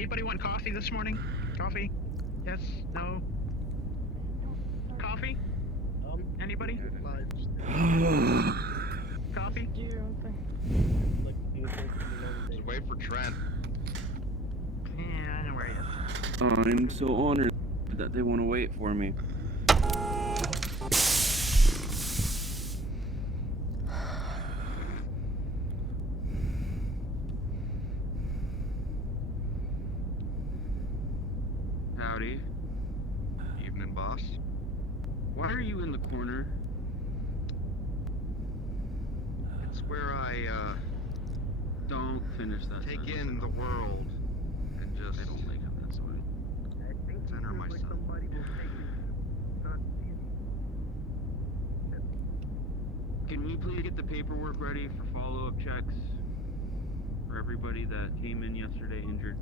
Anybody want coffee this morning? Coffee? Yes? No? Coffee? Anybody? Coffee? Just wait for Trent. Yeah, I know where he is. I'm so honored that they want to wait for me. Howdy. Evening, boss. Why are you in the corner? It's where I, Don't finish that take sentence. in the world and just I don't like how that's going. center myself. Can we please get the paperwork ready for follow-up checks for everybody that came in yesterday injured?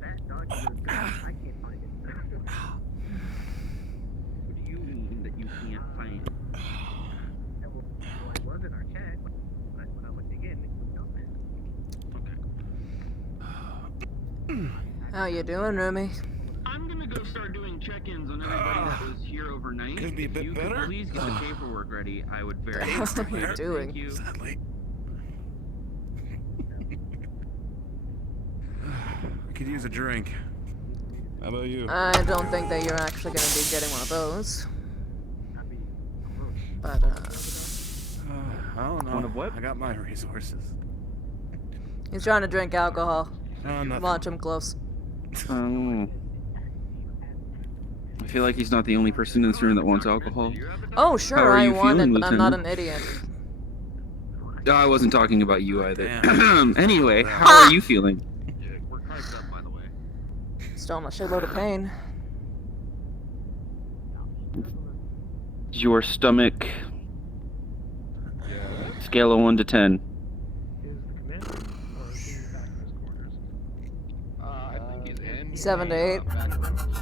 That document, I can't find it. What do you mean that you can't find it? Well, it was in our chat, but when I looked again, it was not there. How you doing, Rumi? I'm gonna go start doing check-ins on everybody that was here overnight. Could be a bit if you better. Could please get the paperwork ready. I would very What much the hell are you appreciate it. doing? Thank you. Sadly. I could use a drink. How about you? I don't think that you're actually going to be getting one of those. But, I don't know. One of what? I got my resources. he's trying to drink alcohol. Nothing. Watch him close. I feel like he's not the only person in this room that wants alcohol. Oh, sure, How are I you want it, feeling, but I'm not Lieutenant? an idiot. No, I wasn't talking about you either. Damn. Anyway, how are you feeling? Yeah, we're cranked up, by the way. Still in a shitload of pain. Is your stomach Yeah. scale of 1 to 10? Is the commander or is he back in his quarters? I think he's in. 7 to 8.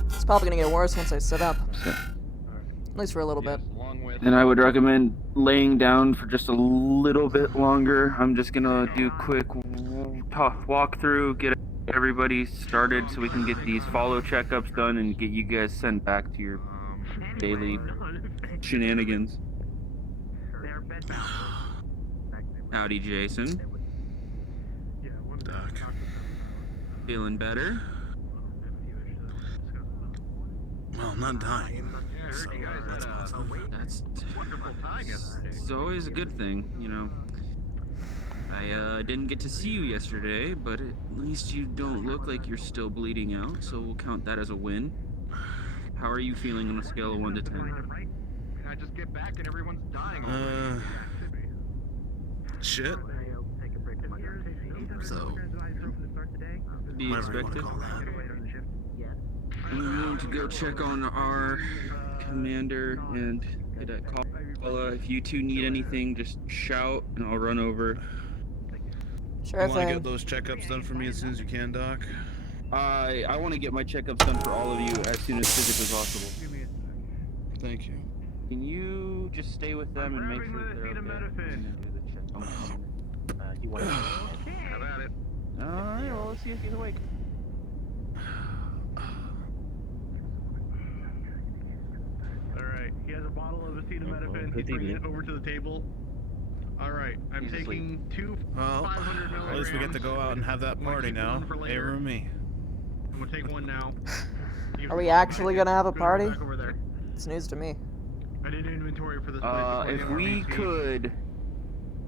It's probably going to get worse once I sit up. At least for a little bit. Along with. Then I would recommend laying down for just a little bit longer. I'm just gonna do a quick walk through, get everybody started so we can get these follow checkups done and get you guys sent back to your daily shenanigans. They're bedbound. Howdy, Jason. Yeah, one Doc. Feeling better? Well, I'm not dying. Yeah, I heard you guys had a That's wonderful time yesterday. it's always a good thing, you know. I didn't get to see you yesterday, but at least you don't look like you're still bleeding out, so we'll count that as a win. How are you feeling on a scale of 1 to 10? Right? I just get back and everyone's dying Shit. So, Be whatever you want expected. to call that. I'm going to go check on our commander and Cadet Kala. If you two need anything, just shout and I'll run over. Sure You want to thing. get those checkups done for me as soon as you can, Doc? I want to get my checkups done for all of you as soon as physically possible. Thank you. Can you just stay with them and make sure they're okay? I'm gonna do the check on the commander. Have at it. Alright, well, let's see if he's awake. Alright, he has a bottle of acetaminophen. He's bringing it over to the table. Alright, I'm He's taking two Well, 500 milligrams. at least we get to go out and have that I'm gonna party keep now. one for Hey, later. Rumi. I'm gonna take one now. Are we actually gonna have a party? Back over there. It's news to me. I did inventory for this place before If the we RBC. could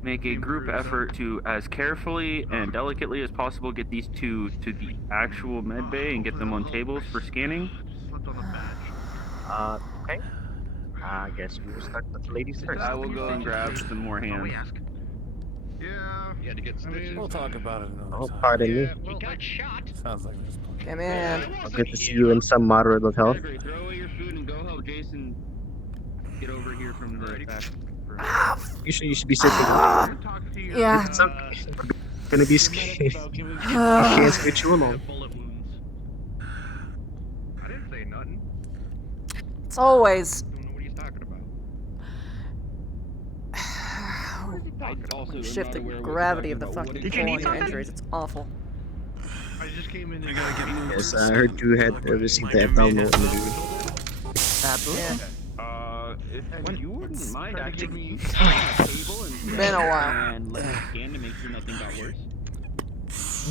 make a group effort to, as carefully and delicately as possible, get these two to the actual med bay and get them on tables for scanning. Just slept on the badge. Okay. I guess we will start with the ladies first. I will go and grab some more That's all we hands. ask. Yeah. You had to get stitches. We'll talk about it another Oh, time. pardon me. He got shot. Sounds like there's plenty. Come in. I'll get to see you in some moderate of health. Gregory, throw away your food and go help Jason get over here from the back. You should be sitting. Talk to you. Yeah. It's okay. Gonna be scared. Ah. Can't switch you alone. Bullet wounds. I didn't say nothing. It's always Don't know what he's talking about. I also am shift not the aware what gravity you're of the talking about. fucking What pull is- on your injuries. It's awful. I just came in. I gotta get moved. Yes, I heard you had received the abdominal injury. Yeah. If you wouldn't mind actually Been a while. and let me scan to make sure nothing got worse.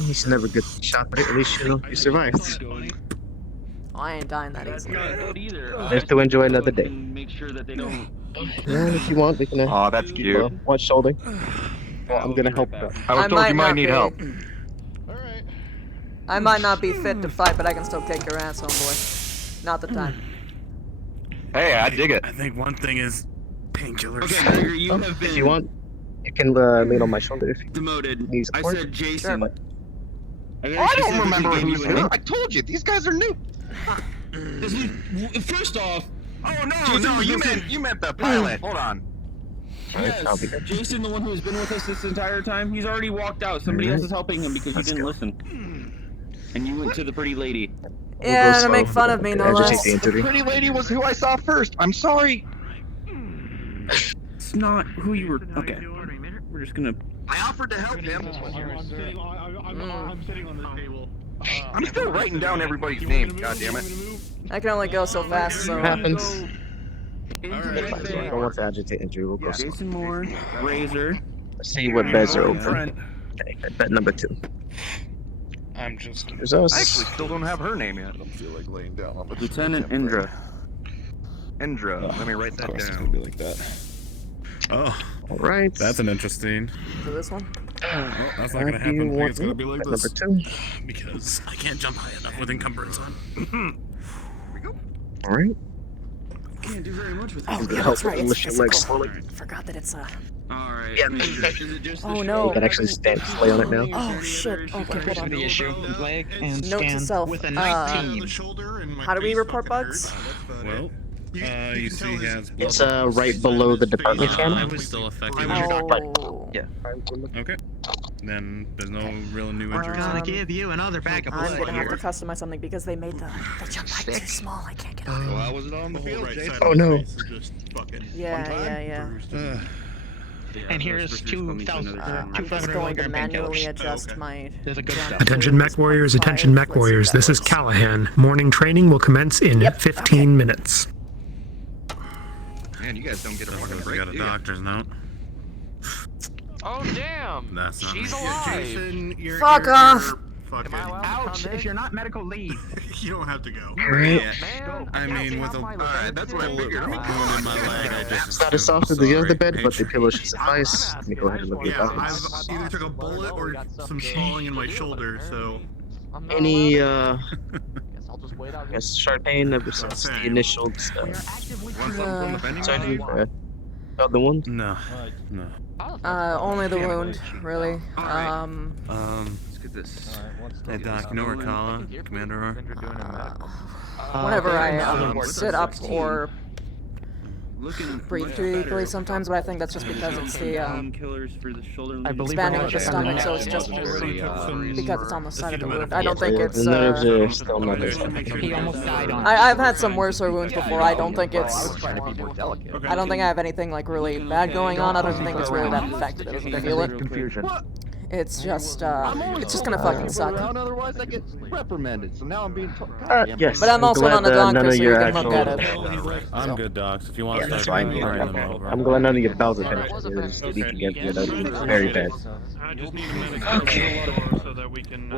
He's never good shot, but at least you know you survived. I ain't dying that easy. Not good either. Live to enjoy another day. Make sure that they don't. Yeah, if you want, we can. Oh, that's cute. Watch shoulder. Well, I'm gonna help. I was told you might need help. Alright. I might not be fit to fight, but I can still kick your ass, homeboy. Not the time. Hey, I dig it. I think one thing is painkillers. Okay, Gregor, you have If been you want, you can lean on my shoulder if you demoted. need I support. said Jason. Sure. I don't remember who's who. I told you, these guys are new. First off, Oh no, you meant the pilot. Hold on. yes, I'll be good. Jason, the one who's been with us this entire time, he's already walked out. Somebody else is helping him because you didn't listen. And you went to the pretty lady. Yeah, to make fun of me, no Agitate less. the injury. Pretty lady was who I saw first. I'm sorry. It's not who you were. Okay, we're just gonna. I offered to help him. I'm sitting on the table. I'm still writing down everybody's names. God damn it. I can only go so fast, so. Happens. Alright. I don't want to agitate injury. We'll go. Jason Moore, Razor. Let's see what beds are open. Okay, bed number 2. I'm just. There's us. I actually still don't have her name yet. I don't feel like laying down on the Lieutenant Indra. Indra. Let me write that Of course it's down. gonna be like that. Oh, All right. that's an interesting. To this one? Oh, that's not Do gonna you happen. I think want it's gonna be like bed this. number 2. Because I can't jump high enough with encumbrance on. All right. Can't do very much with Oh, Help yeah, that's right. It's lift your legs physical. slowly. Forgot that it's Alright. Yeah. Is it just Oh, the no. You can actually stand lay on it now. Oh, shit. Okay, hold on. The issue. Leg and Note to scan self, with a The 19. shoulder and my how do we face report fucking bugs? hurts. Well, you see he has. It's right below the department I channel. was still affected. Oh. Yeah. Okay. Then there's no real new injuries. Gonna you another bag of I'm gonna have to customize something because they made the jump height too small. I can't get on. Well, how was it on the field, Jason? Oh, no. Yeah. And here's 2,000 I'm just 200 going to milligram manually painkillers. adjust my. There's a good stuff. Attention mech warriors, attention mech warriors, this is Callahan. Morning training will commence in 15 minutes. Man, you guys don't get a fucking I break, got a do you? doctor's note. Oh damn! That's not. She's alive. Jason, you're, Fuck off. Fucking, Ouch! If you're not medical leave. you don't have to go. Right. Man, I mean, with a Alright, that's what I figured. bullet wound in my leg, I just. It's not as soft as the other bed, but the pillow should suffice. Let me go ahead and look at Yeah, that. I've either took a bullet or some swelling in my shoulder, so. Any, I guess sharp pain ever since the initial Want something from the vending surgery machine? about the wound? No. No. Only the wound, really. Let's get this. Hey Doc, you know where Kala, Commander are? Whenever I sit up or Looking breathe too equally sometimes, but I think that's just because it's the killers for the shoulder. I believe expanding we're of the not stomach, checking so it's that. just Already, because it's on the side of the wound. I don't think Yeah, it's. the nerves are still not as He almost died on I've had some worse wounds before. I don't think it's. trying to be more delicate. I don't think I have anything like really bad going on. I don't think it's really that infected. I don't feel it. Confusion. It's just gonna fucking suck. Otherwise, I get reprimanded. So now I'm being told. yes. But I'm also not a glad, none doctor, of so you your can look at actual- it. I'm good, docs. If you want Yeah, to that's start fine. bringing them over. I'm glad none of your bowels are finished. It's leaking into that would be very bad. I just need a minute so that we can.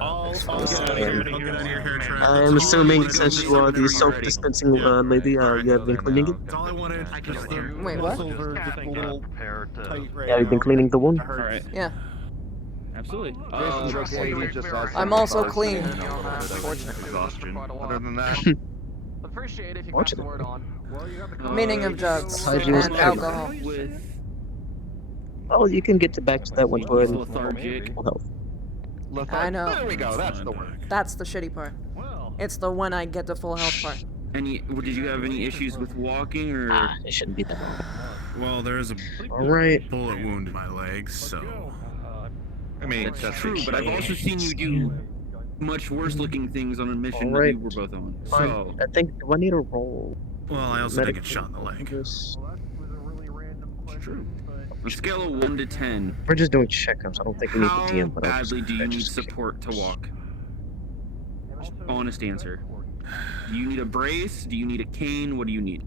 I'll get out of your hair track. I'm assuming since you are the self-dispensing lady, you have been cleaning it? That's all I wanted. Wait, what? Yeah, you've been cleaning the wound? Alright. Yeah. Absolutely. I'm also clean. Unfortunately. Exhaustion. Other than that, Appreciate if you Watch pass the it. word on. Meaning of drugs Hygiene is and everything. alcohol. With Oh, you can get back to that one. Go ahead and lethargic. full health. I know. There we go. That's the word. That's the shitty part. It's the when I get to full health part. Did you have any issues with walking or? It shouldn't be that bad. Well, there is a Alright. bullet wound in my leg, so. I mean, That's true, but I've also seen you do much worse looking things on a mission that Alright. we were both on. Fine. So, I think, do I need a roll? Well, I also did get shot in the leg. This- true. On a scale of 1 to 10, We're just doing checkups. I don't think we need how the DM, but I'll just badly do you need just- support to walk? honest answer. Do you need a brace? Do you need a cane? What do you need?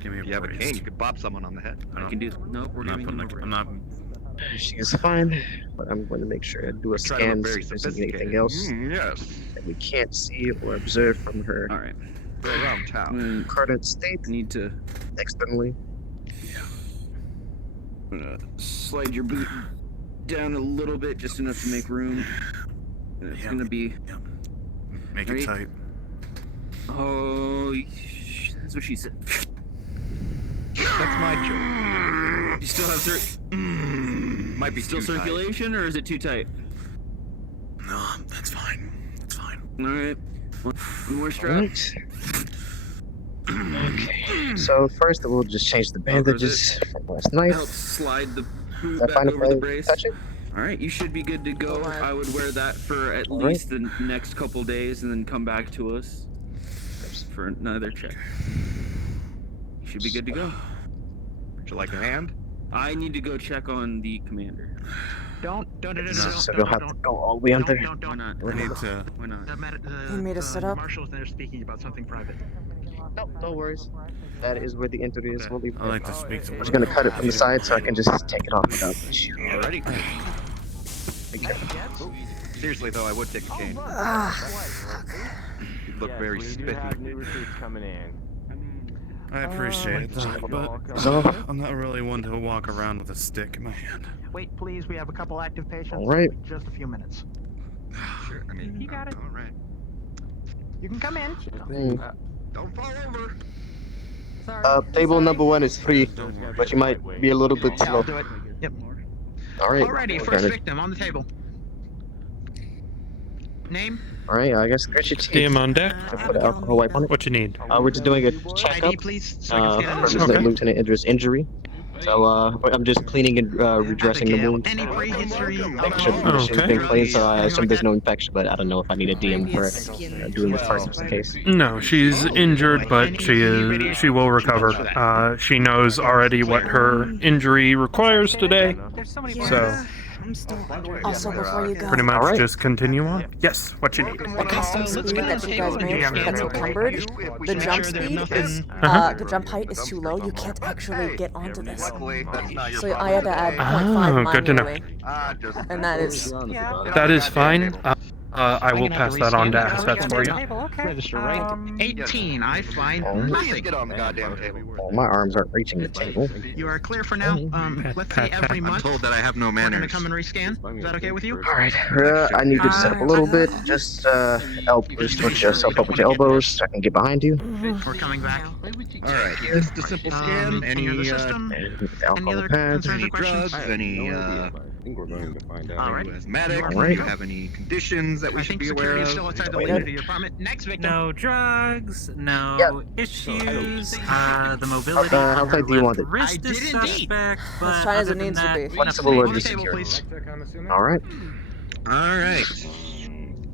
Give me a If you have a brace. cane, you could bop someone on the head. I can do. Nope, we're I'm not giving putting him a like, brace. I'm not. She's fine, but I'm going to make sure I do a Try to scan look to very see if there's anything sophisticated. else Yes. that we can't see or observe from her All right. Go around town. current state I need to externally. slide your boot down a little bit, just enough to make room. And it's gonna be. Make it Ready? tight. Oh, that's what she said. That's my joke. You still have Might be still too tight. circulation, or is it too tight? No, that's fine. That's fine. All right. One more strap. Alright. Okay. So first we'll just change the bandages from last night. Help slide the boot Is that back fine if over the I brace. touch it? All right, you should be good to go. Alright. I would wear that for at Alright. least the next couple days, and then come back to us for another check. You should be good to go. Would you like a hand? I need to go check on the commander. Don't. So we'll have to go all the way under. Why not? I need to. Why not? You made us sit up? Marshal's there speaking about something private. No, no worries. That is where the entry is. We'll leave I it. like to speak to. I'm just gonna cut it from the side so I can just take it off without issue. Alrighty. Seriously though, I would take a cane. You look very spiffy. I appreciate that, but So, I'm not really one to walk around with a stick in my hand. Wait, please. We have a couple active patients. All right. Just a few minutes. Sure, I mean, You got it. Alright. You can come in. Don't fall over. table number 1 is free, but you might be a little bit Yeah, I'll slow. do it. Yep. Alright. Alrighty, first victim on the table. Name? Alright, I guess scratch your teeth. DM on deck. I put an alcohol wipe on it. What you need? We're just doing a checkup. ID, please. So I can scan For it. Lieutenant Lieutenant Indra's injury. So, I'm just cleaning and redressing the wound. Any pre-history? Make sure the condition's been clean, so I assume there's no infection, but I don't know if I need a DM for doing this first just in case. No, she's injured, but she will recover. She knows already what her injury requires today, so Also, before you go, pretty much Alright. just continue on. Yes, what you need. the custom speed that you guys made that's encumbered, the Make jump sure there's speed nothing- is, the jump height is too low. You can't actually get onto this. Luckily, that's not your So I had to add Oh, 0.5 good to know. manually, just... and that is That is fine. I will pass that on to assets for you. Register, right? 18. I find nothing. Get on the goddamn table. Oh, my arms aren't reaching the table. You are clear for now. Let's say every I'm month told that I have no we're gonna manners. come and rescan. Is that okay with you? Alright, I need you to set up a little bit. Just, just put yourself up with your elbows so I can get behind you. We're coming back. Alright, here's the simple scan. Any, Any other system? And with the Any alcohol other pads. concerns or any questions? drugs, any, I think we're going to find out. Alright. asthmatic, Alright. do you have any conditions that we I should think be aware security is of? still outside the Wait, window of your apartment. Next victim. No drugs, no Yep. issues, the mobility How tight do you want it? wrist I is did indeed. suspect, but as tight as it other than needs to that, be. nothing Flexible or On the just table, secure? please. Alright, Alright.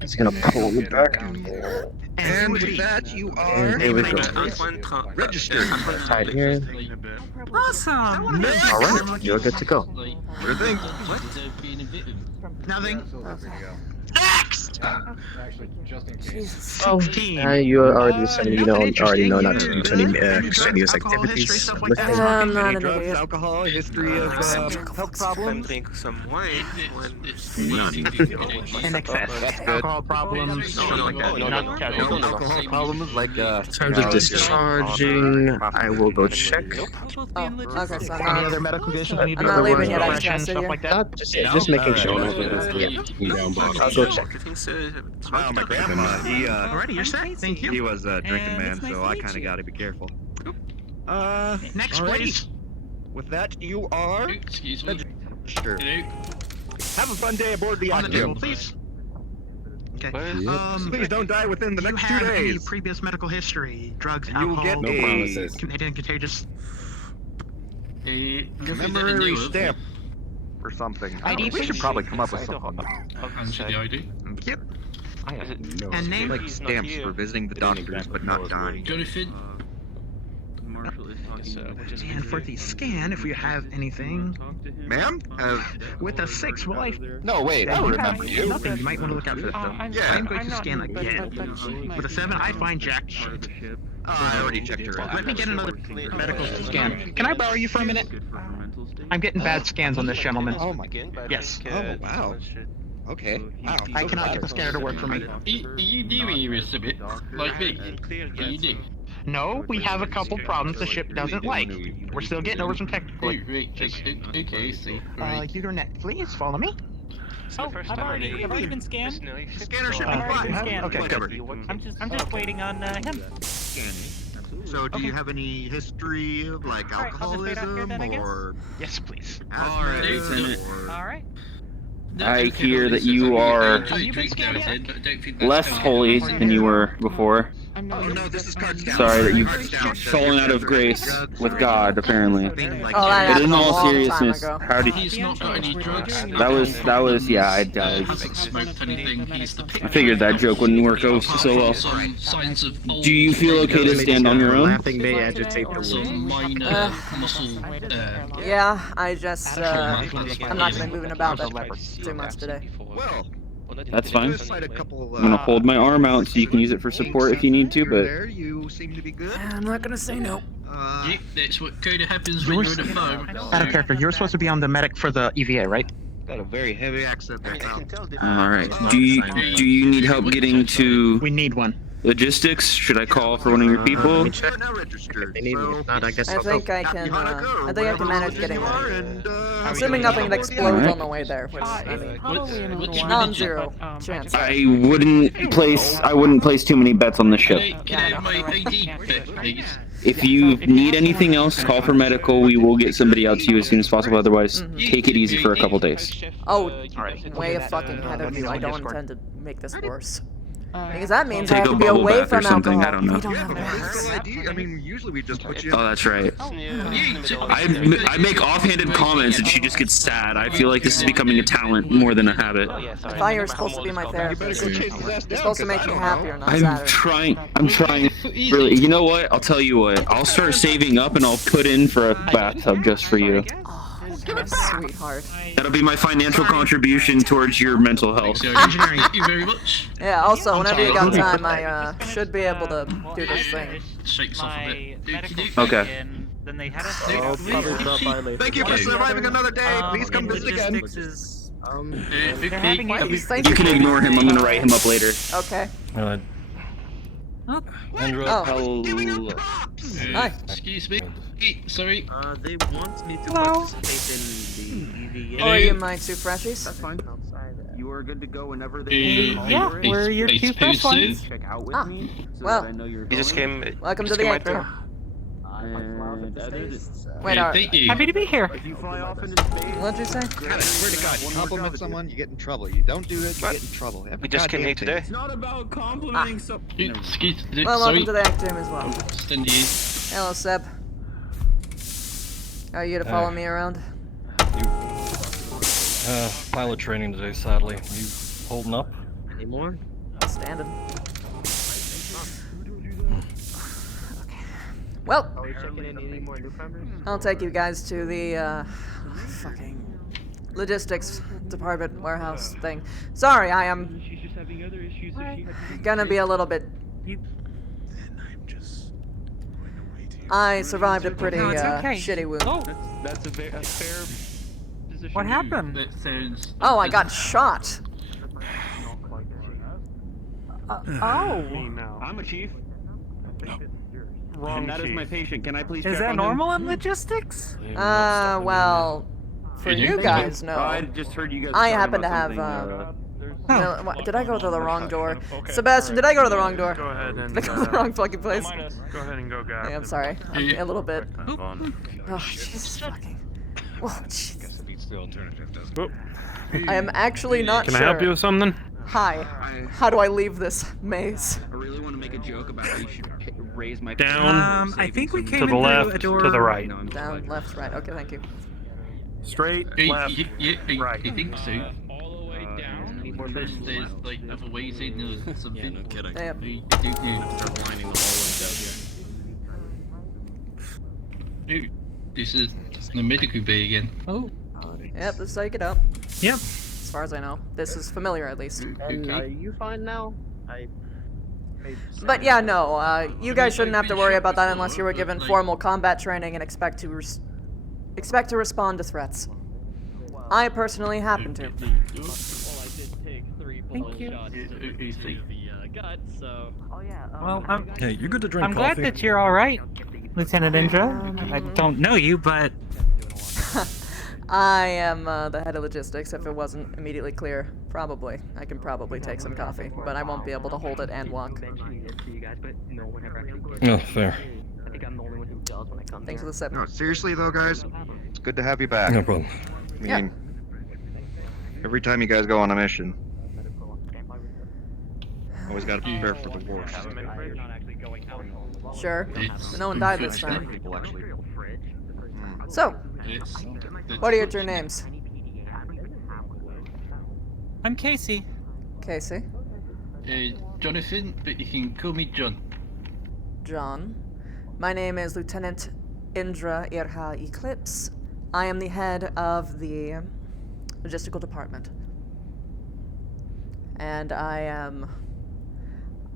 it's gonna pull me back. And with that, you are And here we go. registered. Tight here. Awesome! Alright, you're good to go. Sure thing. Nothing. Jesus. Oh, 16. you already Nothing already know not to interesting. do too many Drugs, extraneous alcohol history, activities. stuff like that. Lifting. I'm not Any an drugs, idiot. alcohol, history of health problems? In excess. Alcohol problems, stuff like that. Not casual. No alcohol problems like In terms of discharging, I will go check. Oh, okay, so I'm Any not, other medical conditions we need to I'm not know? leaving yet, I just Depression, gotta sit stuff here. like that. Not just making sure. I'll go check. Oh, my grandpa, he Alrighty, you're set. Thank you. he was a drinking man, so I kind of got to be careful. Next, alrighty. please. With that, you are registered. Have a fun day aboard the On the table, Eclipse. please. Okay. Please don't die within the Do you next 2 have any days. previous medical history? Drugs, And you will alcohol, get a Canadian contagious. commemorative stamp or something. I don't know, we should probably come up with something. Yep. And name? Like stamps for visiting the doctors but not dying. And for the scan, if you have anything, Ma'am? with a 6, well, I No, wait, I remember you. nothing. You might want to look out for that though. Yeah. I'm going to scan again. With a 7, I find jack shit. I already checked her. Let me get another medical scan. Can I borrow you for a minute? I'm getting bad scans on this gentleman. Oh my god. Yes. Oh, wow. Okay. Wow. I cannot get the scanner to work for me. You do a bit like me. You do. No, we have a couple problems the ship doesn't like. We're still getting over some technical. Okay, see. Your neck, please follow me. Oh, I've already been scanned. Scanner should be I've already been fine. scanned. Okay, Covered. I'm just waiting on him. So, do you have any history of like Alright, I'll just wait out here alcoholism then, I guess. or Yes, please. asthma? All right. I hear that you are Have you been scanned yet? less holy than you were before. Oh no, this is cards down. Sorry that you've Cards down. fallen out of grace with God, apparently. Oh, that But in happened a all long time seriousnness, ago. how did He's not got any drugs. that was yeah, I Hasn't smoked anything. He's the I figured that joke wouldn't work out so well. Some signs of old. Do you feel okay to stand on your own? Laughing may agitate the Some wind. minor muscle. Yeah, I just, I'm not gonna be moving about too much today. Well, That's fine. cite a couple, I'm gonna hold my arm out so you can use it for support if you need to, but there, you seem to be good. I'm not gonna say no. Yep, that's what kind of happens when you're in a phone. Out of character, you're supposed to be on the medic for the EVA, right? Got a very heavy accent there, pal. all right. Do you need help getting to We need one. logistics? Should I call for one of your people? You're not registered. They need me. If not, I guess I I'll think go. I can, I think I can manage getting there. And, Assuming nothing explodes Alright. on the way there, which, I mean, What's your non-zero chance. I wouldn't place too many bets on the ship. Can I have my ID back, please? If you need anything else, call for medical. We will get somebody out to you as soon as possible. Otherwise, take it easy for a couple days. Oh, way fucking ahead of you. I don't intend to make this worse. Because that means I Take have a to be bubble away bath or from something, alcohol. I don't know. We don't have yeah, gas. no idea. I mean, usually we just put you. Oh, that's right. I make offhanded comments and she just gets sad. I feel like this is becoming a talent more than a habit. Fire is supposed to be my therapy. It's supposed to make you happier, not I'm sadder. trying. Really, you know what? I'll tell you what. I'll start saving up and I'll put in for a bathtub just for you. Oh, sweetheart. That'll be my financial contribution towards your mental health. Thank you very much. Yeah, also, whenever you got time, I should be able to do this thing. Shakes off a bit. Okay. Then they had us. Thank you for surviving another day. Please come visit again. Thank You can ignore him. I'm gonna write him up later. Okay. Indra, Oh. Hi. Excuse me. Sorry. They want me to Hello? participate in the EVA. Oh, are you my two freshies? That's fine. You are good to go whenever they call Yeah, for it. we're your two first ones. Check out with Ah, me so well. that I know you're He just going. came. Welcome to just the came actor. And Wait, Thank you. Happy to be here. if you fly off into space, what'd you say? God, I swear to God, you compliment someone, you get in trouble. You don't do it, you get in trouble. We just came here today. It's not about complimenting some. Excuse me. Well, Sorry. welcome to the actor as well. Stand you. Hello, Seb. Are you to follow me around? Pilot training today, sadly. You holding up? Anymore? Standing. Well, I'll take you guys to the, fucking logistics department warehouse thing. Sorry, I am gonna be a little bit... I survived a pretty, No, it's okay. shitty wound. Oh, That's a fair position. what happened? That sounds. Oh, I got shot. Oh. I'm a chief. Wrong. That is my patient. Can I please Is check that on normal in logistics? Well, for you guys, no. I just heard you guys. I talking happen to about have, something, no, what, did I go to the wrong door? Sebastian, did I go to the wrong door? Go ahead and. Did I go to the wrong fucking place? Go ahead and go, guys. Yeah, I'm sorry. I'm a little bit. Have fun. Oh, Jesus fucking. Whoa, Jesus. The alternative doesn't. Oop. I am actually not Can sure. I help you with something? Hi. How do I leave this maze? I really want to make a joke about how you should raise my Down. I think we To came the into left, a door. to the right. Down, left, right. Okay, thank you. Straight, left, right. I think so. All the way down. There's like other ways in or something. Yeah, no kidding. Yep. I don't know. Start lining the hallways out here. This is the medical bay again. Oh. Yep, this is how you get out. Yep. As far as I know. This is familiar, at least. And are you fine now? But yeah, no, you guys shouldn't have to worry about that unless you were given formal combat training and expect to respond to threats. I personally happen to. Thank you. Well, hey, you're good to drink I'm glad coffee. that you're all right, Lieutenant Indra. I don't know you, but I am the head of logistics, if it wasn't immediately clear. Probably. I can probably take some coffee, but I won't be able to hold it and walk. No, fair. Thanks for the sip. No, seriously though, guys, it's good to have you back. No problem. I mean, every time you guys go on a mission, always got to prepare for the worst. Sure. No one died this time. So, what are your true names? I'm Casey. Casey. Jonathan, but you can call me John. John. My name is Lieutenant Indra Irhaa Eclipse. I am the head of the logistical department. And I am...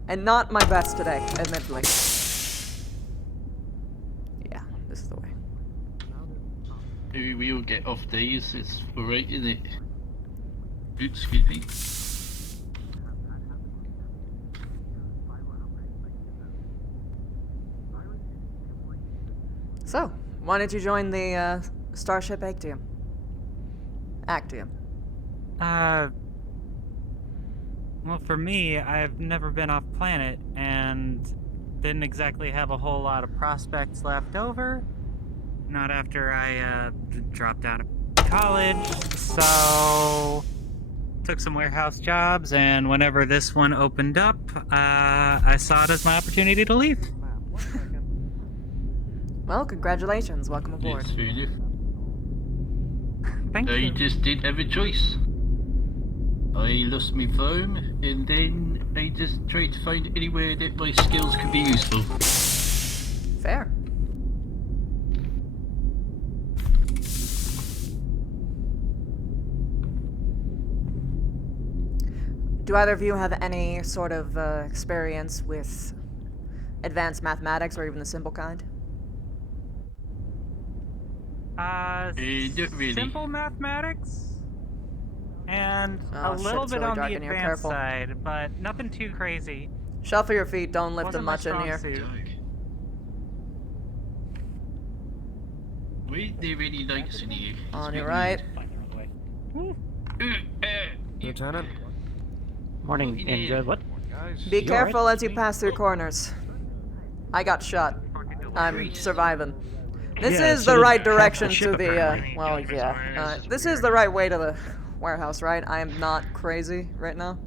and not my best today, admittedly. Yeah, this is the way. We all get off days, it's alright, isn't it? Oops, excuse me. So, why did you join the Starship Actium? Actium. Well, for me, I've never been off planet and didn't exactly have a whole lot of prospects left over. Not after I dropped out of college, so took some warehouse jobs, and whenever this one opened up, I saw it as my opportunity to leave. Well, congratulations. Welcome aboard. Yes, fair enough. Thank I you. just didn't have a choice. I lost my phone, and then I just tried to find anywhere that my skills could be useful. Fair. Do either of you have any sort of experience with advanced mathematics or even the simple kind? Not really. Simple mathematics? And Oh, a shit, little it's bit really on dark the in here, advanced careful. side, but nothing too crazy. Shuffle your feet, don't lift them Wasn't my much in strong here. suit. Weren't there any lights in here? On your right. Lieutenant? Morning, Indra. What? Be You careful alright? as you pass through corners. I got shot. I'm surviving. This Yeah, is so the did right half the direction ship, to the, apparently. well, yeah. This is the right way to the warehouse, right? I am not crazy right now?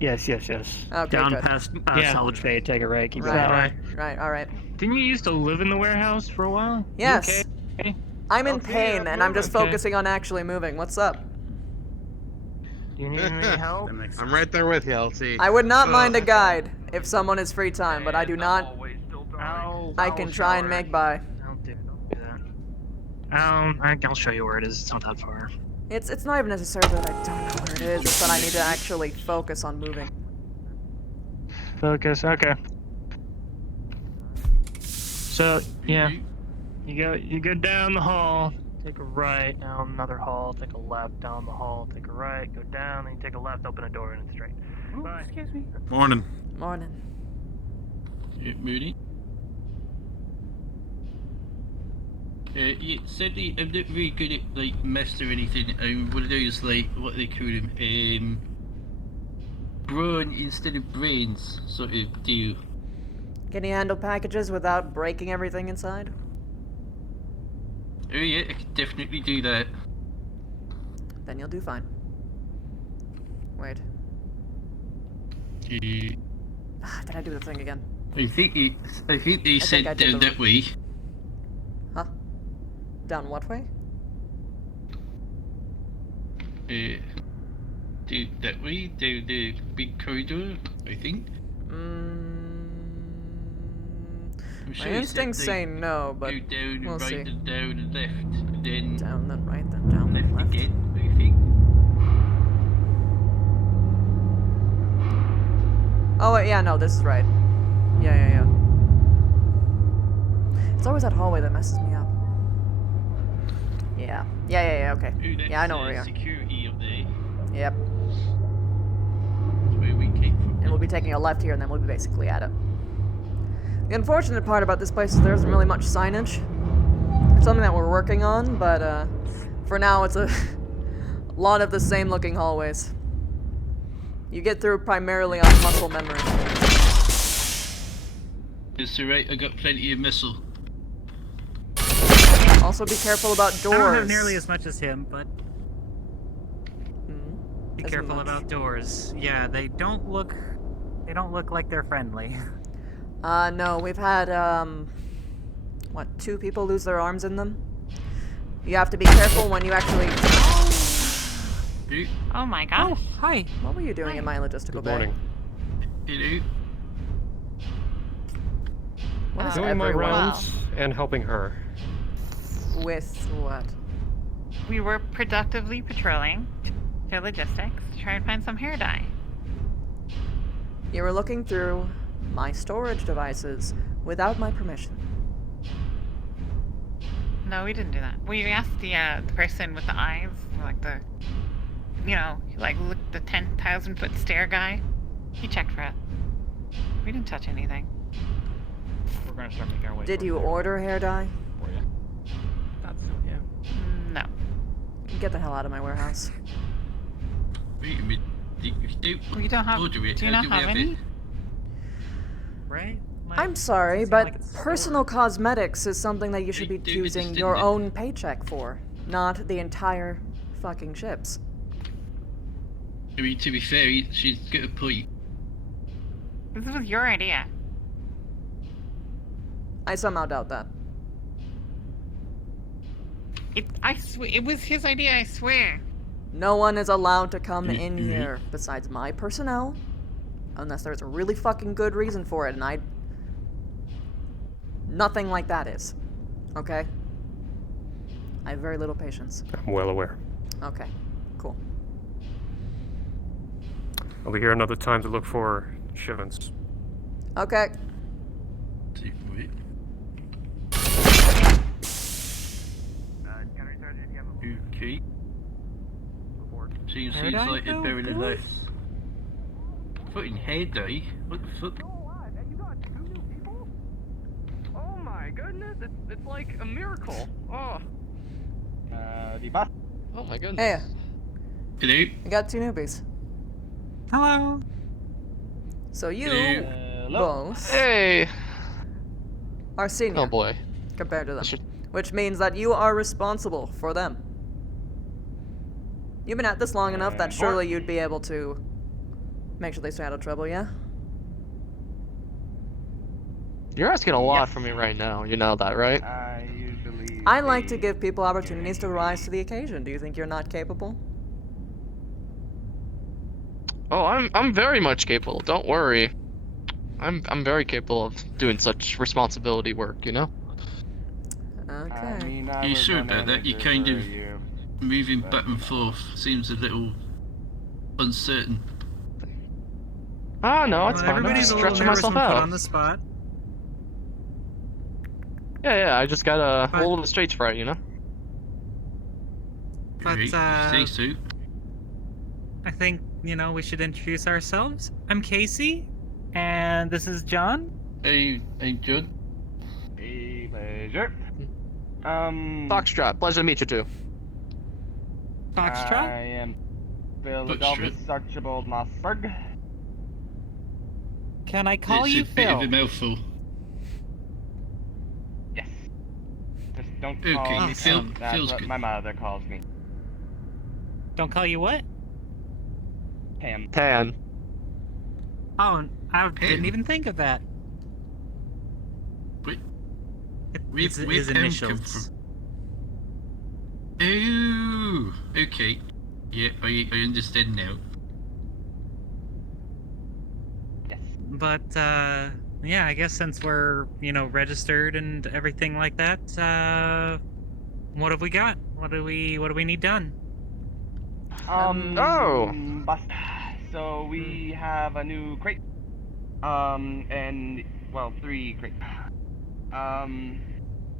Yes. Okay, Down good. past Yeah. salvage bay, take a right, keep going. Right, alright. Didn't you used to live in the warehouse for a while? You Yes. okay? I'm in pain, and I'm just Okay. focusing on actually moving. What's up? Do you need any help? I'm right there with you, LT. I would not mind a guide if someone is free time, but I do not. I can try and make by. I'll do that. I'll show you where it is. It's not that far. It's not even necessarily that I don't know where it is, it's that I need to actually focus on moving. Focus. Okay. So yeah, you go down the hall. Take a right, down another hall, take a left, down the hall, take a right, go down, then you take a left, open a door, and it's straight. Bye. Excuse me. Morning. Morning. Moody? Yeah, sadly, I'm not very good at, like, maths or anything. I'm one of those, like, what do they call them? Brawn instead of brains sort of deal. Can you handle packages without breaking everything inside? Oh yeah, I can definitely do that. Then you'll do fine. Wait. Uh, Did I do the thing again? I think they said I did down the that way. Huh? Down what way? Do that way, down the big corridor, I think. I'm My sure he said instincts say no, but go down we'll and right see. and down and left, then Down, then right, then down, then left. again. What do you think? Oh, wait, yeah, no, this is right. Yeah. It's always that hallway that messes me up. Yeah, okay. Ooh, Yeah, I know where we are. Security up there. Yep. That's where we came from. And we'll be taking a left here, and then we'll be basically at it. The unfortunate part about this place is there isn't really much signage. It's something that we're working on, but for now it's a lot of the same looking hallways. You get through primarily on muscle memory. It's alright, I got plenty of missile. Also be careful about doors. I don't have nearly as much as him, but be As careful much. about doors. Yeah, they don't look like they're friendly. No, we've had, what, 2 people lose their arms in them? You have to be careful when you actually... Oh my god. Oh, hi. What were you doing in my logistical bay? Morning. Hello. What is Doing my everyone rounds and helping her. with what? We were productively patrolling for logistics to try and find some hair dye. You were looking through my storage devices without my permission. No, we didn't do that. We asked the person with the eyes, like the, look, the 10,000-foot stare guy. He checked for it. We didn't touch anything. We're gonna start making our way. Did you order hair dye? For you. That's yeah. No. Get the hell out of my warehouse. Wait a minute. We don't have. Do you not have any? Right? I'm sorry, but personal cosmetics is something that you should be using your own paycheck for, not the entire fucking ships. I mean, to be fair, she's got a point. This was your idea. I somehow doubt that. It was his idea, I swear. No one is allowed to come in here besides my personnel, unless there's a really fucking good reason for it, and nothing like that is. Okay? I have very little patience. I'm well aware. Okay, cool. I'll be here another time to look for Shivens. Okay. Okay. Seems like they're buried alive. Fucking head dye? What the fuck? Oh my goodness, it's like a miracle. Oh. Oh my goodness. Hey. Hello? We got 2 newbies. Hello. So you both Hey. are senior. Oh boy. Compared to them. Which means that you are responsible for them. You've been at this long enough that surely you'd be able to make sure they stay out of trouble, yeah? You're asking a lot from me right now. You know that, right? I like to give people opportunities to rise to the occasion. Do you think you're not capable? Oh, I'm very much capable. Don't worry. I'm very capable of doing such responsibility work, you know? Okay. Are you sure about that? You kind of moving back and forth seems a little uncertain. Ah, no, it's fine. I'm Everybody's just a little stretching nervous myself when put out. on the spot. Yeah, I just gotta hold the straight right, you know? But, Say so. I think, we should introduce ourselves. I'm Casey, and this is John. Hey, John. Hey, pleasure. Foxtrot, pleasure to meet you too. Foxtrot? I am Phil Adolphus Archibald Mossberg. Can I call it's you a bit Phil? of a mouthful. Yes. Just don't Okay, call me Phil. Tim. That's Phil's what good. my mother calls me. Don't call you what? Pam. Tan. Oh, I didn't even think of that. Wait. It's his initials. Oh, okay. Yeah, I understand now. Yes. But, yeah, I guess since we're, registered and everything like that, what have we got? What do we need done? So we have a new crate. And well, 3 crates.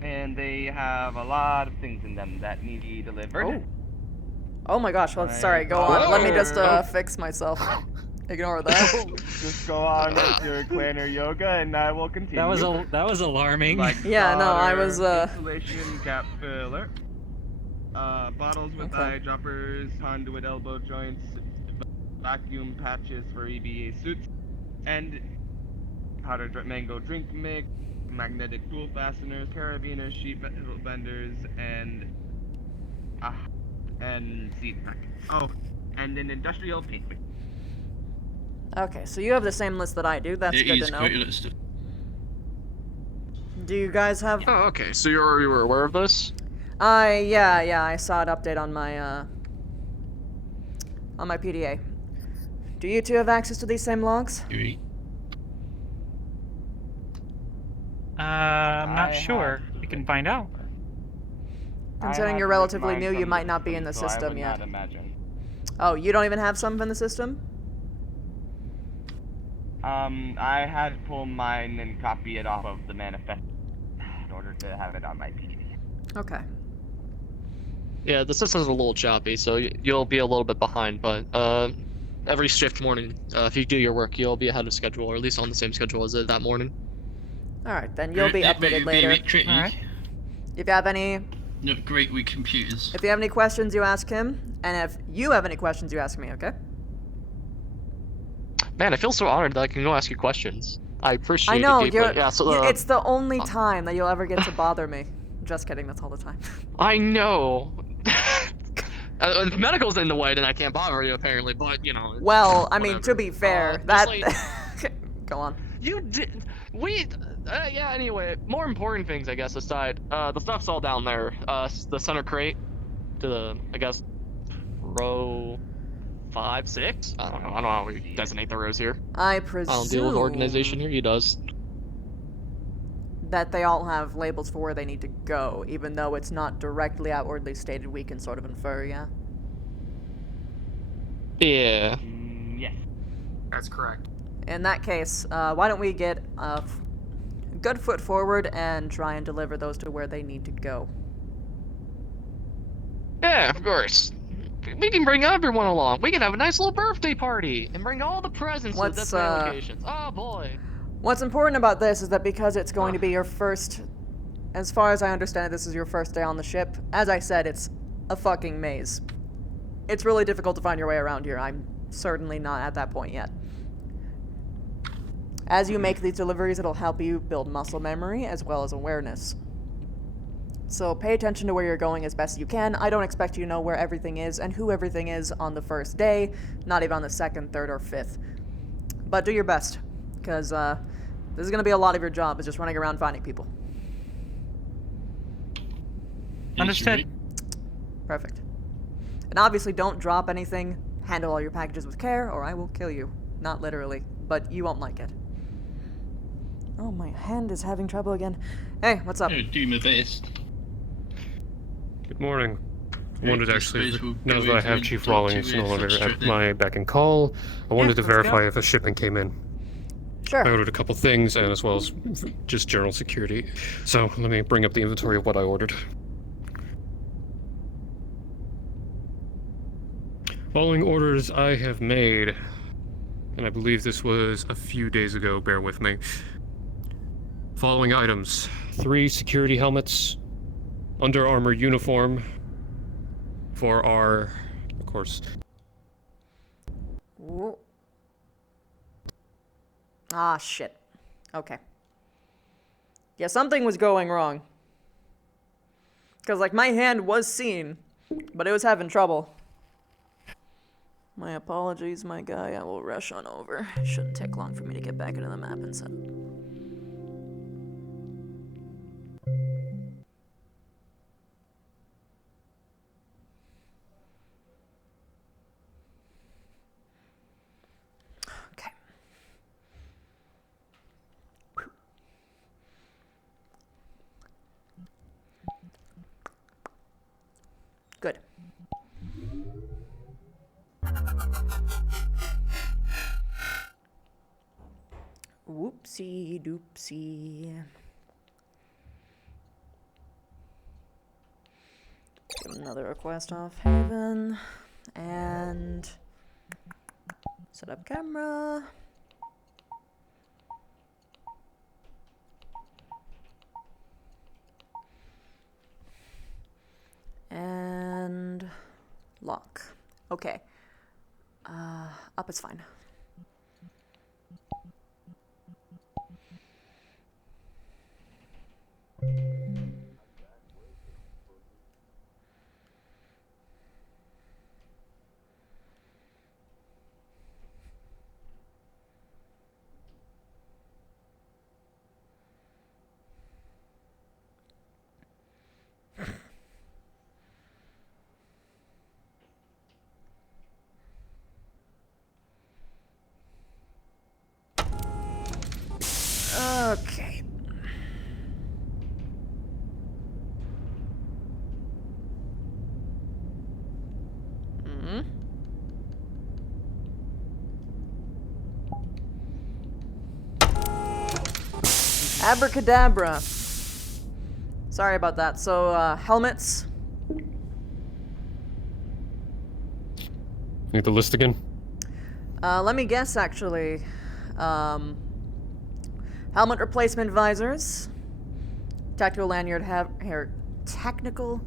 And they have a lot of things in them that need to be delivered. Oh my gosh, well, sorry, go on. Let me just fix myself. Ignore that. Just go on with your clanner yoga, and I will continue. That was alarming. Like yeah, no, I was insulation cap filler. Bottles with eyedroppers, conduit elbow joints, vacuum patches for EBA suits, and powdered mango drink mix, magnetic tool fasteners, carabiners, sheet benders, and seed pack. Oh, and an industrial paint mix. Okay, so you have the same list that I do. That's good to know. Do you guys have? Oh, okay. So you were aware of this? Yeah, I saw an update on my PDA. Do you two have access to these same logs? I'm not sure. We can find out. Considering you're relatively new, you might not be in the system yet. Oh, you don't even have some in the system? I had to pull mine and copy it off of the manifest in order to have it on my PDA. Okay. Yeah, the system's a little choppy, so you'll be a little bit behind, but every shift morning, if you do your work, you'll be ahead of schedule, or at least on the same schedule as that morning. Alright, then you'll be updated later. Alright. If you have any... Not great with computers. If you have any questions, you ask him, and if you have any questions, you ask me, okay? Man, I feel so honored that I can go ask you questions. I appreciate I know, it deeply. it's the only time that you'll ever get to bother me. Just kidding, that's all the time. I know. If medical's in the way, then I can't bother you, apparently, but, Well, I mean, to be fair, that... Go on. You did... yeah, anyway, more important things, I guess, aside. The stuff's all down there. The center crate to the, I guess, row 5, 6? I don't know how we designate the rows here. I presume... I don't deal with organization here, he does. That they all have labels for where they need to go, even though it's not directly outwardly stated, we can sort of infer, yeah? Yeah. Yes. That's correct. In that case, why don't we get a good foot forward and try and deliver those to where they need to go? Yeah, of course. We can bring everyone along. We can have a nice little birthday party and bring all the presents to the different locations. Oh boy. What's important about this is that because it's going to be your first, as far as I understand it, this is your first day on the ship. As I said, it's a fucking maze. It's really difficult to find your way around here. I'm certainly not at that point yet. As you make these deliveries, it'll help you build muscle memory as well as awareness. So pay attention to where you're going as best you can. I don't expect you to know where everything is and who everything is on the first day, not even on the second, third, or fifth. But do your best, because this is going to be a lot of your job, is just running around finding people. Understood. Perfect. And obviously don't drop anything. Handle all your packages with care, or I will kill you. Not literally, but you won't like it. Oh, my hand is having trouble again. Hey, what's up? I'll do my best. Good morning. I wanted I actually, suppose we'll now go that I over have and Chief talk Rawlings to no longer Footstrip at then. my beck and call, I wanted to let's verify go. if a shipment came in. Sure. I ordered a couple things, and as well as just general security. So, let me bring up the inventory of what I ordered. Following orders I have made, and I believe this was a few days ago, bear with me. Following items: 3 security helmets, Under Armour uniform for our, of course. Ooh. Ah, shit. Okay. Yeah, something was going wrong. Because, like, my hand was seen, but it was having trouble. My apologies, my guy. I will rush on over. It shouldn't take long for me to get back into the map and set. Okay. Good. Whoopsie doopsie. Get another request off Haven. And set up camera. And lock. Okay. Up is fine. Okay. Abracadabra. Sorry about that. So, helmets. Need the list again? Let me guess, actually. Helmet replacement visors. Tactical lanyard tactical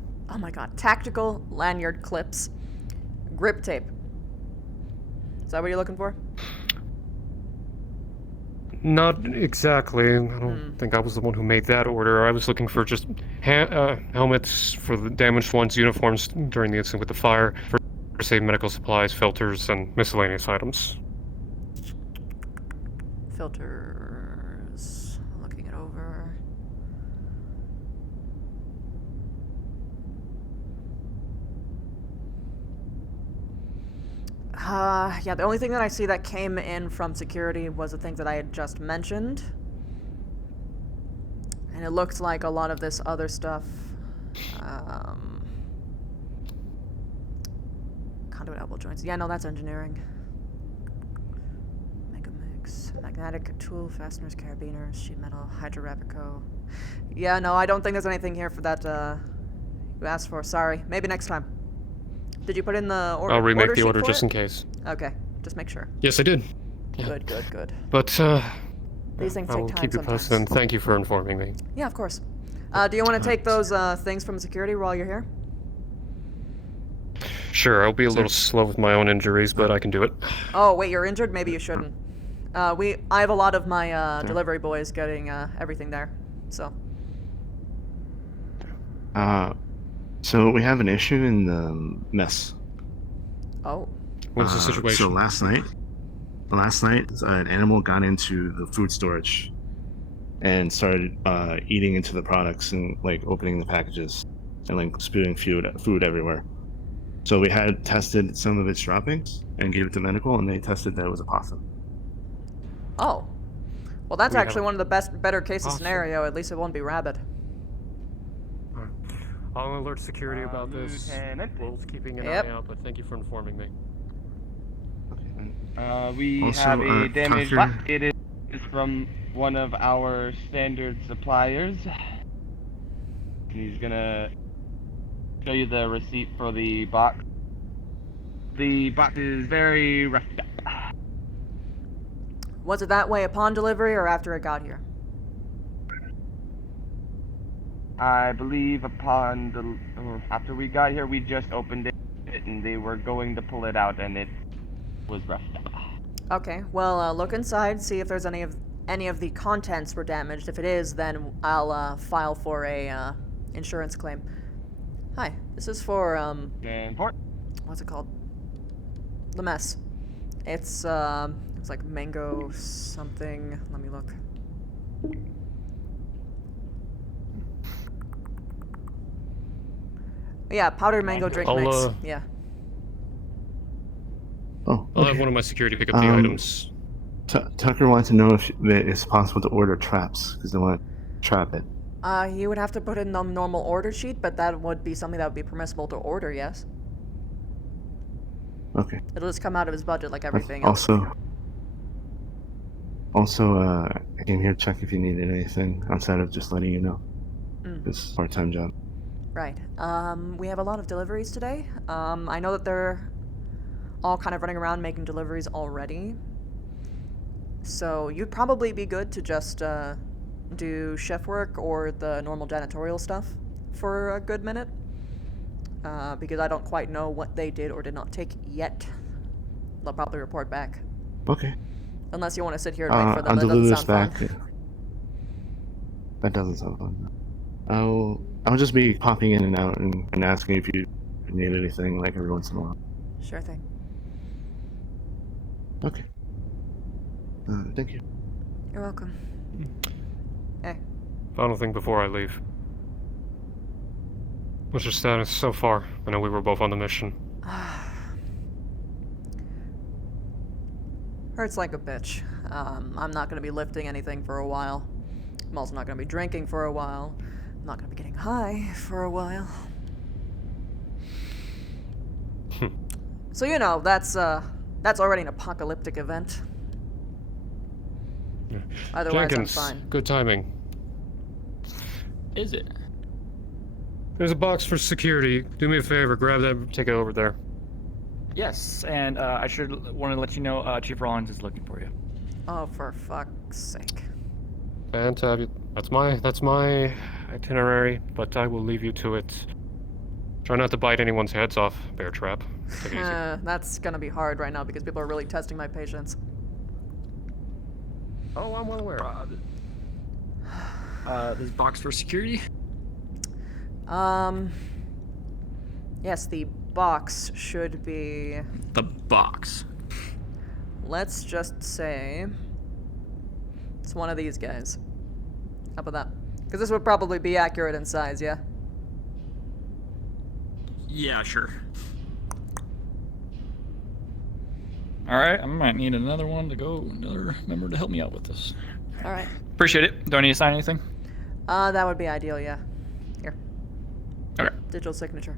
lanyard clips. Grip tape. Is that what you're looking for? Not exactly. I don't think I was the one who made that order. I was looking for just helmets for the damaged ones, uniforms during the incident with the fire, for say medical supplies, filters, and miscellaneous items. Filters. Looking it over. Yeah, the only thing that I see that came in from security was the things that I had just mentioned. And it looks like a lot of this other stuff, conduit elbow joints. Yeah, no, that's engineering. Mega mix. Magnetic tool, fasteners, carabiners, sheet metal, hydrorepico. Yeah, no, I don't think there's anything here for that, you asked for. Sorry. Maybe next time. Did you put in the order? I'll remake the order just in case. Okay, just make sure. Yes, I did. Yeah. Good, good, good. But, these things take time I will keep you sometimes. posted, and thank you for informing me. Yeah, of course. Do you want to take those things from security while you're here? Sure, I'll be a little slow with my own injuries, but I can do it. Oh, wait, you're injured? Maybe you shouldn't. I have a lot of my delivery boys getting everything there, so. So we have an issue in the mess. Oh. What's the situation? So last night, an animal got into the food storage and started eating into the products and like opening the packages and like spewing food everywhere. So we had tested some of its droppings and gave it to medical, and they tested that it was a possum. Oh. Well, that's actually one of the better cases scenario. At least it won't be rabbit. I'll alert security about this. Wolves keeping an eye out, but thank you for informing me. We Also, have a damaged Tucker- box. It is from one of our standard suppliers. He's gonna show you the receipt for the box. The box is very roughed up. Was it that way upon delivery or after it got here? I believe after we got here, we just opened it and they were going to pull it out, and it was roughed up. Okay, well, look inside, see if there's any of the contents were damaged. If it is, then I'll file for a insurance claim. Hi, this is for what's it called? The mess. It's like mango something. Let me look. Yeah, powdered mango drink mix. Yeah. Oh, I'll have one of my security pick up the items. Tucker wanted to know if it's possible to order traps because they want to trap it. You would have to put in the normal order sheet, but that would be something that would be permissible to order, yes. Okay. It'll just come out of his budget like everything else. Also, I came here to check if you needed anything outside of just letting you know. This part-time job. Right. We have a lot of deliveries today. I know that they're all kind of running around making deliveries already. So you'd probably be good to just do chef work or the normal janitorial stuff for a good minute. Because I don't quite know what they did or did not take yet. They'll probably report back. Okay. Unless you want to sit here and wait for them. I'll That deliver doesn't this sound back. fun. That doesn't sound fun. I'll just be popping in and out and asking if you need anything, like every once in a while. Sure thing. Okay. Thank you. You're welcome. Hey. Final thing before I leave. What's your status so far? I know we were both on the mission. Hurts like a bitch. I'm not going to be lifting anything for a while. I'm also not going to be drinking for a while. I'm not going to be getting high for a while. So you know, that's already an apocalyptic event. Yeah. Otherwise, Jenkins, I'm fine. good timing. Is it? There's a box for security. Do me a favor, grab that, take it over there. Yes, and I should want to let you know Chief Rollins is looking for you. Oh, for fuck's sake. Fantabulous. That's my itinerary, but I will leave you to it. Try not to bite anyone's heads off, Bear Trap. Take it easy. That's gonna be hard right now because people are really testing my patience. Oh, I'm well aware. This box for security? Yes, the box should be... The box. Let's just say... it's one of these guys. How about that? Because this would probably be accurate in size, yeah? Yeah, sure. Alright, I might need another one to go, another member to help me out with this. Alright. Appreciate it. Do I need to sign anything? That would be ideal, yeah. Here. Okay. Digital signature.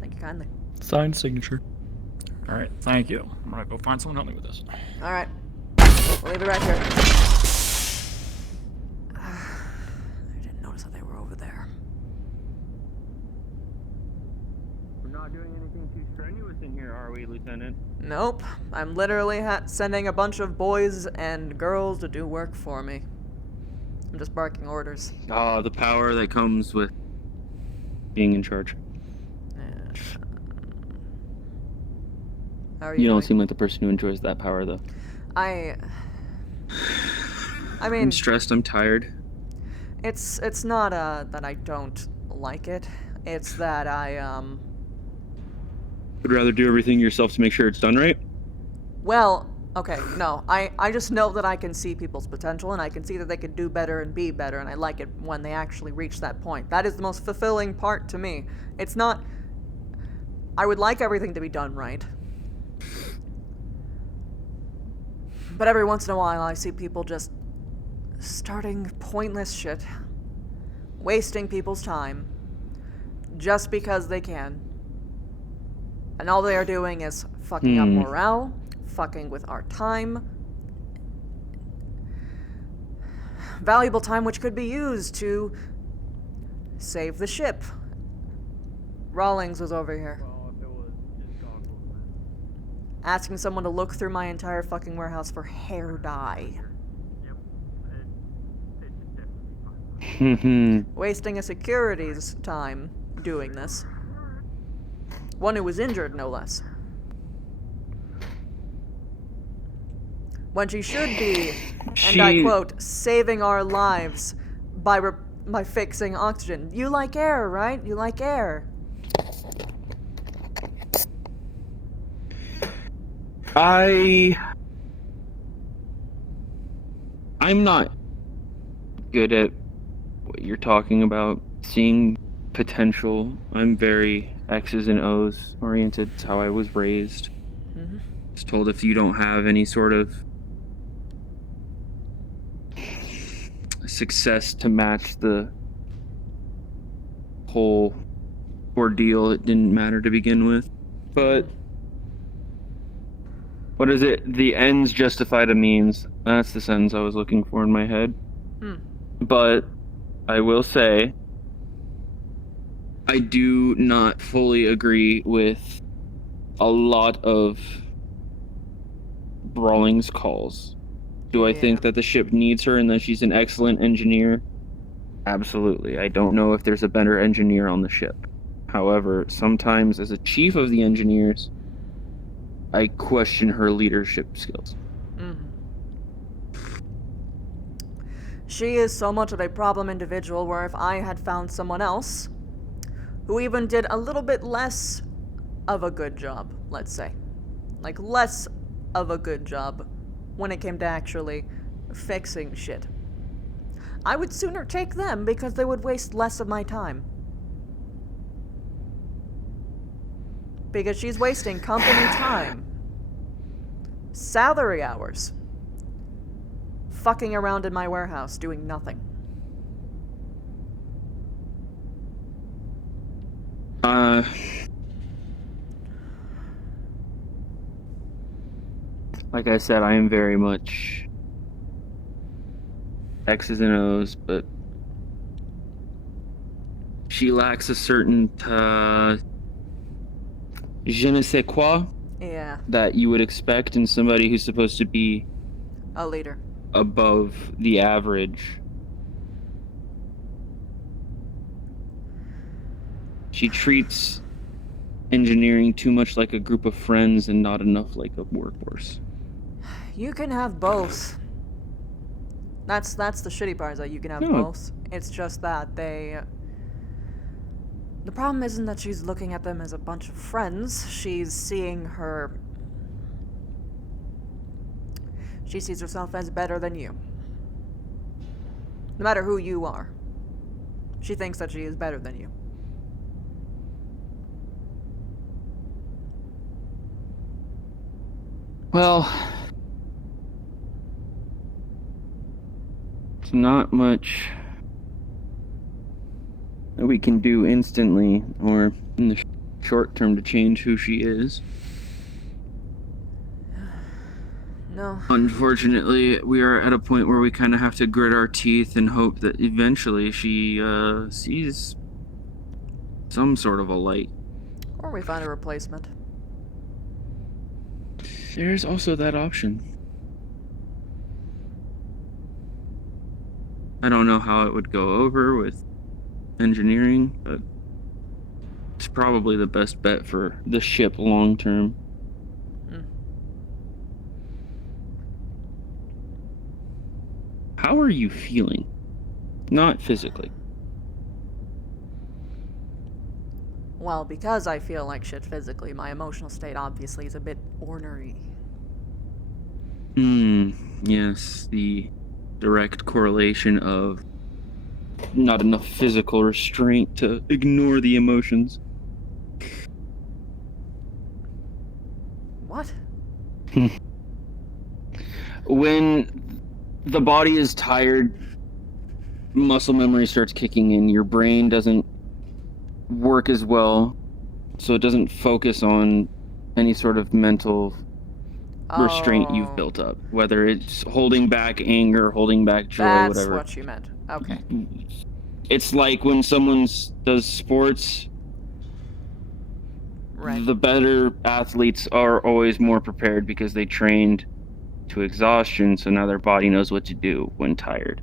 Thank you kindly. Signed signature. Alright, thank you. I'm gonna go find someone to help me with this. Alright. We'll leave it right here. I didn't notice that they were over there. We're not doing anything too strenuous in here, are we, Lieutenant? Nope. I'm literally sending a bunch of boys and girls to do work for me. I'm just barking orders. Oh, the power that comes with being in charge. How are You you don't doing? seem like the person who enjoys that power, though. I mean... I'm stressed, I'm tired. It's not, that I don't like it. It's that I, Would rather do everything yourself to make sure it's done right? Well, okay, no. I just know that I can see people's potential, and I can see that they could do better and be better, and I like it when they actually reach that point. That is the most fulfilling part to me. It's not... I would like everything to be done right. But every once in a while, I see people just starting pointless shit. Wasting people's time. Just because they can. And all they are doing is fucking up morale, fucking with our time. Valuable time which could be used to save the ship. Rawlings was over here. Asking someone to look through my entire fucking warehouse for hair dye. Wasting a security's time doing this. One who was injured, no less. When she should be, and I quote, saving our lives by fixing oxygen. You like air, right? You like air. I'm not good at what you're talking about, seeing potential. I'm very X's and O's oriented. It's how I was raised. Just told if you don't have any sort of success to match the whole ordeal, it didn't matter to begin with. But what is it? The ends justify the means. That's the sentence I was looking for in my head. But I will say, I do not fully agree with a lot of Brawling's calls. Do I think that the ship needs her and that she's an excellent engineer? Absolutely. I don't know if there's a better engineer on the ship. However, sometimes as a chief of the engineers, I question her leadership skills. She is so much of a problem individual where if I had found someone else who even did a little bit less of a good job, let's say, like less of a good job when it came to actually fixing shit, I would sooner take them because they would waste less of my time. Because she's wasting company time, salary hours, fucking around in my warehouse doing nothing. Like I said, I am very much X's and O's, but she lacks a certain je ne sais quoi that you would expect in somebody who's supposed to be a leader above the average. She treats engineering too much like a group of friends and not enough like a workforce. You can have both. That's the shitty part, is that you can have both. It's just that the problem isn't that she's looking at them as a bunch of friends. She sees herself as better than you. No matter who you are. She thinks that she is better than you. Well, it's not much that we can do instantly or in the short term to change who she is. No. Unfortunately, we are at a point where we kind of have to grit our teeth and hope that eventually she sees some sort of a light. Or we find a replacement. There's also that option. I don't know how it would go over with engineering, but it's probably the best bet for the ship long term. How are you feeling? Not physically. Well, because I feel like shit physically, my emotional state obviously is a bit ornery. Yes, the direct correlation of not enough physical restraint to ignore the emotions. What? When the body is tired, muscle memory starts kicking in. Your brain doesn't work as well, so it doesn't focus on any sort of mental restraint you've built up, whether it's holding back anger, holding back joy, whatever. That's what you meant. Okay. It's like when someone does sports, the better athletes are always more prepared because they trained to exhaustion, so now their body knows what to do when tired.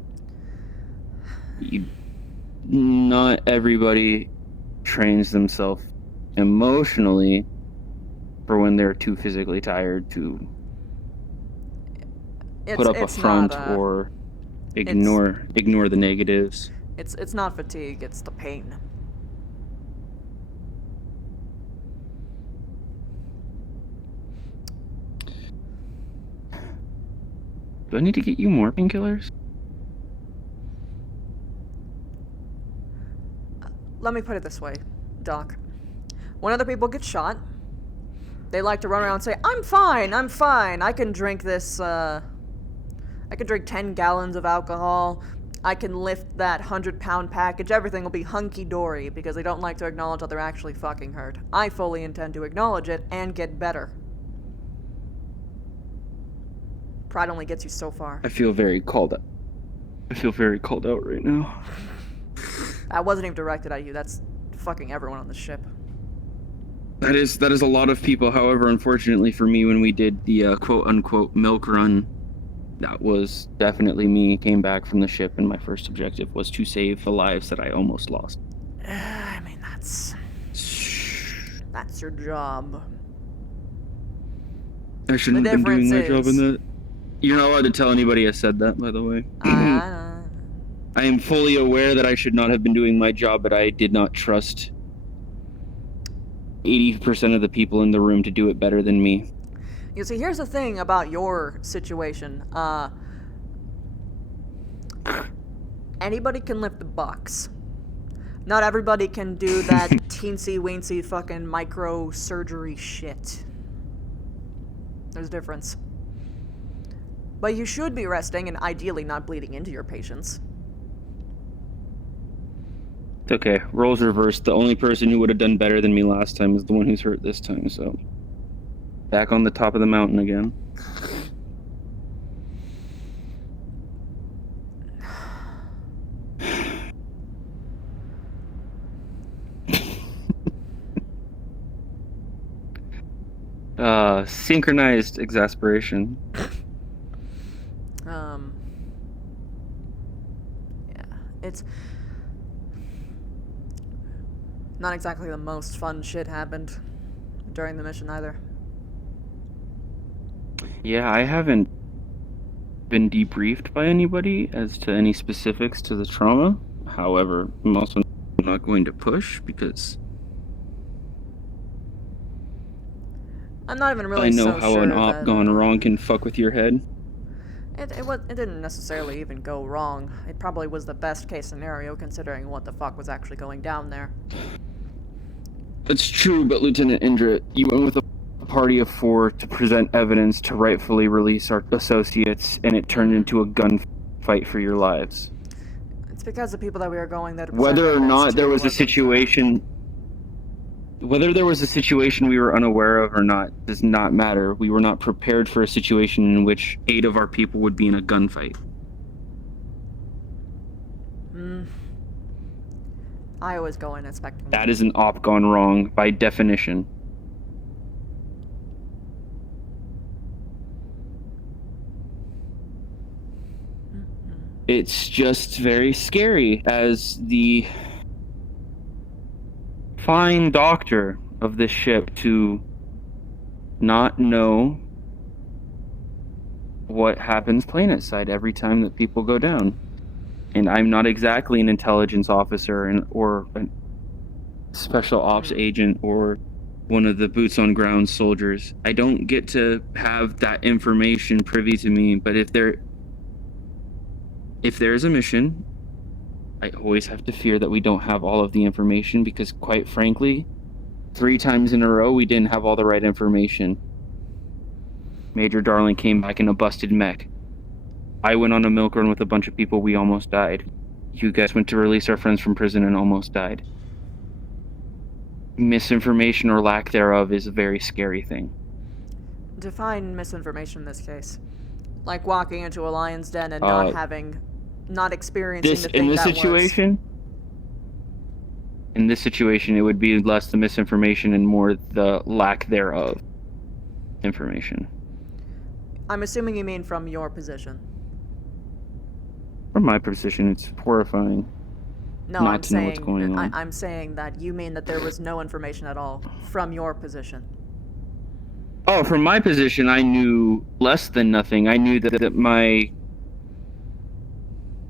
Not everybody trains themselves emotionally for when they're too physically tired to put up a front or ignore the negatives. It's not fatigue, it's the pain. Do I need to get you more painkillers? Let me put it this way, Doc. When other people get shot, they like to run around and say, I'm fine, I can drink this, I can drink 10 gallons of alcohol, I can lift that 100-pound package, everything will be hunky-dory, because they don't like to acknowledge that they're actually fucking hurt. I fully intend to acknowledge it and get better. Pride only gets you so far. I feel very called out. I feel very called out right now. That wasn't even directed at you, that's fucking everyone on the ship. That is a lot of people. However, unfortunately for me, when we did the quote-unquote milk run, that was definitely me. Came back from the ship, and my first objective was to save the lives that I almost lost. I mean, that's your job. I shouldn't have been doing my job in that. You're not allowed to tell anybody I said that, by the way. I am fully aware that I should not have been doing my job, but I did not trust 80% of the people in the room to do it better than me. You see, here's the thing about your situation. Anybody can lift the box. Not everybody can do that teensy-weensy fucking micro-surgery shit. There's a difference. But you should be resting and ideally not bleeding into your patients. It's okay. Roles reversed. The only person who would have done better than me last time is the one who's hurt this time, so... Back on the top of the mountain again. Synchronized exasperation. Yeah, it's not exactly the most fun shit happened during the mission either. Yeah, I haven't been debriefed by anybody as to any specifics to the trauma. However, I'm also not going to push because I'm not even really I know so how sure an op that, gone wrong can fuck with your head. It didn't necessarily even go wrong. It probably was the best case scenario considering what the fuck was actually going down there. That's true, but Lieutenant Indra, you went with a party of 4 to present evidence to rightfully release our associates, and it turned into a gunfight for your lives. It's because the people that we were going there to Whether or not there was a situation... Whether there was a situation we were unaware of or not does not matter. We were not prepared for a situation in which 8 of our people would be in a gunfight. I always go in expecting that is an op gone wrong by definition. It's just very scary as the fine doctor of this ship to not know what happens planetside every time that people go down. And I'm not exactly an intelligence officer or a special ops agent or one of the boots on ground soldiers. I don't get to have that information privy to me, but if there's a mission, I always have to fear that we don't have all of the information because, quite frankly, 3 times in a row we didn't have all the right information. Major Darling came back in a busted mech. I went on a milk run with a bunch of people, we almost died. You guys went to release our friends from prison and almost died. Misinformation or lack thereof is a very scary thing. Define misinformation in this case. Like walking into a lion's den and not experiencing the thing in this that situation, in this situation, it would be less the misinformation and more the lack thereof information. I'm assuming you mean from your position. From my position, it's horrifying. No, not to know what's going on. I'm saying that you mean that there was no information at all from your position. Oh, from my position, I knew less than nothing. I knew that my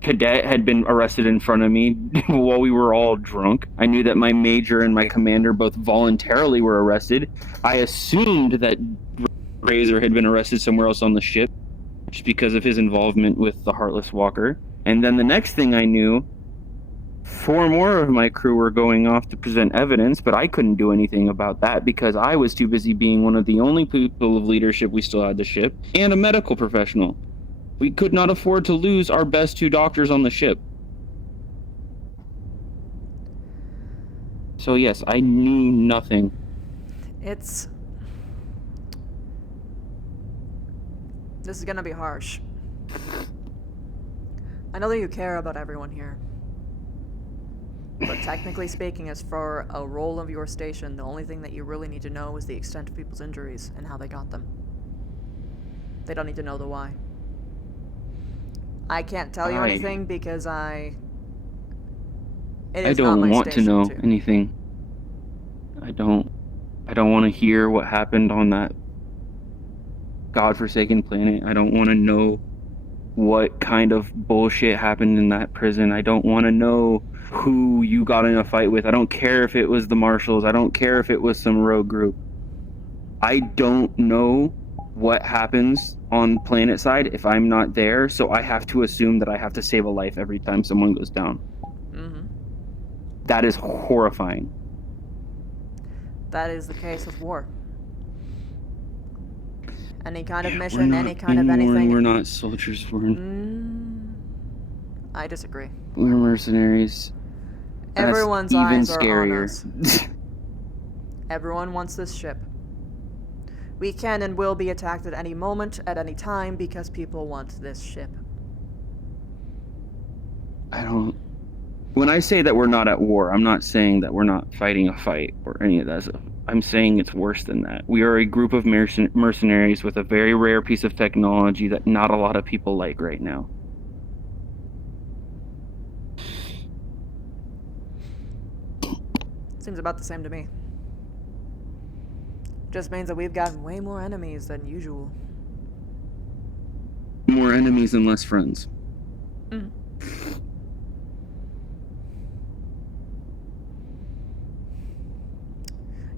cadet had been arrested in front of me while we were all drunk. I knew that my major and my commander both voluntarily were arrested. I assumed that Razor had been arrested somewhere else on the ship just because of his involvement with the Heartless Walker. And then the next thing I knew, 4 more of my crew were going off to present evidence, but I couldn't do anything about that because I was too busy being one of the only people of leadership we still had the ship, and a medical professional. We could not afford to lose our best 2 doctors on the ship. So yes, I knew nothing. This is gonna be harsh. I know that you care about everyone here. But technically speaking, as for a role of your station, the only thing that you really need to know is the extent of people's injuries and how they got them. They don't need to know the why. I can't tell you anything because I don't want to know anything. I don't want to hear what happened on that godforsaken planet. I don't want to know what kind of bullshit happened in that prison. I don't want to know who you got in a fight with. I don't care if it was the Marshals. I don't care if it was some rogue group. I don't know what happens on planet side if I'm not there, so I have to assume that I have to save a life every time someone goes down. Mm-hmm. That is horrifying. That is the case with war. Any kind of mission, any kind of anything. We're not soldiers, I disagree. We're mercenaries. Everyone's That's even eyes are scarier. on us. Everyone wants this ship. We can and will be attacked at any moment, at any time, because people want this ship. When I say that we're not at war, I'm not saying that we're not fighting a fight or any of that stuff. I'm saying it's worse than that. We are a group of mercenaries with a very rare piece of technology that not a lot of people like right now. Seems about the same to me. Just means that we've got way more enemies than usual. More enemies and less friends. Mm.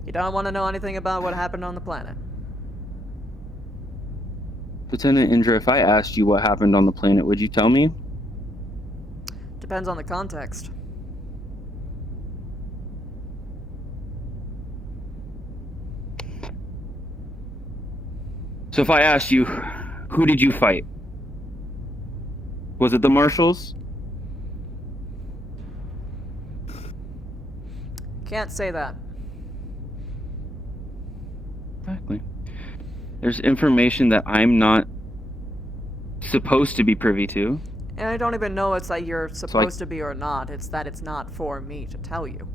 You don't want to know anything about what happened on the planet? Lieutenant Indra, if I asked you what happened on the planet, would you tell me? Depends on the context. So if I asked you, who did you fight? Was it the Marshals? Can't say that. Exactly. There's information that I'm not supposed to be privy to. And I don't even know it's that you're supposed to be or not. It's that it's not for me to tell you.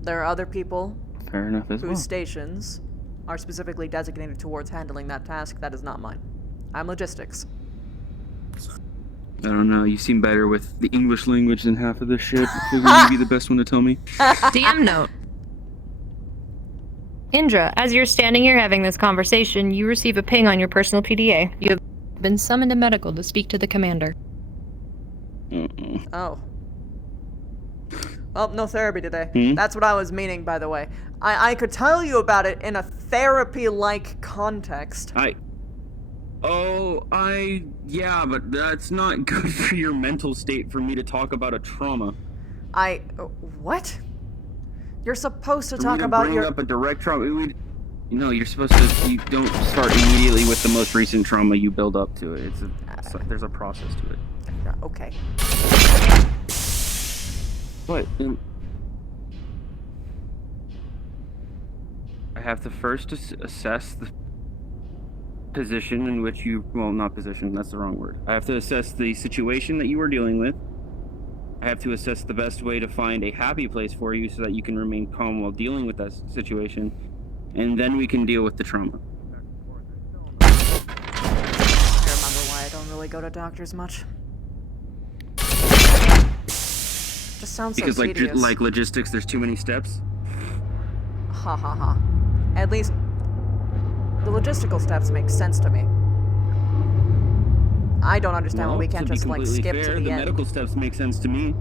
There are other people Fair enough as well. whose stations are specifically designated towards handling that task. That is not mine. I'm logistics. I don't know. You seem better with the English language than half of this shit. I figured you'd be the best one to tell me. DM note. Indra, as you're standing here having this conversation, you receive a ping on your personal PDA. You have been summoned to medical to speak to the commander. Oh. Well, no therapy today. Hmm? That's what I was meaning, by the way. I could tell you about it in a therapy-like context. Yeah, but that's not good for your mental state for me to talk about a trauma. What? You're supposed to For talk me to about bring your... up a direct trauma. You're supposed to. You don't start immediately with the most recent trauma. You build up to it. There's a process to it. Okay. What? I have to first assess the position in which you. Well, not position. That's the wrong word. I have to assess the situation that you are dealing with. I have to assess the best way to find a happy place for you so that you can remain calm while dealing with that situation. And then we can deal with the trauma. I remember why I don't really go to doctors much. Just sounds Because so tedious. like logistics, there's too many steps. Ha ha ha. At least the logistical steps make sense to me. I don't understand why we can't just like skip to the end. The medical steps make sense to me.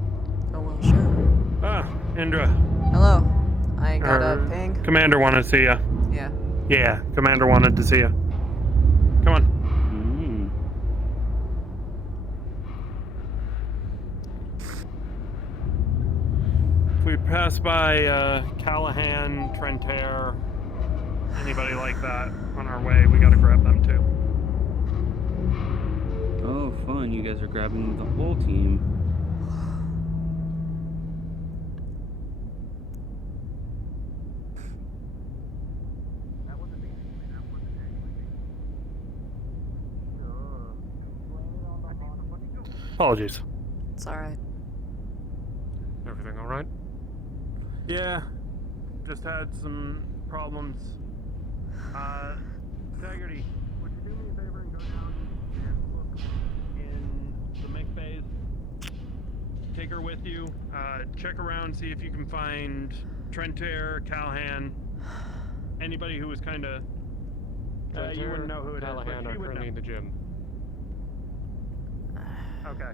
Oh well, sure. Indra. Hello. I got a ping. Commander wanted to see ya. Yeah. Yeah, Commander wanted to see ya. Come on. If we pass by Callahan, Trentair, anybody like that on our way, we gotta grab them too. Oh, fun. You guys are grabbing the whole team. Apologies. It's alright. Everything all right? Yeah, just had some problems. Integrity, would you do me a favor and go down and look in the mech bays? Take her with you. Check around, see if you can find Trentair, Callahan, anybody who was kind of. You wouldn't know who it Callahan is, but are she would currently in know. the gym. Okay.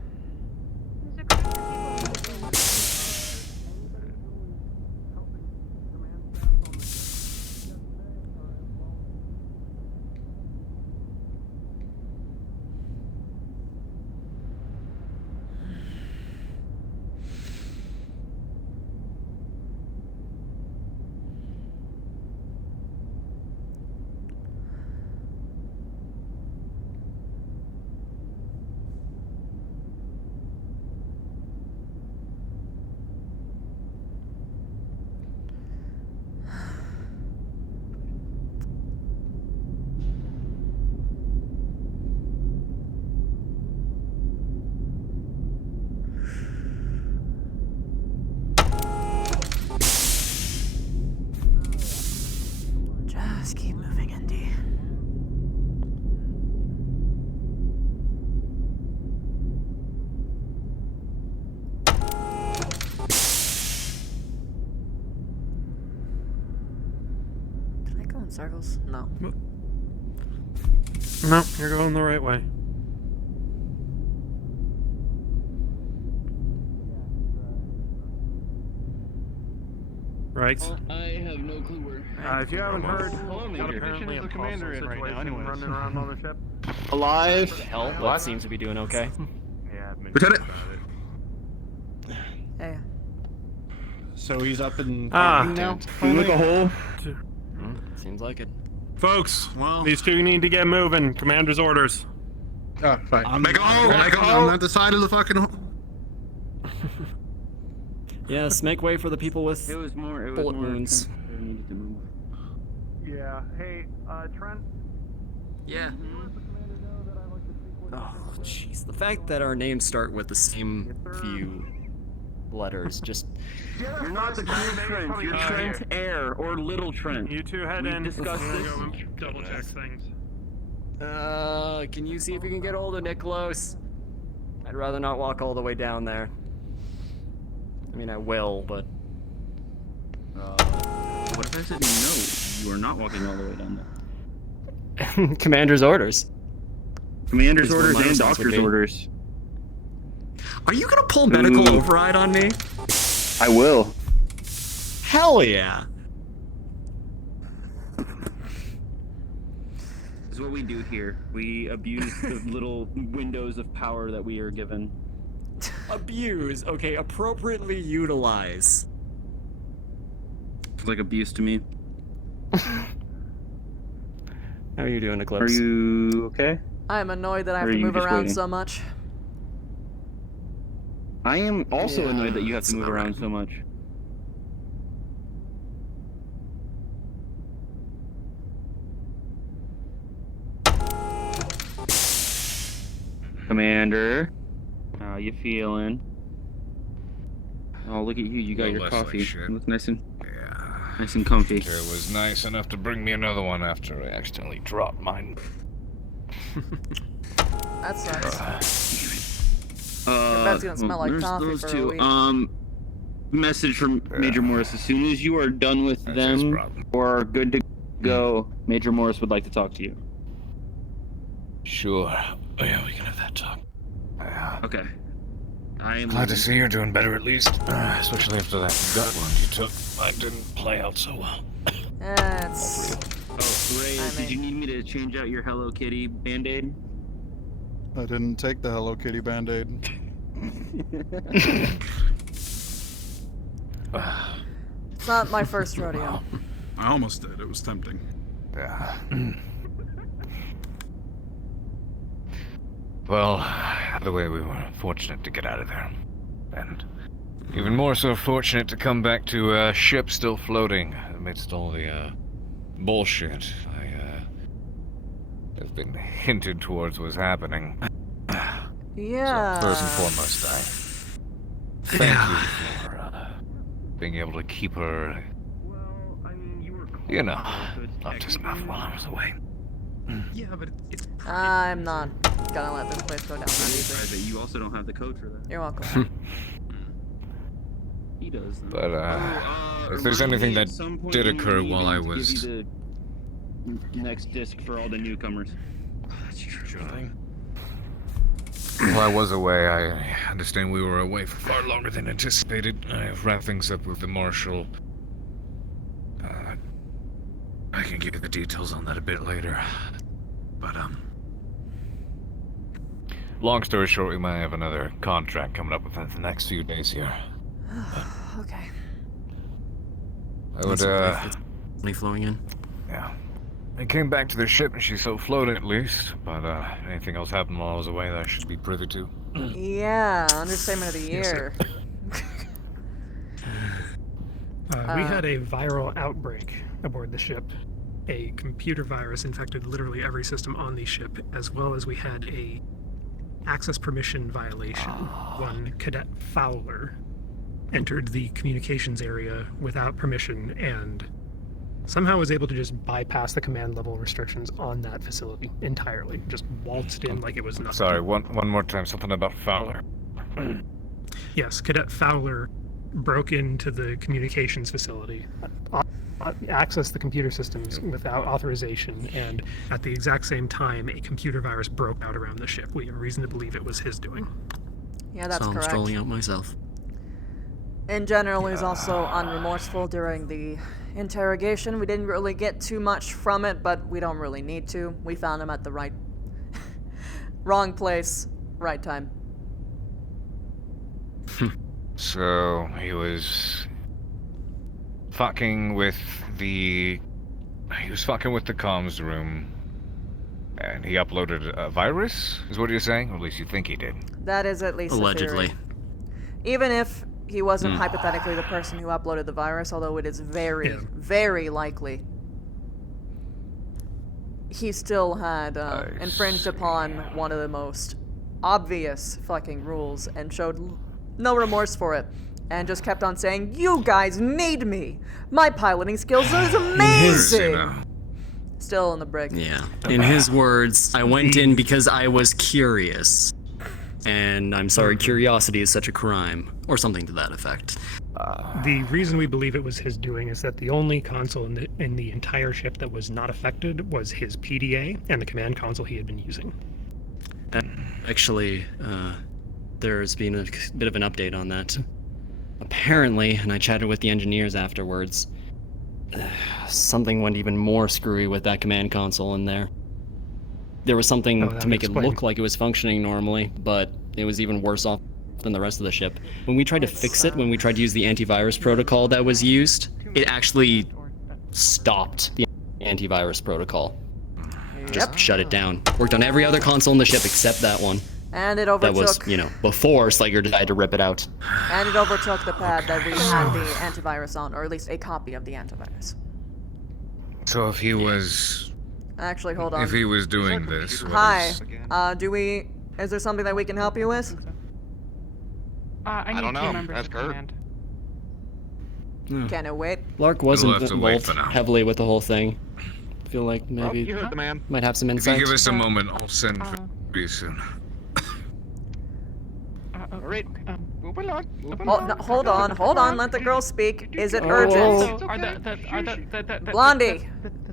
Just keep moving, Indy. Did I go in circles? No. No, you're going the right way. Right. I have no clue where. If you haven't heard, Hello, got Major. apparently Mission is a the commander in right now, situation anyways. running around on the ship. Alive. Hell, well, that seems to be doing okay. Yeah, I've been Lieutenant! Hey. So he's up in Ah. now. Can we look a hole? Seems like it. Folks, well, These two need to get moving. Commander's orders. Oh, fine. make a hole! Make a hole! I'm at the side of the fucking hole. Yes, make way for the people with It was more. bullet wounds. They needed to move. Yeah. Hey, Trent. Yeah. Oh, jeez. The fact that our names start with the same few letters just. You're not the Trent. You're Trent Air or Little Trent. You two head We've in. discussed I'm gonna this. go and double check things. Can you see if you can get hold of Nicholas? I'd rather not walk all the way down there. I mean, I will, but. What if I said no? You are not walking all the way down there. Commander's orders. Commander's Is what orders my and response would doctor's be. orders. Are you gonna pull medical Ooh. override on me? I will. Hell yeah! This is what we do here. We abuse the little windows of power that we are given. Abuse. Okay, appropriately utilize. It's like abuse to me. How are you doing, Eclipse? Are you okay? I am annoyed that I have Or to are you move just around waiting? so much. I am also Yeah, annoyed that you have it's to move not around right. so much. Commander, how you feeling? Oh, look at you! You got Well, your less like coffee. shit. Look nice and comfy. It was nice enough to bring me another one after I accidentally dropped mine. That sucks. Your bed's gonna smell like there's coffee those for a two. week. Message from Major Morris. As soon as you are done with That's his them problem. or are good to go, Major Morris would like to talk to you. Sure. Oh yeah, we can have that talk. Okay. I am Glad to see you're doing better at least. Especially after that gut wound you took. Mine didn't play out so well. It's. Oh, Ray, I did you mean- need me to change out your Hello Kitty Band-Aid? I didn't take the Hello Kitty Band-Aid. It's not my first rodeo. I almost did. It was tempting. Yeah. Well, either way, we were fortunate to get out of there. And even more so fortunate to come back to a ship still floating amidst all the bullshit I have been hinted towards was happening. Yeah. So, first and foremost, I thank you for being able to keep her, you know, up to snuff while I was away. Yeah, but it's I'm not gonna let this place go down that easy. Private, you also don't have the code for that. You're welcome. He does. Though. But if there's anything that did occur while I was, Give you the next disc for all the newcomers. Sure thing. While I was away, I understand we were away for far longer than anticipated. I have wrapped things up with the marshal. I can give you the details on that a bit later. But, long story short, we might have another contract coming up within the next few days here. Okay. I would, money flowing in. Yeah. I came back to the ship and she's so floated at least, but anything else happened while I was away that I should be privy to. Yeah, understatement of the year. We had a viral outbreak aboard the ship. A computer virus infected literally every system on the ship, as well as we had a access permission violation. One Cadet Fowler entered the communications area without permission and somehow was able to just bypass the command level restrictions on that facility entirely. Just waltzed in like it was nothing. Sorry, one more time, something about Fowler. Yes, Cadet Fowler broke into the communications facility, accessed the computer systems without authorization, and at the exact same time, a computer virus broke out around the ship. We have reason to believe it was his doing. Yeah, that's so correct. I'm strolling out myself. In general, he was also unremorseful during the interrogation. We didn't really get too much from it, but we don't really need to. We found him at the right... wrong place, right time. So, he was fucking with the... He was fucking with the comms room, and he uploaded a virus, is what you're saying? Or at least you think he did. That is at least allegedly. A theory. Even if he wasn't hypothetically the person who uploaded the virus, although it is very, very likely, he still had infringed upon one of the most obvious fucking rules and showed no remorse for it. And just kept on saying, "You guys need me! My piloting skills is amazing!" Still in the brig. Yeah. In his words, I went in because I was curious. And I'm sorry, curiosity is such a crime. Or something to that effect. The reason we believe it was his doing is that the only console in the entire ship that was not affected was his PDA and the command console he had been using. Actually, there's been a bit of an update on that. Apparently, and I chatted with the engineers afterwards, something went even more screwy with that command console in there. There was something to make it look like it was functioning normally, but it was even worse off than the rest of the ship. When we tried to fix it, when we tried to use the antivirus protocol that was used, it actually stopped the antivirus protocol. Just shut it down. Worked on every other console in the ship except that one. And it overtook... That was, you know, before Slager decided to rip it out. And it overtook the pad that we had the antivirus on, or at least a copy of the antivirus. So if he was... Actually, hold on. If he was doing this... Hi. Is there something that we can help you with? I don't know. That's Kurt. Can it wait? Lark wasn't involved heavily with the whole thing. I feel like maybe you heard the man. Might have some If insight. you give us a moment, I'll send for you soon. Alright, moving on. Oh, no, hold on, let the girl speak. Is it urgent? Blondie,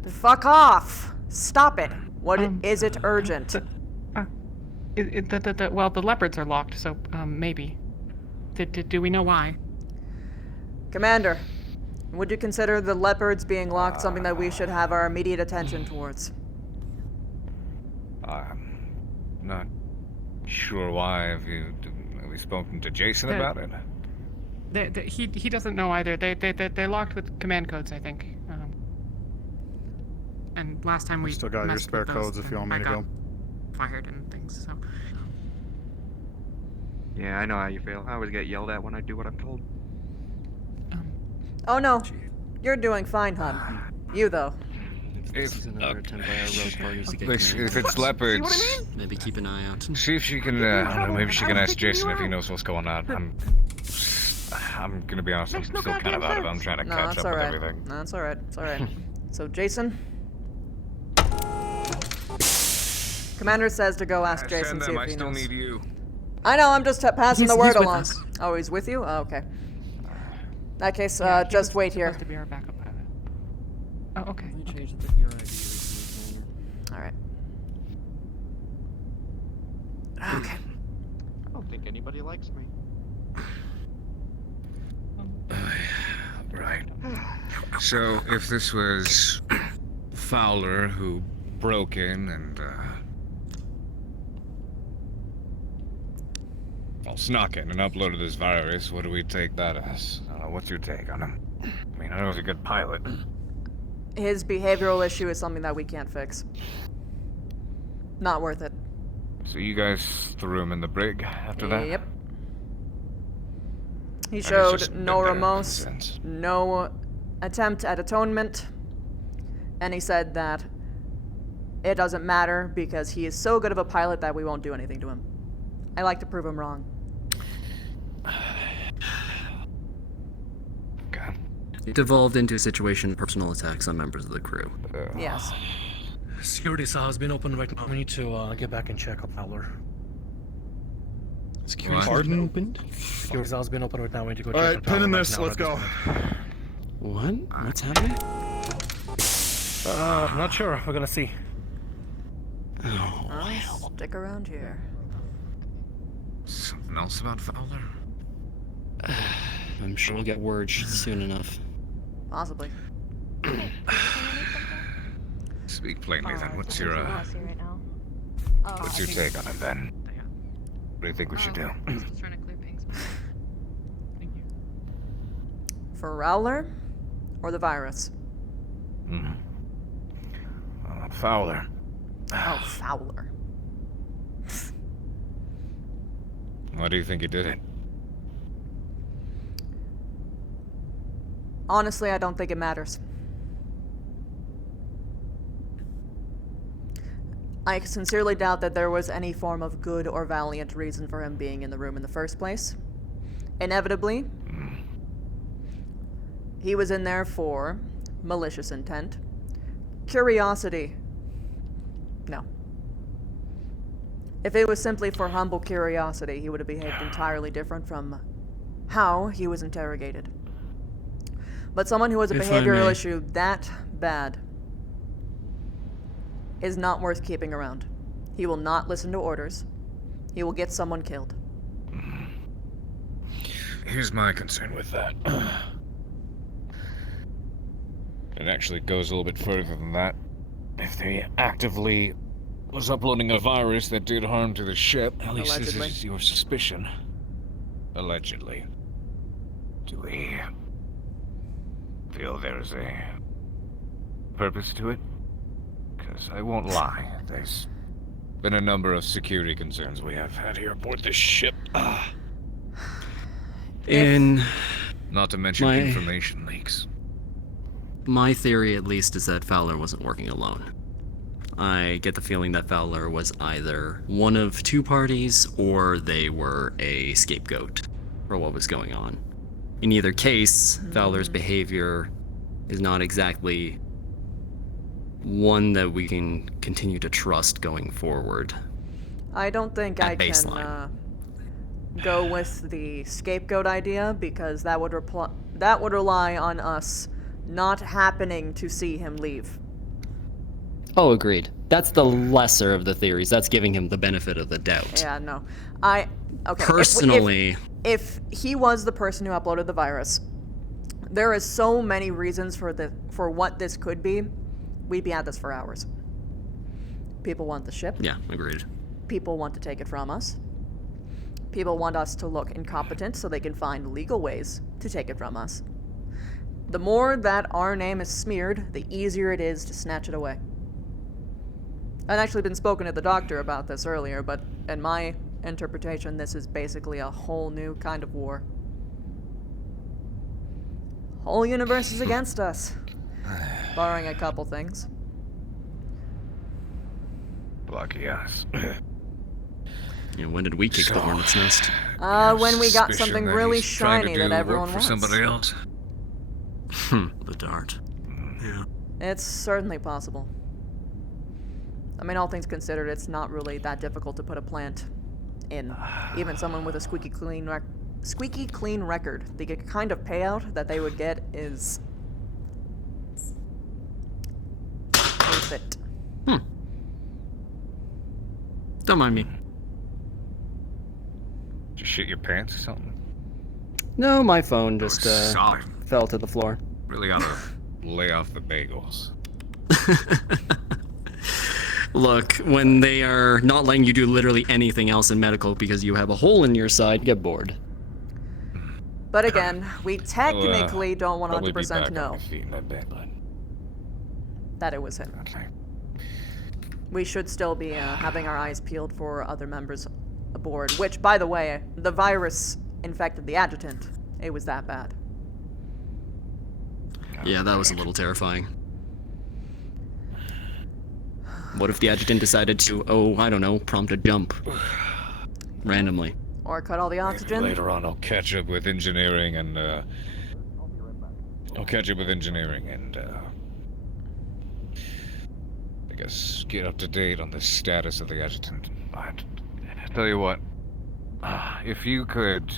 fuck off. Stop it. What is it urgent? Well, the leopards are locked, so maybe. Do we know why? Commander, would you consider the leopards being locked something that we should have our immediate attention towards? Not sure why. Have you spoken to Jason about it? He doesn't know either. They're locked with command codes, I think. And last time we still got your spare codes if you want me to go. Fired and things. So. Yeah, I know how you feel. I always get yelled at when I do what I'm told. Oh no, you're doing fine, hon. You though. This is another attempt by our rogue partners to get If it's leopards, maybe keep an eye out. see if she can. I don't know, maybe she can ask Jason if he knows what's going on. I'm gonna be honest. I'm still kind of out of it. I'm trying to No, catch that's up with alright. everything. No, that's alright. It's alright. So, Jason? Commander says to go ask Jason, see if I he still knows. need you. I know, I'm just passing the word He's with along. us. Oh, he's with you? Oh, okay. In that case, Yeah, he just was wait here. supposed to be our backup pilot. Oh, okay. Alright. Okay. I don't think anybody likes me. Right. So, if this was Fowler who broke in and, well, snuck in and uploaded this virus, what do we take that as? What's your take on him? I mean, I know he's a good pilot. His behavioral issue is something that we can't fix. Not worth it. So you guys threw him in the brig after that? Yep. He And it's showed just no been there remorse, since. no attempt at atonement, and he said that it doesn't matter because he is so good of a pilot that we won't do anything to him. I like to prove him wrong. It devolved into a situation of personal attacks on members of the crew. Yes. Security cell has been opened right now. We need to get back and check on Fowler. Security cell has been pardon? opened? Security cell has been opened right now. We need to go check Alright, on Fowler pin in right this. now Let's at go. moment. What? What's happening? Not sure. We're gonna see. I'll stick around here. Something else about Fowler? I'm sure we'll get word soon enough. Possibly. Speak plainly then. What's your, Right now. what's your take on it then? What do you think we should do? Just trying to clear pings. For Rowler or the virus? Fowler. Oh, Fowler. Why do you think he did it? Honestly, I don't think it matters. I sincerely doubt that there was any form of good or valiant reason for him being in the room in the first place. Inevitably, he was in there for malicious intent. Curiosity. No. If it was simply for humble curiosity, he would have behaved entirely different from how he was interrogated. But someone who has a If I behavioral may. issue that bad is not worth keeping around. He will not listen to orders. He will get someone killed. Here's my concern with that. It actually goes a little bit further than that. If they actively was uploading a virus that did harm to the ship, at least this Allegedly. is your suspicion. Allegedly. Do we feel there's a purpose to it? Because I won't lie, there's been a number of security concerns we have had here aboard this ship. Not to mention my- information leaks. My theory, at least, is that Fowler wasn't working alone. I get the feeling that Fowler was either one of two parties, or they were a scapegoat for what was going on. In either case, Fowler's behavior is not exactly one that we can continue to trust going forward. I don't think At I baseline. can go with the scapegoat idea because that would rely on us not happening to see him leave. Oh, agreed. That's the lesser of the theories. That's giving him the benefit of the doubt. Yeah, no. Okay. Personally- if he was the person who uploaded the virus, there is so many reasons for what this could be. We'd be at this for hours. People want the ship. Yeah, agreed. People want to take it from us. People want us to look incompetent so they can find legal ways to take it from us. The more that our name is smeared, the easier it is to snatch it away. I'd actually been spoken to the doctor about this earlier, but in my interpretation, this is basically a whole new kind of war. Whole universe is against us. Barring a couple things. Lucky us. You know, when did we kick the hornet's nest? When we got Suspicion something that really he's trying to shiny do that work everyone for wants. somebody else. The dart. Yeah. It's certainly possible. I mean, all things considered, it's not really that difficult to put a plant in. Even someone with a squeaky clean record, the kind of payout that they would get is worth it. Don't mind me. Did you shit your pants or something? No, my phone just solid. fell to the floor. Really gotta lay off the bagels. Look, when they are not letting you do literally anything else in medical because you have a hole in your side, you get bored. But again, we technically don't 100% know that it was him. Okay. We should still be having our eyes peeled for other members aboard, which, by the way, the virus infected the adjutant. It was that bad. Yeah, that was a little terrifying. What if the adjutant decided to, oh, I don't know, prompt a jump? Randomly. Or cut all the oxygen? Later on, I'll catch up with engineering and, I guess get up to date on the status of the adjutant. But, tell you what, if you could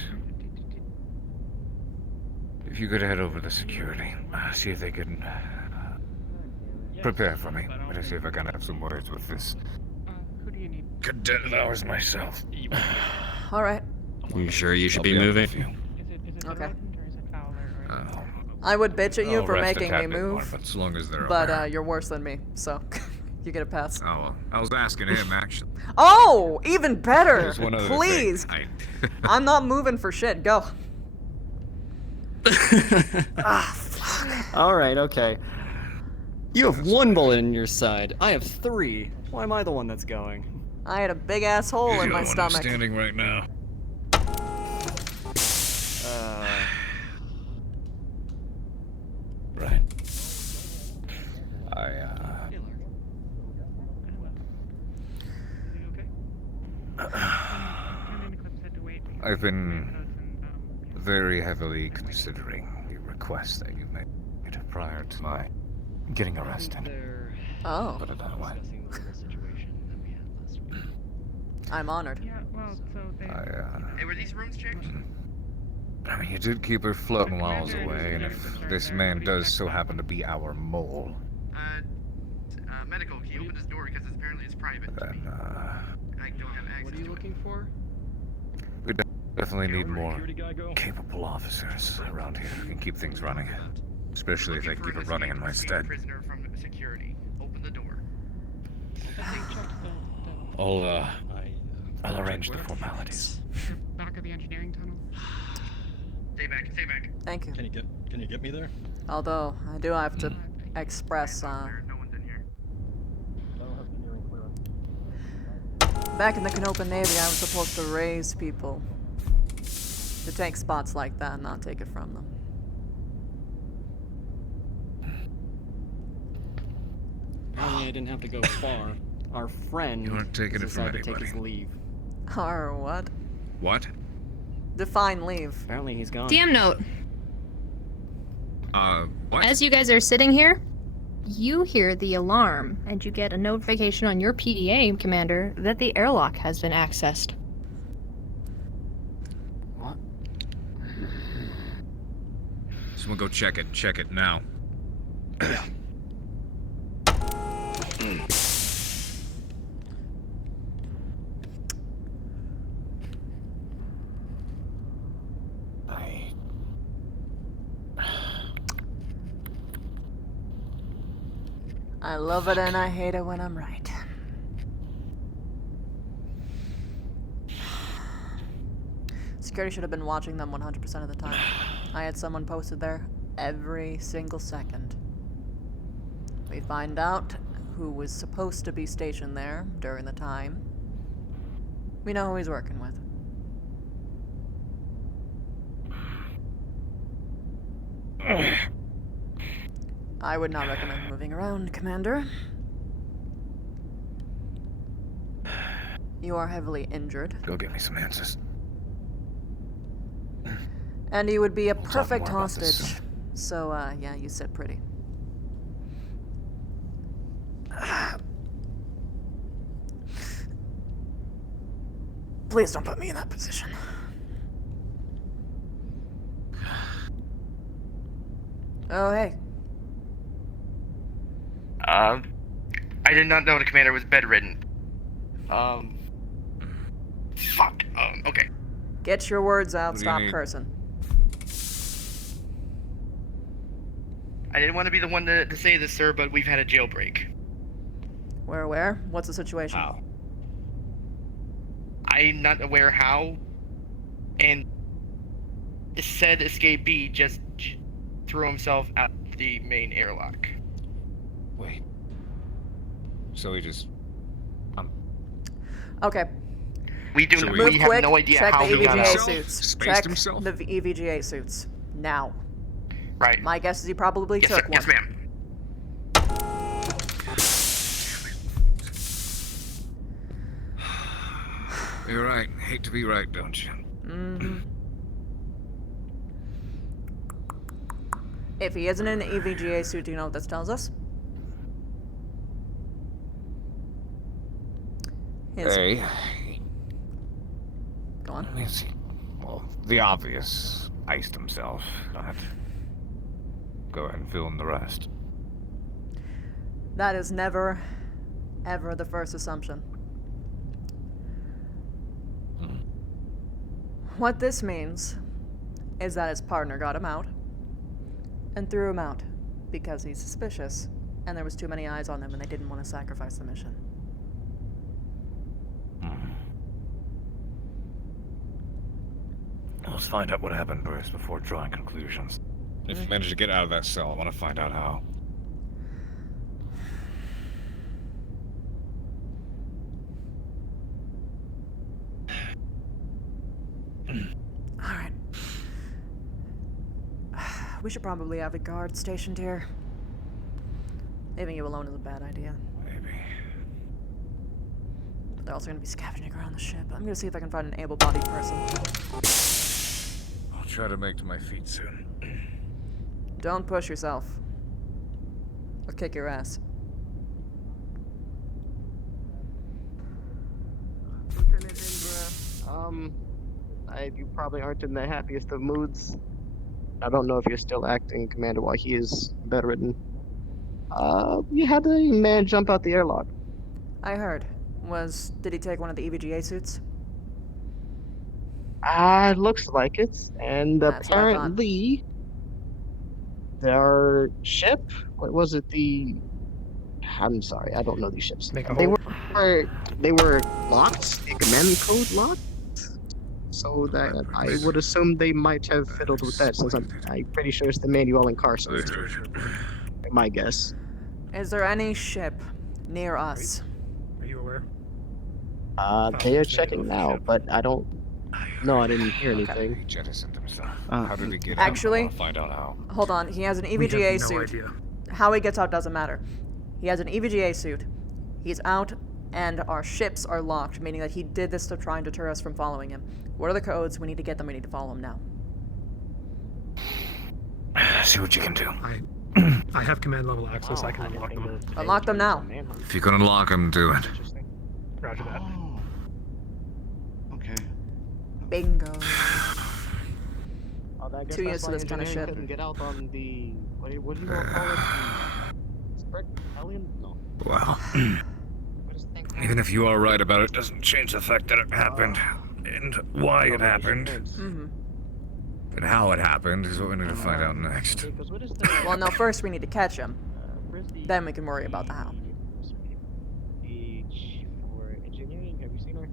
head over to security, see if they can prepare for me. Better see if I can have some words with this cadet of ours myself. Alright. You sure you should be moving? Okay. I would bitch at you I'll for rest a making tad me bit more, move, but as long as they're but aware. you're worse than me, so you get a pass. Oh, well, I was asking him, actually. Oh! Even better! There's one other Please! thing. I'm not moving for shit. Go. Alright, okay. You have one bullet in your side. I have 3. Why am I the one that's going? I had a big ass hole You're in the my one stomach. standing right now. Right. I've been very heavily considering the request that you made prior to my getting arrested. Oh. Put it that way. I'm honored. Hey, were these rooms checked? I mean, you did keep her floating miles away, and if this man does so happen to be our mole, Medical, he opened his door because apparently it's private. then, I don't have access. What are you looking for? we definitely need more capable officers around here who can keep things running. Especially if they keep it running in my stead. Prisoner from security. Open the door. I'll arrange the formalities. The back of the engineering tunnel. Stay back, stay back. Thank you. Can you get me there? Although, I do have to express, back in the Canopa Navy, I was supposed to raise people to take spots like that and not take it from them. Apparently I didn't have to go far. Our friend You weren't taking it from decided to take anybody. his leave. Or what? What? Define leave. Apparently he's gone. DM note. What? As you guys are sitting here, you hear the alarm, and you get a notification on your PDA, Commander, that the airlock has been accessed. What? Someone go check it. Check it now. Yeah. I love it and I hate it when I'm right. Security should have been watching them 100% of the time. I had someone posted there every single second. We find out who was supposed to be stationed there during the time. We know who he's working with. I would not recommend moving around, Commander. You are heavily injured. Go get me some answers. And you would be a We'll talk perfect more about this hostage. So, yeah, you sit pretty. Please don't put me in that position. Oh, hey. I did not know the commander was bedridden. Fuck. Okay. Get your words out, What do you stop need? cursing. I didn't want to be the one to say this, sir, but we've had a jailbreak. Where? What's the situation? How? I'm not aware how. And the said escapee just threw himself out the main airlock. Wait. So he just... Okay. We do. So we Move have quick, no idea check how the he got EVGA out. suits. Spaced Check himself? the EVGA suits. Now. Right. My guess is he probably Yes, took sir. one. Yes, ma'am. You're right. Hate to be right, don't you? Mm-hmm. If he isn't in an EVGA suit, do you know what this tells us? Hey. Go on. Let me see. Well, the obvious. Iced himself. Go ahead and fill in the rest. That is never, ever the first assumption. What this means is that his partner got him out and threw him out because he's suspicious and there was too many eyes on them and they didn't want to sacrifice the mission. Let's find out what happened first before drawing conclusions. If you manage to get out of that cell, I want to find out how. Alright. We should probably have a guard stationed here. Leaving you alone is a bad idea. Maybe. But they're also going to be scavenging around the ship. I'm going to see if I can find an able-bodied person. I'll try to make to my feet soon. Don't push yourself. I'll kick your ass. Lieutenant Indra, you probably aren't in the happiest of moods. I don't know if you're still acting commander while he is bedridden. You had a man jump out the airlock. I heard. Did he take one of the EVGA suits? Looks like it. And That's what I thought. apparently, their ship, what was it, I'm sorry, I don't know these ships. They were locked, a command code locked. So that I would assume they might have fiddled with that, since I'm pretty sure it's the Manuel and Carson. My guess. Is there any ship near us? Are you aware? They are checking now, but I don't. No, I didn't hear anything. He jettisoned himself. How did he get Actually, out? I want to find out how. Hold on. He has an We EVGA have no suit. idea. How he gets out doesn't matter. He has an EVGA suit. He's out, and our ships are locked, meaning that he did this to try and deter us from following him. What are the codes? We need to get them. We need to follow him now. See what you can do. I have command level access. I can unlock them. Unlock them now. If you can unlock them, do it. Roger that. Okay. Bingo. I guess 2 that's years to why this kind of engineering ship. couldn't get out on the what do you want to call it? The Sprint Alien? No. Well, even if you are right about it, doesn't change the fact that it happened. And why it happened. Mm-hmm. And how it happened is what we need to find out next. Well, no, first we need to catch him. Then we can worry about the how. For engineering, have you seen her?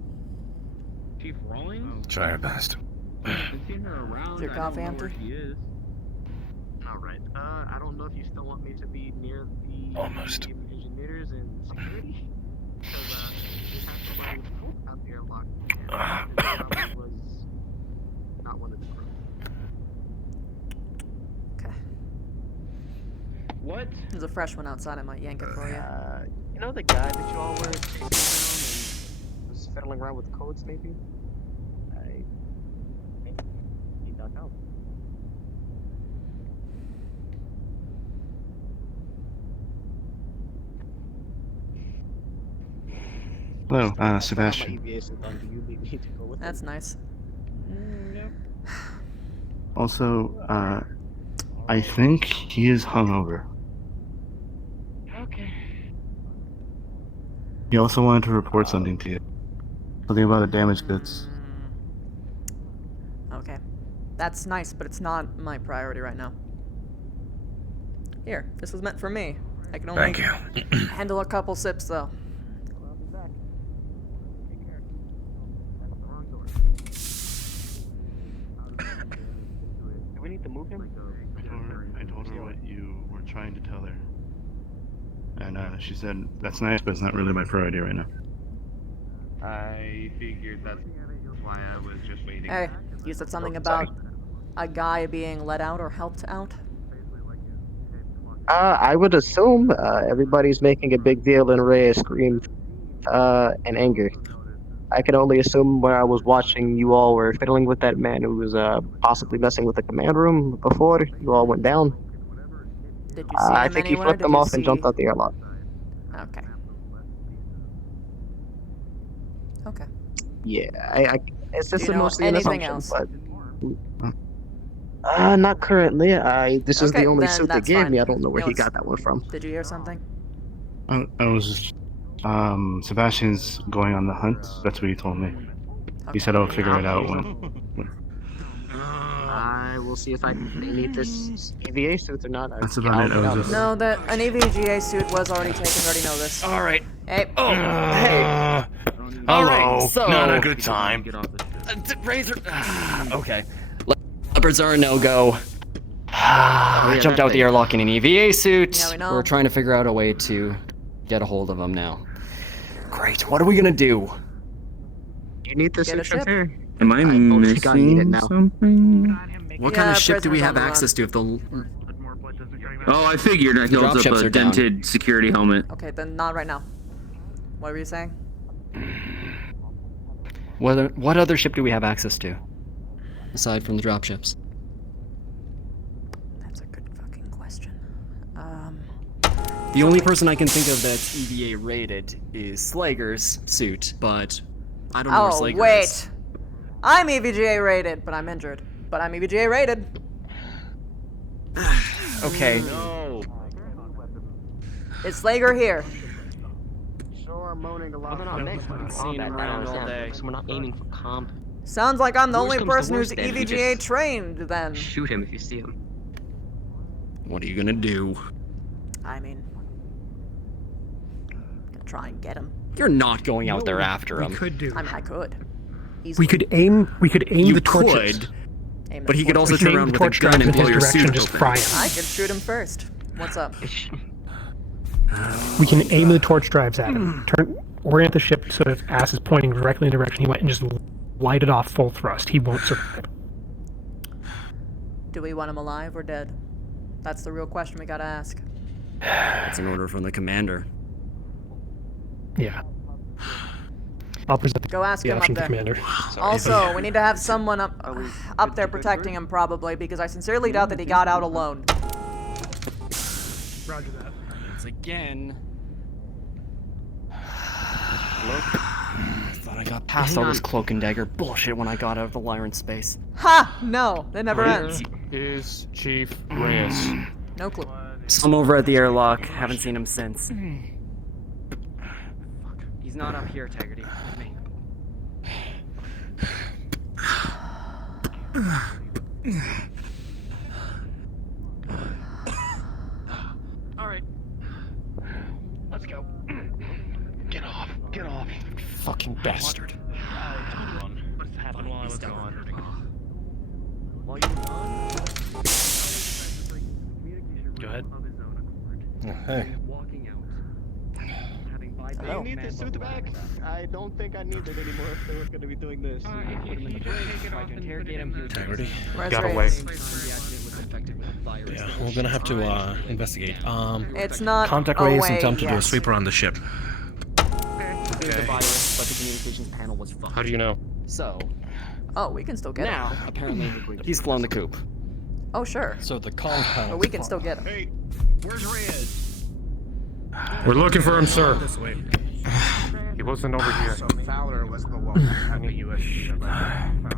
Chief Rawlings? Try our best. I've seen her around. Is your coffee I don't know empty? where she is. Alright. I don't know if you still want me to be near the Almost. engineers and security. Because we have somebody out the airlock. And it probably was not one of the crew. Okay. What? There's a fresh one outside. I might yank it for you. You know the guy that you all were chasing around and was fiddling around with codes, maybe? I need that help. Hello, Sebastian. That's nice. Also, I think he is hungover. Okay. He also wanted to report something to you. Something about a damaged goods. Okay. That's nice, but it's not my priority right now. Here, this was meant for me. I can only Thank you. handle a couple sips, though. Do we need to move him? I told her what you were trying to tell her. And she said, that's nice, but it's not really my priority right now. I figured that's why I was just waiting. Hey, you said something about a guy being let out or helped out? I would assume everybody's making a big deal and Rhea screamed in anger. I can only assume when I was watching you all were fiddling with that man who was possibly messing with the command room before you all went down. Did you see him I think he anywhere? flipped Did them you off and see- jumped out the airlock. Okay. Okay. Yeah, it's Do just you know mostly an anything assumption, else? but not currently. This is Okay, the only then suit they that's gave fine. me. I don't know where You he know, got that one from. Did you hear something? I was just, Sebastian's going on the hunt. That's what he told me. He said I'll figure it out when. I will see if they need this EVA suit or not. That's about it. I was just. No, that an EVGA suit was already taken. We already know this. All right. Hey. Oh, hey. All Hello. right, so Not a good time. Razor. Okay. Leopards are a no-go. I jumped out the airlock in an EVA suit. Yeah, we know. We're trying to figure out a way to get a hold of him now. Great. What are we gonna do? You need this Get a suit, ship. Shantae? Am I don't think I need it missing now. something? What kind Yeah, of ship do we prisoners have on the run. access to if the Oh, I figured I The held up dropships a are down. dented security helmet. Okay, then not right now. What were you saying? what other ship do we have access to? Aside from the dropships. That's a good fucking question. The only person I can think of that's EVA rated is Slager's suit, but I don't know where Oh, Slager wait. is. I'm EVGA rated, but I'm injured. But I'm EVGA rated. Okay. Is Slager here? Sure, I'm moaning a lot. We're not seeing him around all day. So we're not aiming for comp. Sounds like I'm the Worst only comes to person who's worst, then we EVGA just trained, then. Shoot him if you see him. What are you gonna do? I mean, gonna try and get him. You're not going out there after him. We could do. I mean, I could. We could aim. We could aim You the torches. could, Aim but the he could torches. also We could turn aim around the with a torch gun drive and in blow his your direction, suit just open. fry him. I could shoot him first. What's up? We can aim the torch drives at him. Orient the ship so that its ass is pointing directly in the direction he went, and just light it off full thrust. He won't survive. Do we want him alive or dead? That's the real question we gotta ask. It's an order from the commander. Yeah. I'll present Go ask the him up option to there. commander. Also, we need to have someone up there protecting him, probably, because I sincerely doubt that he got out alone. Roger that. Once again. Thought I got past all this cloak and dagger bullshit when I got out of the Lyran space. Ha! No, that never Where ends. is Chief Reyes? No clue. I'm over at the airlock. Haven't seen him since. He's not up here, Integrity. With me. Alright. Let's go. Get off. Get off. Fucking bastard. What's happened while I was gone? While you were gone? Go ahead. Hey. Walking out. Having Do you need this suit back? I don't think I need it anymore if they were going to be doing this. Interrogate him. Integrity. Where's Got Reyes? away. Yeah, we're gonna have to investigate. It's not Contact Reyes away and tell him to do a yet. sweeper on the ship. cleared the virus, but the communications panel was fucked. How do you know? So, Oh, we can still get now, him. apparently, he's flown the coop. Oh, sure. So the comm panel. But we can still get him. Hey, where's Reyes? We're looking for him, sir. This way. He wasn't over here. So Fowler was the one who had the U.S. ship found.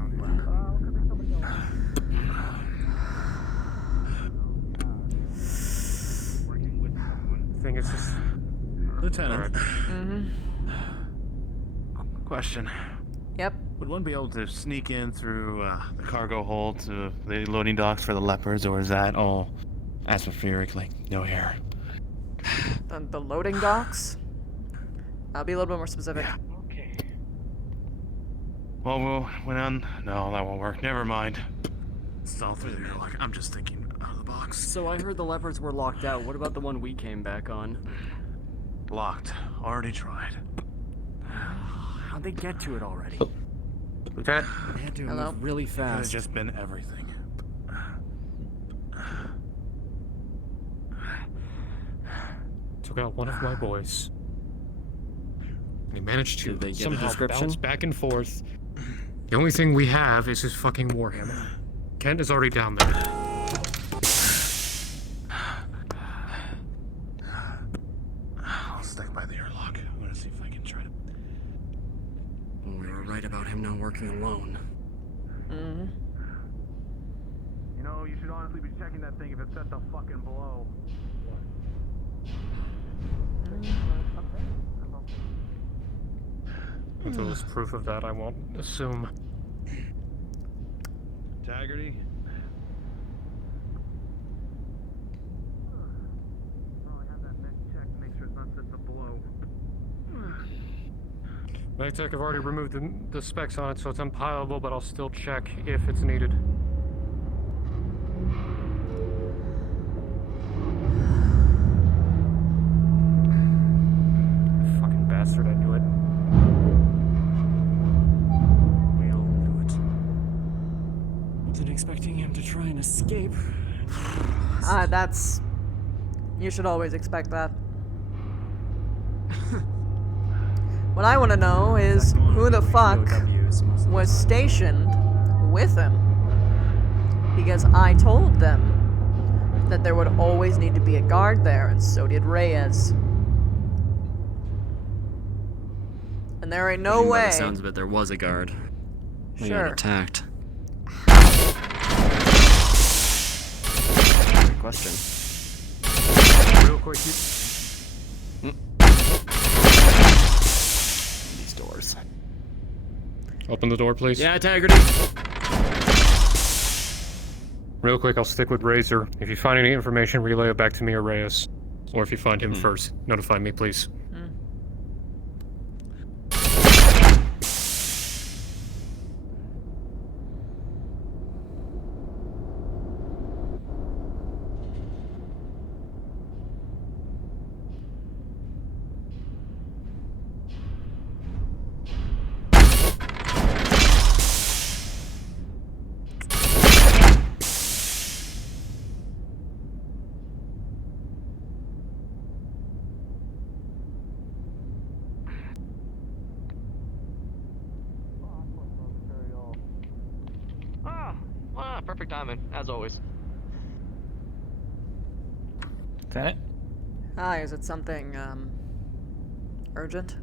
Thing is just... Lieutenant. Question. Yep. Would one be able to sneak in through the cargo hold to the loading docks for the leopards, or is that all atmospheric, like no air? The loading docks? I'll be a little bit more specific. Yeah. Well, we'll went on. No, that won't work. Never mind. It's all through the airlock. I'm just thinking out of the box. So I heard the leopards were locked out. What about the one we came back on? Locked. Already tried. How'd they get to it already? Lieutenant? They had to Hello? move really Could have fast. just been everything. Took out one of my boys. And he managed to Did they get a somehow description? bounce back and forth. The only thing we have is his fucking warhammer. Kent is already down there. I'll stick by the airlock. I'm gonna see if I can try to. We were right about him not working alone. Mm-hmm. You know, you should honestly be checking that thing if it set the fucking blow. Until there's proof of that, I won't assume. Taggarty. Magtech have already removed the specs on it, so it's unpilable, but I'll still check if it's needed. Fucking bastard, I knew it. We all knew it. Wasn't expecting him to try and escape. That's... You should always expect that. What I want to know is who the fuck was stationed with him. Because I told them that there would always need to be a guard there, and so did Reyes. And there ain't no By way. the sounds of it, there was a guard. We got Sure. attacked. Good question. Real quick, These doors. Open the door, please. Yeah, Taggarty. Real quick, I'll stick with Razor. If you find any information, relay it back to me or Reyes. Or if you find him first, notify me, please. Perfect timing, as always. Lieutenant? Hi, is it something, urgent?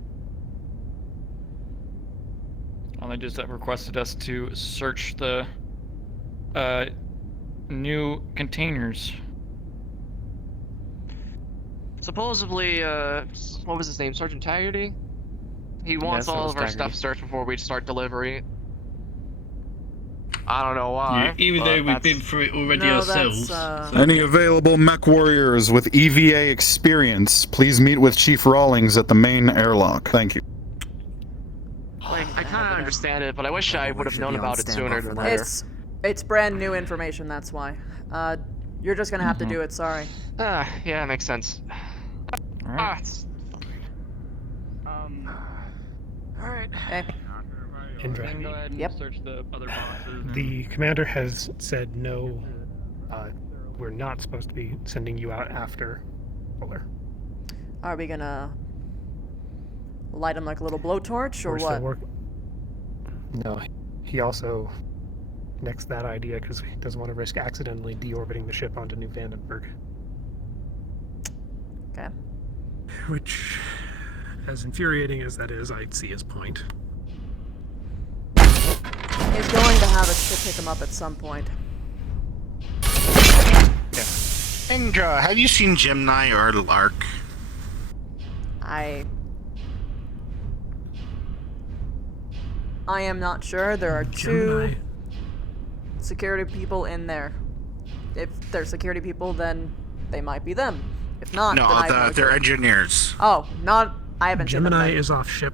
Well, they just requested us to search the new containers. Supposedly, what was his name? Sergeant Taggarty? He wants Yes, it all was of our Taggarty. stuff searched before we start delivery. I don't know why. Even but though we've that's- been through it already No, ourselves. that's, Any available mech warriors with EVA experience, please meet with Chief Rawlings at the main airlock. Thank you. Like, I kind of understand it, but I wish I would have known about it sooner than later. It's brand new information, that's why. You're just gonna have to do it, sorry. Yeah, makes sense. Alright. Hey. Indra. Go ahead and Yep. search the other boxes. The commander has said no, we're not supposed to be sending you out after Fuller. Are we gonna light him like a little blowtorch, or We're still what? No, he also nixed that idea because he doesn't want to risk accidentally deorbiting the ship onto New Vandenberg. Okay. Which, as infuriating as that is, I see his point. He's going to have a ship pick him up at some point. Indra, have you seen Gemini or Lark? I am not sure. There are Gemini. two security people in there. If they're security people, then they might be them. If not, No, then I have no they're clue. engineers. Oh, not. I haven't seen them. Gemini then. is off ship.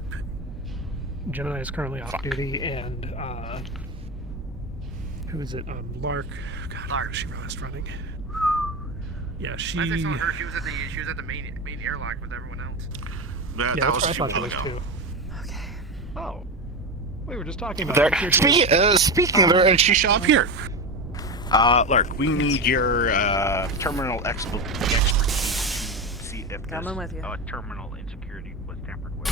Gemini is currently off duty, and who is it? Lark. God, where is she last running? Yeah, she. Last I saw her, she was at the main airlock with everyone else. That Yeah, was that's a where I few thought she months was ago. too. Okay. Oh, we were just talking about. There, speaking of her, and she showed up here. Lark, we need your terminal expertise to see if Coming with you. terminal insecurity was tampered with.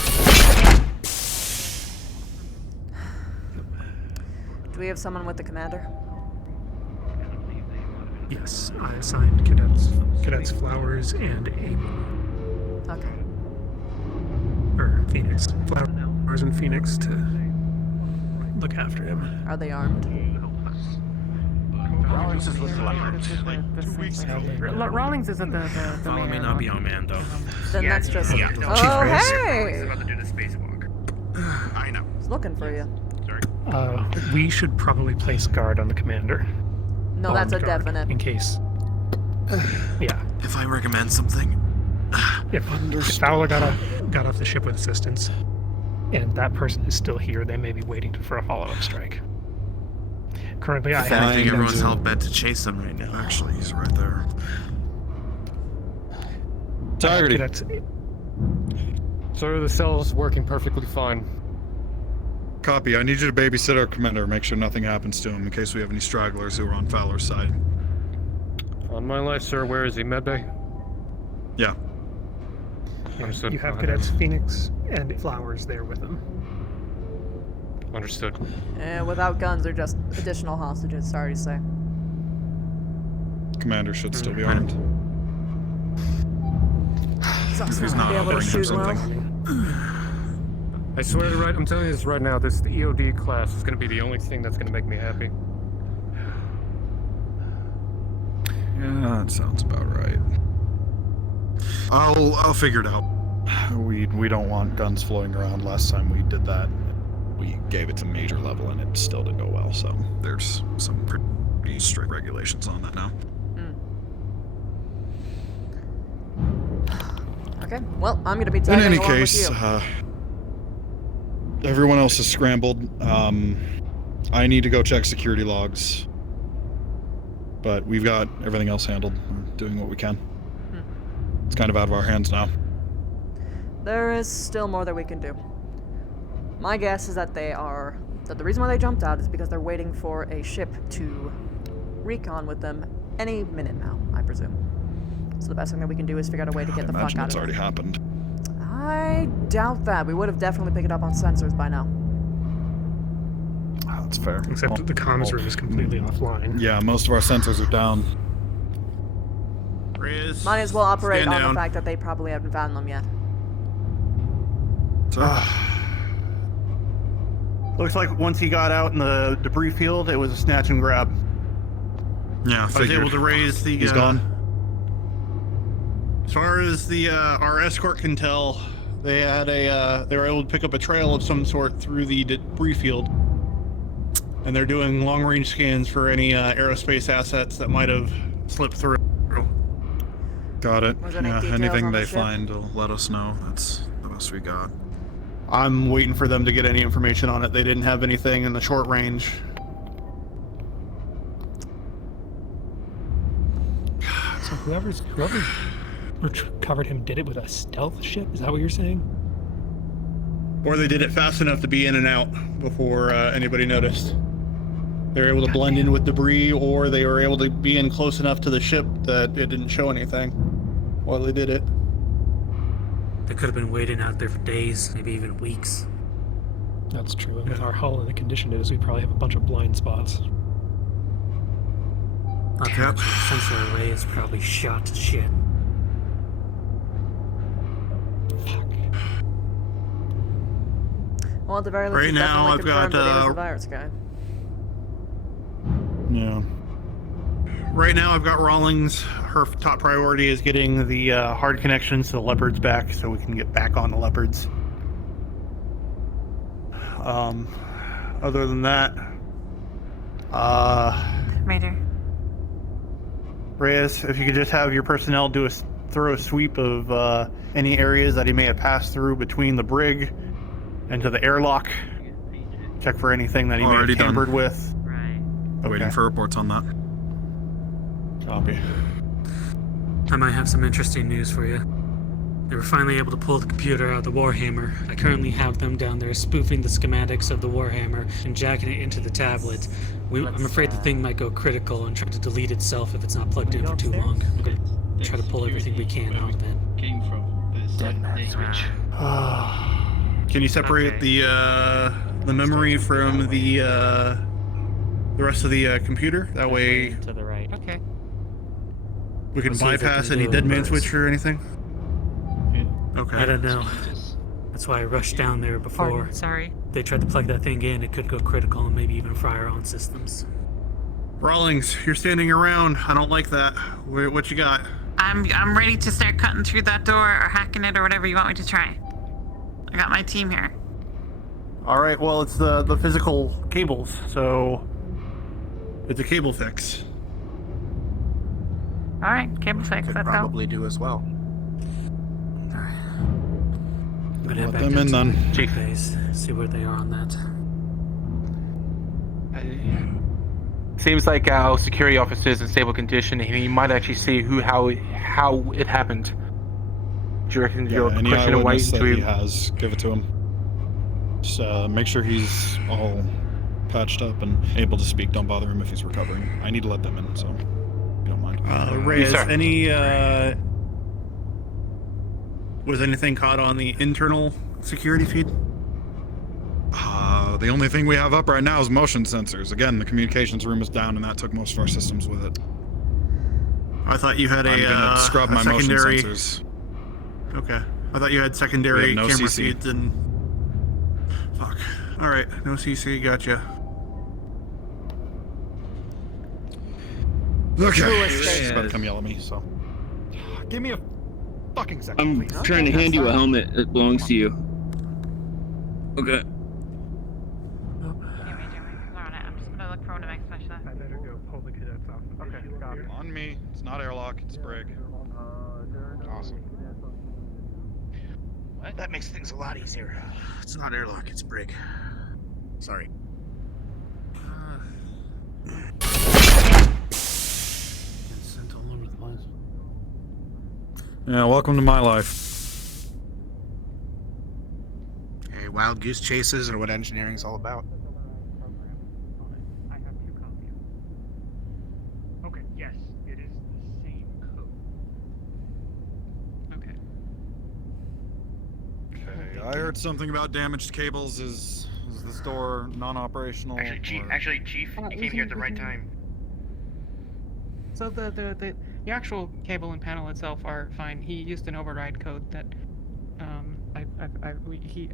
Do we have someone with the commander? Yes, I assigned cadets Flowers and Amy. Okay. Or Phoenix. Flowers and Phoenix to look after him. Are they armed? Rawlings is with the leopards. Rawlings isn't the Follow main me, airlock. not be on man, though. Then that's just. Yeah. Oh, hey! about to do the spacewalk. I know. He's looking for you. Sorry. We should probably place guard on the commander. No, that's a Armed guard, definite. In case. Yeah. If I recommend something. If Fowler got off the ship with assistance, and that person is still here, they may be waiting for a follow-up strike. Currently, I I think have everyone's hell bent to chase them right now. Actually, he's right there. Tigerty. Sir, the cell's working perfectly fine. Copy. I need you to babysit our commander. Make sure nothing happens to him in case we have any stragglers who are on Fowler's side. On my life, sir, where is he? Medbay? Yeah. Understood. You have cadets Phoenix and Flowers there with them. Understood. Without guns, they're just additional hostages. Sorry to say. Commander should still be armed. He's also He's not not, gonna be able to bring him shoot well. something. I swear to I'm telling you this right now, this EOD class is going to be the only thing that's going to make me happy. Yeah, that sounds about right. I'll figure it out. We don't want guns floating around. Last time we did that, we gave it to major level and it still didn't go well. So there's some pretty strict regulations on that now. Okay. Well, I'm gonna be In tagging any along case, with you. everyone else is scrambled. I need to go check security logs, but we've got everything else handled. We're doing what we can. It's kind of out of our hands now. There is still more that we can do. My guess is that that the reason why they jumped out is because they're waiting for a ship to recon with them any minute now, I presume. So the best thing that we can do is figure out a way to get the fuck Imagine out it's of already there. happened. I doubt that. We would have definitely picked it up on sensors by now. That's fair. Except that the comms room is completely offline. Yeah, most of our sensors are down. Riz, Might as well operate stand on down. the fact that they probably haven't found them yet. Looks like once he got out in the debris field, it was a snatch and grab. Yeah, I was able to raise the. He's gone. As far as the our escort can tell, they had they were able to pick up a trail of some sort through the debris field, and they're doing long-range scans for any aerospace assets that might have slipped through. Got it. Was there any Yeah, details anything on the they ship? find will let us know. That's the best we got. I'm waiting for them to get any information on it. They didn't have anything in the short range. So whoever covered him did it with a stealth ship? Is that what you're saying? Or they did it fast enough to be in and out before anybody noticed. They were able to blend in with debris, or they were able to be in close enough to the ship that it didn't show anything while they did it. They could have been waiting out there for days, maybe even weeks. That's true. And with our hull and the condition it is, we probably have a bunch of blind spots. Not to mention the sensor array is probably shot to shit. Well, at the very least, Right it's now, definitely I've confirmed got, that he was the virus guy. Yeah. Right now, I've got Rawlings. Her top priority is getting the hard connections to the leopards back, so we can get back on the leopards. Other than that, Raider. Reyes, if you could just have your personnel do a thorough sweep of any areas that he may have passed through between the brig and to the airlock. Check for anything that he may Already have tampered done. with. Waiting for reports on that. Copy. I might have some interesting news for you. They were finally able to pull the computer out of the Warhammer. I currently have them down there spoofing the schematics of the Warhammer and jacking it into the tablet. I'm afraid the thing might go critical and try to delete itself if it's not plugged in for too long. We're going to try to pull everything we can out of it. Came from the switch. Can you separate the memory from the rest of the computer? That way, To the right. Okay. we can Let's see if I bypass can any do dead man reverse. switch or anything. Okay. I don't know. That's why I rushed down there before. Pardon, sorry. They tried to plug that thing in, it could go critical and maybe even fry our own systems. Rawlings, you're standing around. I don't like that. What you got? I'm ready to start cutting through that door or hacking it or whatever you want me to try. I got my team here. All right. Well, it's the physical cables, so it's a cable fix. All right, cable fix. Could Let's probably do as well. I'm gonna head Let back them down in to then. the base, see where they are on that. Seems like our security officer is in stable condition, and he might actually see how it happened. Do you reckon you're Any pushing away eyewitness that into he him? has, give it to him. Just make sure he's all patched up and able to speak. Don't bother him if he's recovering. I need to let them in, so if you don't mind. Reyes, Yes, sir. any was anything caught on the internal security feed? The only thing we have up right now is motion sensors. Again, the communications room is down, and that took most of our systems with it. I thought you had I'm gonna scrub my motion secondary. sensors. Okay, I thought you had secondary We have no camera CC. feeds and. Fuck. All right, no CC. Gotcha. Okay. He's about to come yell at me, so. Give me a fucking second, I'm please. trying to hand you a helmet that belongs to you. Okay. I'm just gonna look for one of my specialists. I better go pull the cadets off. Okay, got it. On me. It's not airlock, it's brig. Awesome. That makes things a lot easier. It's not airlock, it's brig. Sorry. Sent all over the place. Yeah, welcome to my life. Hey, wild goose chases are what engineering's all about. I have 2 copies. Okay, yes, it is the same code. Okay. Okay, I heard something about damaged cables. Is this door non-operational? Actually, Chief, you came here at the right time. So the actual cable and panel itself are fine. He used an override code that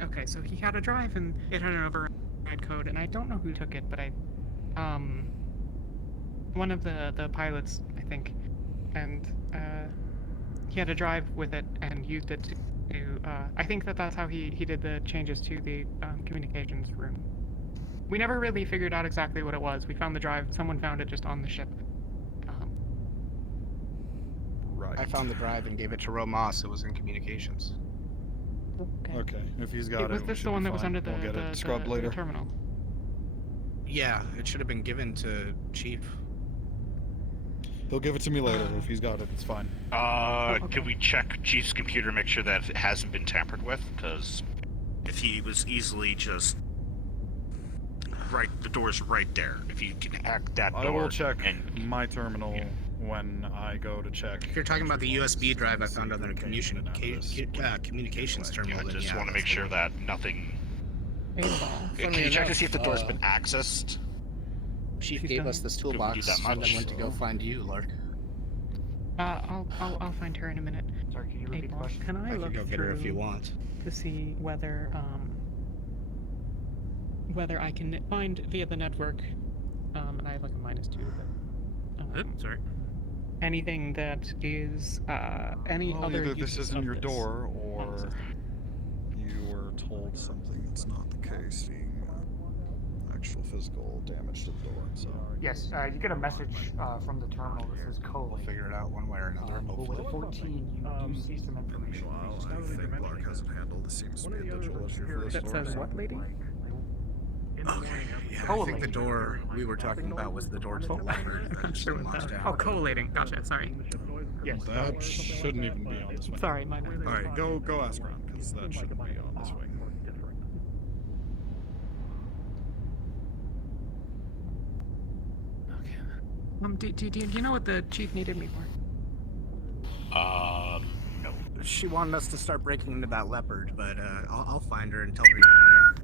okay, so he had a drive and it had an override code, and I don't know who took it, but one of the pilots, I think, and he had a drive with it and used it to I think that's how he did the changes to the communications room. We never really figured out exactly what it was. We found the drive, someone found it just on the ship. Right. I found the drive and gave it to Romas. It was in communications. Okay, if he's got it, Was we this should the be one that was fine. under We'll get it the scrubbed later. terminal? Yeah, it should have been given to Chief. He'll give it to me later. If he's got it, it's fine. Could we check Chief's computer, make sure that it hasn't been tampered with? Because if he was easily just right, the door's right there. If you can hack that door, I will check and my terminal when I go to check. If you're talking about the USB drive I found on the communications terminal, I then just yeah, want to that's make the sure one. that nothing. Funny Can you check to enough, see if the door's been accessed? Chief gave us this toolbox that and much. then went to go find you, Lark. I'll find her in a minute. Sorry, can you repeat the question? Can I I look can go get her if you through want. to see whether I can find via the network, and I have like a -2, but sorry. anything that is any Well, other either this uses isn't of your this door, on the or system. you were told something that's not the case, seeing actual physical damage to the door. So Yes, you get a message from the terminal that says We'll collate. figure it out one way or another, But with hopefully. a 14, you do see some information. meanwhile, I think Lark has it handled. This seems to be a digital issue for this That door. says what, lady? Okay, yeah, I think the door we were talking about was the door to the leopard that's been locked down. Oh, collating. Gotcha. Sorry. Yes. That shouldn't even be on this wing. Sorry, my bad. All right, go ask around, because that shouldn't be on this wing. Do you know what the chief needed me for? No. She wanted us to start breaking into that leopard, but I'll find her and tell her.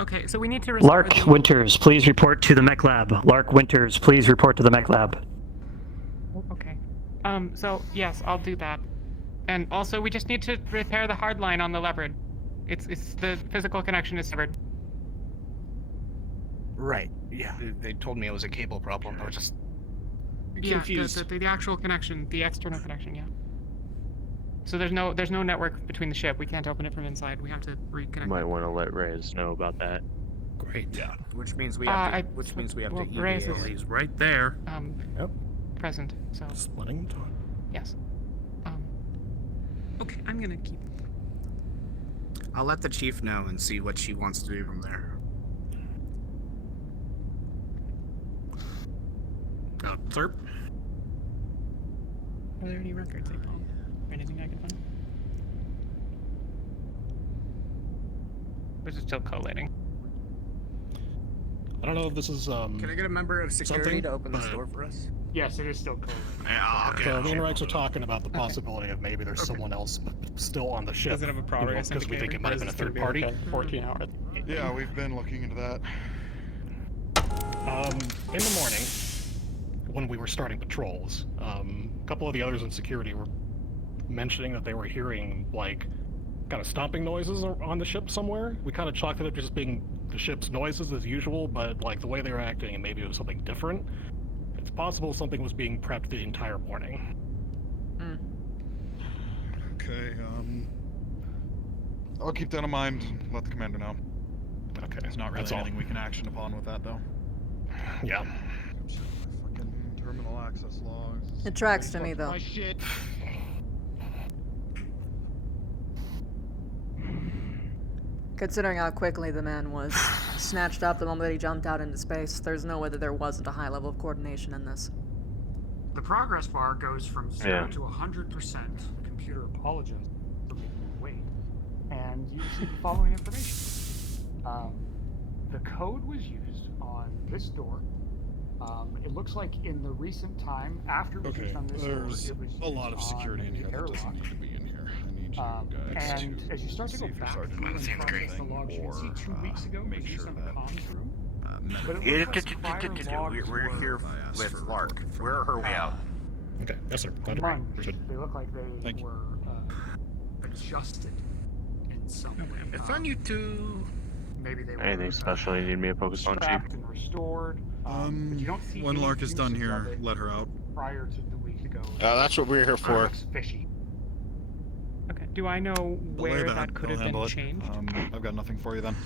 Okay, so we need to Lark Winters, please report to the mech lab. Lark Winters, please report to the mech lab. Okay. So yes, I'll do that. And also, we just need to repair the hard line on the leopard. It's the physical connection is severed. Right. Yeah. They told me it was a cable problem. I was just confused. Yeah, the actual connection, the external connection. Yeah. So there's no network between the ship. We can't open it from inside. We have to reconnect. Might want to let Reyes know about that. Great. Yeah. Which means we have to. Well, Reyes is He's right there. Yep. Present. So. Splitting time. Yes. Okay, I'm gonna keep. I'll let the chief know and see what she wants to do from there. Sir? Are there any records, April? Or anything I can find? Or is it still collating? I don't know if this is Can I get a member of security something, to open this but- door for us? Yes, it is still collating. Yeah, So me and Rex are talking about the possibility of maybe there's someone else still on the ship. Does it have a progress Because we think indicator, it might or have been a is this gonna third be party. like a 14 hour. Yeah, we've been looking into that. In the morning, when we were starting patrols, a couple of the others in security were mentioning that they were hearing, like, kind of stomping noises on the ship somewhere. We kind of chalked it up to just being the ship's noises as usual, but, like, the way they were acting, and maybe it was something different. It's possible something was being prepped the entire morning. Okay, I'll keep that in mind. Let the commander know. Okay, There's not really that's all. anything we can action upon with that, though. Yeah. Fucking terminal access logs. It tracks to me, though. My shit. Considering how quickly the man was snatched up the moment that he jumped out into space, there's no way that there wasn't a high level of coordination in this. The progress bar goes from 0 Yeah. to 100%. The computer apologizes for making you wait, and you see the following information. The code was used on this door. It looks like in the recent time after it was used on this door, There's it was a lot of used security on in here the that doesn't airlock. need to be in here. I need you guys And to as you start to see go if you're back starting through to and see process the anything, logs, you can see or 2 weeks ago make was sure used on the that comms room. But it Yeah, looks like prior logs We're were here with Lark. Where are her way out? Okay, yes, sir. Glad to months. appreciate it. They look like they Thank you. were adjusted in some way. I found you two. Maybe they were Anything special you need me to focus on, Chief? scrapped and restored. But you don't see When any Lark is done uses of here, it let her out. prior to 2 weeks ago. That's what we're here for. Looks fishy. Okay. Do I know Belay where that could I'll have been handle it. changed? I've got nothing for you then.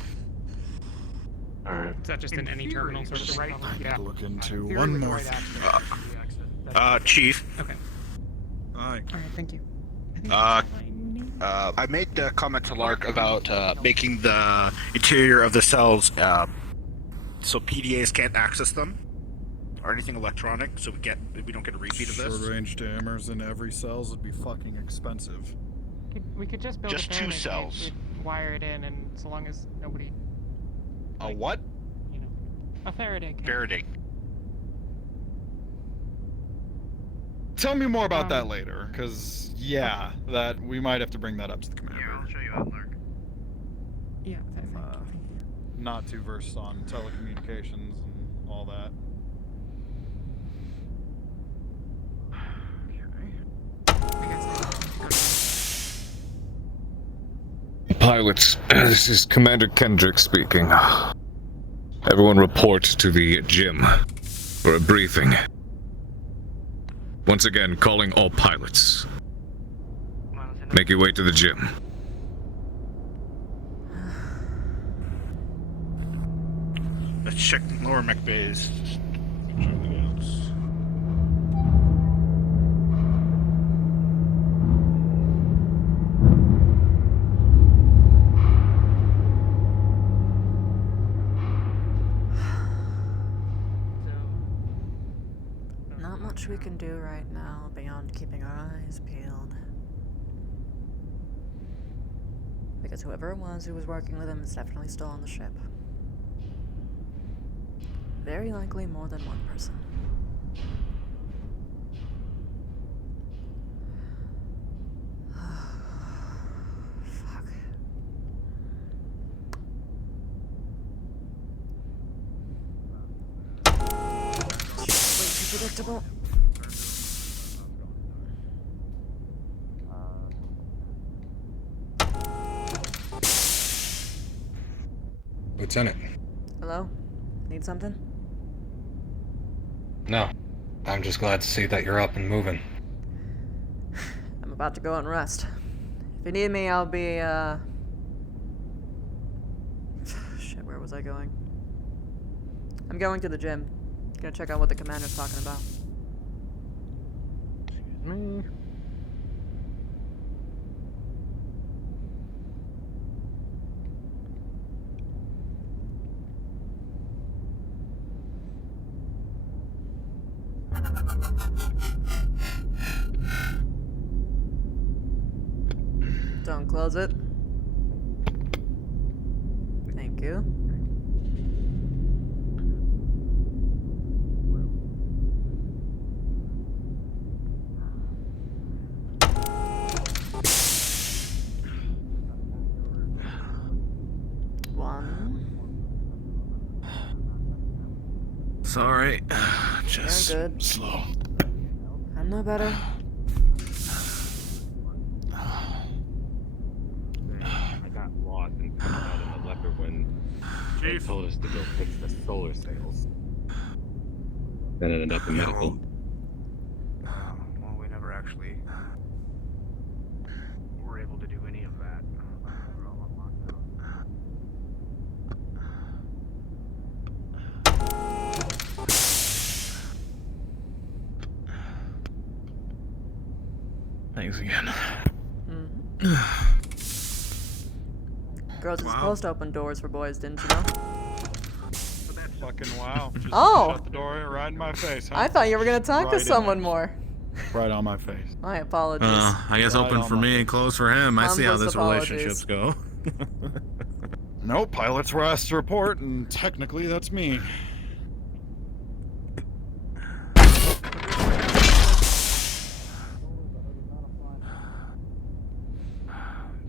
Alright. Is that just in any theory, terminal sort of the thing? right, yeah. Look into Theory one with the more right thing. access to the exit. Chief. Okay. Aye. All right. Thank you. I made the comment to Lark about making the interior of the cells so PDAs can't access them or anything electronic, so we don't get a repeat of this. Short-range jammers in every cells would be fucking expensive. We could just build Just a 2 Faraday cage, cells. we'd wire it in, and so long as nobody, A what? you know, a Faraday cage. Faraday. Tell me more about that later, because, yeah, that we might have to bring that up to the commander. Yeah, I'll show you Outlark. Yeah, thank you. Not too versed on telecommunications and all that. Pilots, this is Commander Kendrick speaking. Everyone report to the gym for a briefing. Once again, calling all pilots. Make your way to the gym. Let's check lower mech bays. Not much we can do right now beyond keeping our eyes peeled. Because whoever it was who was working with him is definitely still on the ship. Very likely more than one person. Fuck. Way too predictable. Lieutenant. Hello? Need something? No. I'm just glad to see that you're up and moving. I'm about to go out and rest. If you need me, I'll be, Shit, where was I going? I'm going to the gym. Gonna check out what the commander's talking about. Excuse me. Don't close it. Thank you. One. Sorry. Just You're good. slow. I'm no better. I got lost and put out in the leopard when they told us to go fix the solar sails. Then it ended up in medical. Well, we never actually were able to do any of that. We were all on lockdown. Thanks again. Girls are supposed to open doors for boys, didn't you know? Fucking wow. Just Oh! shut the door right in my face, huh? I thought you were gonna talk to Right in someone there. more. Right on my face. My apologies. I guess open for me and closed for him. I see how Humblest this relationships go. No, pilots were asked to report, and technically that's me.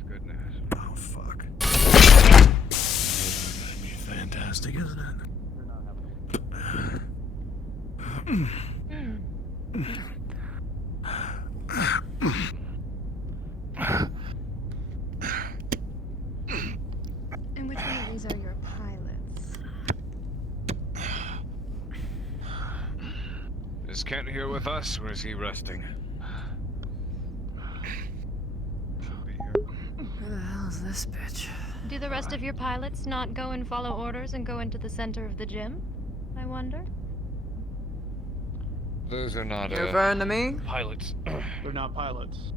Goodness. Oh, fuck. Fantastic, isn't it? And which one of these are your pilots? Is Kent here with us, or is he resting? Who the hell is this bitch? Do the rest of your pilots not go and follow orders and go into the center of the gym? I wonder. Those are not, You referring to me? pilots. They're not pilots.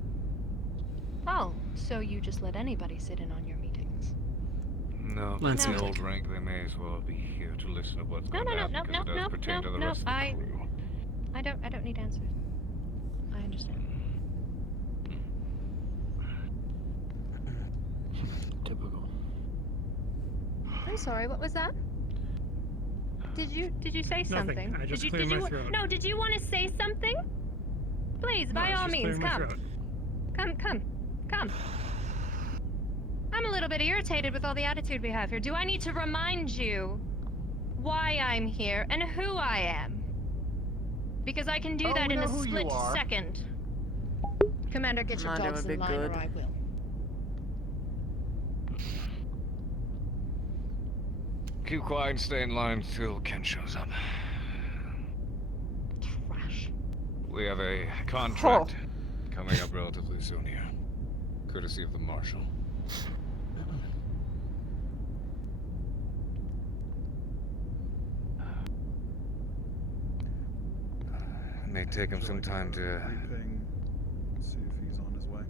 Oh, so you just let anybody sit in on your meetings? No, Let's the see. old rank, they may as well be here to listen to what's No, going no, to no, happen, no, because no, it does pertain to the rest of the crew. I don't need answers. I understand. Typical. I'm sorry, what was that? Did you say Nothing. something? I just did cleared you my throat. No, did you want to say something? Please, No, by it's all just means, clearing my come. throat. Come. I'm a little bit irritated with all the attitude we have here. Do I need to remind you why I'm here and who I am? Because I can do Oh, that we in know a who you split are. second. Commander, get your Commander dogs would in be line good. or I will. Keep quiet and stay in line till Ken shows up. Trash. We have a contract coming up relatively soon here, courtesy of the Marshal. It may take him some time to... Reping, see if he's on his way.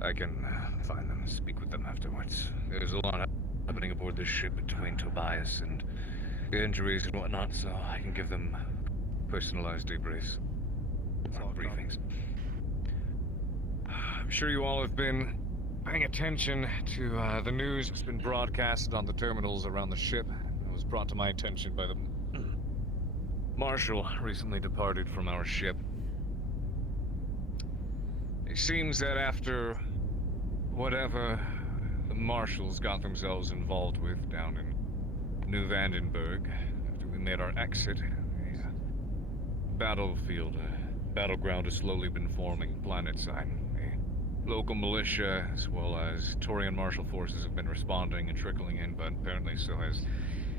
I can find them and speak with them afterwards. There's a lot happening aboard this ship between Tobias and the injuries and whatnot, so I can give them personalized debriefs. Briefings. I'm sure you all have been paying attention to the news that's been broadcasted on the terminals around the ship. It was brought to my attention by the Marshal recently departed from our ship. It seems that after whatever the Marshals got themselves involved with down in New Vandenberg, after we made our exit, a battleground has slowly been forming planetside. The local militia, as well as Torian Marshal forces, have been responding and trickling in, but apparently so has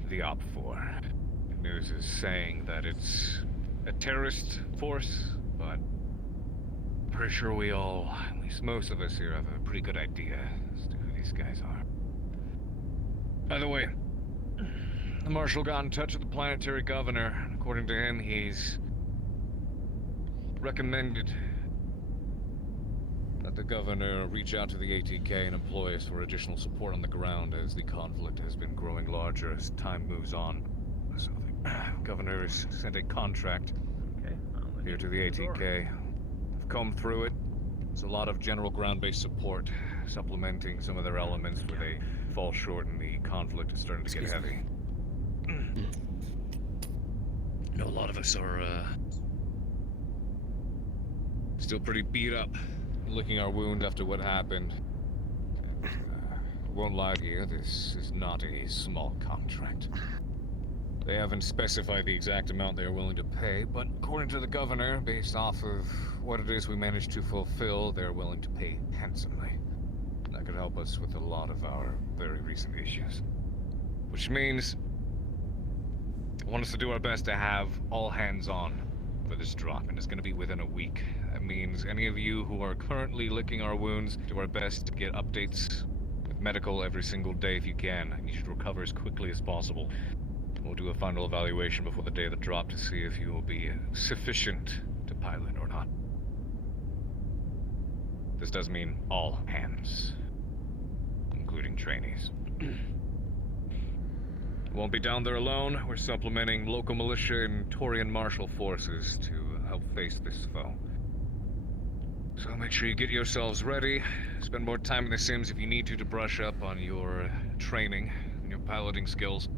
the OP4. The news is saying that it's a terrorist force, but pretty sure we all, at least most of us here, have a pretty good idea as to who these guys are. By the way, the Marshal got in touch with the planetary governor. According to him, he's recommended that the governor reach out to the ATK and employ us for additional support on the ground, as the conflict has been growing larger as time moves on. So the governor has sent a contract here to the ATK. I've combed through it. There's a lot of general ground-based support, supplementing some of their elements where they fall short and the conflict is starting to get heavy. I know a lot of us are still pretty beat up, licking our wound after what happened. And, won't lie to you, this is not a small contract. They haven't specified the exact amount they are willing to pay, but according to the governor, based off of what it is we managed to fulfill, they're willing to pay handsomely. That could help us with a lot of our very recent issues. Which means I want us to do our best to have all hands on for this drop, and it's going to be within a week. That means any of you who are currently licking our wounds, do our best to get updates with medical every single day if you can, and you should recover as quickly as possible. We'll do a final evaluation before the day of the drop to see if you will be sufficient to pilot or not. This does mean all hands, including trainees. Won't be down there alone. We're supplementing local militia and Torian Marshal forces to help face this foe. So make sure you get yourselves ready. Spend more time in the sims if you need to brush up on your training and your piloting skills.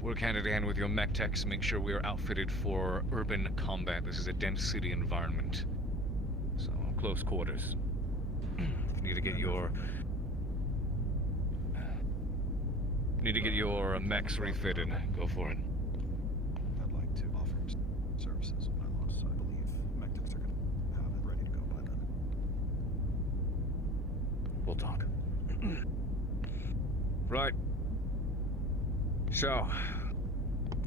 Work hand in hand with your mech techs to make sure we are outfitted for urban combat. This is a dense city environment, so close quarters. If you need to get your mechs refitted, go for it. I'd like to offer services when I launch, so I believe mech-techs are going to have it ready to go by then. We'll talk. Right. So,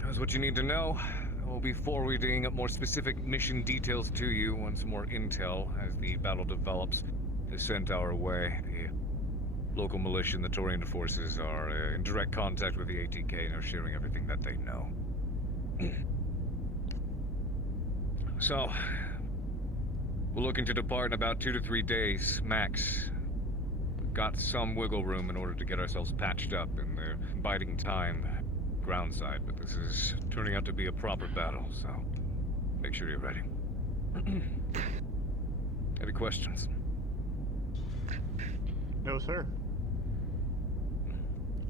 that's what you need to know. We'll be forwarding up more specific mission details to you once more intel, as the battle develops, is sent our way. The local militia and the Torian forces are in direct contact with the ATK and are sharing everything that they know. So, we're looking to depart in about 2 to 3 days, max. We've got some wiggle room in order to get ourselves patched up in the biding time ground side, but this is turning out to be a proper battle, so make sure you're ready. Any questions? No, sir.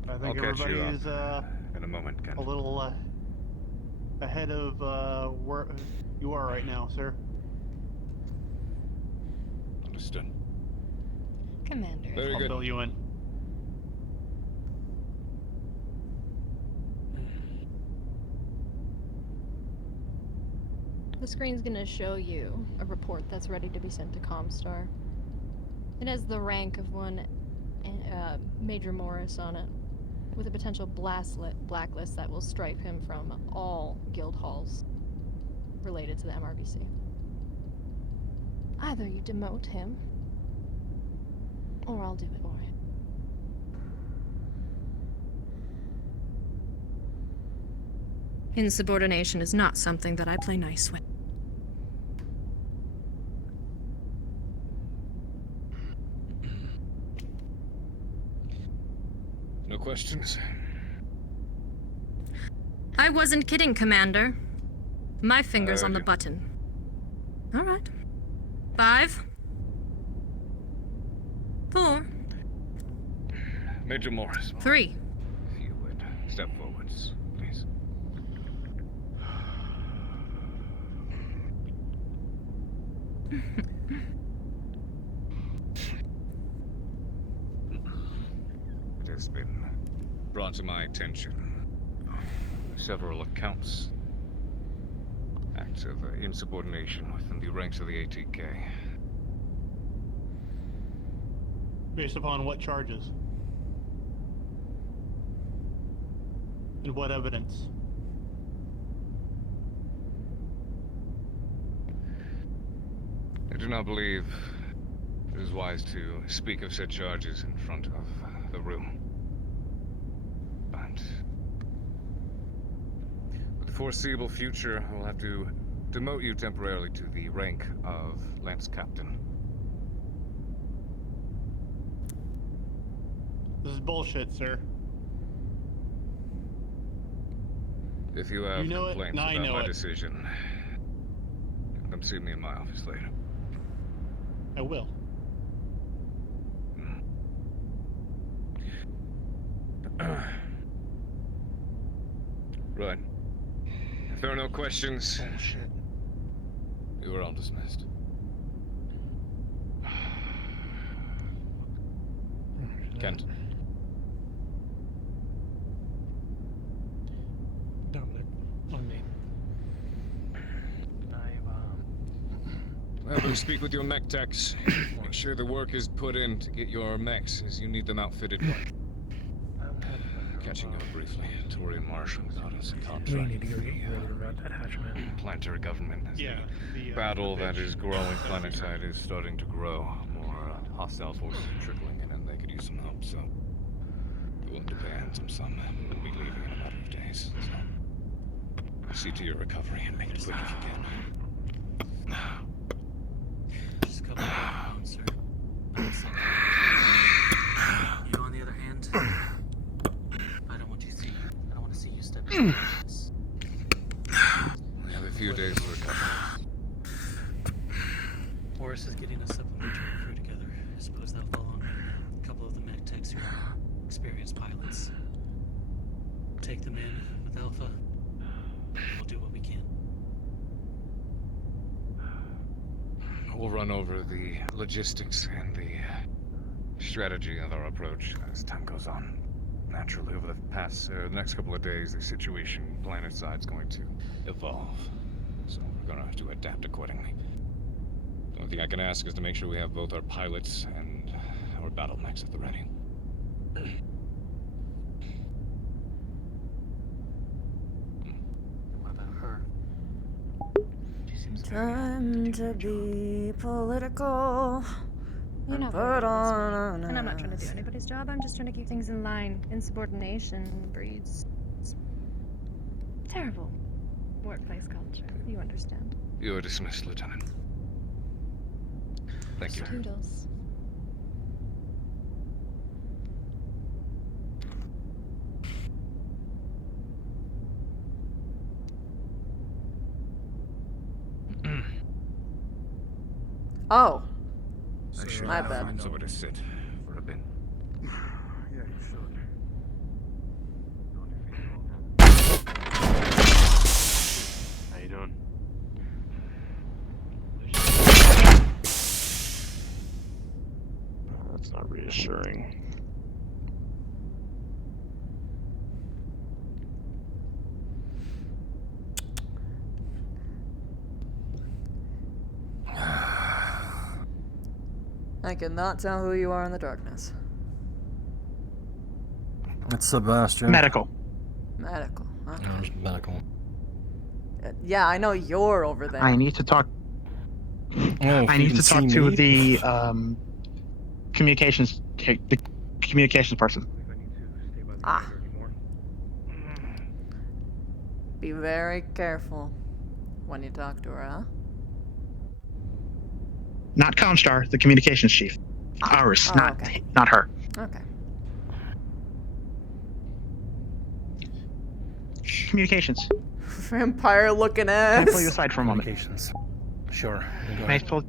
I think I'll catch you everybody's in a moment, Ken. a little ahead of where you are right now, sir. Understood. Commander. Very I'll good. fill you in. The screen's gonna show you a report that's ready to be sent to Comstar. It has the rank of one Major Morris on it, with a potential blacklist that will stripe him from all guild halls related to the MRVC. Either you demote him, or I'll do it for him. Insubordination is not something that I play nice with. No questions? I wasn't kidding, Commander. My finger's on the you. button. All right. 5, 4, Major Morris. 3. If you would step forwards, please. It has been brought to my attention several accounts, acts of insubordination within the ranks of the ATK. Based upon what charges? And what evidence? I do not believe it is wise to speak of said charges in front of the room. But for the foreseeable future, I will have to demote you temporarily to the rank of Lance Captain. This is bullshit, sir. If you have You know it, complaints and I about know my it. decision, come see me in my office later. I will. Right. If there are no questions, you are all dismissed. Kent. Dominic, on me. Well, we'll speak with your mech techs. Make sure the work is put in to get your mechs as you need them outfitted. Catching up briefly, Tory and Marshall got us a We contract. need to go get you ready to run that hatchment. Planetary government. As Yeah, the the, battle the that bitch. is growing planetside is starting to grow. More hostile forces are trickling in, and they could use some help. So, we're willing to pay a handsome sum. We'll be leaving in a matter of days. So, see to your recovery and make it quick if you can. Just a couple of pounds, sir. You, on the other hand, I don't want to see you step into this. We have a few days to recover. Morris is getting a supplementary crew together. I suppose that'll fall on me and a couple of the mech techs who are experienced pilots. Take them in with Alpha. We'll do what we can. We'll run over the logistics and the strategy of our approach as time goes on. Naturally, over the next couple of days, the situation planetside is going to evolve. So we're going to have to adapt accordingly. The only thing I can ask is to make sure we have both our pilots and our battle mechs at the ready. What about her? She seems Time to be political. You're not Put gonna do it this on way. And I'm not trying to do us. anybody's job. I'm just trying to keep things in line. Insubordination breeds terrible workplace culture. You understand. You are dismissed, Lieutenant. Thank you. Toodles. Oh. I should My bad. find somewhere to sit for a bit. Yeah, you should. It's not reassuring. I cannot tell who you are in the darkness. It's Sebastian. Medical. Medical. Okay. Medical. Yeah, I know you're over there. I need to talk. Oh, I need to talk to the communications person. Ah. Be very careful when you talk to her, huh? Not Comstar, the communications chief. Ours, okay. not her. Okay. Communications. Vampire looking Can ass. I pull you aside for a moment? Sure. May I pull?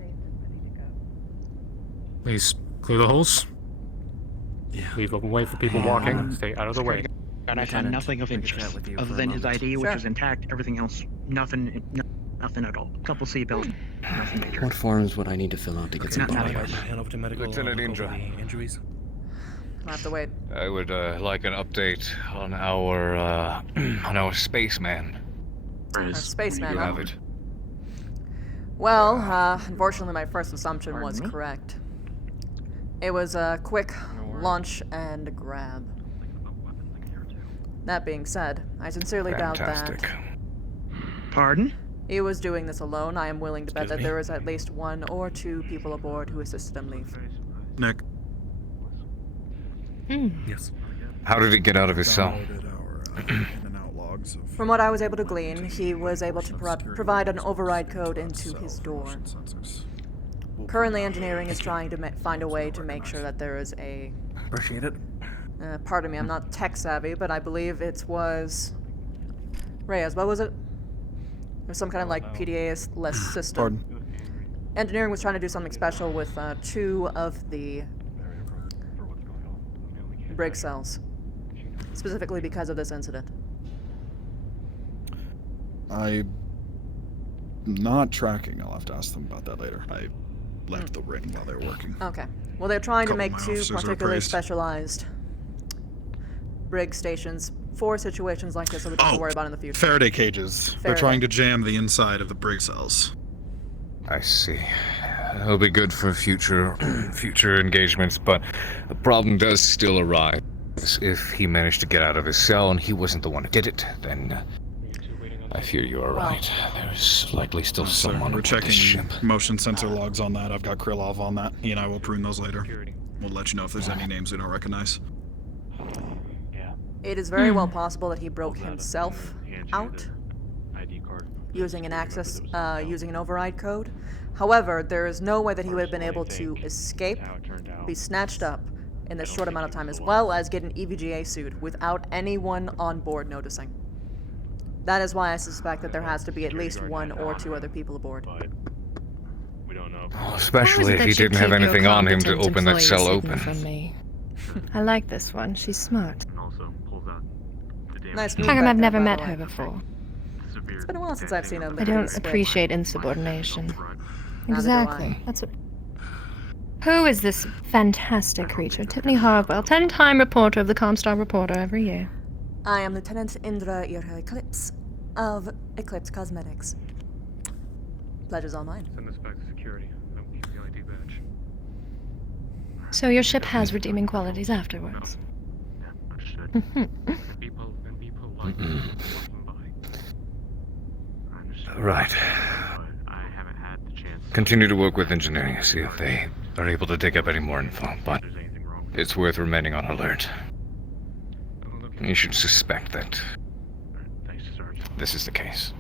Please clear the holes. Leave open way for people walking. Stay out of the way. And I found nothing of interest other than his ID, which was intact. Everything else, nothing at all. A couple seatbelts, nothing major. What forms would I need to fill out to get some body armor? Hand over to medical. Lieutenant Indra. Injuries. I'll have to wait. I would like an update on our spaceman. Our spaceman, You huh? have it. Well, unfortunately my first assumption was correct. It was a quick launch and grab. That being said, I sincerely doubt that. Pardon? He was doing this alone. I am willing to bet that there was at least 1 or 2 people aboard who assisted him leave. Nick. Yes. How did he get out of his cell? From what I was able to glean, he was able to provide an override code into his door. Currently, engineering is trying to find a way to make sure that there is a... Appreciate it. Pardon me, I'm not tech savvy, but I believe it was... Reyes, what was it? It was some kind of like PDA-less system. Pardon? Engineering was trying to do something special with 2 of the brig cells. Specifically because of this incident. I'm not tracking. I'll have to ask them about that later. I left the ring while they were working. Okay. Well, they're trying to Couple make of my 2 officers are particularly appraised. specialized brig stations for situations like this that we don't have to worry about in the future. Faraday cages. They're Faraday. trying to jam the inside of the brig cells. I see. It'll be good for future engagements, but the problem does still arise. If he managed to get out of his cell and he wasn't the one who did it, then I fear you are right. There's likely still someone We're aboard checking this ship. motion sensor logs on that. I've got Krylov on that. He and I will prune those later. We'll let you know if there's any names we don't recognize. It is very well possible that he broke himself out using an override code. However, there is no way that he would have been able to escape, be snatched up in this short amount of time, as well as get an EVGA suit without anyone on board noticing. That is why I suspect that there has to be at least 1 or 2 other people aboard. We don't know. Especially if he didn't have anything on him to open that cell open. From me. I like this one. She's smart. Nice How move come back I've there, never by met the way. her before? It's been a while since I've seen a I don't appreciate insubordination. Exactly. That's what. Who is this fantastic creature? Tiffany Harwell, 10-time reporter of the Comstar Reporter every year. I am Lieutenant Indra Irhaa Eclipse of Eclipse Cosmetics. Pleasure's all mine. Send this back to security. I'll keep the ID badge. So your ship has redeeming qualities afterwards. Right. Continue to work with engineering, see if they are able to dig up any more info, but it's worth remaining on alert. You should suspect that this is the case.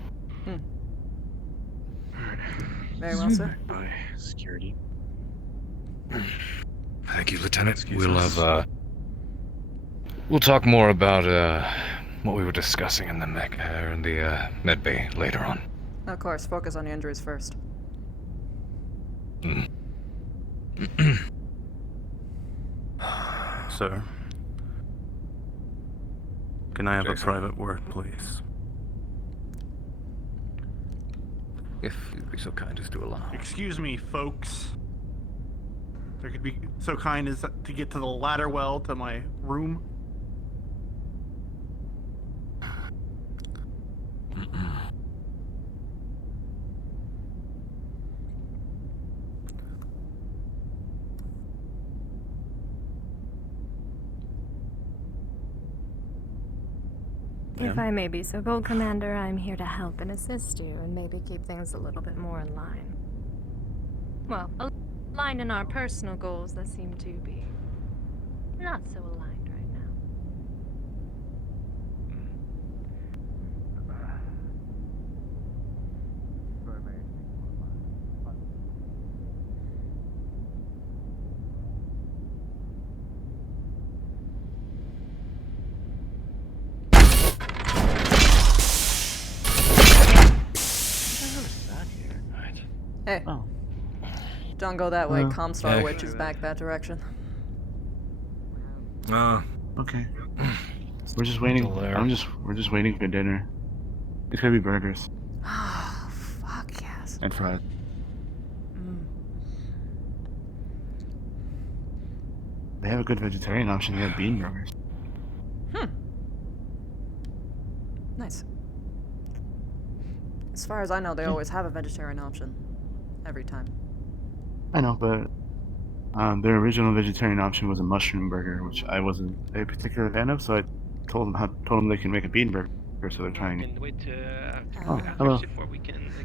Very well, sir. By security. Thank you, Lieutenant. We'll talk more about what we were discussing in the med bay later on. Of course, focus on your injuries first. Sir, can I have a private word, please? If you'd be so kind as to allow. Excuse me, folks. there could be so kind as to get to the ladder well to my room? If I may be so bold, Commander, I'm here to help and assist you and maybe keep things a little bit more in line. Well, aligned in our personal goals that seem to be not so aligned right now. Hey. Oh. Don't go that way. Oh. Comstar Hey. Witch is back that direction. Okay. We're just waiting. We're just waiting for dinner. It's gonna be burgers Fuck yes. and fries. They have a good vegetarian option. They have bean burgers. Nice. As far as I know, they always have a vegetarian option. Every time. I know, but their original vegetarian option was a mushroom burger, which I wasn't a particular fan of. So I told them they can make a bean burger. So they're trying. Oh, hello.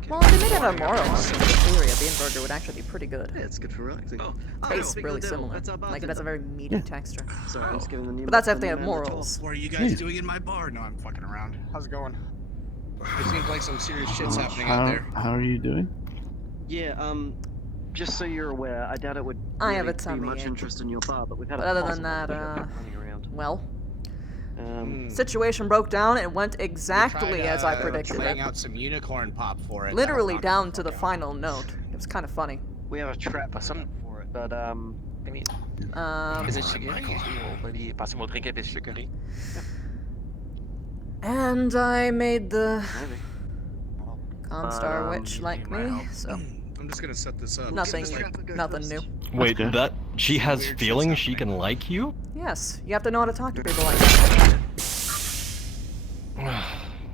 Well, if they made it a moral option, in theory, a bean burger would actually be pretty good. Yeah, it's good for relaxing. Tastes really similar. Like it has a very meaty texture. Sorry, I'm just giving the new. But that's if they have morals. What are you guys doing in my bar? No, I'm fucking around. How's it going? It seems like some serious shit's happening out there. How are you doing? Yeah, just so you're aware, I doubt it would I have a be tummy much ache. interest in your bar, but we've had But a other than possible that, pickup running around. well, situation broke down. It went exactly as I predicted. Laying out some unicorn pop for it. Literally down to the final note. It was kind of funny. We have a trap for it, but I mean, is it sugary? Maybe possible drink it is sugary. And I made the Comstar Witch like me, so I'm just gonna set this up. nothing new. Wait, that she has feelings she can like you? Yes, you have to know how to talk to people like that.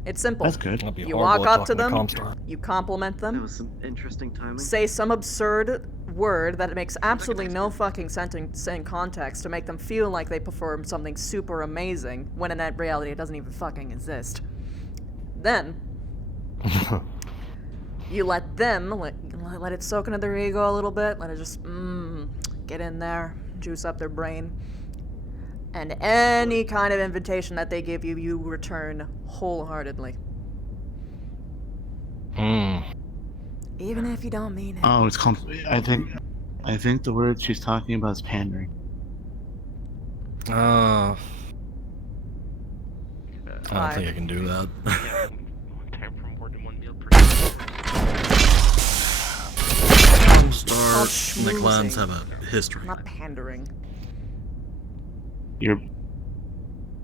It's simple. That's good. You walk up to them, you compliment that them, was some interesting timing. say some absurd word that makes absolutely no fucking sense in context to make them feel like they performed something super amazing, when in reality it doesn't even fucking exist. Then, you let them, let it soak into their ego a little bit, let it just, get in there, juice up their brain. And any kind of invitation that they give you, you return wholeheartedly. Even if you don't mean it. Oh, it's I think the word she's talking about is pandering. I don't think I can do that. Time for more than one meal per Star Nicklans have a history. Not pandering.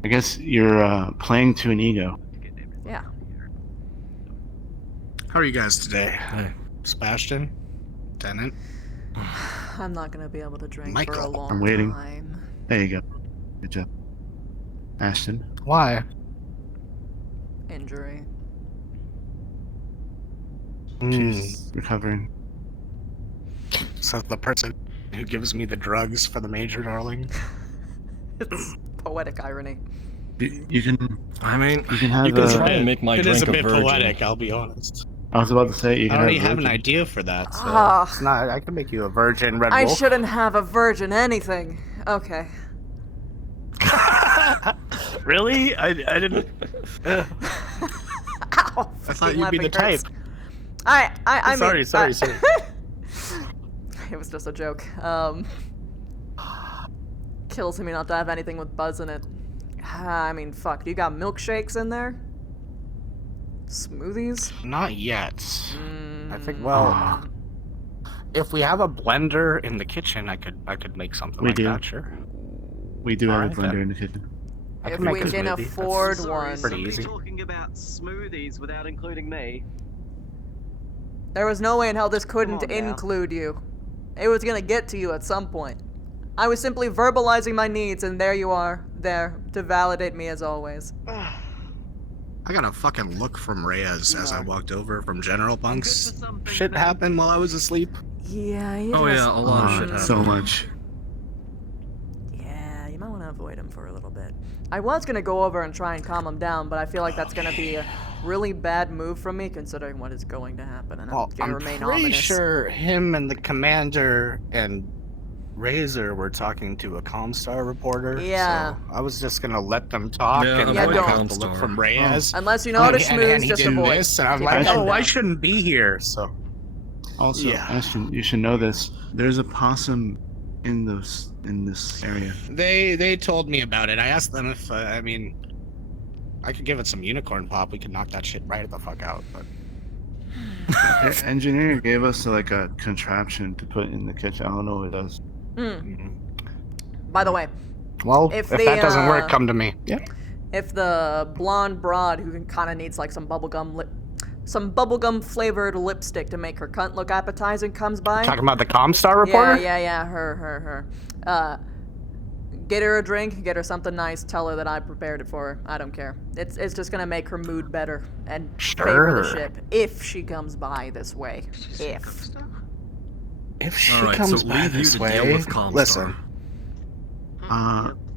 I guess you're playing to an ego. Yeah. How are you guys today? Hey. Sebastian? Tennant? I'm not gonna be able to drink for a Michael. long I'm waiting. time. There you go. Good job. Ashton. Why? Injury. She's recovering. So the person who gives me the drugs for the major, darling? It's poetic irony. You can. I mean, you can have. You can try and make my It drink is a bit virgin. poetic, I'll be honest. I was about to say you I can already have. have an virgin. idea for that, so Ah. it's not. I can make you a virgin Red I Wolf. shouldn't have a virgin anything. Okay. Really? I didn't. Ow, I thought you'd be the type. I mean, Sorry. It was just a joke. Kills me not to have anything with buzz in it. I mean, fuck. Do you got milkshakes in there? Smoothies? Not yet. I think. Well, if we have a blender in the kitchen, I could make something We like do. that. Sure. We do have a Alright, blender then. in the kitchen. I If can make we a can smoothie. afford Sorry, one. Pretty somebody easy. talking about smoothies without including me. There was no way in hell this couldn't Come on now. include you. It was gonna get to you at some point. I was simply verbalizing my needs, and there you are, there, to validate me as always. I got a fucking look from Reyes as I walked over from General Bunks. Shit happened while I was asleep. Yeah, he Oh has- yeah, a lot of shit happened. So much. Yeah, you might want to avoid him for a little bit. I was gonna go over and try and calm him down, but I feel like that's gonna be a really bad move from me, considering what is going to happen, and I'm gonna remain pretty ominous. sure him and the commander and Razor were talking to a Comstar reporter. Yeah. So I was just gonna let them talk and Yeah, then don't. I got the look from Reyes. Unless you know how to And schmooze, he just did avoid. this, and I'm Keep like, your head oh, I down. shouldn't be here. So Also, Yeah. Ashton, you should know this. There's a possum in this area. they told me about it. I asked them if I mean I could give it some unicorn pop. We could knock that shit right the fuck out. But The engineer gave us like a contraption to put in the kitchen. I don't know what it does. By the way, well, if if the, that doesn't work, uh, come to me. Yeah. if the blonde broad who kind of needs like some bubblegum flavored lipstick to make her cunt look appetizing comes by. Talking about the Comstar reporter? Yeah, her. Get her a drink, get her something nice, tell her that I prepared it for her. I don't care. It's just gonna make her mood better and favor the Sure. ship if she comes by this way. If she All right, comes so by leave you this to way, deal with Comstar. listen.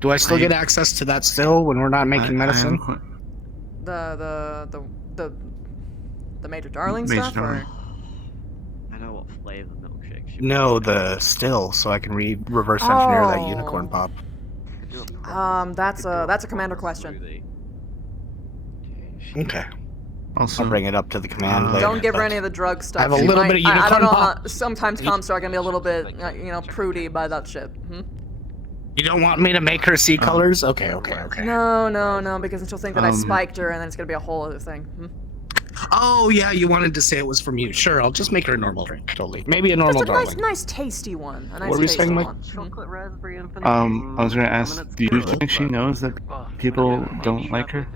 Do I still get access to that still when we're not making medicine? The Major Darling Major stuff, Darling. or I know what flavor milkshake she No, the still, so I can reverse engineer that Oh. unicorn pop. that's a commander question. Okay. Also, I'll bring it up to the command later. Don't give her but- any of the drug stuff. I have a She little might- bit of I don't unicorn know pop. how, sometimes Comstar can be a little bit, prudy by that shit. You don't want me to make her see colors? Okay. No, because she'll think that I Um, spiked her, and then it's gonna be a whole other thing. Oh yeah, you wanted to say it was from you. Sure, I'll just make her a normal drink. Totally. Maybe a normal Just a darling. nice, tasty one. A nice What were you tasty saying, Mike? one. Chocolate raspberry and I was gonna ask, do you think she knows that people don't like her?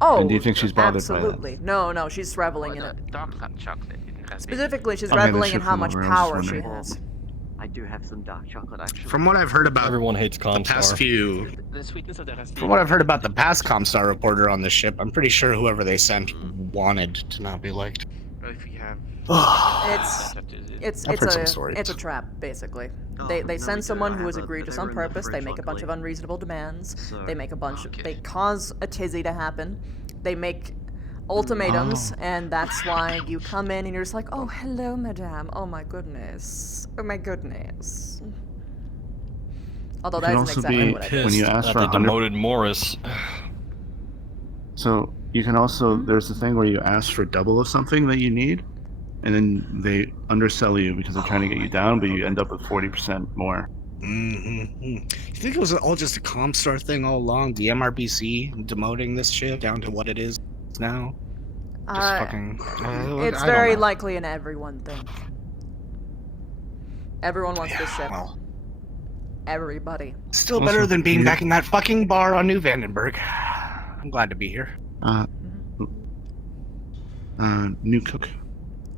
Oh, And do you think she's bothered absolutely. No, she's reveling in it. Dark chocolate. Specifically, she's Okay, reveling that's in how from much what I was power she wondering. has. I do have some dark chocolate actually. From what I've heard about Everyone hates the past Comstar. few, The sweetness of the raspberry. from what I've heard about the past Comstar reporter on this ship, I'm pretty sure whoever they sent wanted to not be liked. If we have. It's I've heard some stories. it's a trap, basically. Oh, They no, send we someone do. I who is have a- egregious they on were in the purpose. They fridge, make a bunch of luckily. unreasonable demands. So, They make a bunch. okay. They cause a tizzy to happen. They make ultimatums, and that's why you come in and you're just like, oh, hello, madame. Oh my goodness. Oh my goodness. Although It that can isn't also exactly be what I when did. you ask At for the 100. demoted Morris. So you can also there's the thing where you ask for double of something that you need, and then they undersell you because they're trying to get you down, but you end up with 40% more. Mm-hmm. You think it was all just a Comstar thing all along? The MRBC demoting this ship down to what it is now? Just fucking. It's I very don't know. likely an everyone thing. Everyone wants this ship. Well, Everybody. still better than being back in that fucking bar on New Vandenberg. I'm glad to be here. New cook.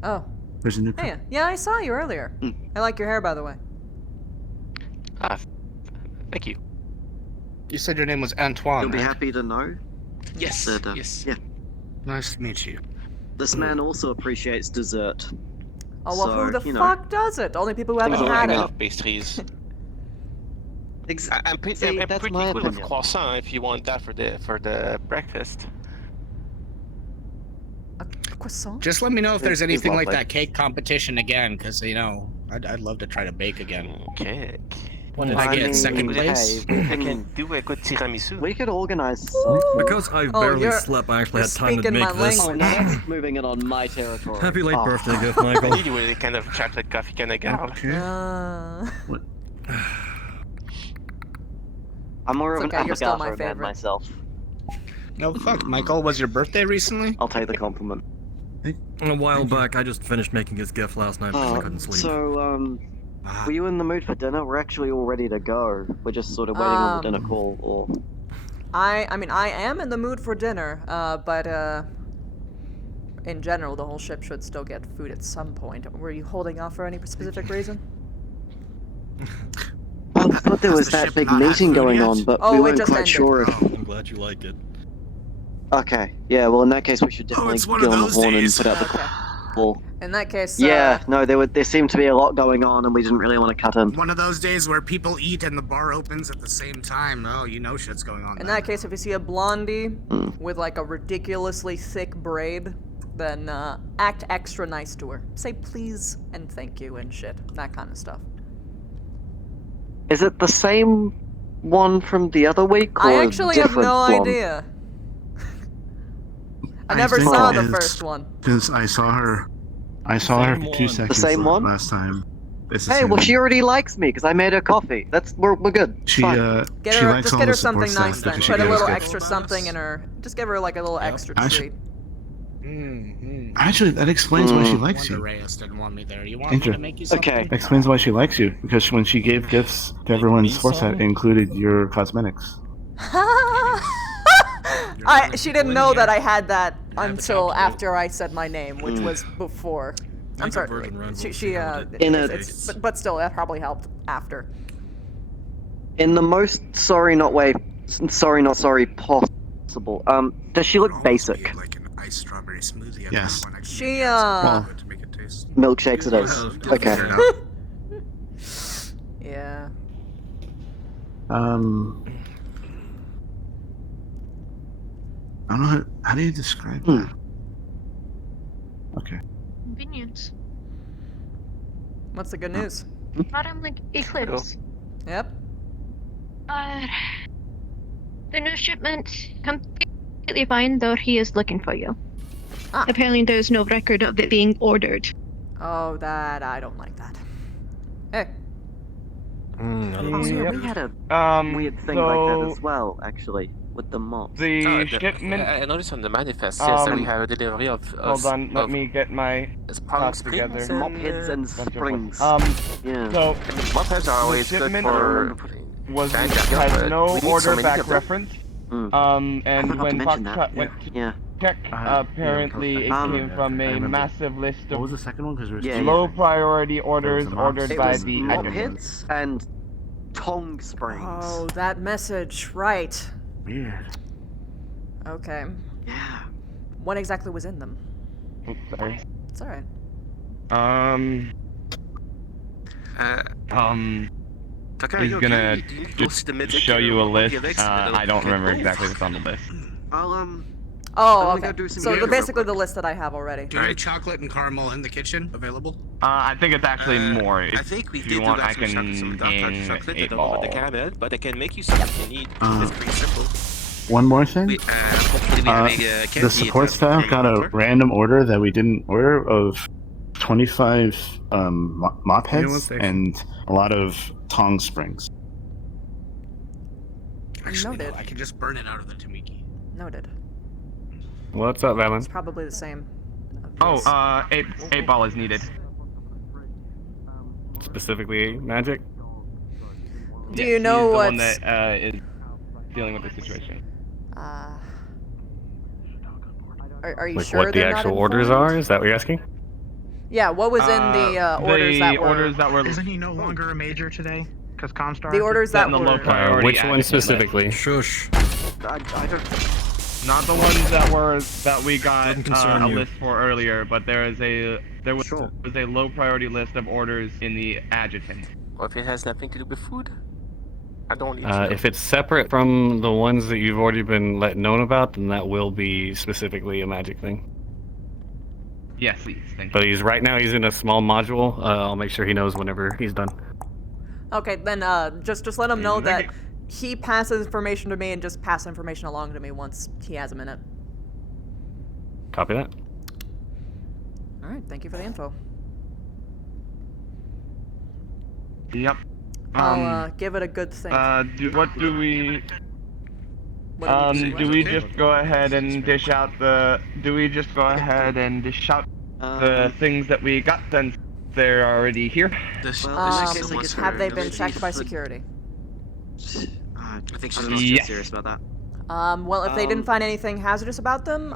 Oh. There's a new cook. Hey, yeah, I saw you earlier. I like your hair, by the way. Thank you. You said your name was Antoine. You'll be right? happy to know. Yes. That, Yes. Yeah. Nice to meet you. This man also appreciates dessert. Oh, well, So, who the you know. fuck does it? Only people who haven't I had it. love pastries. I'm pretty, See, I'm that's pretty my good with opinion. croissant if you want that for the breakfast. Croissant? Just let me know if there's It's anything like lovely. that cake competition again, because I'd love to try to bake again. Okay. What did I get? Second place? I can do a good tiramisu. We could organize. Because I barely slept, I actually had time to make this. Oh, now that's moving it on my territory. Happy late Oh. birthday gift, Michael. You do a kind of chocolate coffee kind of gal. I'm more of It's an okay, you're still my avocado man favorite. myself. No, fuck, Michael, was your birthday recently? I'll take the compliment. A while back, I just finished making his gift last night because I couldn't sleep. So, were you in the mood for dinner? We're actually all ready to go. We're just sort of waiting on the dinner call, or... I mean, I am in the mood for dinner, but in general, the whole ship should still get food at some point. Were you holding off for any specific reason? I thought there was that big meeting going on, but we weren't quite sure if... I'm glad you like it. Okay, yeah, well in that case we should definitely it's one get of on the those horn and days. put out the call. In that case, Yeah, no, there seemed to be a lot going on and we didn't really want to cut in. One of those days where people eat and the bar opens at the same time. Oh, you know shit's going on. In that case, if you see a blondie with like a ridiculously thick braid, then act extra nice to her. Say please and thank you and shit. That kind of stuff. Is it the same one from the other week, or I actually have different no one? idea. I never saw the first one. Because I saw her for 2 seconds The same one? last time. It's the Hey, same well one. she already likes me because I made her coffee. We're good. She Fine. Get she her, likes just all get the her support something staff nice then. because she Put a gives little gifts. extra something in her. Just give her like a little extra treat. Actually, that explains why she likes Wonder you. Reyes didn't want me there. You want me Indra. to make you something? Okay. Explains why she likes you, because when she gave gifts to everyone's sports set, it included your cosmetics. She didn't know that I had that until after I said my name, which was before. I'm sorry. But still, that probably helped after. In the most sorry not sorry possible. Does she look basic? Like an iced strawberry smoothie. Yes. She To make it taste. Milkshakes it is. Okay. Yeah. I don't know how do you describe that? Okay. Convenience. What's the good news? Madam, like Eclipse. Yep. The new shipment completely fine, though he is looking for you. Apparently, there's no record of it being ordered. Oh, that I don't like that. Hey. We had a weird thing like that as well, actually, with the mobs. The shipment. I noticed on the manifest, yes, that we have a delivery of. Hold on, let me get my thoughts together. Mop heads and springs. Yeah. So mop heads are always the good shipment for. has no order back of them. reference. And when Fox went to check, apparently it came from a massive list of What was the second one? Because low priority orders ordered by the mop admin. hits and tongue springs. Oh, that message, right. Weird. Okay. Yeah. What exactly was in them? Oops, sorry. It's alright. He's gonna just show you a list. I don't remember exactly what's on the list. I'll Oh, I'm gonna okay. go do some So yoga basically real the list that I have already. Do you have chocolate and caramel in the kitchen available? I think it's actually more. I think we If did you want, do I that some can some dark name chocolate. I 8 don't know about the ball. caramel, but I can make you something you need. It's pretty simple. One more thing. Hopefully we have a candy. The support staff got a random order that we didn't order of 25 mop heads and a lot of tong springs. Actually, Noted. no, I can just burn it out of the Tamiki. Noted. What's up, Valen? It's probably the same. Oh, 8 ball is needed. Specifically, magic? Do you know the what's... one that is dealing with the situation. Are you Like sure what the they're not actual orders informed? are? Is that what you're asking? Yeah, what was in the orders that were... Isn't he no longer a major today? Because Comstar. The orders that the were... low priority which one admin specifically? list. Shush. I don't... Not the ones that we got concern a you. list for earlier, but there was a low priority list of orders in the adjutant. Or if it has nothing to do with food, I don't need to. If it's separate from the ones that you've already been let known about, then that will be specifically a magic thing. Yes, please. Thank But you. right now he's in a small module. I'll make sure he knows whenever he's done. Okay, then just let him know that he passes information to me and just pass information along to me once he has a minute. Copy that. Alright, thank you for the info. Yep. I'll give it a good think. Do we just go ahead and dish out the things that we got since they're already here? Have they been checked by security? I think she's not too Yes. serious about that. Well, if they didn't find anything hazardous about them,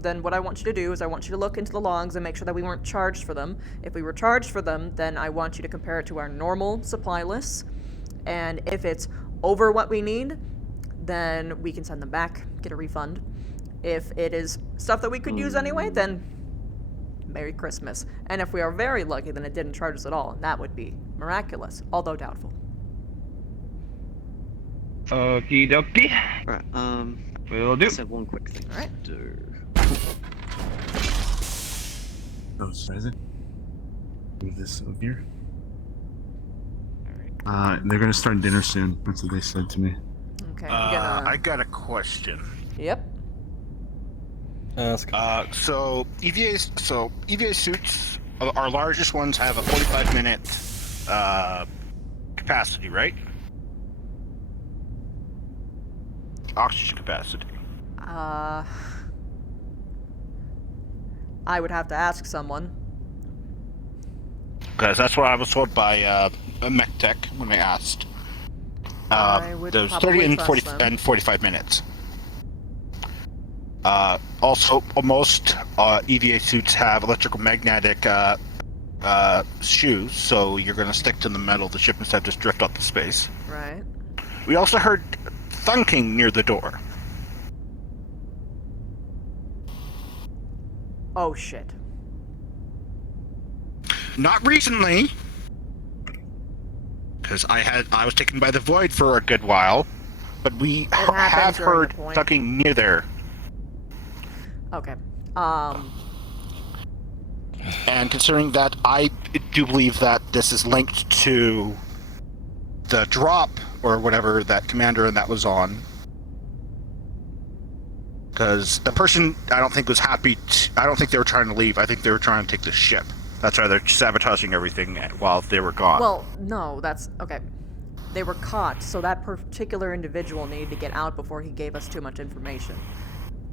then what I want you to do is I want you to look into the logs and make sure that we weren't charged for them. If we were charged for them, then I want you to compare it to our normal supply lists. And if it's over what we need, then we can send them back, get a refund. If it is stuff that we could use anyway, then Merry Christmas. And if we are very lucky, then it didn't charge us at all, and that would be miraculous, although doubtful. Okie dokie. Right, Will do. Let's have one quick thing. Alright. Oh, sorry. Move this over here. They're gonna start dinner soon. That's what they said to me. Okay, I got a question. Yep. So EVA suits, our largest ones have a 45-minute capacity, right? Oxygen capacity. I would have to ask someone. Because that's what I was told by a mech tech when I asked. There's 30 and 45 minutes. Also, most EVA suits have electromagnetic shoes, so you're going to stick to the metal of the ship instead of just drift up the space. Right. We also heard thunking near the door. Oh shit. Not recently, because I was taken by the void for a good while, but we have heard thunking near there. Okay. And considering that, I do believe that this is linked to the drop or whatever that commander and that was on. Because the person, I don't think was happy. I don't think they were trying to leave. I think they were trying to take the ship. That's why they're sabotaging everything while they were gone. Well, no, that's okay. They were caught, so that particular individual needed to get out before he gave us too much information.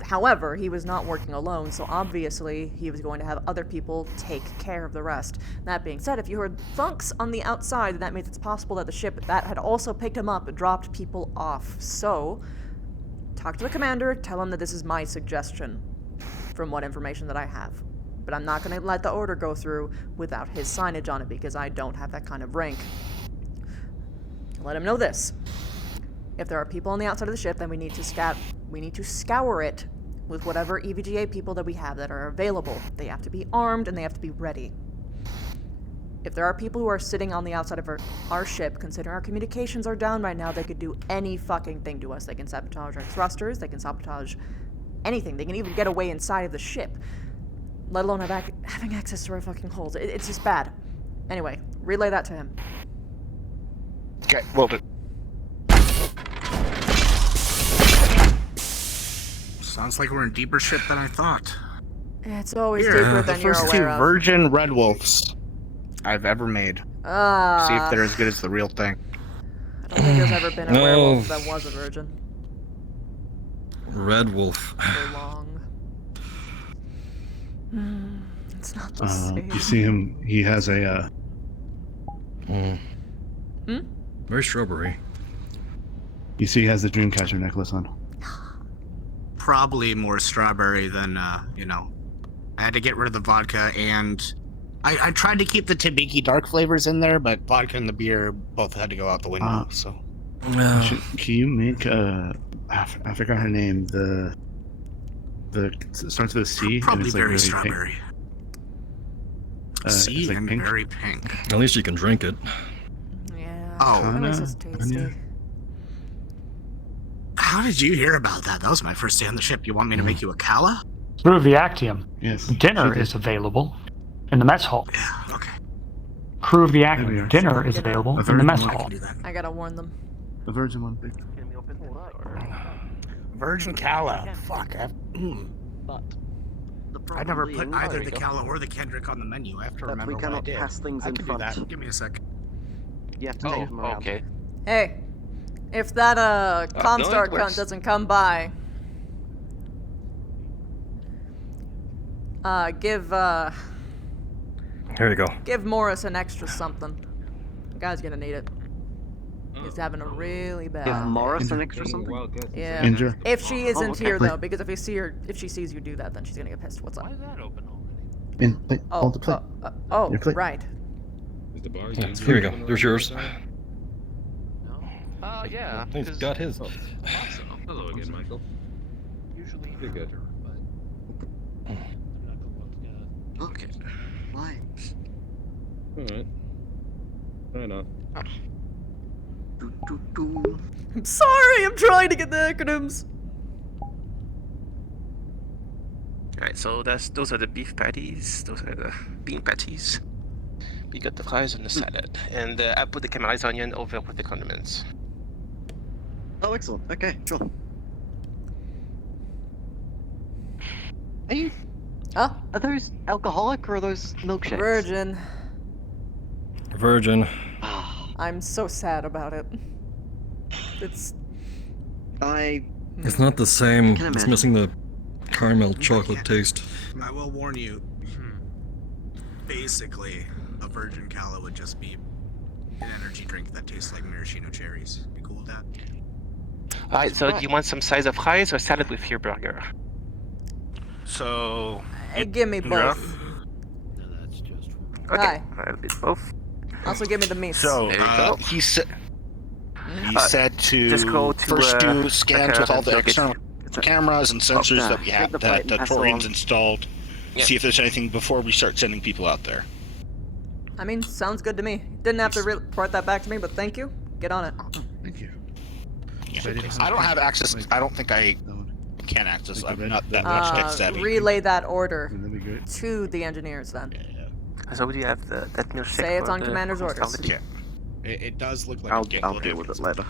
However, he was not working alone, so obviously he was going to have other people take care of the rest. That being said, if you heard thunks on the outside, then that means it's possible that the ship that had also picked him up dropped people off. So, talk to the commander, tell him that this is my suggestion from what information that I have. But I'm not going to let the order go through without his signage on it because I don't have that kind of rank. Let him know this. If there are people on the outside of the ship, then we need to scour it with whatever EVGA people that we have that are available. They have to be armed and they have to be ready. If there are people who are sitting on the outside of our ship, considering our communications are down right now, they could do any fucking thing to us. They can sabotage our thrusters, they can sabotage anything. They can even get away inside of the ship, let alone having access to our fucking holds. It's just bad. Anyway, relay that to him. Okay, will do. Sounds like we're in deeper shit than I thought. It's always deeper than you're The first aware two of. virgin Red Wolves I've ever made. See if they're as good as the real thing. I don't think there's ever been a werewolf that was a virgin. Red Wolf. So long. It's not the same. You see him, he has a, Very strawberry. You see he has the Dreamcatcher necklace on. Probably more strawberry than, you know. I had to get rid of the vodka, and I tried to keep the Tibiki dark flavors in there, but vodka and the beer both had to go out the window, so. Can you make, I forgot her name, the it starts with a C, Probably and it's like very really strawberry. C it's like and pink. very pink. At least you can drink it. Yeah. Oh. At least it's tasty. How did you hear about that? That was my first day on the ship. You want me to make you a Kala? Through the Actium. Yes. Dinner is available in the mess hall. Yeah, okay. Crew of the Actium. Dinner is available in the mess hall. I gotta warn them. The virgin one. Virgin Kala. Fuck. But I never put either the Kala or the Kendrick on the menu. I have to remember we what I cannot did. pass things I in can front. do that. Give me a sec. You have to take them around. Okay. Hey, if that Comstar it works. cunt doesn't come by, give Here you go. give Morris an extra something. The guy's gonna need it. He's having a really bad Give day. Morris an extra something? Yeah. Indra. If she isn't okay. here though, because if she sees you do that, then she's gonna get pissed. What's up? Why is that open already? In, plate. Oh, Hold the plate. Your plate. right. Is the bar? Yeah, here we go. There's yours. Yeah. He's got his. Awesome. Hello again, Michael. Usually. You're good. Okay. Why? Alright. Fair enough. I'm sorry. I'm trying to get the acronyms. Alright, so those are the beef patties. Those are the bean patties. We got the fries and the salad. And I put the caramelized onion over with the condiments. Oh, excellent. Okay, sure. Are you? Are those alcoholic or are those milkshakes? Virgin. Virgin. I'm so sad about it. It's. It's not the same. It's missing the caramel chocolate taste. I will warn you. Basically, a virgin calla would just be an energy drink that tastes like maraschino cherries. You cool with that? Alright, so do you want some size of fries or salad with your burger? So. Give me both. Okay, Hi. I'll be both. Also, give me the meat. So he said to just go to, first do scans with all the like external cameras and sensors that we have that Torian's installed. Yeah. See if there's anything before we start sending people out there. I mean, sounds good to me. Didn't have to report that back to me, but thank you. Get on it. Thank you. Yeah. I don't have access. I don't think I can access. I'm not that much tech savvy. Relay that order to the engineers then. So do you have that milkshake? Say it's for on the commander's orders. Yeah. It does look like I'll deal with it later.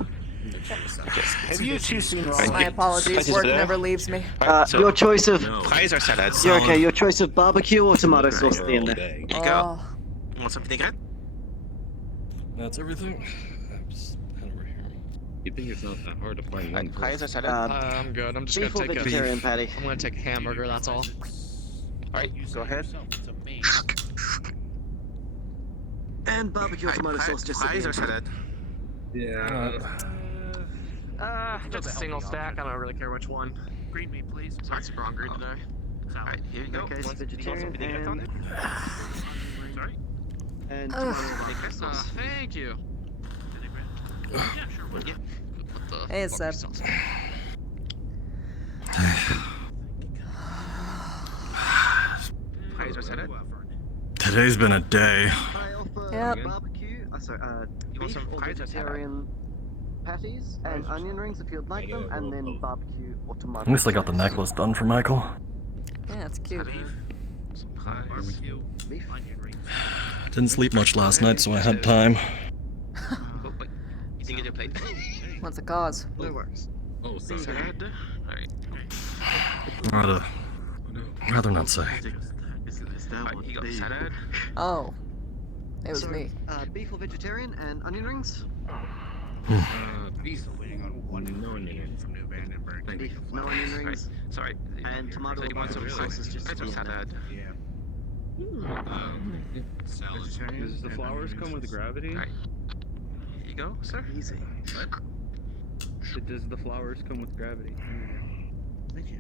Have you two seen My apologies. Work never leaves me. Your choice of fries or salads. You're okay. Your choice of barbecue or tomato sauce at the end there. There you go. You want something again? That's everything. You think it's not that hard to find one? Fries or salad? I'm good. I'm just Beef gonna or take vegetarian patty? I'm gonna take a hamburger. That's all. Alright, go ahead. And barbecue or tomato sauce just at Fries the or end. salad? Yeah. Just a single stack. I don't really care which one. Green meat, please. Sorry, super hungry today. Alright, here you go. Okay, so vegetarian and Sorry? and tomato sauce. Thank you. Yeah, sure. What the Hey, it's Seb. Fries or salad? Today's been a day. Yep. barbecue. Sorry, You want beef some or fries or salad? vegetarian patties and onion rings if you'd like them, and then barbecue or tomato. At least I got the necklace done for Michael. Yeah, it's cute. Some fries. Barbecue. Beef. Onion rings. Didn't sleep much last night, so I had time. Oh, wait. You didn't get your plate. What's the cause? No worries. Oh, sorry. Salad. Alright. Rather not say. Alright, you got salad. Oh. It was So, me. Beef or vegetarian and onion rings. Beef. No onion. From New Vandenberg. Thank you. Beef, no onion rings. Sorry. And tomato So you want some sauces just fries at or the end. salad? Yeah. Salad. Does the flowers come with gravity? Alright. Here you go, sir. Easy. Does the flowers come with gravity? Thank you.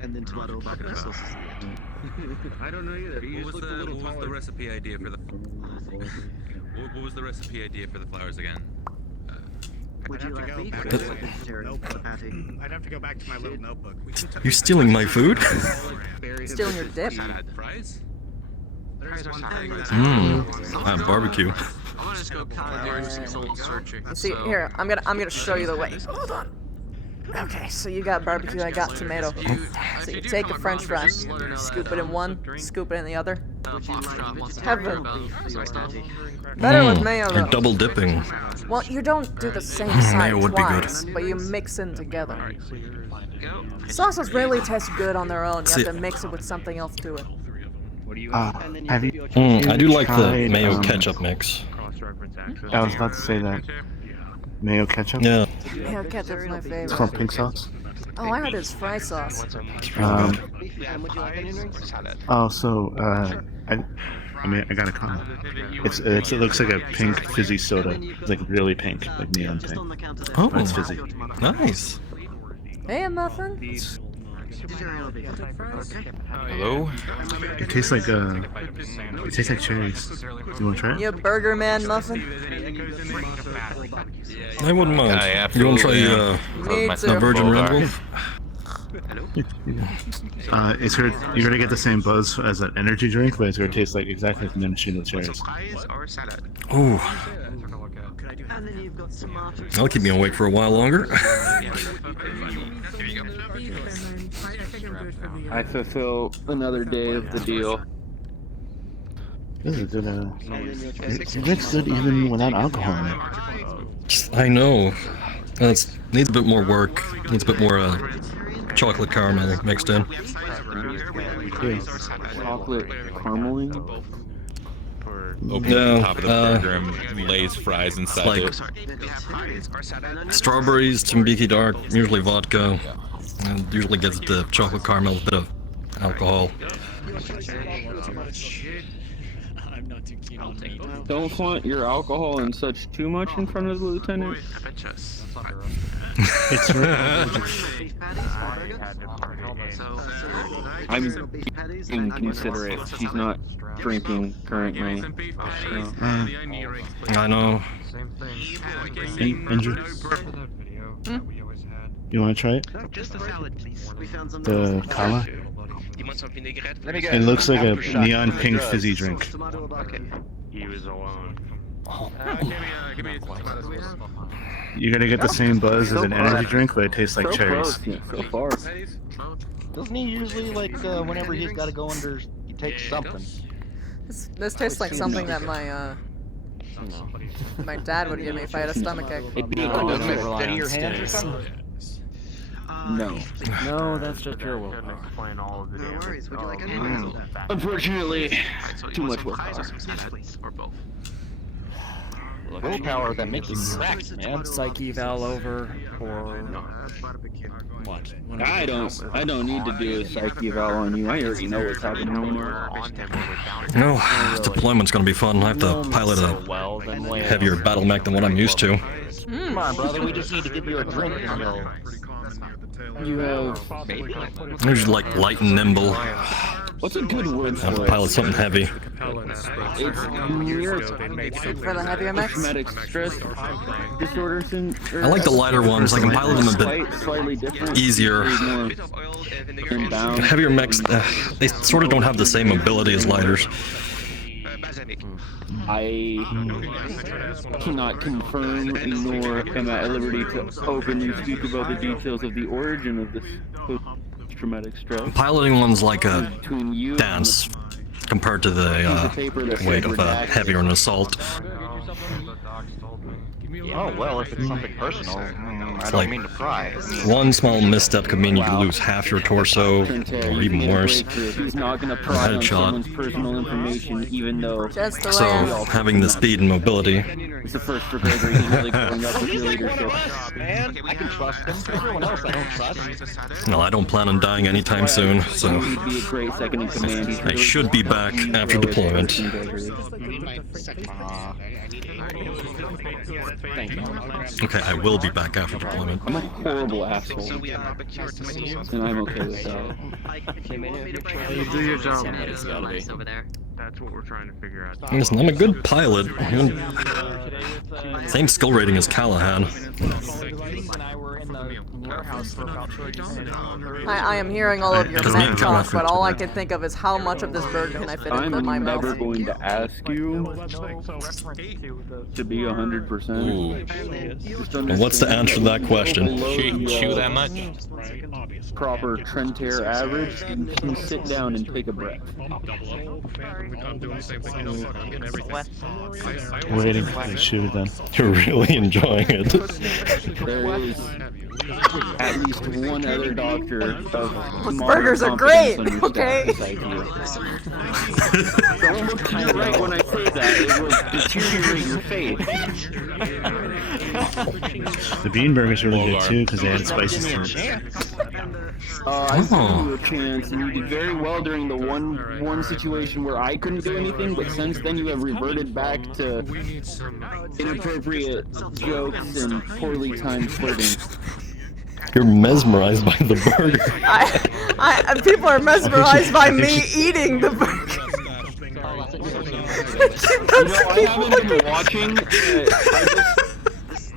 And then tomato barbecue sauces at the end. I don't know either. You What just look a little was the taller. recipe idea for the? What was the recipe idea for the flowers again? Would I'd you have to like go beef back or to just my vegetarian for the notebook. patty? I'd have to go back to my little notebook. You're stealing my food? Stealing your dip? Salad. Fries? Fries or salad? Mmm. I have barbecue. I'm gonna just go kind of do some soul searching. You see, here, I'm gonna show you the way. Hold on. Okay, so you got barbecue, I got tomato. So you take a french fry, scoop it in one, scoop it in the other. Heaven. Better with mayo You're though. double dipping. Well, you don't do the same Mayo side would be good. twice, but you mix them together. Sauces really taste good on their own. You have to mix it with something else to it. Have you? I do like the tried, mayo ketchup mix. I was about to say that. Mayo ketchup? Yeah. Mayo ketchup's my It's favorite. called pink sauce. Oh, I heard it's fry sauce. And would you like onion rings? Oh, so, I mean, I got a comment. It looks like a pink fizzy soda. It's like really pink, like neon pink. Oh, But it's fizzy. Nice. Hey, a muffin. Hello? It tastes like cherries. You want to try it? You a burger man muffin? I wouldn't mind. You want to try Me the too. Virgin Red Bull? You're gonna get the same buzz as an energy drink, but it's gonna taste like exactly like maraschino cherries. Ooh. That'll keep me awake for a while longer. I fulfill another day of the deal. This is a good. It's good even without alcohol in it. I know. It needs a bit more work. Needs a bit more chocolate caramel mixed in. Chocolate carameling? Open the top of the burger and lays fries inside like it. Strawberries, Timbiki Dark, usually vodka, and usually gets the chocolate caramel with a bit of alcohol. Don't flaunt your alcohol and such too much in front of the lieutenant. It's I'm being considerate. She's not drinking currently. So. I know. Indra, you want to try it? Just a salad, please. We found some The kala? It looks like a neon pink fizzy drink. He was alone. You're gonna get the same buzz as an energy drink, but it tastes like cherries. So far. Doesn't he usually, like, whenever he's got to go under, he takes something? This tastes like something that my dad would give me if I had a stomachache. Your hands or something? No. No, that's just pure will. Explain all of the No worries. Would you like any? Unfortunately, too much willpower. Willpower that makes you crack, man. Psych eval over, or what? I don't need to do a psych eval on you. I already know what's happening. No, deployment's gonna be fun. I have to pilot a heavier battle mech than what I'm used to. Come on, brother. We just need to give you a drink and you'll... You have... I'm usually like light and nimble. What's a good word I have for to it? pilot something heavy. It's For the heavier mechs? traumatic stress disorder syndrome. I like the lighter ones. I can pilot them a bit Slightly different. easier. Inbound. Heavier mechs, they sort of don't have the same mobility as lighters. I cannot confirm nor am I at liberty to openly speak about the details of the origin of this post-traumatic stress. Piloting one's like a Between you dance compared to the weight of a heavier an assault. Oh, well, if it's something personal, I It's don't like mean to pry. one small misstep could mean you could lose half your torso, or even worse. He's not going to pry on someone's personal information, even though... So, having the speed and mobility. It's the first brigade usually going up with your leadership. Man, I can trust him. Everyone else I don't trust. Well, I don't plan on dying anytime soon, so He'd be a great second in command. I should be back after deployment. Thank you. Okay, I will be back after deployment. I'm a horrible asshole, and I'm okay with that. You do your job. That's what we're trying to figure out. Listen, I'm a good pilot. Same skill rating as Callahan. I am hearing all of your mech talk, but all I can think of is how much of this burger can I fit into my I'm mouth. never going to ask you to be 100%. Well, what's the answer to that question? Chew that much? Proper Trentair average, you can sit down and take a breath. Waiting for the shooter then. You're really enjoying it. There is at least one other doctor of burgers are great, okay? Don't look to your right when I say that, it will deteriorate your faith. The bean burger's really good too because they added spices to it. I gave you a chance, and you did very well during the one situation where I couldn't do anything, but since then you have reverted back to inappropriate jokes and poorly timed flirting. You're mesmerized by the burger. People are mesmerized by me eating the burger. I haven't been watching, but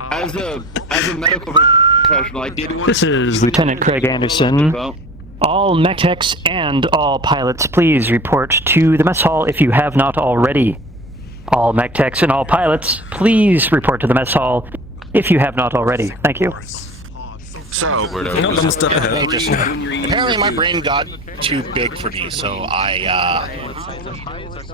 I just, as a medical professional, I did want This is Lieutenant Craig Anderson. All mech techs and all pilots, please report to the mess hall if you have not already. All mech techs and all pilots, please report to the mess hall if you have not already. Thank you. So, I'm a step ahead. apparently my brain got too big for me, so I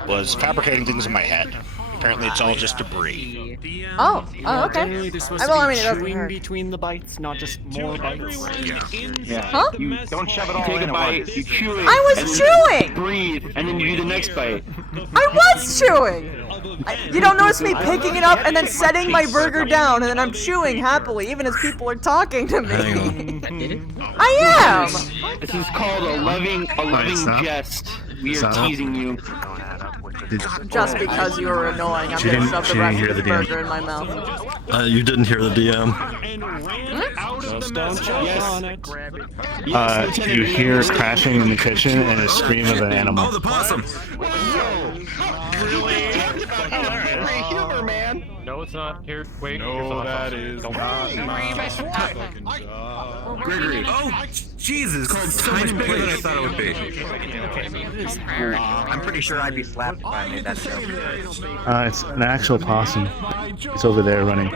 was fabricating things in my head. Apparently it's all just debris. Oh, okay. I mean, it doesn't chewing hurt. between the bites, not just more bites. Yeah. Huh? You don't shove it all take a bite, you chew it. I was and then chewing! You breathe, and then you do the next bite. I was chewing! You don't notice me picking it up and then setting my burger down, and then I'm chewing happily, even as people are talking to me. I am! This is called a loving jest. We are teasing you. Just because you were annoying, I'm She gonna didn't- shove she the rest didn't of hear the the DM. burger in my mouth. You didn't hear the DM. You hear crashing in the kitchen and a scream of an animal. Oh, the possum! Great humor, man. No, it's not. Here, wait. No, that is not my fucking job. Gregory. Oh, Jesus. It's so much bigger than I thought it would be. I'm pretty sure I'd be slapped if I made that joke. It's an actual possum. It's over there running.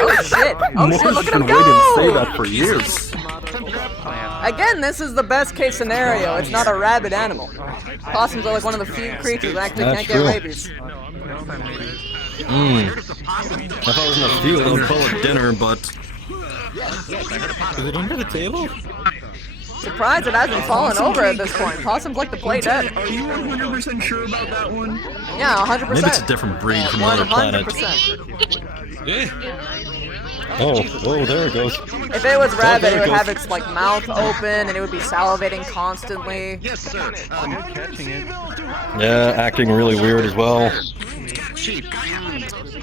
Oh shit! Oh shit, look at him Been waiting to say go! that for years. Again, this is the best case scenario. It's not a rabid animal. Possums are like one of the few creatures that actually That's can't true. get rabies. I thought it was enough fuel. I'll call it dinner, but. Is it under the table? Surprised it hasn't fallen over at this point. Possums like to play dead. Are you 100% sure about that one? Yeah, 100%. Maybe it's a different breed from another planet. 100%. Oh, there it goes. If it was rabbit, there it it would goes. have its like mouth open and it would be salivating constantly. Yes, sir. You're catching it. Yeah, acting really weird as well. Cheap.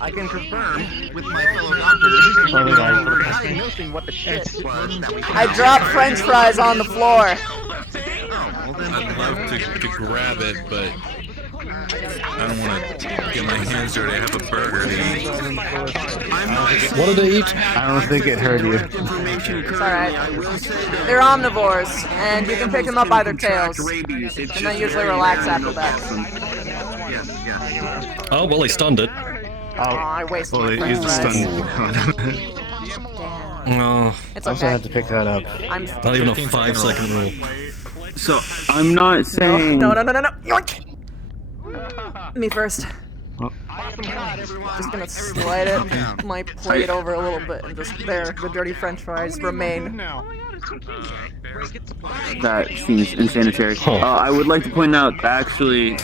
I can confirm with my fellow doctors. Noticing what the shit was that we I dropped French fries on the floor. I'd love to grab it, but I don't want to get my hands dirty. I have a burger to eat. What did they eat? I don't think it hurt you. It's alright. They're omnivores, and you can pick them up by their tails. And they usually relax after that. Oh, well, he stunned it. Oh, I wasted Well, my they French used the fries. stun. No. It's I also okay. had to pick that up. I'm Not even a 5-second rule. So, I'm not saying... No. Yoink! Me first. Just gonna slide it, my plate over a little bit, and just there, the dirty French fries remain. That seems insanitary. I would like to point out that actually,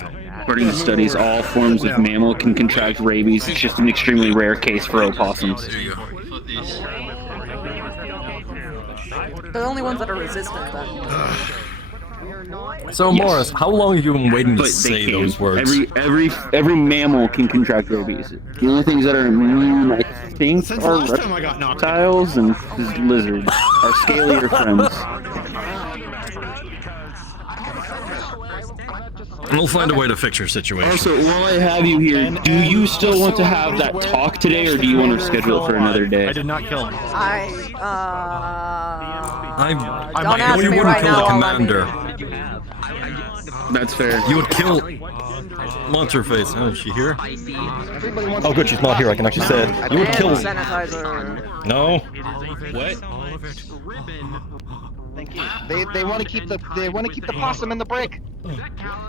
according to studies, all forms of mammal can contract rabies. It's just an extremely rare case for opossums. They're the only ones that are resistant, then. So, Morris, how long have you been waiting to But say they those can. words? Every mammal can contract rabies. The only things that are immune, I think, Since are last time I got knocked reptiles and lizards. Our scalier friends. We'll find a way to fix your situation. Also, while I have you here, do you still want to have that talk today, or do you want to schedule it for another day? I did not kill him. Don't ask you me wouldn't right kill now, the all I'm- commander. That's fair. You would kill... What's her face? Oh, is she here? Oh, good, she's not here. I can actually say it. You would kill... Sanitizer. No. What? Thank you. They want to keep the possum in the brick.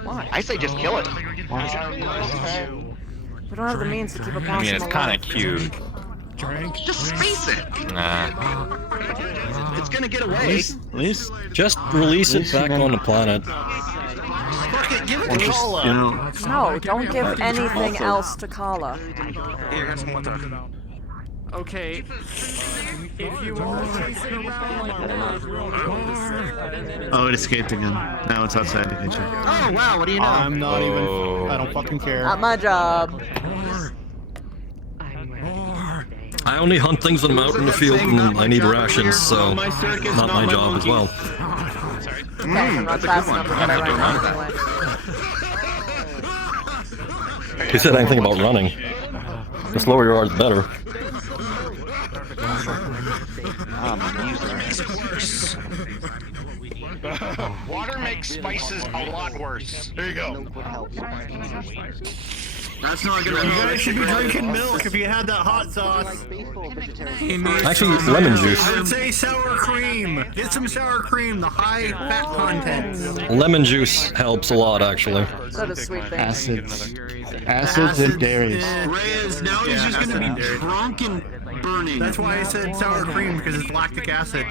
Why? I say just kill it. We don't have the means to keep a possum I mean, it's kind alive. of cute. Just space it. Nah. It's gonna get away. At least just release it back on the planet. Fuck it, give it Or to just, Kala. you know... No, don't give anything else to Kala. Here, have some water. Okay. If you want to chase it around like that, Oh, it escaped again. Now it's outside the kitchen. Oh wow, what do you know? I'm not even. I don't fucking care. Not my job. I only hunt things when I'm out in the field and I need rations, so not my job as well. I'm not fast enough to get around anyway. Who said anything about running? The slower you are, the better. Water makes spices a lot worse. There you go. That's not good. You guys should be drinking milk if you had that hot sauce. Actually, lemon juice. I would say sour cream. Get some sour cream, the high fat content. Lemon juice helps a lot, actually. So does sweet things. Acids and dairies. Reyes, now he's just gonna be drunk and burning. That's why I said sour cream, because it's lactic acid.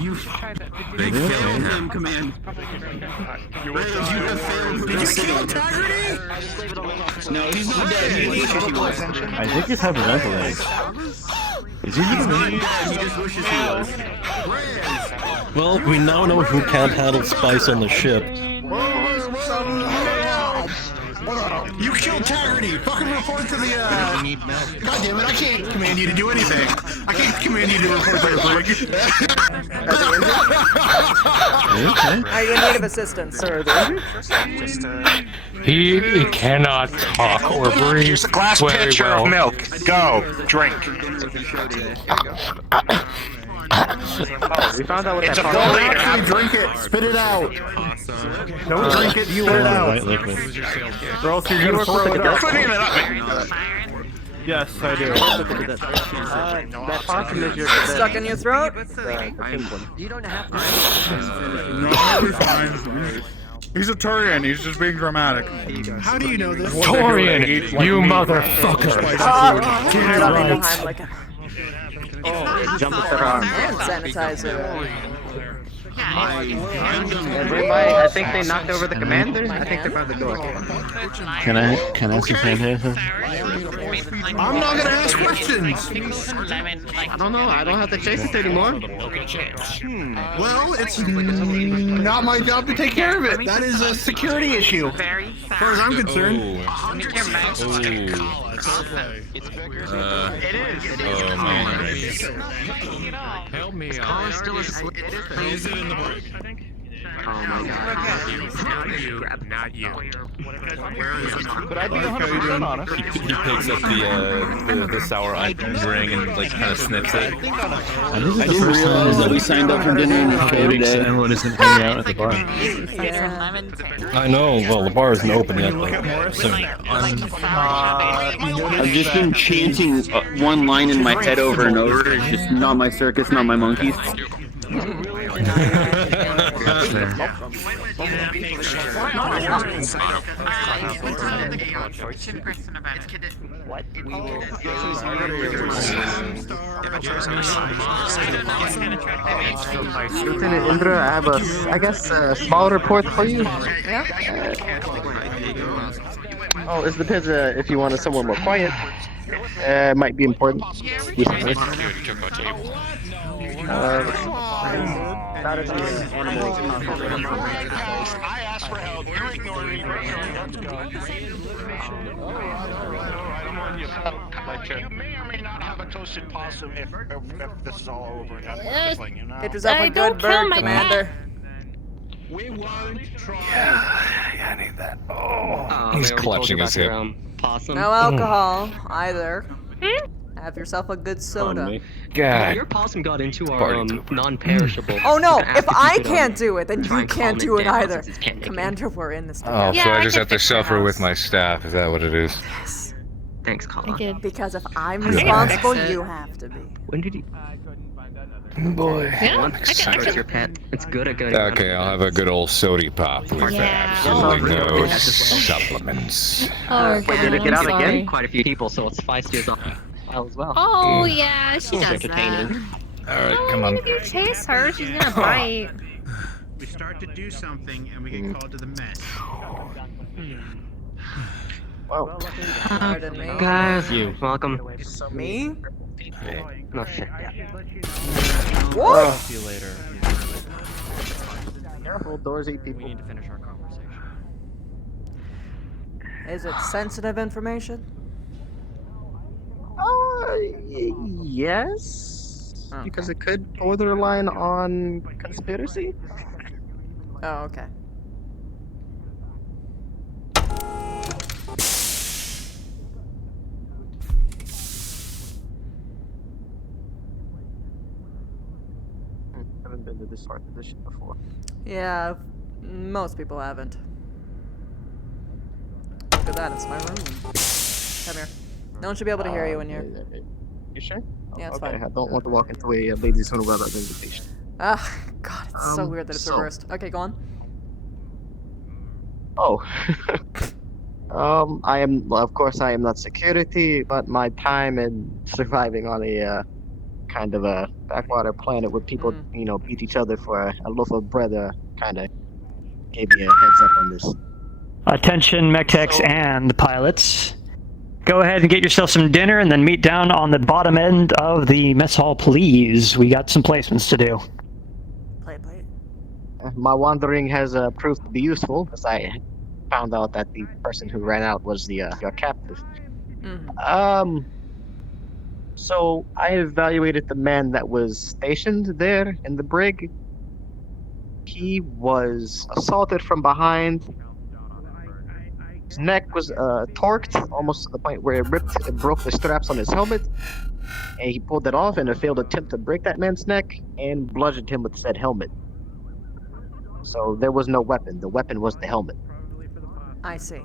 You They killed him, Command. Reyes, you have failed. Did you kill Integrity? No, he's not dead. He wishes he was. I think he's hyperventilating. Is he He's not dead. He just wishes he was. Well, we now know who can't handle spice on the ship. You killed Integrity! Fucking report to the, God damn it, I can't command you to do anything! I can't command you to report to the Are you in need of assistance? He cannot talk or breathe. Here's a glass very pitcher well. of milk. Go, drink. we found out what It's that a part full was. liter. Actually, drink it! Spit it out! Don't drink it, you let it out! Or else you're gonna throw it up. Cleaning it up. Yes, I do. That possum is your Stuck in your throat? You don't have to. No, he's fine. He's a Turian, he's just being dramatic. How do you know this? Torian, you motherfucker! Jump the car. And sanitizer. I think they knocked over the commander. I think they found the door. Can I see sanitizer? I'm not gonna ask questions! I don't know. I don't have to chase it anymore. Well, it's not my job to take care of it. That is a security issue. As far as I'm concerned. It is. Help me out. Still asleep. Is it in the break? Oh my god. Not you. Where is it? But I'd be 100% honest. He picks up the sour eye ring and like kind of sniffs it. I didn't realize that we signed up for dinner and today. Everyone isn't hanging out at the bar. I know, well, the bar isn't open yet, but soon. I've just been chanting one line in my head over and over. It's just not my circus, not my monkeys. Lieutenant Indra, I have a small report for you. Yeah? Oh, it depends if you want somewhere more quiet. It might be important. Not if the animals I asked for help. You ignored me. You may or may not have a toasted possum if this is all over. It was up a good bird, Commander. We won't try. Yeah, I need that. Oh, he's they already clutching told his you hip. about your, possum. No alcohol either. Have yourself a good soda. God. Your possum got into our non-perishable. Oh no! You're gonna If have to I keep it can't on. do it, then Try you and can't calm do it it down either. since it's can't make it. Commander, we're in this Oh, together. so I just have to suffer with my staff. Is that what it is? Yes. Thanks, Colin. Because if I'm responsible, you have to be. When did you? Boy. It's your pet. It's good. Okay, I'll have a good old sody pop with absolutely no supplements. Oh, Wait, did it get I'm out again? sorry. Quite a few people, so it's feisty as well as well. Oh, yeah, she It's does entertaining. that. All right, come on. If you chase her, she's gonna bite. We start to do something and we get called to the mess. Well, Guys, You. welcome. Me? No shit. What? I'll see you later. Careful, doors eat people. We need to finish our conversation. Is it sensitive information? Yes. Because it could borderline on conspiracy. Oh, okay. Haven't been to this part of this shit before. Yeah, most people haven't. Look at that, it's my room. Come here. No one should be able to hear you in here. You sure? Yeah, it's okay, fine. I don't want to walk into a ladies' room without an invitation. Ah, God, it's so weird that it's so- reversed. Okay, go on. Oh. I am, well, of course, I am not security, but my time in surviving on a kind of a backwater planet where people, you know, beat each other for a loaf of bread, kind of gave me a heads up on this. Attention, mech techs and pilots. Go ahead and get yourself some dinner and then meet down on the bottom end of the mess hall, please. We got some placements to do. Play it. My wandering has proved to be useful, as I found out that the person who ran out was the your captive. So I evaluated the man that was stationed there in the brig. He was assaulted from behind. His neck was torqued almost to the point where it broke the straps on his helmet. And he pulled it off in a failed attempt to break that man's neck and bludgeoned him with said helmet. So there was no weapon. The weapon was the helmet. I see.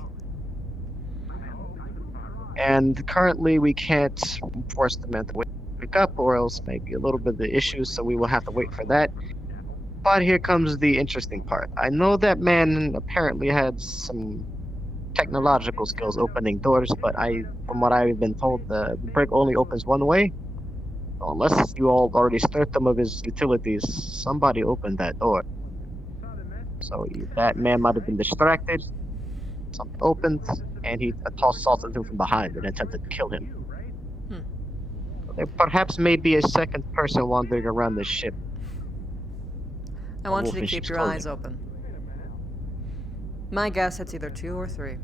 And currently we can't force the man to wake up, or else maybe a little bit of the issues, so we will have to wait for that. But here comes the interesting part. I know that man apparently had some technological skills opening doors, but from what I've been told, the brick only opens one way. So unless you all already stripped him of his utilities, somebody opened that door. So that man might have been distracted. Something opened, and he assaulted him from behind and attempted to kill him. So there perhaps may be a second person wandering around this ship. I want you to keep your eyes open. My guess, it's either 2 or 3.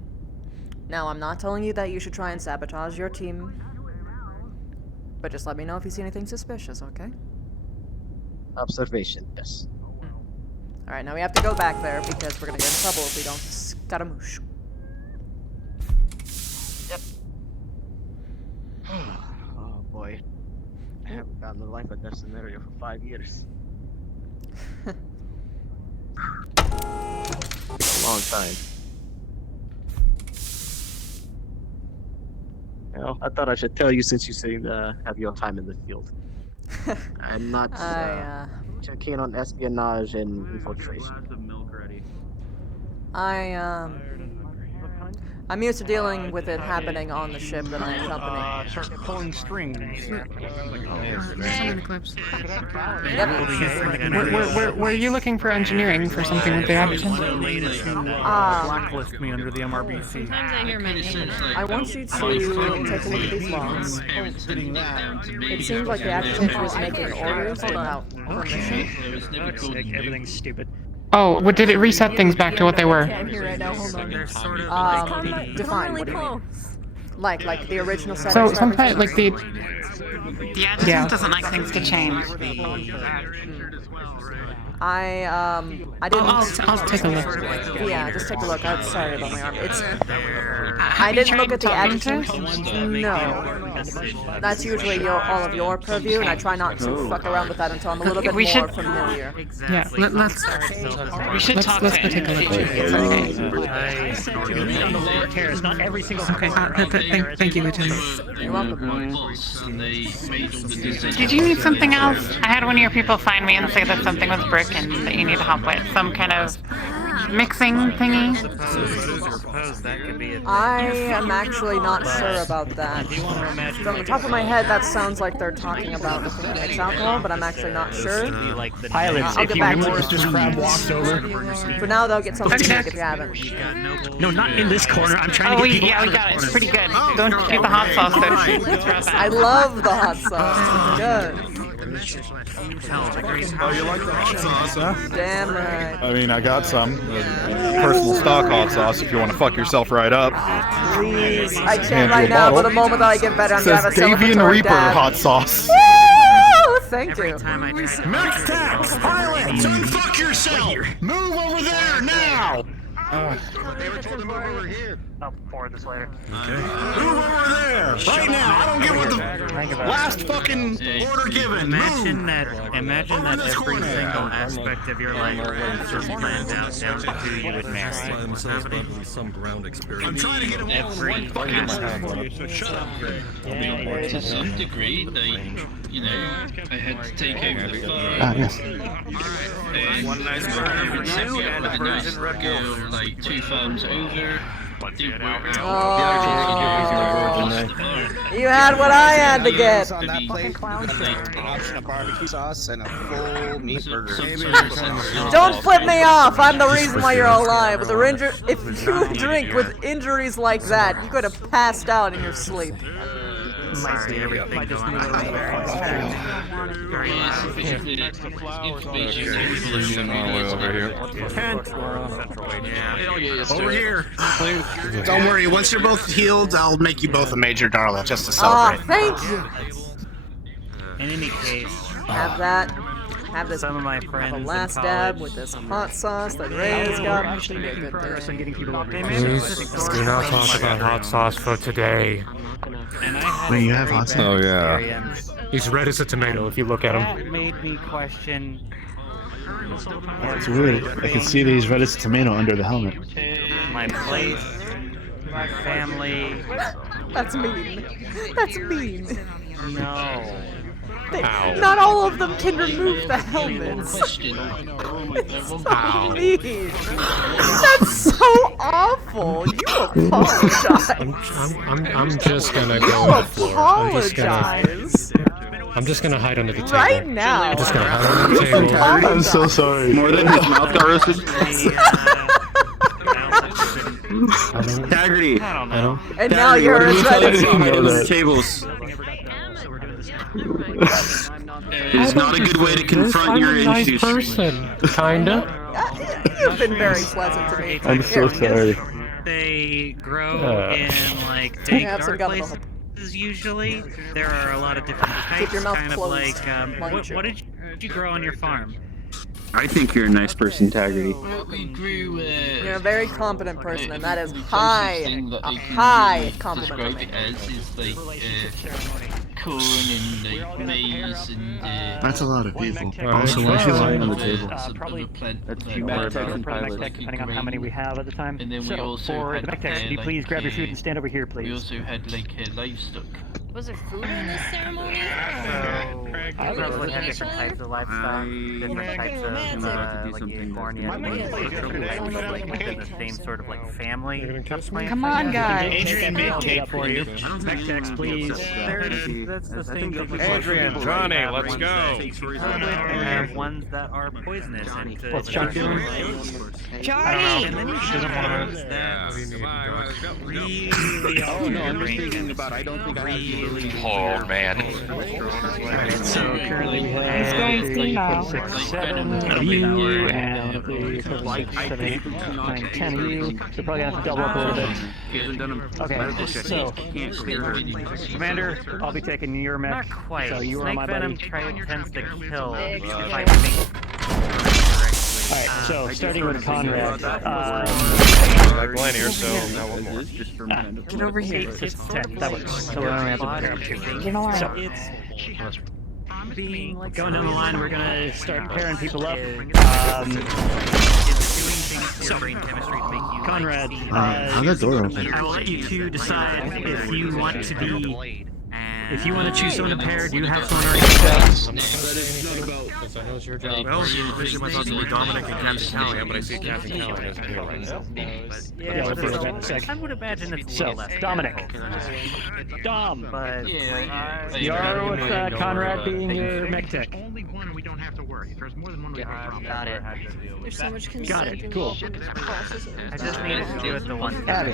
Now, I'm not telling you that you should try and sabotage your team, but just let me know if you see anything suspicious, okay? Observation, yes. Alright, now we have to go back there because we're gonna get in trouble if we don't scaramouche. Yep. Oh boy. I haven't gotten the life or death scenario for 5 years. A long time. Well, I thought I should tell you since you seem to have your time in the field. I'm not keen on espionage and infiltration. I'm used to dealing with it happening on the ship that I accompany. Start pulling strings. Eclipse. Were you looking for engineering for something with the action? Blacklist me under the MRBC. I want you to take a look at these logs. It seems like the actor was making orders without permission. Everything's stupid. Oh, what did it reset things back to what they were? Define, what do you mean? Like the original settings. So for sometimes, everything? like The adjutant doesn't like things to change. I didn't. I'll take a look. Yeah, just take a look. I'm sorry about my arm. It's. Have I you didn't look tried at the talking to adjutant. No, that's usually all of your purview, and I try not to fuck around with that until I'm a little bit We more should- familiar. Yeah, let's We should talk let's to go take a look. Not every single Thank you, Lieutenant. You're welcome. Did you need something else? I had one of your people find me and say that something was broken that you need help with. Some kind of mixing thingy. suppose that could be it. I am actually not sure about that. If you want to imagine, From the top of my head, that sounds like they're talking about the thing that makes alcohol, but I'm actually not sure. Pilots, I'll if get you back to remove you. this crab walks over. For now, they'll get something to drink if you haven't. No, not in this corner. I'm trying Oh, to get people yeah, out we of the got it. corner. It's pretty good. Don't get the hot sauce there. I love the hot sauce. Good. Oh, you like the hot sauce, huh? Damn right. I mean, I got some. Personal stock hot sauce if you want to fuck yourself right up. Please. I can't right now, but the moment that I get better, I'm gonna have a Davian celebratory Reaper dab. hot sauce. Woo! Thank you. Max tax, pilot, unfuck yourself. Move over there now. They were told to move over here. I'll forward this later. Okay. Move over there right now. I don't get what the last fucking order given. Imagine Move. Imagine Over that this every corner. single aspect of your life was planned out down to who you would marry. Some ground experience. I'm trying to get him all in one fucking aspect. So shut up. To some degree, you know, I had to take over the farm. Yes. One nice burger for you and a nice girl, like 2 farms over. You had what I had to get. On that plate, an option of barbecue sauce and a full meat burger. Don't flip me off. I'm the reason why you're alive. With if you drink with injuries like that, you could have passed out in your sleep. Might be everything going on. Over here. Don't worry, once you're both healed, I'll make you both a major darling just to celebrate. Ah, thank you. In any case, Have that. Have this. some of my friends The in last college, dab with this hot sauce that Ray has got. Should be a good day. Please do not talk about hot sauce for today. Wait, you have hot sauce? Oh yeah. He's red as a tomato if you look at that him. made me question. It's weird. I can see these red as a tomato under the helmet. My place, my family. That's mean. That's mean. No. Not all of them can remove the helmets. So mean. That's so awful. You apologize. I'm just gonna go on the floor. I'm just gonna hide under the table. Right now. I'm just gonna hide under the table. I'm so sorry. More than his mouth got roasted. Haggerty. I don't. And now you're a those tables. It's not a good way to confront your issues. Person, kinda. You've been very pleasant to me. I'm so sorry. They grow in like big Have some dark gum. places usually. There are a lot of different types. Keep your mouth kind closed. of like what did you grow on your farm? I think you're a nice person, Taggerty. We grew, You're a very competent person, and that is the high, closest thing that a I can high compliment to describe me. it as is like corn and like maize and That's a lot of people. Alright. Also, why is she lying on the table? Probably That's like, two more Medtech and about pilots. depending on how many we have at the time. And then we So, also for had, the Medtechs, could you like, please grab your food and stand over here, we please? also had like livestock. Was there food in this ceremony? So we have different types of livestock, different types of like unicorn like within the same sort of like family. Come on, guys. Adrian made cake for you. Medtechs, please. That's the thing that we Adrian, Johnny, let's go. We have ones that are poisonous. And What's Chuck doing? Johnny! And then you have ones that really Oh no, I'm just thinking about. I don't think I have Oh man. So currently we have 6, 7 of you, and the 7, 8, 9, 10 of you. So probably gonna have to double up a little bit. Okay, so Commander, I'll be taking your mech. Not quite. So you are Snake my venom buddy. tends to kill if I think. Alright, so starting with Conrad. Linear, so now one more. Get over here. That works. So we're only have to pair up two. So it's being going down the line. We're gonna start pairing people up. So, Conrad, How'd that door open? I will let you two decide if you want to be If you want to choose someone to pair, do you have someone already picked out? I'm not gonna say anything because I know it's your job. Well, usually my thoughts would be Dominic and Captain Callahan, but I see Captain Callahan isn't here right now. Yeah, we'll figure that in a sec. I would imagine it's So, less. Dominic. Dom. But You are with Conrad being your mech tech. Only one, and we don't have to worry. If there's more than one, we have a problem. got it. There's so much consent Got it, cool. I just needed to do it the one Abby,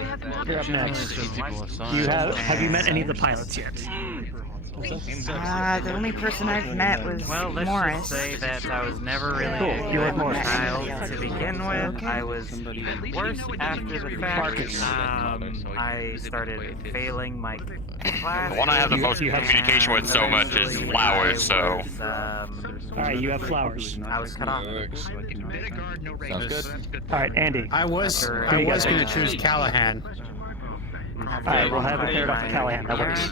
you're up next. Have you met any of the pilots yet? The only person I've met was Well, let's Morris. just say that I was never really Cool, you like Morris. a child to begin with. I was even worse after the fact. I started failing my class. The one I have the most communication with so much is Flowers, so... Alright, you have Flowers. I was cut off. Sounds good. Alright, Andy. I was going to choose Callahan. Alright, we'll have it paired up with Callahan. That works.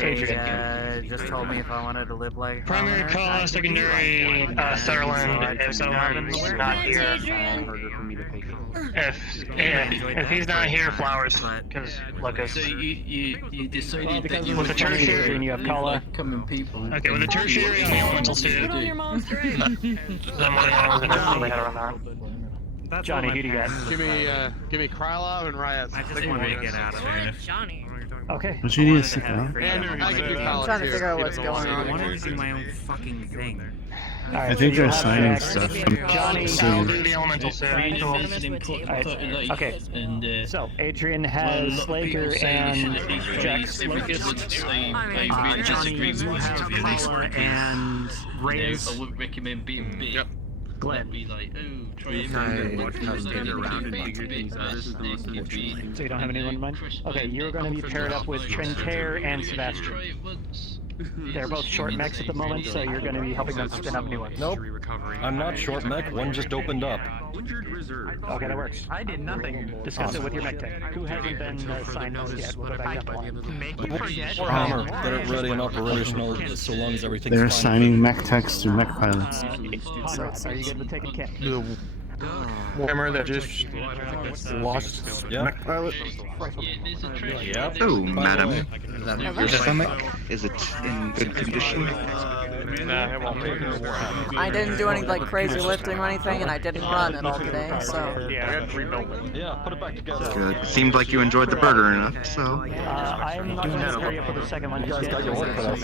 They just told me if I wanted to live like Primary call, secondary Sutherland. If Sutherland's not here, if he's not here, Flowers. Because Lucas. So you decided that you with the tertiary, and you have Kala. coming people. Okay, with the tertiary on the elemental suit. Then what we had around there. Johnny, who do you got? Give me Krylov and Ryaz. I just wanted to get out of there. Johnny. Okay. But you need to stick around. And I can do I'm trying to figure out what's going I on. wanted to do my own fucking thing. I think they're assigning stuff. Johnny, I'll do the elemental suit. Alright, okay. So, Adrian has Slaker and Jax. Johnny, you have Kala and Reyes. I would recommend being big. Yep. Glenn. Be like, oh, try it. So you don't have anyone in mind? Okay, you're going to be paired up with Trincaire and Sebastian. They're both short mechs at the moment, so you're going to be helping them spin up new ones. Nope. I'm not short mech. One just opened up. Okay, that works. I did nothing. Discuss it with your mech tech. Who hasn't been assigned those yet? We'll go back down the line. Warhammer, they're ready and operational so long as everything's They're fine. assigning mech techs to mech pilots. Conrad, are you good with taking Kit? Warhammer that just lost mech pilot. Yep. Oh, madam. Your stomach, is it in good condition? I didn't do any like crazy lifting or anything, and I didn't run at all today, so. Yeah, put it back together. Good. Seemed like you enjoyed the burger enough, so. I'm not going to hurry up with the second one. Just got your work cut out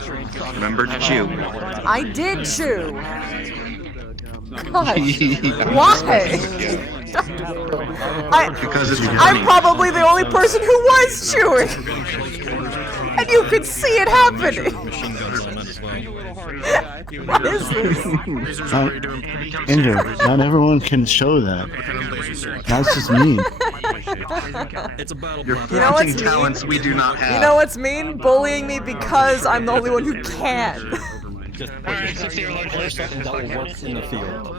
for you. Remember to chew. I did chew! God, why? Because it's I'm funny. probably the only person who was chewing! And you could see it happening! What is this? Indra, not everyone can show that. That's just mean. It's a battle You're plan. You know what's flaunting talents we do not have. You know what's mean? Bullying me because I'm the only one who can. Just push something that will work in the field.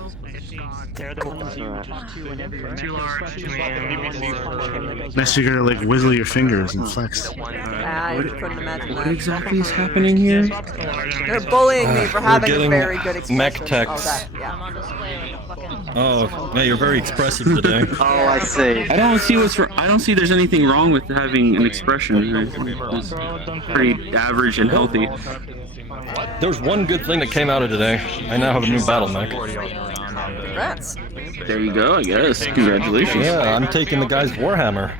They're the ones you talk to whenever Too large, too man. Unless you're gonna like wiggle your fingers and flex. I couldn't imagine What that. exactly is happening here? They're bullying me for having a getting very good expression. mech Oh, techs. that, yeah. Oh, yeah, you're very expressive today. Oh, I see. I don't see there's anything wrong with having an expression. It's pretty average and healthy. There's one good thing that came out of today. I now have a new battle mech. Congrats. There you go, I guess. Congratulations. Yeah, I'm taking the guy's Warhammer.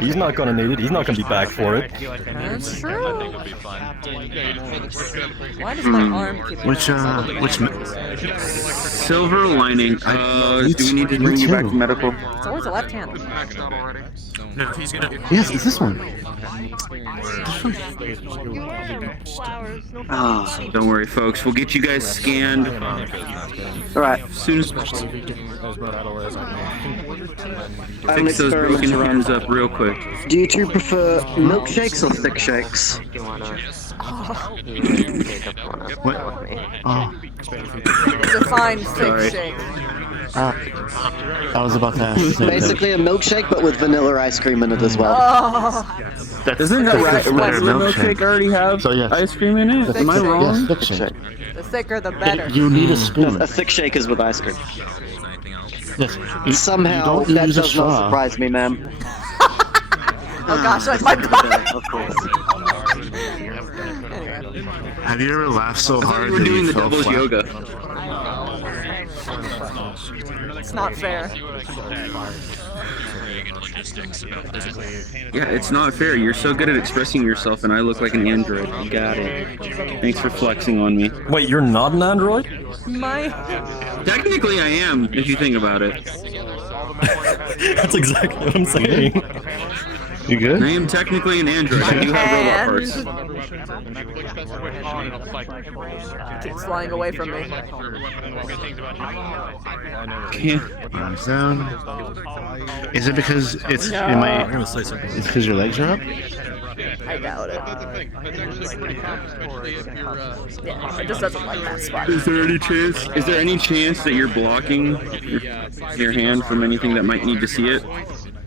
He's not gonna need it. He's not gonna be back for it. That's true. Why does my arm keep Which Silver lining. Do we need to bring you back to medical? It's always a left hand. No, he's gonna. Yes, it's this one. Don't worry, folks. We'll get you guys scanned. Alright. As soon as fix those broken hands up real quick. Do you two prefer milkshakes or thick shakes? What? Oh. Define Sorry. thick shake. I was about to ask. the same thing. Basically a milkshake, but with vanilla ice cream in it as well. Oh. Doesn't a regular milkshake already have ice cream in it? Am I wrong? Yes, thick shake. The thicker, the better. You need a spoon. A thick shake is with ice cream. Yes. Somehow, You don't that use a does not straw. surprise me, ma'am. Oh gosh, my butt. Of course. Have you ever laughed so I thought hard you were that doing you the fell devil's flat? yoga. It's not fair. Yeah, it's not fair. You're so good at expressing yourself, and I look like an android. Got it. Thanks for flexing on me. Wait, you're not an android? My. Technically, I am, if you think about it. That's exactly what I'm saying. You good? I am technically an android. I do have robot parts. Keeps flying away from me. Arms down. Is it because it's in my? It's because your legs are up? I doubt it. Yeah, it just doesn't like that spot. Is there any chance? Is there any chance that you're blocking your hand from anything that might need to see it?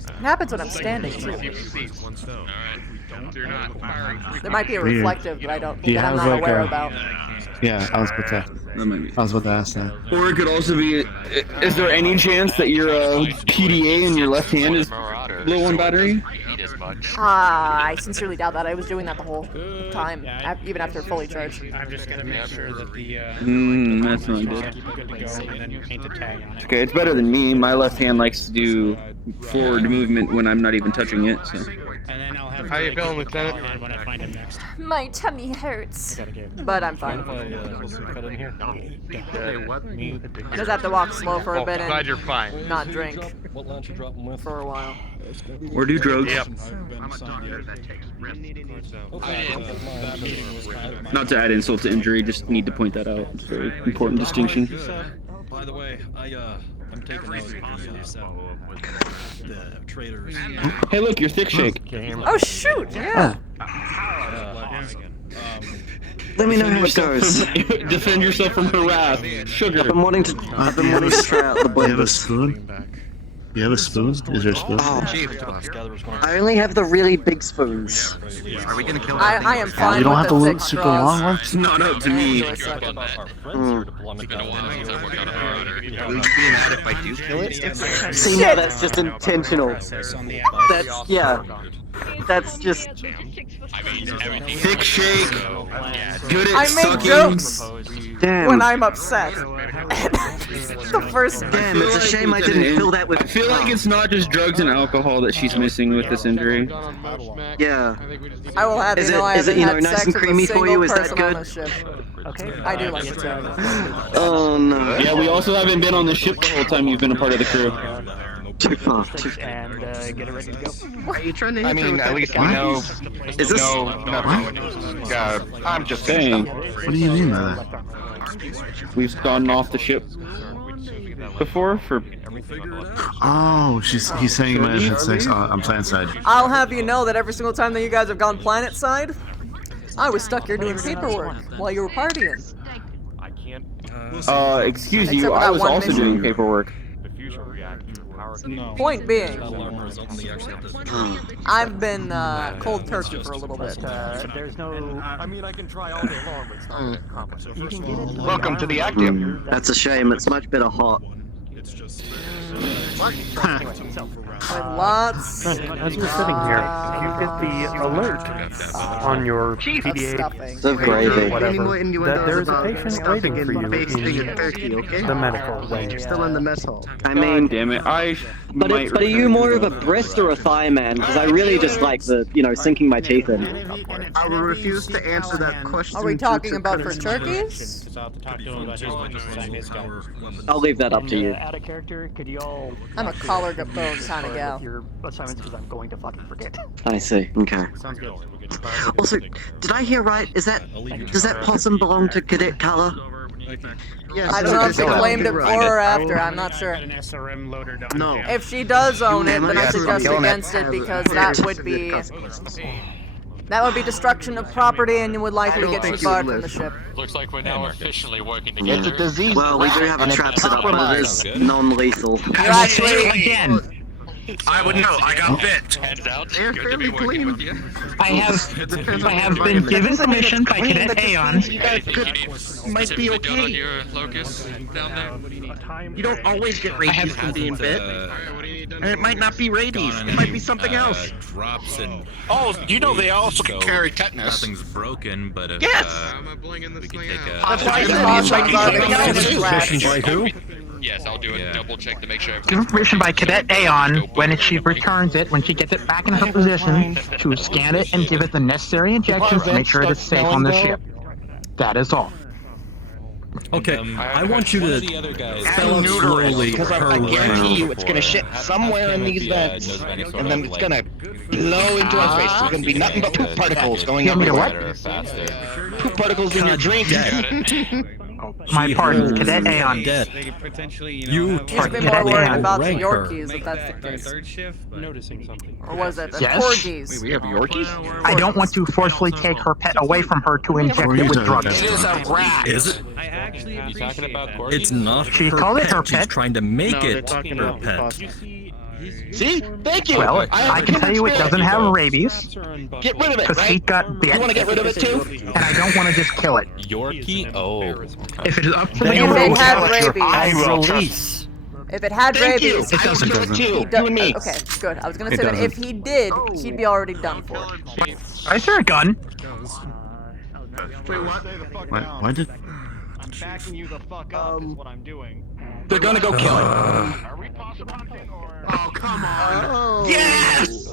It happens when I'm standing too. There might be a Weird. reflective that I'm have not like aware a- about. Yeah, I was about to. I was about to ask that. Or it could also be, is there any chance that your PDA in your left hand is low on battery? I sincerely doubt that. I was doing that the whole time, even after fully charged. I'm just gonna make sure that the That's not good. keep it good to go and then paint the tag on it. Okay, it's better than me. My left hand likes to do forward movement when I'm not even touching it, so. And then I'll have How you feeling, Lieutenant? when I find him next. My tummy hurts, but I'm fine. I just have to walk slow for a bit Glad and you're fine. not drink for a while. Or do drugs. Yep. Not to add insult to injury, just need to point that out. It's a very important distinction. By the way, I'm taking out the traders. Hey, look, your thick shake. Oh shoot! Yeah. Let me know how it goes. Defend yourself from her wrath. Sugar. I've been wanting to try out the Do you have a blenders. spoon? You have a spoon? Is there a spoon? Oh, I only have the really big spoons. Are we gonna kill I am fine You don't with have the the thick super straws. long one? It's not up to me. Are we being mad if I do kill it? See, now that's just intentional. That's, yeah. That's just... Thick shake. Good at I make sucking. jokes Damn. when I'm upset. The first. Damn, it's a shame I didn't fill that with... I feel like it's not just drugs and alcohol that she's missing with this injury. Yeah. I will have Is you know it- I is it, haven't you know, had nice sex and with creamy a for single you? Is that person good? on the ship. I do like it too. Oh, no. Yeah, we also haven't been on the ship the whole time you've been a part of the crew. And get it ready to go. Are you trying to hit I mean, at least we know. Is this... nothing. I'm just Saying, What do you mean by that? we've gone off the ship before for... Oh, he's saying you might have had sex on planet side. I'll have you know that every single time that you guys have gone planet side, I was stuck here doing paperwork while you were partying. Excuse Except you, for I that was one also mission. doing paperwork. Point being, I've been cold turkey for a little bit. There's no... I mean, I can try all day long, but it's not going to accomplish it. You can get it. welcome to the active. That's a shame. It's much better hot. Lots. As you're sitting here, you get the alert on your PDA The gravy. whatever, that there is a patient waiting for you in the medical wing. You're still in the mess hall. I mean... Damn it, But are you more of a breast or a thigh man? Because I really just like the, sinking my teeth in. I will refuse to answer that question. Are we due talking to about for courtesy. turkeys? I'll leave that up to you. Add a character, could you all... I'm a collar bone kind of gal. Your assignments, because I'm going to fucking forget. I see. Okay. Sounds good. Also, did I hear right? Does that possum belong to Cadet Color? Yes, I don't know if she claimed it before or after, I'm not sure. An SRM loader done. No. If she does own it, then I Yes, suggest I'm against it because that would be destruction of property and would likely get you barred from the ship. Looks like we're now officially working It's together. a disease. Well, we do have a trap set up, but it is non-lethal. You're actually again. I would know. I got bit. Heads out. They're Good to be fairly working clean. with you. I have been given permission by Cadet Aeon. You Might be done on okay. your locus down there? You don't always get rabies from being bit. And it might not be rabies. It might be something else. Drops and. Oh, you know they also can carry tetanus. Nothing's broken, but if Yes! we can take a. That's why I said Yes, I'll do a double check to make sure. given permission by Cadet Aeon when she returns it, when she gets it back in her position, to scan it and give it the necessary injections to make sure that it's safe on the ship. That is all. Okay, I want you to spell out slowly Because I guarantee you it's gonna shit somewhere in these vents, and then it's gonna blow into our face. There's gonna be nothing but poop particles going everywhere. Poop particles in your drink. My pardon, Cadet Aeon. You He's been more worried about the Yorkies, if that's the case. Noticing something. Or was it the Yes. Corgis? We have Yorkies? I don't want to forcefully take her pet away from her to inject it with drugs. It is a rat. Is it? You talking about Corgi? It's not She her called it pet. her She's pet. trying to make it talking her about pet. See? Thank you. Well, I can tell you it doesn't have rabies, Get rid of it, because he right? got You bit, want to get rid of it too? and I don't want to just kill it. Yorkie? Oh. If it is up to If you, it had I rabies. release. If it had Thank you. rabies. It I will doesn't. kill it too. he do- You and me. Okay, good. I was gonna It say that if doesn't. he did, he'd be already done for. I saw a gun. Why did? I'm backing you the fuck up is what I'm doing. They're gonna go kill it. Oh, come on. Yes!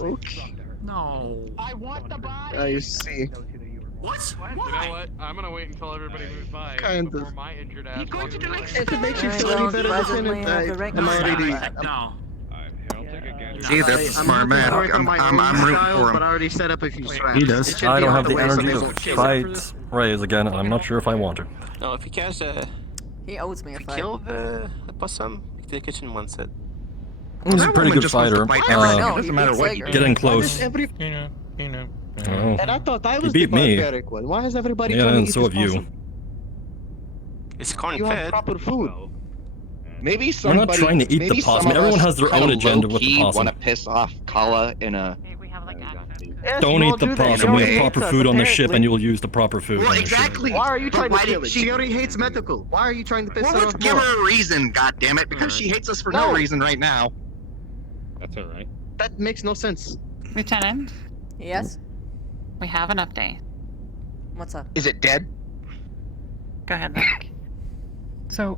No. I want the body! I see. What? You know what? I'm gonna wait until everybody moves by Kind before of. my injured ass walks away. If it makes you I feel any don't better, presently Lieutenant, have the rank I'm already. No. Gee, that's a smart man. I'm rooting for him. But I already set up a few straps. He It does. should I be don't out have the way so energy they to won't chase it. fight Rays again, and I'm not sure if I want to. No, if you catch He owes me a fight. kill the possum, to the kitchen one set. He's a pretty good fighter. No, he beats Lager. Getting close. You know. Oh. And I thought I He was beat the me. barbaric one. Why has everybody Yeah, told me and eat so this have you. possum? It's corn You have fed. proper food. Maybe We're somebody. not trying to eat the maybe possum. some of Everyone us has their kinda own agenda with the low-key possum. wanna piss off Kala in a. Don't eat the possum. We have proper food on the ship, and apparently. you'll use the proper food Well, on the ship. exactly. Why are you trying to kill it? She already hates medical. Why are you trying to piss Well, her let's off give more? her a reason, goddammit, because she hates us for no reason right now. That's alright. That makes no sense. Lieutenant, Yes? we have an update. What's up? Is it dead? Go ahead, Nick. So,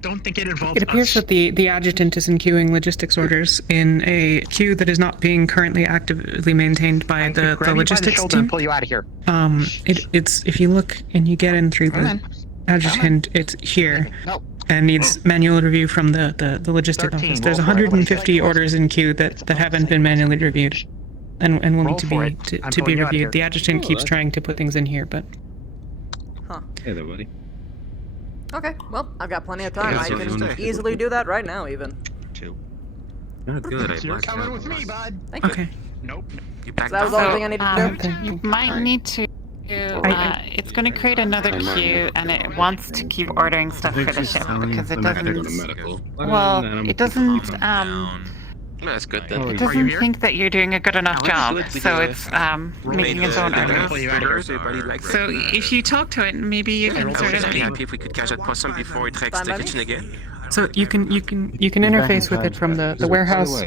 Don't think it involves it appears us. that the adjutant is queuing logistics orders in a queue that is not being currently actively maintained by the Grab you by the logistics shoulder team. and pull you out of here. It's if you look and you get in through the adjutant, it's here. No. And needs manual review from the logistic 13, office. There's roll for it. 150 orders in queue that haven't been manually reviewed, and will Roll need to for be it. I'm to be pulling you out of here. reviewed. The adjutant keeps trying to put things in here, but Hey there, buddy. Okay, well, I've got plenty of time. Yeah, I so can just- easily do that right now, even. Good. You're coming with me, bud. Thank you. okay. Nope. So that was the only thing I needed to do? You might need to. It's going to create another queue, and it wants to keep ordering stuff for the ship because it doesn't. Well, it doesn't. That's good then. It doesn't think that you're doing a good enough job, so it's making its own orders. So if you talk to it, maybe you can sort of. I'd be happy if we could catch that possum before it tracks the kitchen again. So you can interface with it from the warehouse,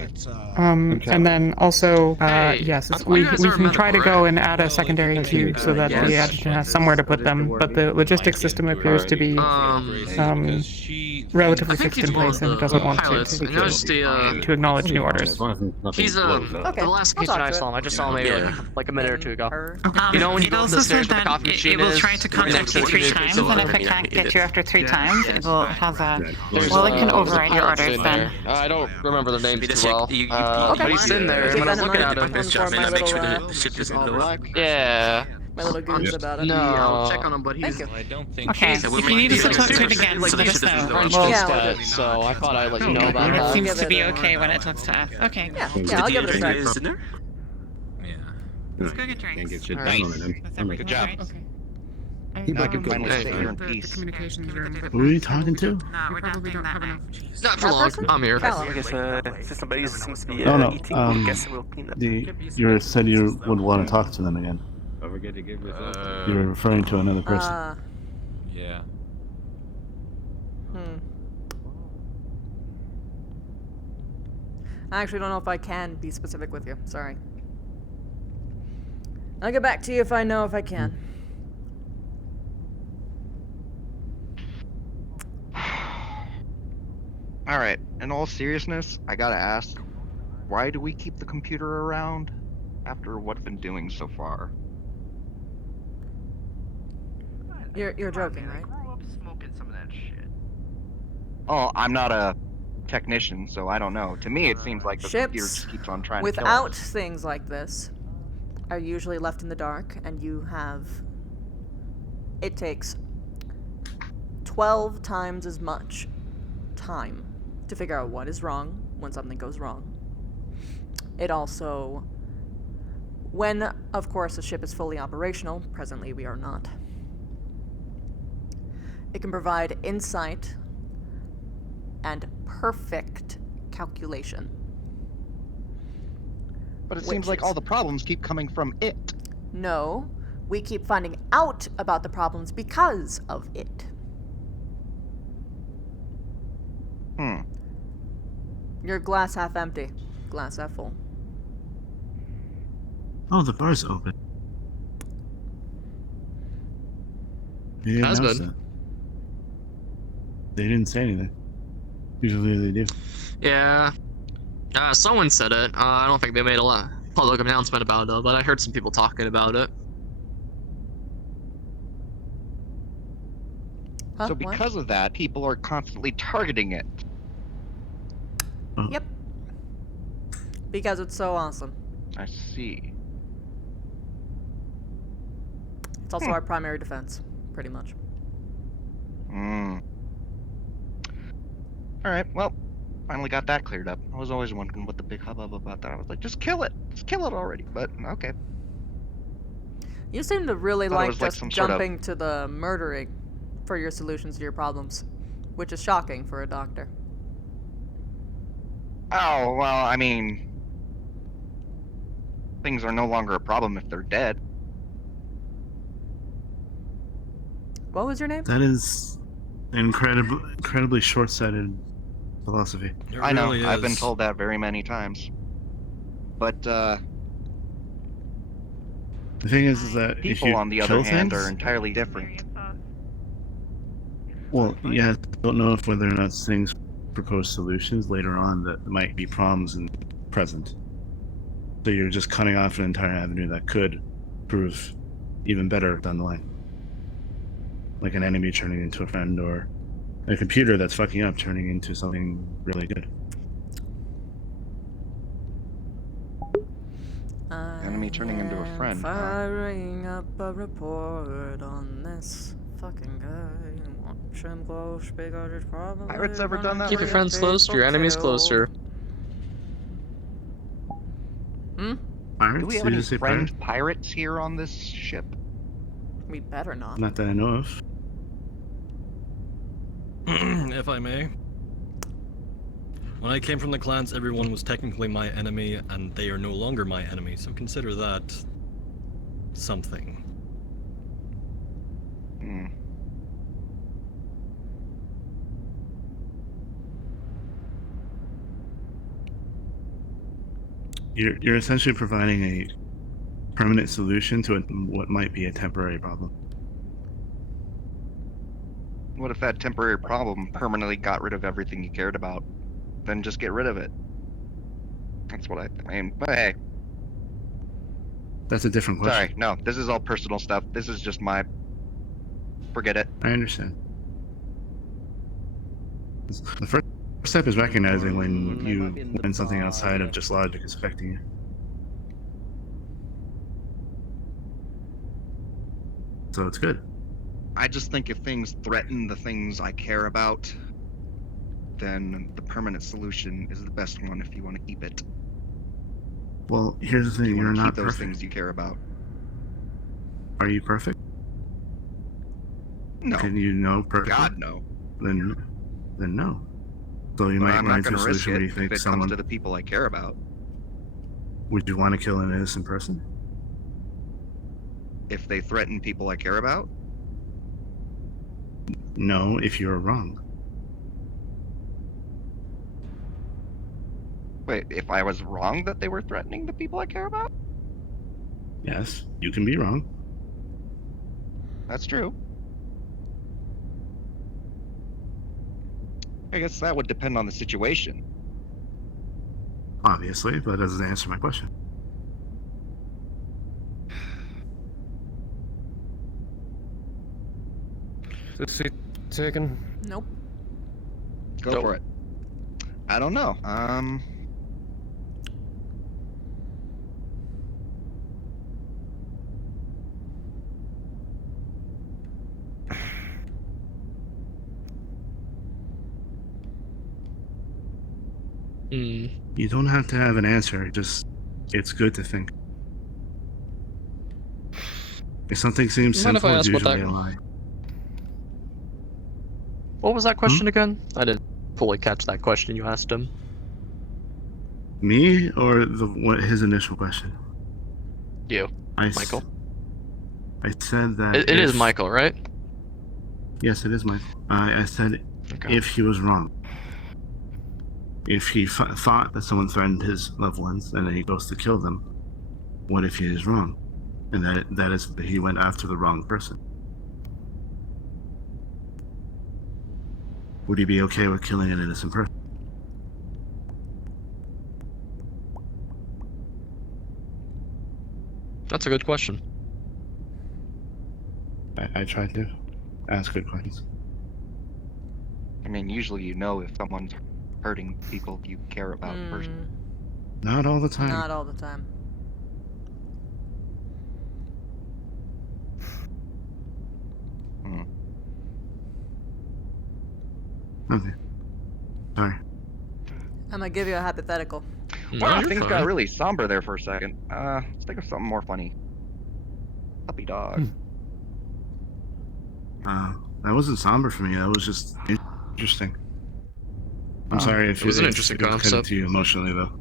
and then also yes, we can try to go and add a secondary queue so that the adjutant has somewhere to put them. But the logistics system appears to be relatively fixed in place and it doesn't want to acknowledge new orders. He's Okay, the last I'll kitchen talk I to saw him. I just saw him maybe like a minute or two ago. You know when you it go up also the stairs said where the that coffee machine it will is, try to right next contact to you the 3 communication times, and if system. it can't get you after 3 times, it will have a. There's, Well, it can override your orders then. I don't remember the names too check- well. you- But he's sitting there, and when I was looking at him, Best job, man. Make sure the ship doesn't blow up. yeah. My little goons about it. No. I'll check on him, but he's. Thank you. I don't think. Okay, if you need us to talk to it again, let us know. Yeah, Instead, so I thought I'd let you know about It that. seems to be okay when it talks to us. Okay. Yeah, I'll give it a try. Is in there? Let's go get drinks. Can't get shit All done right. on it. That's I'm everything, good job. right? I can finally sit here in peace. Communications room. Who are you talking to? We probably don't have enough. Not for long. I'm here. Callum. Somebody seems to be No, no. eating. I guess we'll clean up. You said you would want to talk to them again. You were referring to another person. Yeah. I actually don't know if I can be specific with you. Sorry. I'll get back to you if I know if I can. Alright, in all seriousness, I gotta ask, why do we keep the computer around after what it's been doing so far? You're joking, right? Oh, I'm not a technician, so I don't know. To me, it seems like the computer Ships just keeps on trying to kill without us. things like this are usually left in the dark, and you have... It takes 12 times as much time to figure out what is wrong when something goes wrong. It also... When, of course, a ship is fully operational, presently we are not, it can provide insight and perfect calculation. But it seems like all the problems keep coming from it. No, we keep finding out about the problems because of it. Your glass half empty, glass half full. Oh, the bar's open. They didn't That's announce good. that. They didn't say anything. Usually they do. Yeah. Someone said it. I don't think they made a public announcement about it, but I heard some people talking about it. So because of that, people are constantly targeting it. Yep. Because it's so awesome. I see. It's also our primary defense, pretty much. Alright, well, finally got that cleared up. I was always wondering what the big hubbub about that. I was like, just kill it! Just kill it already, but okay. You seem to really Thought it like was like just some sort of- jumping to the murdering for your solutions to your problems, which is shocking for a doctor. Oh, well, I mean... Things are no longer a problem if they're dead. What was your name? That is incredibly short-sighted philosophy. I know, I've been told that very many times. But, The thing is that if people, you on the kill other hand, things, are entirely different. well, yeah, I don't know if whether or not things propose solutions later on that might be problems in the present. So you're just cutting off an entire avenue that could prove even better down the line. Like an enemy turning into a friend, or a computer that's fucking up turning into something really good. Enemy turning into a friend. Firing up a report on this fucking guy. Watch him close because it's probably Pirates ever done that? Keep your friends close, your enemies closer. Pirates? Do we have Did any you say friend pirates here on this ship? We better not. Not that I know of. If I may. When I came from the clans, everyone was technically my enemy, and they are no longer my enemy, so consider that something. You're essentially providing a permanent solution to what might be a temporary problem. What if that temporary problem permanently got rid of everything you cared about? Then just get rid of it. That's what I mean. But hey. That's a different question. Sorry, no, this is all personal stuff. This is just my... Forget it. I understand. The first step is recognizing when something outside of just logic is affecting you. So it's good. I just think if things threaten the things I care about, then the permanent solution is the best one if you want to keep it. Well, here's the thing, You you're want to not keep those perfect. things you care about. Are you perfect? No. Can you know perfectly? God, no. Then no. So you But might I'm run not into a going to risk solution it where you if think it someone. comes to the people I care about. Would you want to kill an innocent person? If they threaten people I care about? No, if you're wrong. Wait, if I was wrong that they were threatening the people I care about? Yes, you can be wrong. That's true. I guess that would depend on the situation. Obviously, but that doesn't answer my question. Is this seat taken? Nope. Go for it. I don't know. You don't have to have an answer. It's good to think. If something seems Mind if simple, I it's ask what usually that- a lie. What was that question again? I didn't fully catch that question you asked him. Me or his initial question? You, Michael. I said that It is Michael, right? Yes, it is Michael. I said if he was wrong. If he thought that someone threatened his loved ones and then he goes to kill them, what if he is wrong? And that is he went after the wrong person. Would he be okay with killing an innocent person? That's a good question. I tried to ask good questions. I mean, usually you know if someone's hurting people you care about first. Not all the time. Not all the time. Okay. Sorry. I'm gonna give you a hypothetical. Wow, things got really somber there for a second. Let's think of something more funny. Puppy dog. That wasn't somber for me. That was just interesting. I'm sorry if it was an if interesting it cut concept. to you emotionally, though.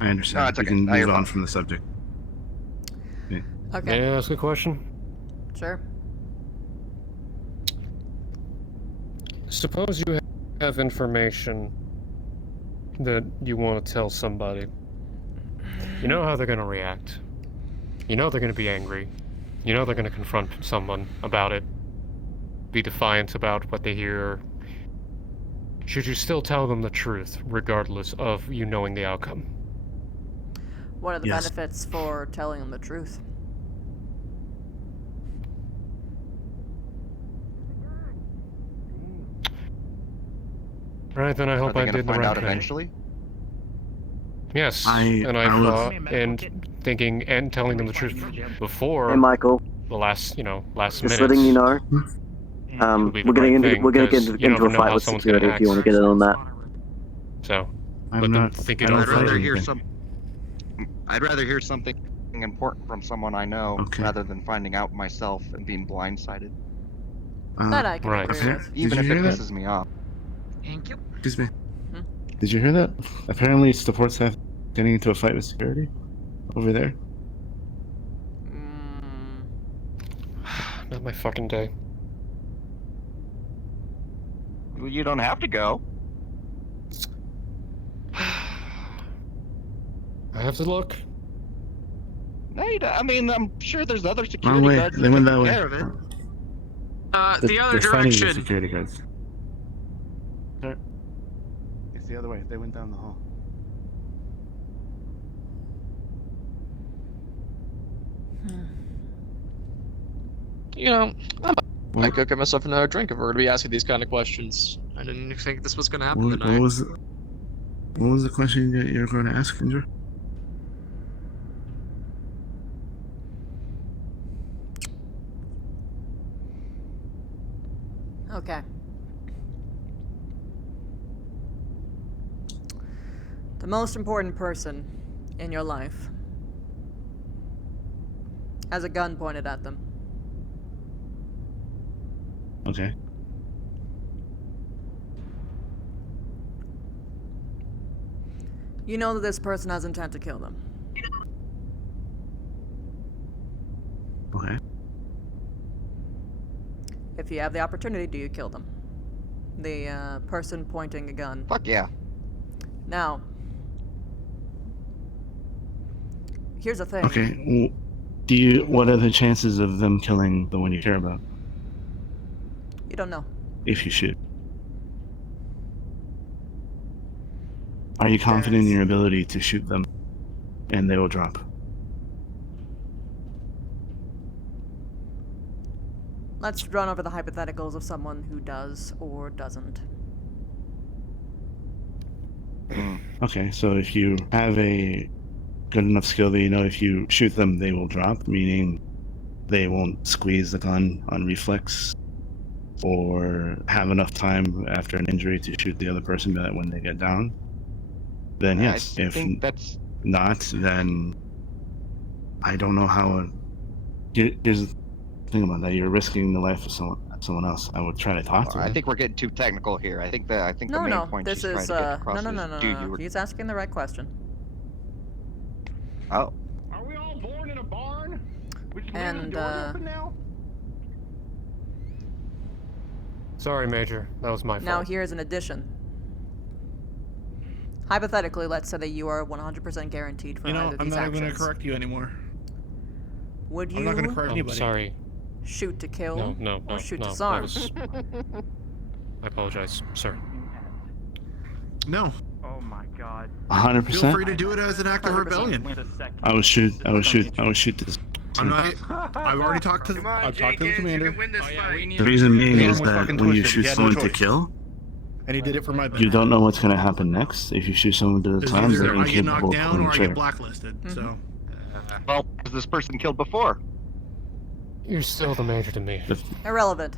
I understand. No, it's We okay. can Now you're move on fine. from the subject. Yeah. Okay. May I ask a question? Sure. Suppose you have information that you want to tell somebody. You know how they're going to react. You know they're going to be angry. You know they're going to confront someone about it. Be defiant about what they hear. Should you still tell them the truth, regardless of you knowing the outcome? What are the Yes. benefits for telling them the truth? Right, then I hope Are I they did gonna the find right out thing. eventually? Yes, I thought, and thinking and telling them the truth before Hey, Michael. the last Just minutes. letting you know. would be the We're gonna right get thing, we're gonna 'cause get you into never a know fight how with someone's gonna security if you want to act. get in on that. So, I'm let them not- think I it don't over. fight I'd rather hear anything. I'd rather hear something important from someone I know rather than finding out myself and being blindsided. That I can agree with. Even Did if you it hear that? pisses me off. Excuse me. Did you hear that? Apparently, support staff getting into a fight with security over there. Not my fucking day. Well, you don't have to go. I have to look. No, you don't. I mean, I'm sure there's other Wrong security way. guards They that went take that way. care of it. The other They're fighting the direction. security guards. Sir, it's the other way. They went down the hall. You know, I might go get myself another drink if we're gonna be asking these kind of questions. I didn't think this was gonna happen What tonight. was the question that you were going to ask, Indra? Okay. The most important person in your life has a gun pointed at them. You know that this person has intent to kill them. Okay. If you have the opportunity, do you kill them? The person pointing a gun. Fuck yeah. Now, here's the thing. Okay. What are the chances of them killing the one you care about? You don't know. If you shoot. Are you confident in your ability to shoot them and they will drop? Let's run over the hypotheticals of someone who does or doesn't. Okay, so if you have a good enough skill that you know if you shoot them, they will drop, meaning they won't squeeze the gun on reflex, or have enough time after an injury to shoot the other person that when they get down, then yes. I If think that's... not, then I don't know how. Here's the thing about that: you're risking the life of someone else. I would try to talk to them. I think we're getting too technical here. I think the main point she's trying to get across No. He's asking the right question. Oh. Are we all born in a barn? And now? Sorry, Major. That was my fault. Now here's an addition. Hypothetically, let's say that you are 100% guaranteed for either of I'm these not actions. going to correct you anymore. Would you I'm not going to correct anybody. Sorry. shoot to kill No, or shoot no, to disarm? I apologize, sir. No. Oh my god. 100%. Feel free to do it as an act of rebellion. I would shoot this. I'm not. I've already talked to. I've talked to the commander. The reason being is that when you shoot someone to kill, and he did it for my benefit. you don't know what's going to happen next. If you shoot someone to the time, they're I get knocked incapable of down pulling or the I trigger. get blacklisted. So. Well, was this person killed before? You're still the Major to me. Irrelevant.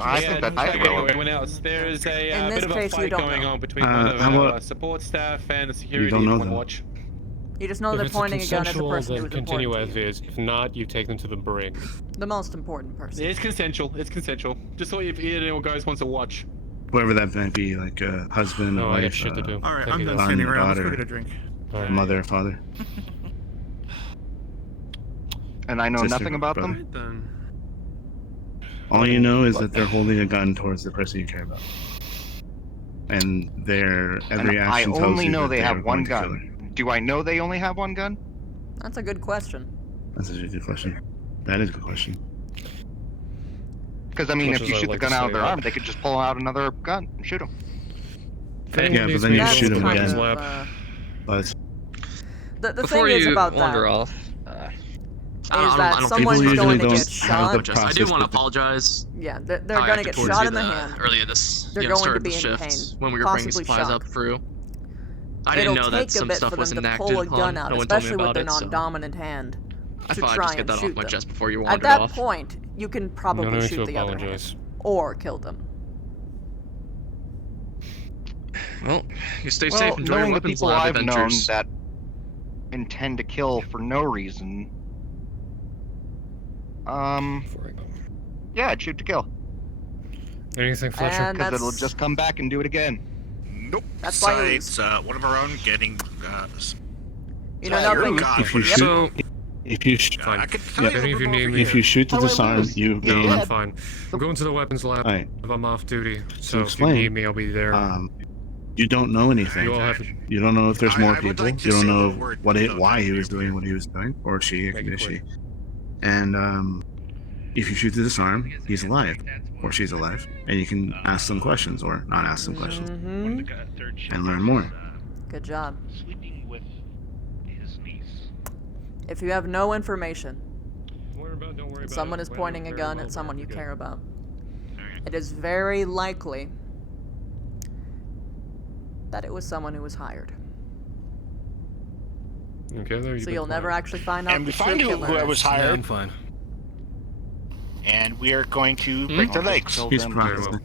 I think that's irrelevant. Everyone else, there is a In bit this of a case, you fight don't going know. on between How one of our about- support staff and the security don't know on them. watch. You just know If they're it's pointing a gun at the consensual, person then who's continue important as to you. is. If not, you take them to the brig. The most important person. It's consensual. It's consensual. Just so if anyone guys wants to watch. Whoever that might be, like a husband, No, a I got wife, shit to do. All right, Thank I'm you, done guys. standing Son, around. Let's go daughter. get a drink. Alright. mother, father. And I know Sister, nothing about brother. them? All you know is that they're holding a gun towards the person you care about. And their every And I action tells only you know that they are have one going to kill her. gun. Do I know they only have one gun? That's a good question. That's a good question. That is a good question. Because I mean, Much if you as I'd shoot the like gun to out of say their that. arm, they could just pull out another gun and shoot them. Yeah, but then you That's shoot them kind again. of, But the Before thing is you about wander that off, is I that don't think someone's people going to usually get don't shot. have the I do process want to with the- apologize. Yeah, they're how I going to acted get towards shot you in the hand. earlier this They're you know, going start to of the be in shift pain, when we were bringing possibly supplies shock. up through. I It'll didn't know that take a some bit stuff for was them to enacted pull a on. gun out, No one told me especially with about their it, so non-dominant hand. I to thought I'd try just get and that off shoot my them. chest before you At wandered that off. point, you can probably No need shoot to the other apologize. hand or kill them. Well, you stay Well, safe. Enjoy your knowing the weapons people lab I've known adventures. that intend to kill for no reason, yeah, I'd shoot to kill. Anything, Fletcher? And Because it'll that's- just come back and do it again. Nope. That's why you Besides, one of our own getting. You know nothing. If you Yep. shoot, if you sh- I could tell Yeah, you any of you need over me. if you shoot to disarm, you No, gain. I'm fine. I'm going to the weapons lab. Alright. If I'm off duty, so if you explain. need me, I'll be there. You don't know anything. You all have. You don't know if there's more I would people. like to You don't say know the word why he was doing what he was doing, or she, Make it if she. quick. And if you shoot to disarm, he's alive, or she's alive, and you can ask them questions or not ask them questions, and learn more. Good job. Sleeping with his niece. If you have no information, Don't worry and about someone it. is We're pointing a very gun well at someone you good. care about, it is very likely that it was someone who was hired. Okay, there you So go. you'll never actually find out And we the true find killer who I was is. hired. I'm fine. And we are going to break their legs. He's Very processing.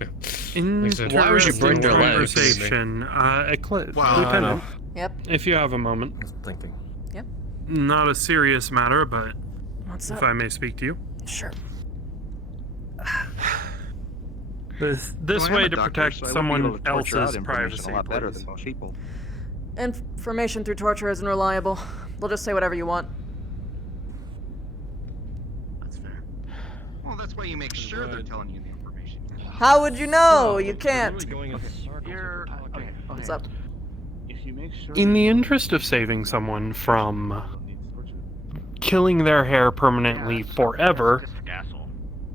well. In Like I said, Why would you break their legs? conversation, Eclipse, Wow. Lieutenant, Yep. if you have a moment. I was thinking. Yep. Not a serious matter, but What's if up? I may speak to you. Sure. This way to protect someone else's privacy, a lot better please. than most people. Information through torture isn't reliable. They'll just say whatever you want. Well, that's why you make sure they're telling you the information. How would you know? You can't. What's up? In the interest of saving someone from killing their hair permanently forever,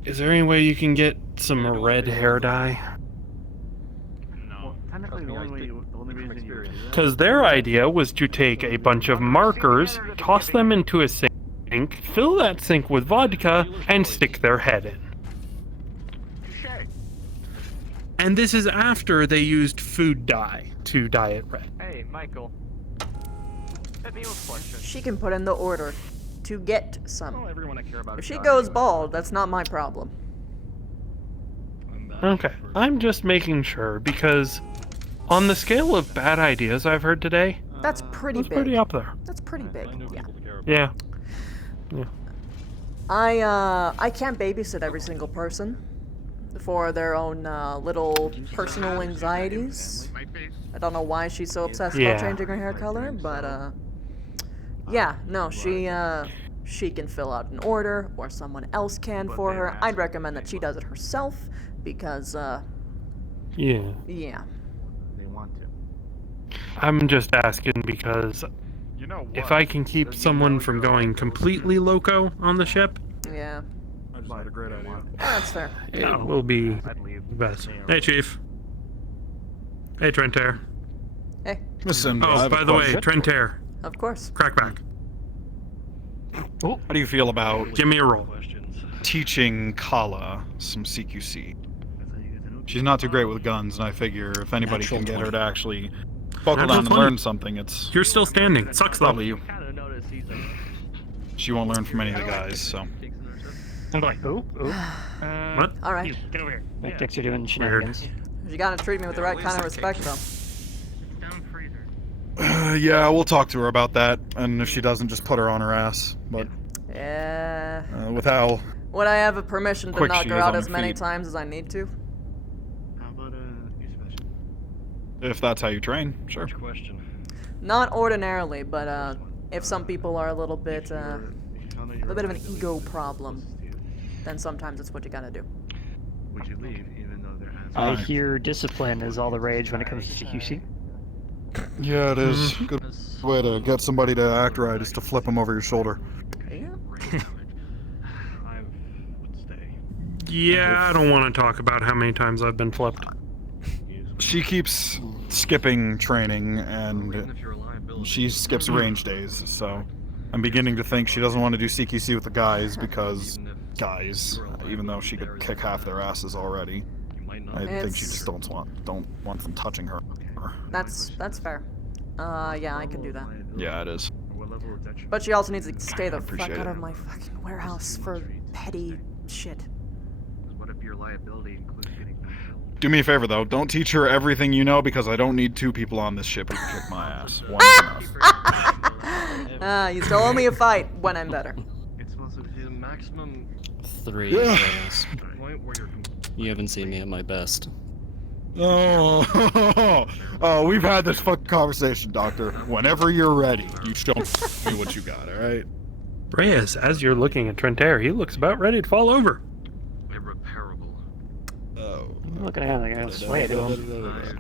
is there any way you can get some red hair dye? Because their idea was to take a bunch of markers, toss them into a sink, fill that sink with vodka, and stick their head in. And this is after they used food dye to dye it red. Hey, Michael. Hit me with questions. She can put in the order to get some. Well, everyone I care about If is she dying goes anyway. bald, that's not my problem. Okay, I'm just making sure, because on the scale of bad ideas I've heard today, That's pretty it's big. pretty up there. That's pretty big. Yeah. Yeah. I can't babysit every single person for their own little personal anxieties. I don't know why she's so obsessed Yeah. about changing her hair color, but yeah, no, she can fill out an order, or someone else can for her. I'd recommend that she does it herself, because Yeah. yeah. I'm just asking because if I can keep someone from going completely loco on the ship, Yeah. I just had a great idea. That's fair. it will be best. Hey, Chief. Hey, Trentair. Hey. Listen, I Oh, have a by the way, question. Trentair. Of course. Crackback. How do you feel about Give me a roll. teaching Kala some CQC? She's not too great with guns, and I figure if anybody can get her to actually buckle down and learn something, it's You're still standing. It sucks though. probably you. She won't learn from any of the guys, so. I'm like, ooh. What? All right. Get over here. Tactics are doing shenanigans. You gotta treat me with the right kind of respect, though. Yeah, we'll talk to her about that, and if she doesn't, just put her on her ass. But Yeah. with how Would I have a permission to quick knock she her is out on as her many feet. times as I need to? if that's how you train, sure. Not ordinarily, but if some people are a little bit, have a bit of an ego problem, then sometimes it's what you gotta do. Would you leave even though there has I hear discipline is all the rage when it comes to CQC. Yeah, it is. Good way to get somebody to act right is to flip them over your shoulder. Yeah, I don't want to talk about how many times I've been flipped. She keeps skipping training, and she skips range days, so I'm beginning to think she doesn't want to do CQC with the guys because guys, even though she could kick half their asses already, I think she just don't want them touching her. That's fair. Yeah, I can do that. Yeah, it is. But she also needs to stay the fuck Appreciate out it. of my fucking warehouse for petty shit. What if your liability includes getting Do me a favor though, don't teach her everything you know because I don't need 2 people on this ship who can kick my ass. One is enough. You still owe me a fight when I'm better. It's supposed to be the maximum 3 Yeah. fails. point where you're You haven't seen me at my best. Oh, we've had this fucking conversation, Doctor. Whenever you're ready, you show me what you got, alright? Reyes, as you're looking at Trentair, he looks about ready to fall over. irreparable. Oh. I'm looking at him like I sway to him.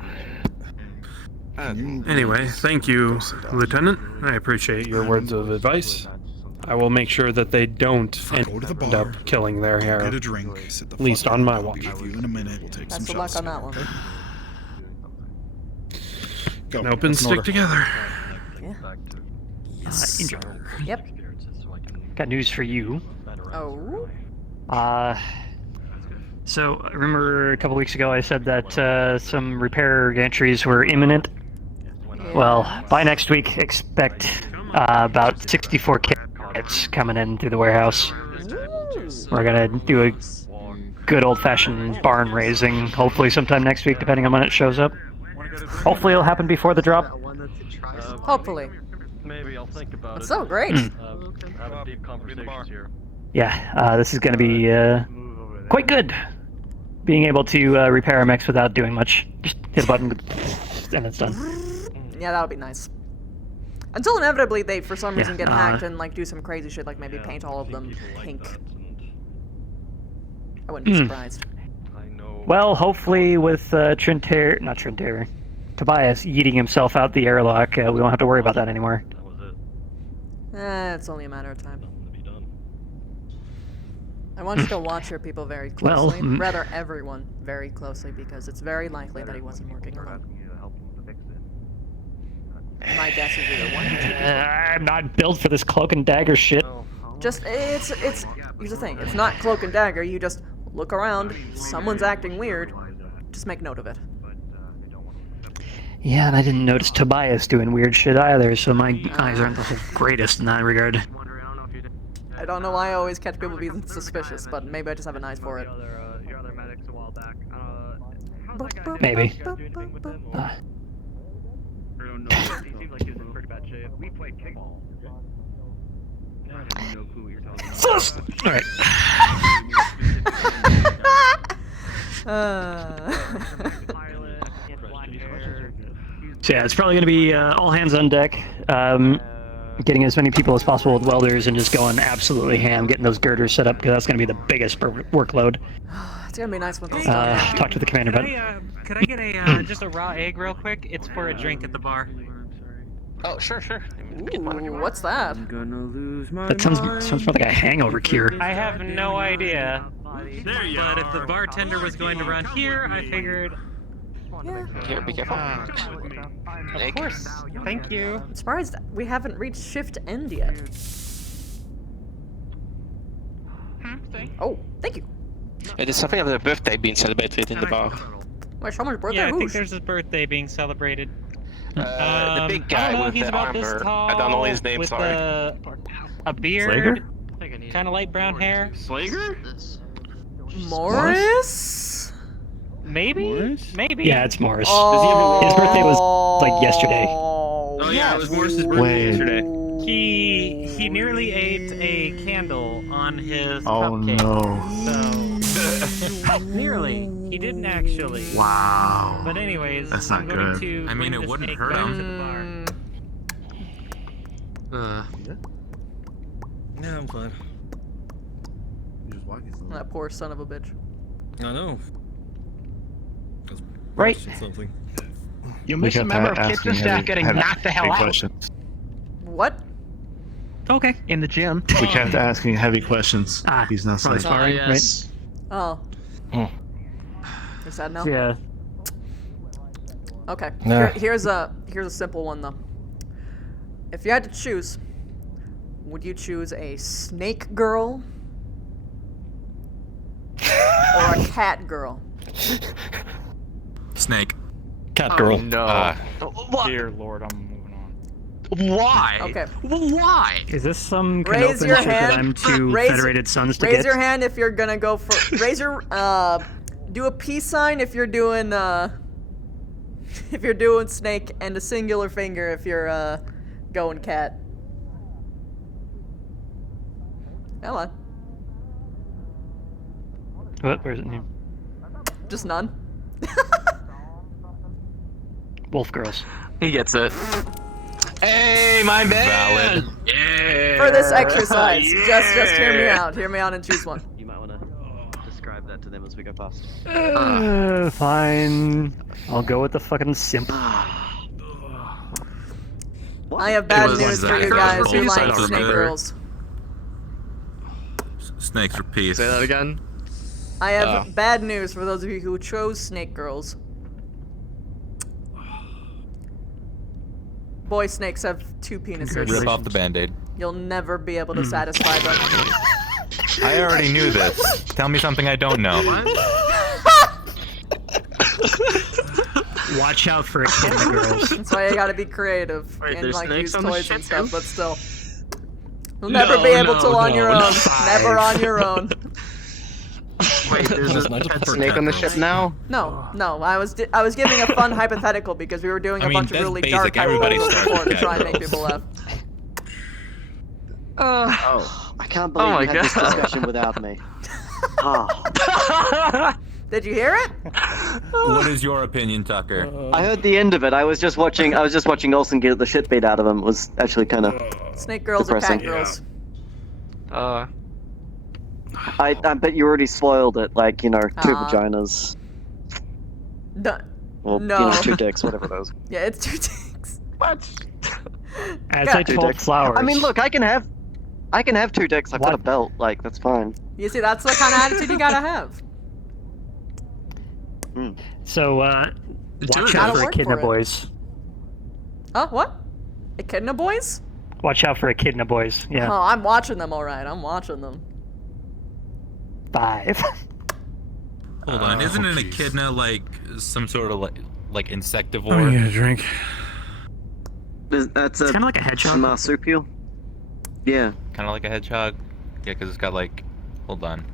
Anyway, thank you, Lieutenant. I appreciate your words of advice. I will make sure that they don't end up killing their hair. Get a drink. Sit the At least fuck on my down. watch. I'll be with you in a minute. We'll take Best some of luck shots. on that one. Go. Nope, and That's an stick order. together. Indra, Yep. got news for you. Oh. So remember a couple weeks ago I said that some repair entries were imminent? Well, by next week, expect about 64 kits coming in through the warehouse. We're gonna do a good old-fashioned barn raising, hopefully sometime next week, depending on when it shows up. Hopefully it'll happen before the drop. Hopefully. Maybe I'll think about It's so great. Have a deep conversations here. Yeah, this is gonna be quite good. being able to repair our mechs without doing much. Just hit a button and it's done. Yeah, that would be nice. Until inevitably they, for some reason, Yeah, get hacked and like do some crazy shit, like maybe paint all of them pink. I wouldn't be surprised. Well, hopefully with not Trentair, Tobias yeeting himself out the airlock, we won't have to worry about that anymore. It's only a matter of time. I want you to watch your people very closely. Well, Rather, everyone very closely, because it's very likely that he wasn't working alone. My guess is either one or two. I'm not built for this cloak and dagger shit. Just, here's the thing, it's not cloak and dagger, you just look around, someone's acting weird, just make note of it. Yeah, and I didn't notice Tobias doing weird shit either, so my eyes aren't the greatest in that regard. I don't know why I always catch people being suspicious, but maybe I just have an eye for it. Maybe. Alright. So yeah, it's probably going to be all hands on deck, getting as many people as possible with welders and just going absolutely ham, getting those girders set up, because that's going to be the biggest workload. It's going to be nice when it's done. Talk to the commander about it. Could I get a just a raw egg real quick? It's for a drink at the bar. Oh, sure. Ooh, what's that? That sounds more like a hangover cure. I have no idea. But if the bartender was going to run here, I figured... Here, be careful. Of course. Thank you. I'm surprised we haven't reached shift end yet. Oh, thank you. There's something of their birthday being celebrated in the bar. Wait, someone's birthday? Yeah, I think Whose? there's his birthday being celebrated. The big guy with the armor. I don't know his name, with sorry. A beard, kind of light brown hair. Slager? Morris? Maybe? Maybe. Yeah, it's Morris. His birthday was like yesterday. Oh yeah, it was Morris's birthday yesterday. He nearly ate a candle on his cupcake. No. So nearly. He didn't actually. Wow. But anyways, That's not I'm going good. to I mean, bring it the wouldn't snake hurt back him. to the bar. Yeah, I'm fine. That poor son of a bitch. I know. Right. Something. You miss a member of kitchen staff getting knocked the hell out. Questions. What? Okay. In the gym. We kept asking heavy questions. He's not saying. Sparring, Yes. Oh. You're sad now? Yeah. Okay. Nah. Here's a simple one though. If you had to choose, would you choose a snake girl or a cat girl? Snake. Cat girl. No. Dear Lord, I'm moving on. Why? Okay. Why? Is this some Raise Canopen your shit that hand. I'm too Federated Sons to Raise get? your hand if you're gonna go for. Raise your. Do a peace sign if you're doing. If you're doing snake, and a singular finger if you're going cat. Come on. What? Where's it now? Just none. Wolf girls. He gets it. Hey, my man! Valid. Yeah! For this exercise, just hear me out. Hear me out and choose one. You might want to describe that to them as we go past. Fine. I'll go with the fucking simp. I have bad news for you guys who like snake girls. Snakes for peace. Say that again. I have bad news for those of you who chose snake girls. Boy snakes have two penises. Rip off the band-aid. You'll never be able to satisfy them. I already knew this. Tell me something I don't know. Watch out for echidna girls. That's why you gotta be creative Wait, and there's like snakes use on the toys ship and stuff, too? but still. You'll never be able to on your own. Never on your own. Wait, there's a pet snake on the ship now? No, I was giving a fun hypothetical because we were doing a bunch of that's really basic. dark Everybody hypotheticals starts before to with try and cat make people laugh. I can't believe you had this discussion without me. Did you hear it? What is your opinion, Tucker? I heard the end of it. I was just watching Olsen get the shit beat out of him. It was actually kind of Snake girls depressing. or cat girls? I bet you already spoiled it. Like, you know, two vaginas. Well, No. you know, two dicks, whatever those. Yeah, it's 2 dicks. What? As Yeah. I told Flowers. I mean, look, I can have 2 dicks. I've got a belt. Like, that's fine. You see, that's the kind of attitude you gotta have. So, watch out for Echidna boys. Huh? What? Echidna boys? Watch out for Echidna boys. Yeah. Oh, I'm watching them, alright. I'm watching them. 5. Hold on, isn't an echidna like some sort of like insectivore? I'm gonna get a drink. That's a kind of like a hedgehog. Marsupial. Yeah. Kind of like a hedgehog. Yeah, because it's got like. Hold on.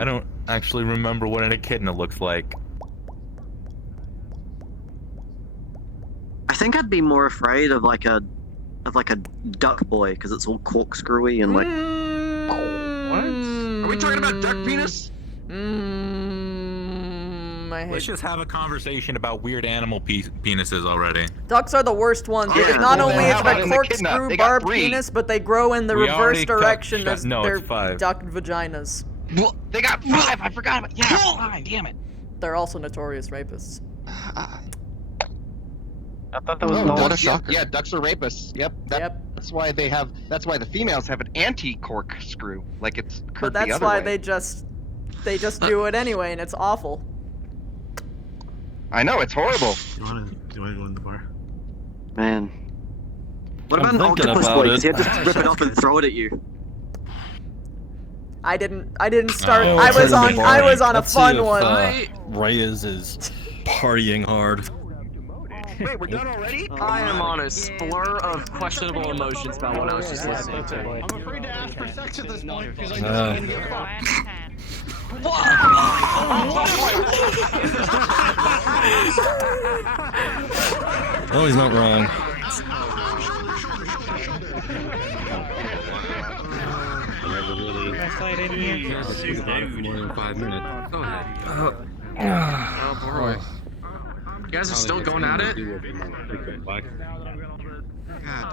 I don't actually remember what an echidna looks like. I think I'd be more afraid of like a duck boy because it's all corkscrewy and like. What? Are we talking about duck penis? Let's just have a conversation about weird animal penises already. Ducks are the worst ones Yeah, because not well, only they is have the an corkscrew echidna. They got barbed 3. penis, but they grow in the We reverse already cut- direction shut- as no, their it's 5. duck vaginas. They got 5. I forgot about. Yeah, 5. Damn it. They're also notorious rapists. I thought that was no, what a ducks, shocker. Yeah, ducks are rapists. Yep. That's why they have. That's why the females have an anti-corkscrew, like it's But curved the that's other why way. they just do it anyway, and it's awful. I know it's horrible. Do you want to go in the bar? Man. What I'm about an thinking octopus about boy? it. Because he'd just rip it off and throw it at you. I didn't start. Oh, I was turn the on bar. a Let's see fun if, one. Reyes is partying hard. Wait, we're done already? I am on a splur of questionable emotions about what I was just listening to. I'm afraid to ask for sex at this point because I Uh. just get fucked. Oh, he's not wrong. Oh boy. You guys are still going at it? God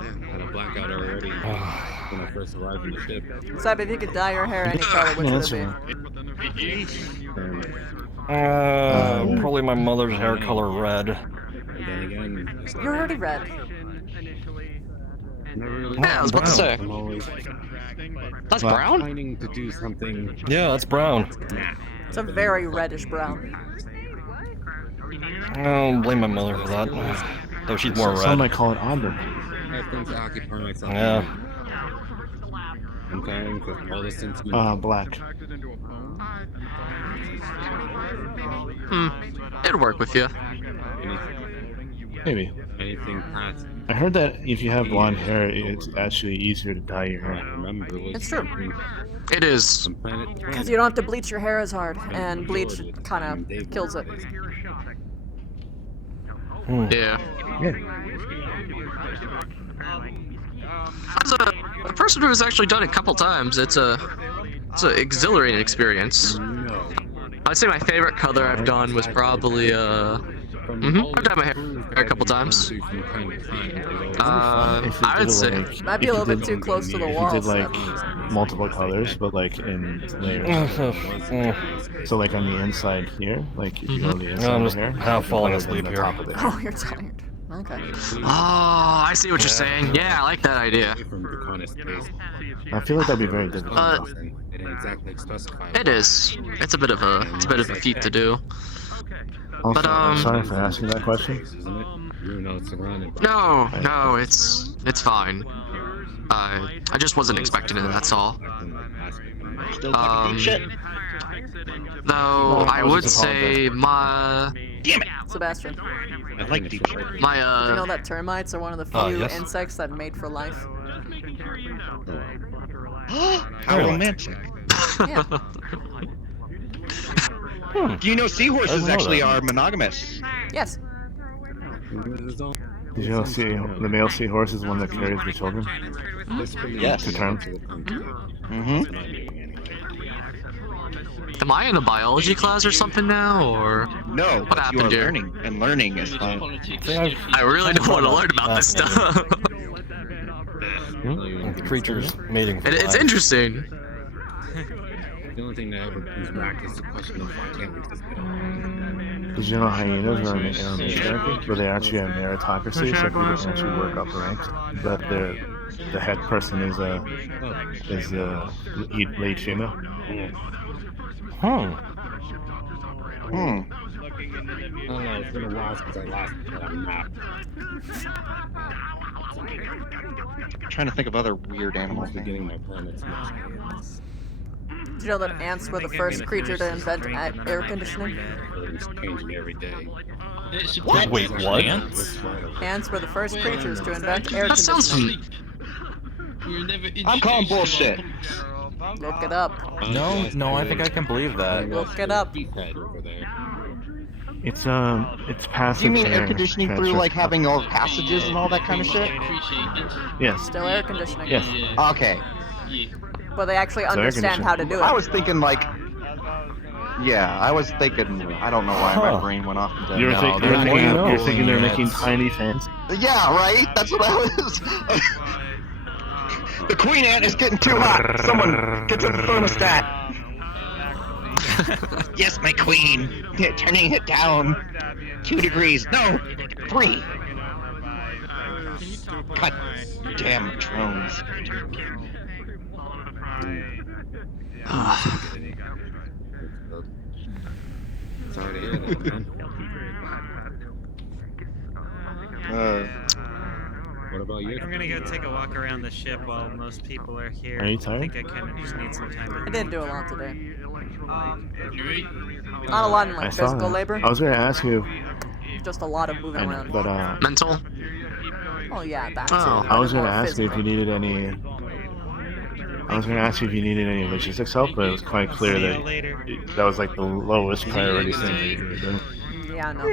damn. Had a blackout already when I first arrived in the ship. Seb, if you could dye your hair any color, which would it be? Probably my mother's hair color red. And then again, You're already red. Yeah, I was about to say. I'm always That's brown? planning to do something. Yeah, that's brown. It's a very reddish brown. I don't blame my mother for that. Though she's more Some red. might call it ombre. I have things to occupy myself. Yeah. I'm tiring of all this sentiment. Black. It'd work with you. Maybe. Anything past. I heard that if you have blonde hair, it's actually easier to dye your hair. It's true. It is. Because you don't have to bleach your hair as hard, and bleach kind of kills it. Yeah. As a person who has actually done it a couple times, it's an exhilarating experience. I'd say my favorite color I've done was probably I've dyed my hair a couple times. I would say Might be a little bit too close to the wall. If you did like multiple colors, but like in layers. So like on the inside here, like if you go on the inside I'm of just here, half falling other than asleep the here. top of it. Oh, you're tired. Okay. Oh, I see what you're saying. Yeah, I like that idea. I feel like that'd be very difficult. It is. It's a bit of a feat to do. Also, But I'm sorry for asking that question. No, it's fine. I just wasn't expecting it. That's all. Though I would say my. Damn it, Sebastian. I like deep shit. My Do you know that termites are one of the few yes. insects that made for life? How romantic. Yeah. Do you know seahorses I didn't know actually that. are monogamous? Yes. Did you know see the male seahorse is the one that carries the children? Yes. To term. Mm-hmm. Am I in a biology class or something now, or No, what happened you are here? learning, and learning is fun. I really don't want to learn about this stuff. Creatures mating. It's interesting. The only thing that ever comes back is the question of why can't we just get along? Did you know hyenas are an matriarchy, where they actually have meritocracy, so people can actually work up ranks, but the head person is a late female. I don't know, it's been a while since I last mapped. I'm trying to think of other weird animals. Getting my planets mixed. Did you know that ants were the first creature to invent air conditioning? It's changing every day. What? Wait, what? Ants were the first creatures to invent air That sounds conditioning. I'm calling bullshit. Look it up. No, I think I can believe that. Look it up. It's passive. Do you mean air conditioning through like having all passages and all that kind of shit? Yes. Still air conditioning. Yes. Okay. But they actually It's air understand how to do it. I was thinking like, yeah, I was thinking. I don't know why my brain went off into. You're thinking they're making tiny fans. Yeah, right. That's what I was. The queen ant is getting too hot. Someone get to the thermostat. Yes, my queen. Yeah, turning it down 2 degrees. No, 3. God damn drones. Sorry to hear that, man. What about you? I'm gonna go take a walk around the ship while most people are here. Are you tired? I think I kind of just need some time. I didn't do a lot today. Not a lot in I like saw physical that. labor. I was gonna ask you, Just a lot of moving around. but Mental? Oh yeah, that too. Oh. I was gonna More ask you if you needed any. I was gonna ask you if you needed any logistics help, but it was quite clear that that was like the lowest priority thing that you were doing. Yeah, no.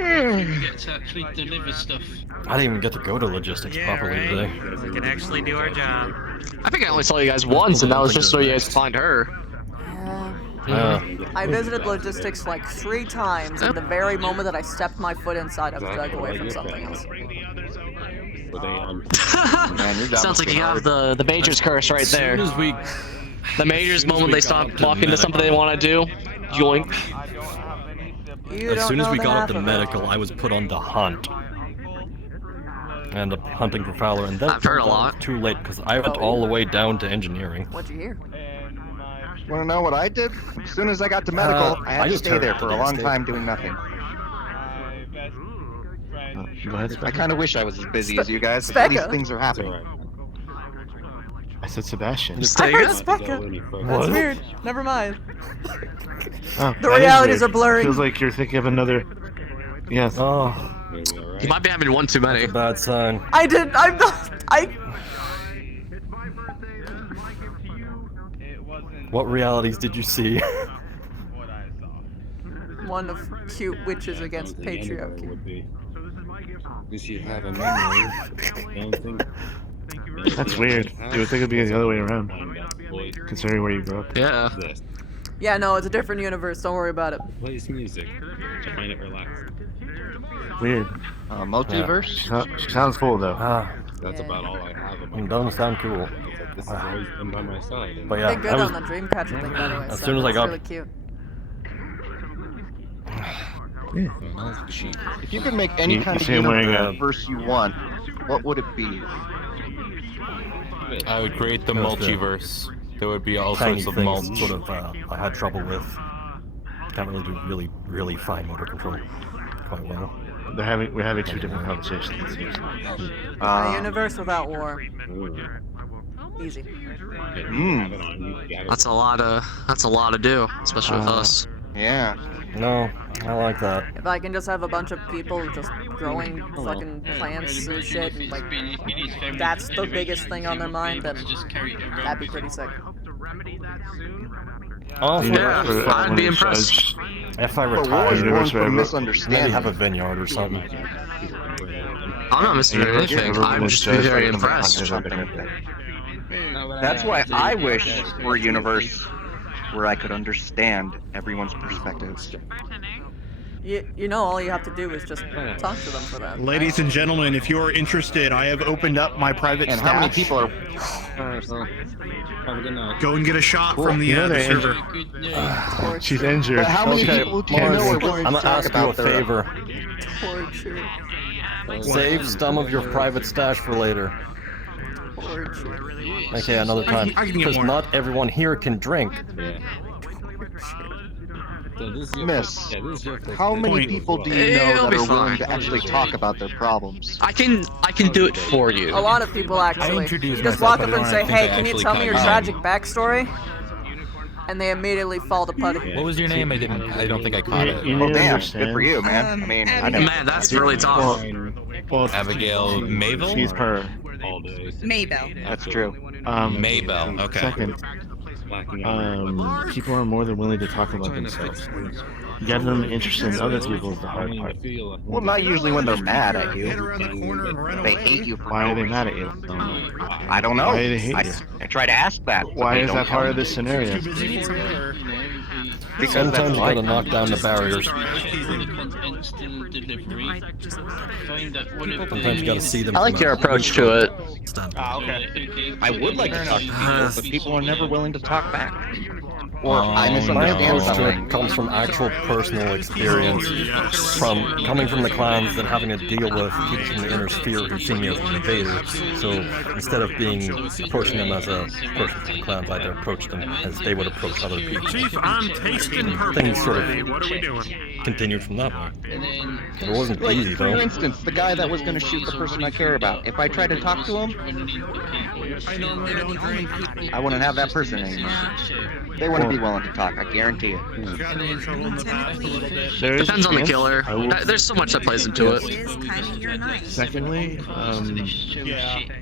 Get to actually deliver stuff. I didn't even get to go to logistics properly today. We can actually do our job. I think I only saw you guys once, and that was just so you guys could find her. I visited logistics like 3 times, and the very moment that I stepped my foot inside, I was dragged away from something else. Sounds like you have the Major's curse right there. The Major's moment they stop walking to something they want to do. Yoink. As soon as we got up to medical, I was put on the hunt. And hunting for Fowler, and then I've heard a lot. Too late because I went all the way down to engineering. What'd you hear? Want to know what I did? As soon as I got to medical, I had to just stay turned there out for the a long next time doing nothing. Go ahead, I kind of wish I was as busy as you guys. But these things are happening. I said Sebastian. I heard Specca. That's weird. Never mind. Oh, The that is realities weird. are blurring. Feels like you're thinking of another. Yes. Oh. You might be having one too many. That's a bad sign. I did. I'm not. What realities did you see? One of cute witches against patriarchy. You should have a memory. That's weird. You would think it'd be the other way around, considering where you grew up. Yeah. Yeah, no, it's a different universe. Don't worry about it. Plays music. I find it relaxing. Weird. Multiverse? Yeah. She sounds full though. That's about all I have. It doesn't sound cool. This has always been by my side. But yeah, Did good on the Dreamcatcher thing, by the way. as so soon as I that's got really cute. If you could make any You kind of see him wearing a- universe you want, what would it be? I would create the That was the multiverse. There would be all tiny sorts of things sort of I had trouble with. Can't really do really fine motor control quite well. We're having 2 different conversations. It seems. A universe without war. Easy. That's a lot to do, especially with us. Yeah. No, I like that. If I can just have a bunch of people just growing fucking plants and shit, and like that's the biggest thing on their mind, then that'd be pretty sick. Oh, Yeah, I'd be impressed. If I But retire, war is born from maybe misunderstanding. have a vineyard or something. I'm not missing anything. I'm just very impressed. That's why I wish for a universe where I could understand everyone's perspectives. You know, all you have to do is just talk to them for that. Ladies and gentlemen, if you're interested, I have opened up my private And stash. how many people are? Go and get a shot Cool. from the, You know the they're server. She's injured. But how many people do you know are willing I'm to gonna talk ask you a about their favor. Torture. Save some of your private stash for later. Torture. Okay, another time. I can get Because more. not everyone here can drink. Miss, how many people do you know It'll that be are willing fine. to actually talk about their problems? I can do it for you. A lot of people actually. introduce You just myself, walk up but I and don't say, think "Hey, I can you actually tell me your cut tragic backstory?" And they immediately fall to putty. What was your name? I don't think I caught it. You Oh need to damn, understand. good for you, man. I mean, I never. Man, that's really tough. Well, Abigail Mayville? she's her. Maybell. That's true. Maybell, okay. Second, people are more than willing to talk about themselves. Get them interested in other people is the hard part. Well, not usually when they're mad at you. They hate you for Why no are they reason. mad at you? I don't know. Why do they hate you? I try to ask that. but Why they is don't that tell part me. of this scenario? Because Sometimes that's you life. gotta knock down the barriers. Sometimes you gotta see them. I like your approach to it. Okay. I would like to talk to people, but people are never willing to talk back. Or I My misunderstand approach to something. it comes from actual personal experience, from coming from the clans and having to deal with people from the inner sphere who see me as an invader. So instead of approaching them as a person from the clans, I had to approach them as they would approach other people. Chief, I'm tasting purple. Things sort of What are we doing? continued from that point. It wasn't Like, easy for though. instance, the guy that was going to shoot the person I care about. If I tried to talk to him, I wouldn't have that person anymore. They wouldn't be willing to talk, I guarantee it. Depends on the killer. There's so much that plays into it. Secondly,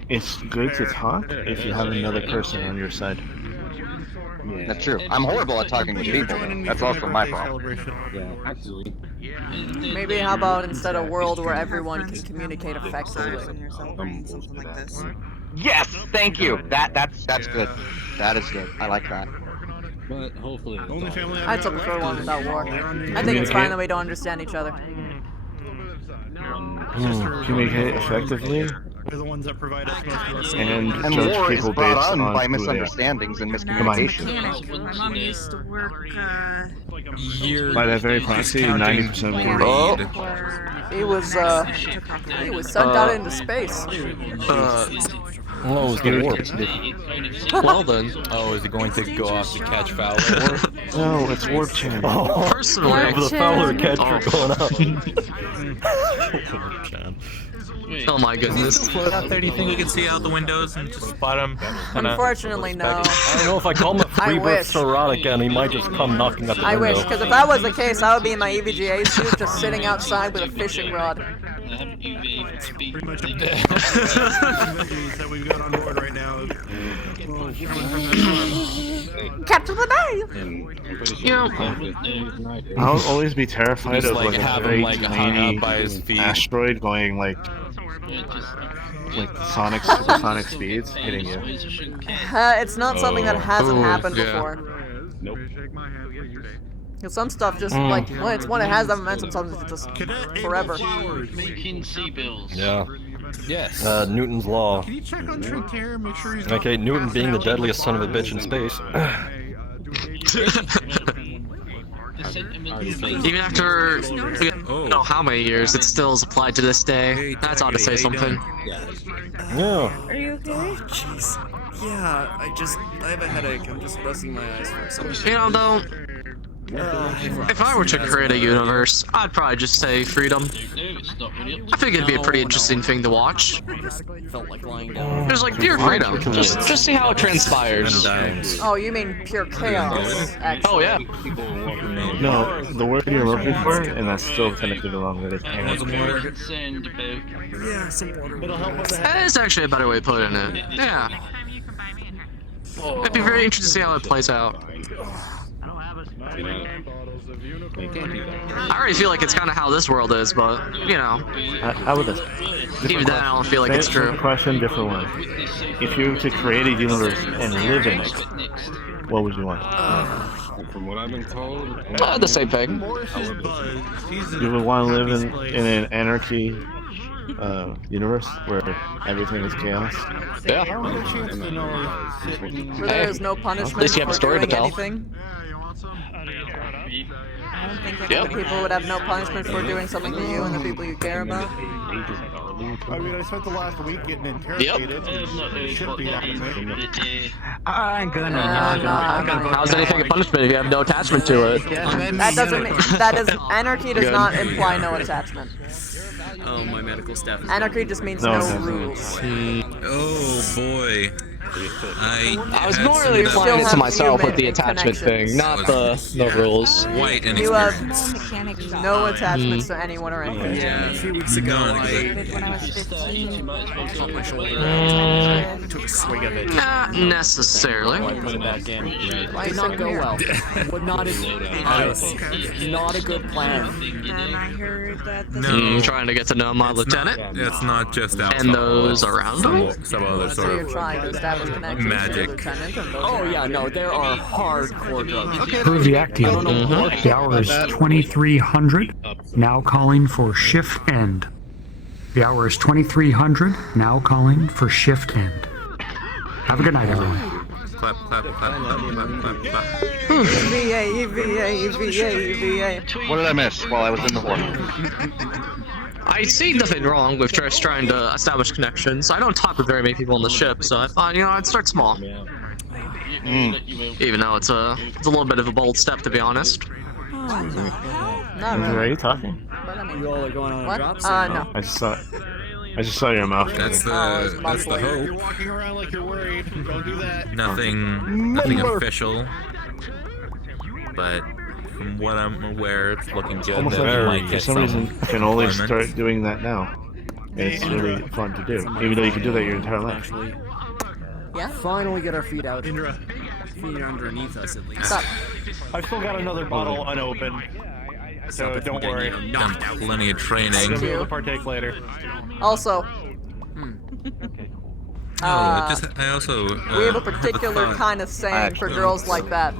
it's good to talk if you have another person on your side. That's true. I'm horrible at talking to people. That's also my problem. Maybe how about instead a world where everyone can communicate effectively? Yes, thank you. That's good. That is good. I like that. But hopefully. I'd still prefer one without war. I think it's fine that we don't understand each other. Communicate effectively They're the ones that provide us most of and And judge war is people brought based on on by who they are. misunderstandings and Come on. miscommunication. My mom used to work, By that very proxy, 90% of them He was sent out into space. Oh, is the warp. Well then. Oh, is he going to go off to catch Fowler? No, it's warp channel. Oh, Personally, we have the Fowler catcher going on. Oh my goodness. Float out there, do you think we can see out the windows and just spot him? Unfortunately, no. I don't know if I call him a I free birth wish. Saronic and he might just come knocking at the I window. wish, because if that was the case, I would be in my EVGA suit just sitting outside with a fishing rod. pretty much that we've got on board right now. Captain the Bay! I'll always be terrified Just of like like a have very him like hung tiny up by his feet. asteroid going like supersonic speeds hitting you. It's not something that hasn't happened yeah. before. Because some stuff just, like, when it has that momentum, sometimes it's just forever. Yeah. Yes. Newton's law. Can you check on Trintair, make sure he's not... Okay, Newton being the deadliest son of a bitch in space. Even after I don't know how many years, it still is applied to this day. That's odd to say something. Yeah. Are you okay? Jeez. Yeah, I have a headache. I'm just resting my eyes for a second. You know, though, if I were to create a universe, I'd probably just say freedom. I think it'd be a pretty interesting thing to watch. Felt like lying down. Just like pure freedom. Just see how it transpires. Oh, you mean pure chaos, actually. Oh yeah. No, the word you're looking for, and that's still technically the wrong word, is chaos. Yeah, some water. That is actually a better way of putting it. Yeah. It'd be very interesting to see how it plays out. I already feel like it's kind of how this world is, but, you know. How about this? Even then, I don't feel like it's true. Question, different one. If you were to create a universe and live in it, what would you want? From what I've been told, The same thing. You would want to live in an anarchy universe where everything is chaos. Yeah. Where there is no punishment At least you have a for story to doing tell. anything. The people would have no punishment for doing something to you and the people you care about. I mean, I spent the last week getting interrogated. Shit beat out of me. I'm gonna. How's anything a punishment if you have no attachment to it? That doesn't mean, anarchy does Good. not imply no attachment. Oh, my medical staff is Anarchy just means No, no, it doesn't. rules. Oh boy. I was more really applying it to myself with the attachment thing, not the rules. White and You have experience. no attachments to anyone or anything. Yeah, a few weeks ago, None. when I was 15. I felt my shoulder. I took a swig of it. Not necessarily. I put it back in. Why Did not go well. Would not not a good plan. And I heard that the Trying to get to know my lieutenant. It's not just alcohol. And those around him. Some other So sort you're of trying to establish connections magic. with the lieutenant and those Oh yeah, no, there are hardcore drugs. Per the Actium, the hour is 2300, now calling for shift end. The hour is 2300, now calling for shift end. Have a good night, everyone. Clap, clap, clap, clap, clap, clap, clap. EVA, EVA, EVA, EVA. What did I miss while I was in the war? I see nothing wrong with just trying to establish connections. I don't talk with very many people on the ship, so I thought, I'd start small. Even though it's a little bit of a bold step, to be honest. Not really. Are you talking? You all are going on a What? drop No. I just saw your mouth. That's the You're hope. walking around like you're worried. Don't do that. Nothing official. But from what I'm aware, it's looking good. Almost that we like might for get some reason I can only employment. start doing that now. And it's really fun to do, even though you can do that your entire life. Yeah? Finally get our feet out. Indra. Feet are underneath us at least. Stop. I've still got another bottle unopened, so don't worry. Done plenty of I'm training. gonna be able to partake later. Also, I also. we have a particular kind of saying for girls like that.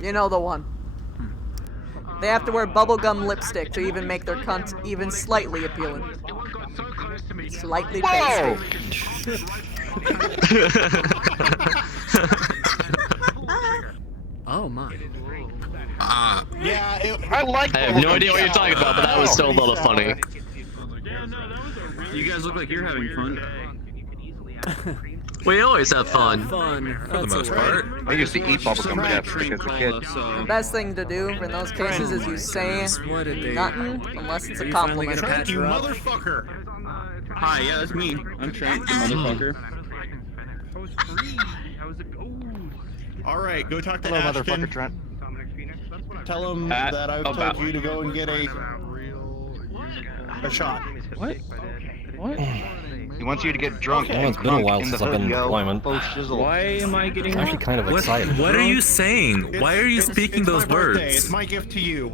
You know the one. They have to wear bubblegum lipstick to even make their cunt even slightly appealing. Slightly pasty. Oh my. Yeah, I like. I have no idea what you're talking about, but that was still a little funny. You guys look like you're having fun. We always have fun. For the most part. I used to eat bubblegum chapstick as a kid. The best thing to do in those cases is you say nothing unless it's a compliment. Trent, you motherfucker! Hi, yeah, that's me. I'm Trent, the motherfucker. Alright, go talk to Hello, Ashton. motherfucker, Trent. Tell him At that I've about- told you to go and get a shot. What? What? He wants you to get drunk. Well, it's been a while since I've been in deployment. Why am I getting I'm actually kind of excited. What are you saying? Why are you speaking those It's my birthday. words? It's my gift to you.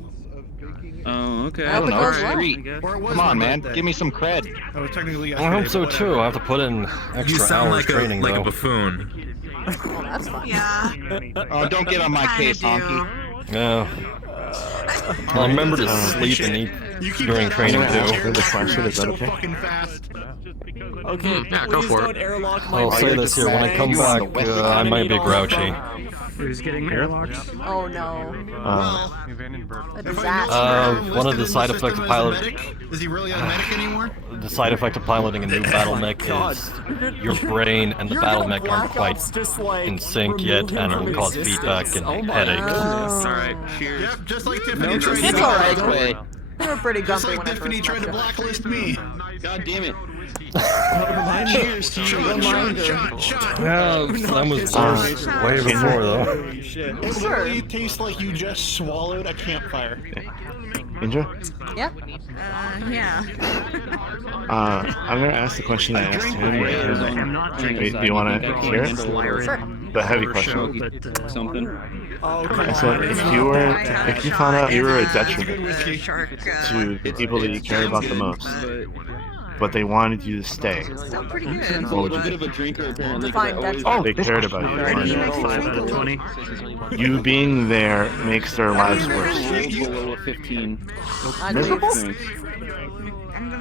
Oh, okay. I don't know. Alright. Treat. Or it was Come on, my man. birthday. Give me some cred. That was technically I yesterday. hope so but too. whatever. I have to put in extra You sound hours like training a though. buffoon. Oh, that's fine. Yeah. Oh, don't get on my Kinda case, do. honky. Yeah. Well, remember to sleep and eat You keep during trying to training ask too. your The question, is that so okay? fucking fast. Okay, Yeah, go please for don't it. airlock my I'll say right this here, when I come flank. back, I might be Enemy grouchy. Who's getting airlocked? Oh no. Uh, A disaster. One of the side effects of pilot, Is he really on medic anymore? the side effect of piloting a new battle mech is your brain and the battle mech aren't quite in sync yet, and it'll cause feedback and headaches. Alright, cheers. Yep, just like Tiffany tried It's to alright. You were pretty Just gumpy like when I Tiffany first tried to met you. blacklist me. God damn it. Cheers to you. Shot. Yeah, that was way before though. It literally tastes like you just swallowed a campfire. Indra? Yeah? Yeah. I'm gonna ask the question I asked him. Wait, do you want to hear it? Sure. The heavy question. Something. I said, if you found out you were a detriment Shark. to the people that you care about the most, but they wanted you to stay. Still pretty I'm good. a little bit of a drinker apparently. 'cause I Fine, that's always- They cared about you. 20. You being there makes their lives worse. Below a 15. Miserable?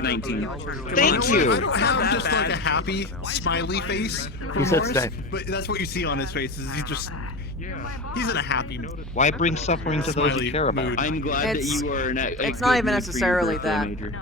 19. Thank you. I don't have just like a happy smiley face. He said Morris, stay. but that's what you see on his face. Is he's in a happy mood. Why bring suffering to those you care about? I'm glad that It's- you are in a it's good not even mood for your necessarily birthday, that. Major.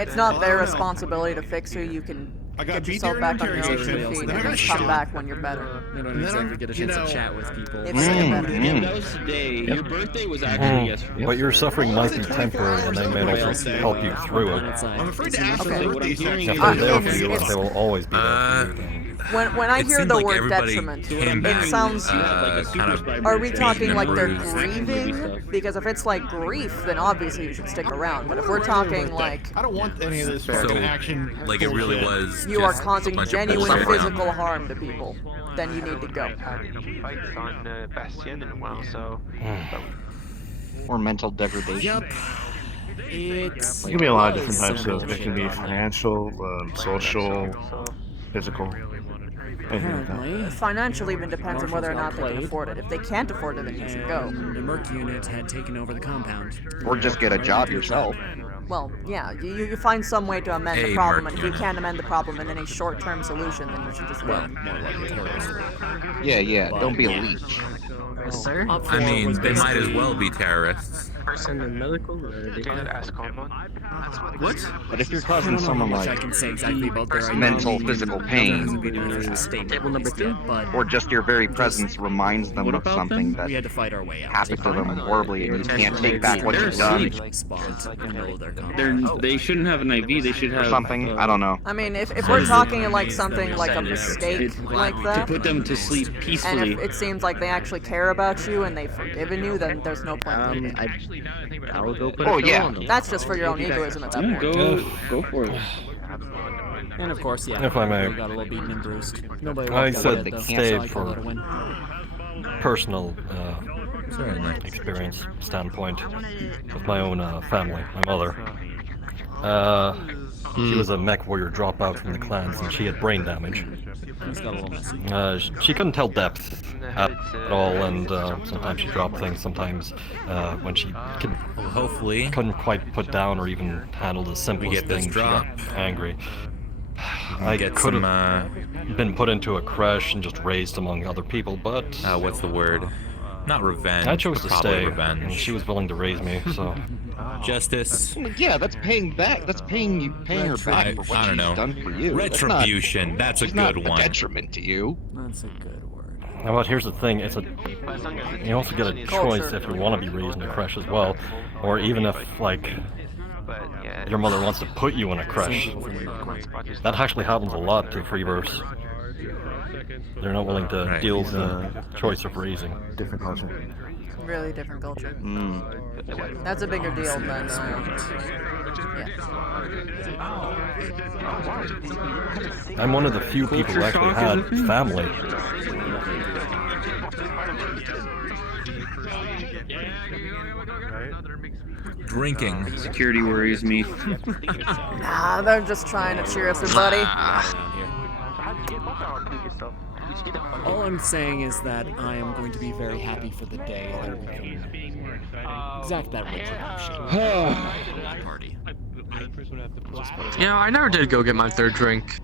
It's not their responsibility to fix you. You can get yourself back on your own two feet and then come back when you're better. You don't exactly get a chance to chat with people. If you get better. Yeah, but that was today. Your birthday was actually yesterday. But your suffering might be temporary, and they may also help you through it. I'm afraid to ask Okay. for birthday sex. If they're there for you, they will always be there for you. When I It hear seemed the like word everybody detriment, came it back, sounds. kind of Are we talking beaten like and they're bruised. grieving? Because if it's like grief, then obviously you should stick around. But if we're talking like I don't want any of this So, fucking action. like, it really bullshit. was you are just a causing bunch of genuine bullshit. physical harm to people, then you need to go. Or mental degradation. It can be a lot of different types of. It can be financial, social, physical. Anything like that. Financial even depends on whether or not they can afford it. If they can't afford it, then you should go. The Merc unit had taken over the compound. Or just get a job yourself. Well, yeah, you find some way to amend the Hey, problem, Mark and if you Unit. can't amend the problem in any short-term solution, then you should just go. Yeah, don't be a leech. Yes, sir. I mean, they might as well be terrorists. Person in medical. What? But if you're causing someone I like can say exactly about their mental, identity. physical pain, Table number 2. But or just your very presence reminds them What of about something them? we had that to fight our way out. happened to them horribly and you can't take back what They're you've done asleep. Spawned in the middle of their compound. They shouldn't have an IV. They should or have something. I don't know. I mean, if we're talking like something like a mistake like to that, put them to sleep and peacefully. if it seems like they actually care about you and they've forgiven you, then there's no point in leaving. I'll go put Oh, a pill yeah. on them. That's just for your own egoism at that Yeah, point. go for it. And of course, yeah, If I may. we got a little beaten and bruised. Nobody I walked out said dead, they though, stayed so I call for- that a win. Personal experience standpoint with my own family, my mother. She was a mech warrior dropout from the clans, and she had brain damage. It's got a little messy. She couldn't tell depth at all, and sometimes she dropped things. Sometimes when she Hopefully. couldn't quite put down or even handle the simplest get this thing, she got drop. angry. I Get could some, have been put into a creche and just raised among other people, but what's the word? Not revenge. I chose but to probably stay, revenge. and she was willing to raise me, so... Justice. Yeah, that's paying back. That's paying her back for what I don't she's know. done for you. Retribution. That's a she's not good a one. detriment to you. That's a good word. Now, but here's the thing, you also get a choice if you want to be raised in a creche as well, or even if, like, your mother wants to put you in a creche. That actually happens a lot to Freeverse. They're not willing to deal with the choice of raising. Different culture. Really different culture. That's a bigger deal than, I'm one of the few people who actually had family. Drinking. Security worries me. Nah, they're just trying to cheer us, buddy. All I'm saying is that I am going to be very happy for the day that we can exact that retribution. Party. Yeah, I never did go get my third drink.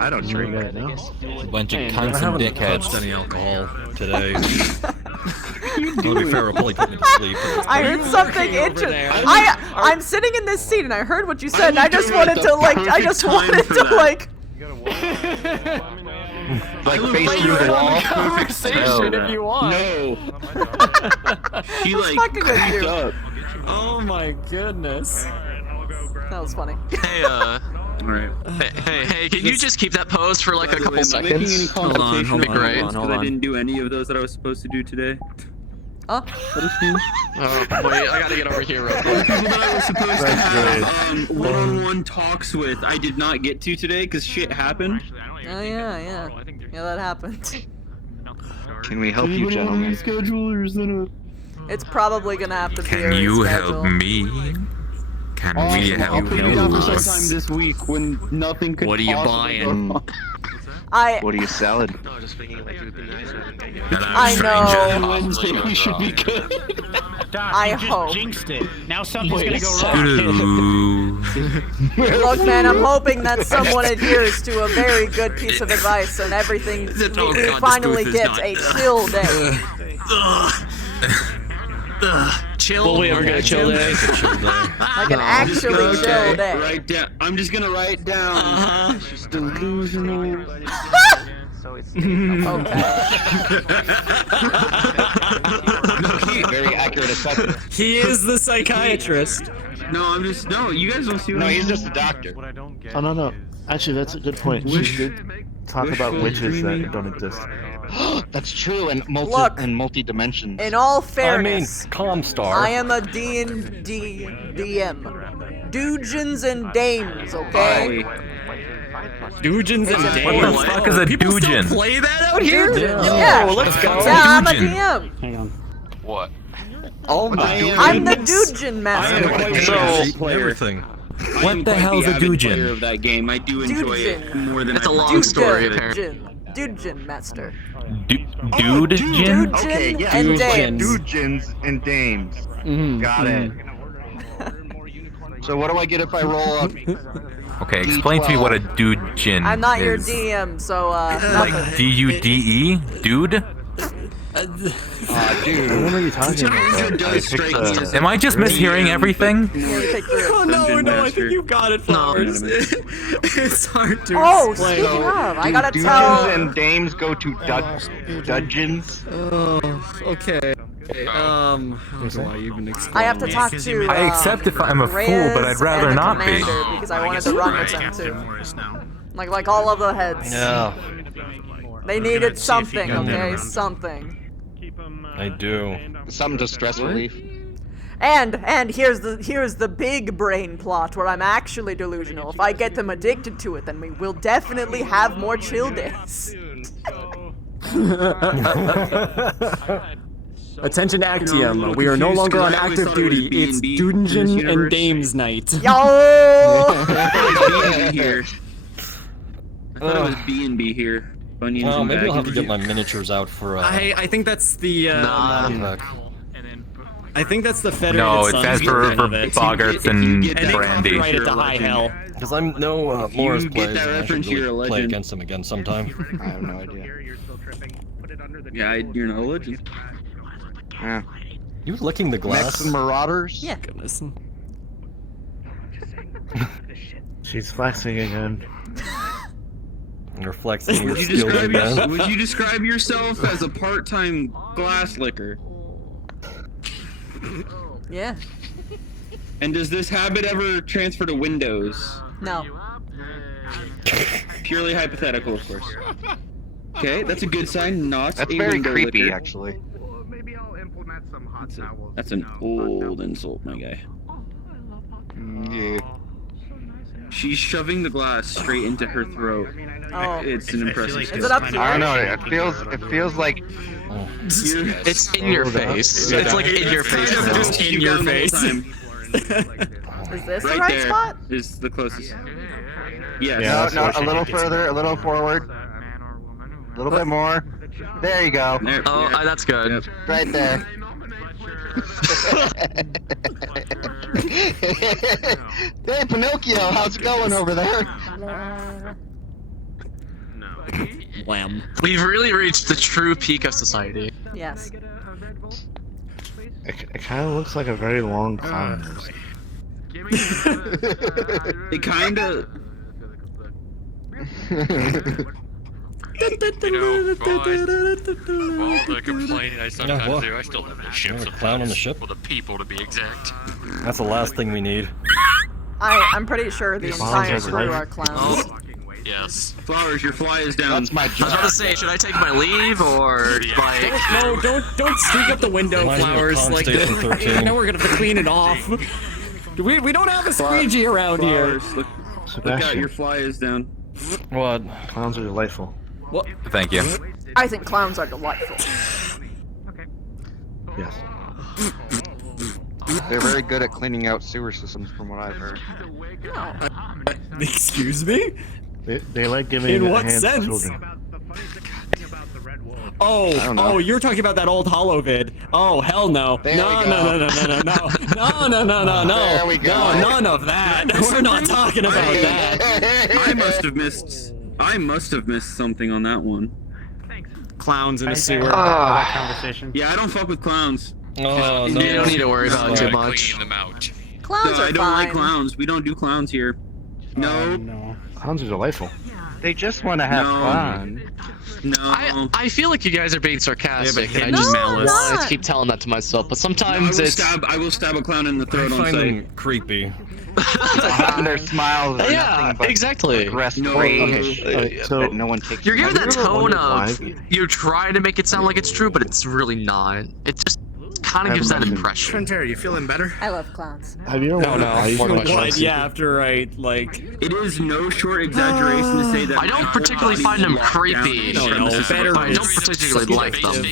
I don't drink. A bunch of cunts and dickheads. Any alcohol today. To be fair, it'll probably put me to sleep. I heard something interesting. I'm sitting in this seat and I heard what you said, and I just wanted to like, Like face through the wall. Conversation if you want. No. He What's like fucking with you? up. Oh my goodness. That was funny. Hey, Alright. hey, can you just keep that pose for like a couple Am I making any seconds? consultation Hold on, great. hold on. Because I didn't do any of those that I was supposed to do today. Huh? Oh, wait, I gotta get over here real The quick. people that I was supposed to have one-on-one talks with, I did not get to today because shit happened. Oh yeah, that happened. Can we help you, gentlemen? It's probably gonna have to be Can a you reschedule. help me? Can I'll we have put you down for news? sometime this week when nothing could What are you possibly buying? go wrong. What are you selling? I know. Wednesday we should be good. I hope. Jinxed it. Now something's gonna go wrong. Look, man, I'm hoping that someone adheres to a very good piece of advice and everything. We finally get a chill day. Chill. Will we ever get a chill day? Like an actually chill day. Write down. I'm just gonna write down. It's just delusional. Very accurate assessment. He is the psychiatrist. No, I'm just you guys don't see what No, I'm he's doing. just a doctor. Oh no. Actually, that's a good point. She did talk about witches that don't exist. That's true, and Look, multi dimensions. In all fairness, Comstar. I am a D&D DM. Dujins and dames, okay? Dujins and dames. What the fuck is a People still dujin? play that out here? Yeah. let's go. Yeah, I'm a Dujin. DM. Hang on. What? I'm the Dujin master. Everything. What the hell's a Player dujin? of that game. I do enjoy it more than It's a I long story, apparently. Dujin master. Dude gin? Okay, yeah. and dames. Dujins and dames. Got it. So what do I get if I roll up? Okay, explain to me what a dude gin I'm not your is. DM, so Like nothing. D-U-D-E? Dude? Dude. What are you talking about? does strike me as Am I just mishearing everything? Yeah, you pick through. Oh no, I think you got it, Flowers. It's hard to Oh, explain. speaking of, I gotta Dujins tell. and dames go to dungeons. Oh, okay. How do I even explain? I have to talk to. I accept if I'm a fool, but I'd Reyes rather and the not be. commander because I wanted to run with them too. Like all of the heads. Yeah, They needed something, okay? Something. I do. Something to stress relief. And here's the big brain plot where I'm actually delusional. If I get them addicted to it, then we will definitely have more chill days. Attention Actium, we are no longer on active duty. It's Dungeon and Dames night. Yo! here. I thought it was B&B here. Onions Well, and maybe I'll have to baggage. get my miniatures out for I think that's the I think that's the Federated No, it Sons says for version of it. Boggarts and And they Brandy. copyright it to high hell. Because I'm no Morris get plays. that and I should reference, really you're a play legend. against him again sometime. I have no idea. Yeah, you're not a legend. Yeah. You licking the glass? Mexican Marauders? Yeah. Goodness. She's flexing again. You're flexing your Would you skill describe again. would you describe yourself as a part-time glass licker? Yeah. And does this habit ever transfer to Windows? No. Purely hypothetical, of course. Okay, that's a good sign. Not That's a very window creepy, licker. actually. That's an old insult, my guy. Yeah. She's shoving the glass straight into her throat. Oh. It's an impressive Is it up to I don't know. you? It feels like It's in your face. It's like in your face. Kind of now. just in your face. Is this the Right right there spot? is the closest. Yes. Yeah. no, a little further, a little forward, a little bit more. There you go. There, Oh, yeah. that's good. Yep. Right there. Hey, Pinocchio, how's it going over there? Wham. We've really reached the true peak of society. Yes. It kind of looks like a very long clown. It kind of. All the complaining I sometimes do, I still live in a ship You're a sometimes. clown on the ship? For the people, to be exact. That's the last thing we need. I'm pretty sure the Clowns entire are crew life. are clowns. Yes. Flowers, your fly is down. That's my I was about to job. say, should I take my leave or like? No, don't sneak up the window, Reminds me of Flowers. Con Like Station 13. I know we're gonna have to clean it off. We don't have a squeegee around here. Flowers, look out, Sebastian, your fly is down. What? clowns are delightful. What? Thank you. I think clowns are delightful. Yes. They're very good at cleaning out sewer systems, from what I've heard. Excuse me? They like giving In what hands to sense? children. Oh, you're talking about that old hollow vid. Oh, hell no. No. There we go. No, none of that. We're not talking about that. I must have missed something on that one. Clowns in a sewer. That conversation. Yeah, I don't fuck with clowns. Oh, no. You don't need to worry about it too much. Clowns No, are I don't like fine. clowns. We don't do clowns here. No. Clowns are delightful. They just want to have No. fun. No. I feel like you guys are being sarcastic, Yeah, but and I just No, I'm not. want to keep telling that to myself. But sometimes it's I will stab a clown in the throat on find sight. them creepy. And their smiles are yeah, nothing but exactly. aggressive No. rage So that no one takes. You're giving that Have you ever tone wondered of why- you're trying to make it sound like it's true, but it's really not. It just kind of gives that impression. Trent, are you feeling better? I love clowns. Have you ever No, wondered no, why you more feel questions. like Yeah, after I, like... It is no short exaggeration to say that. I don't particularly find them creepy, No, better but I don't is particularly like them.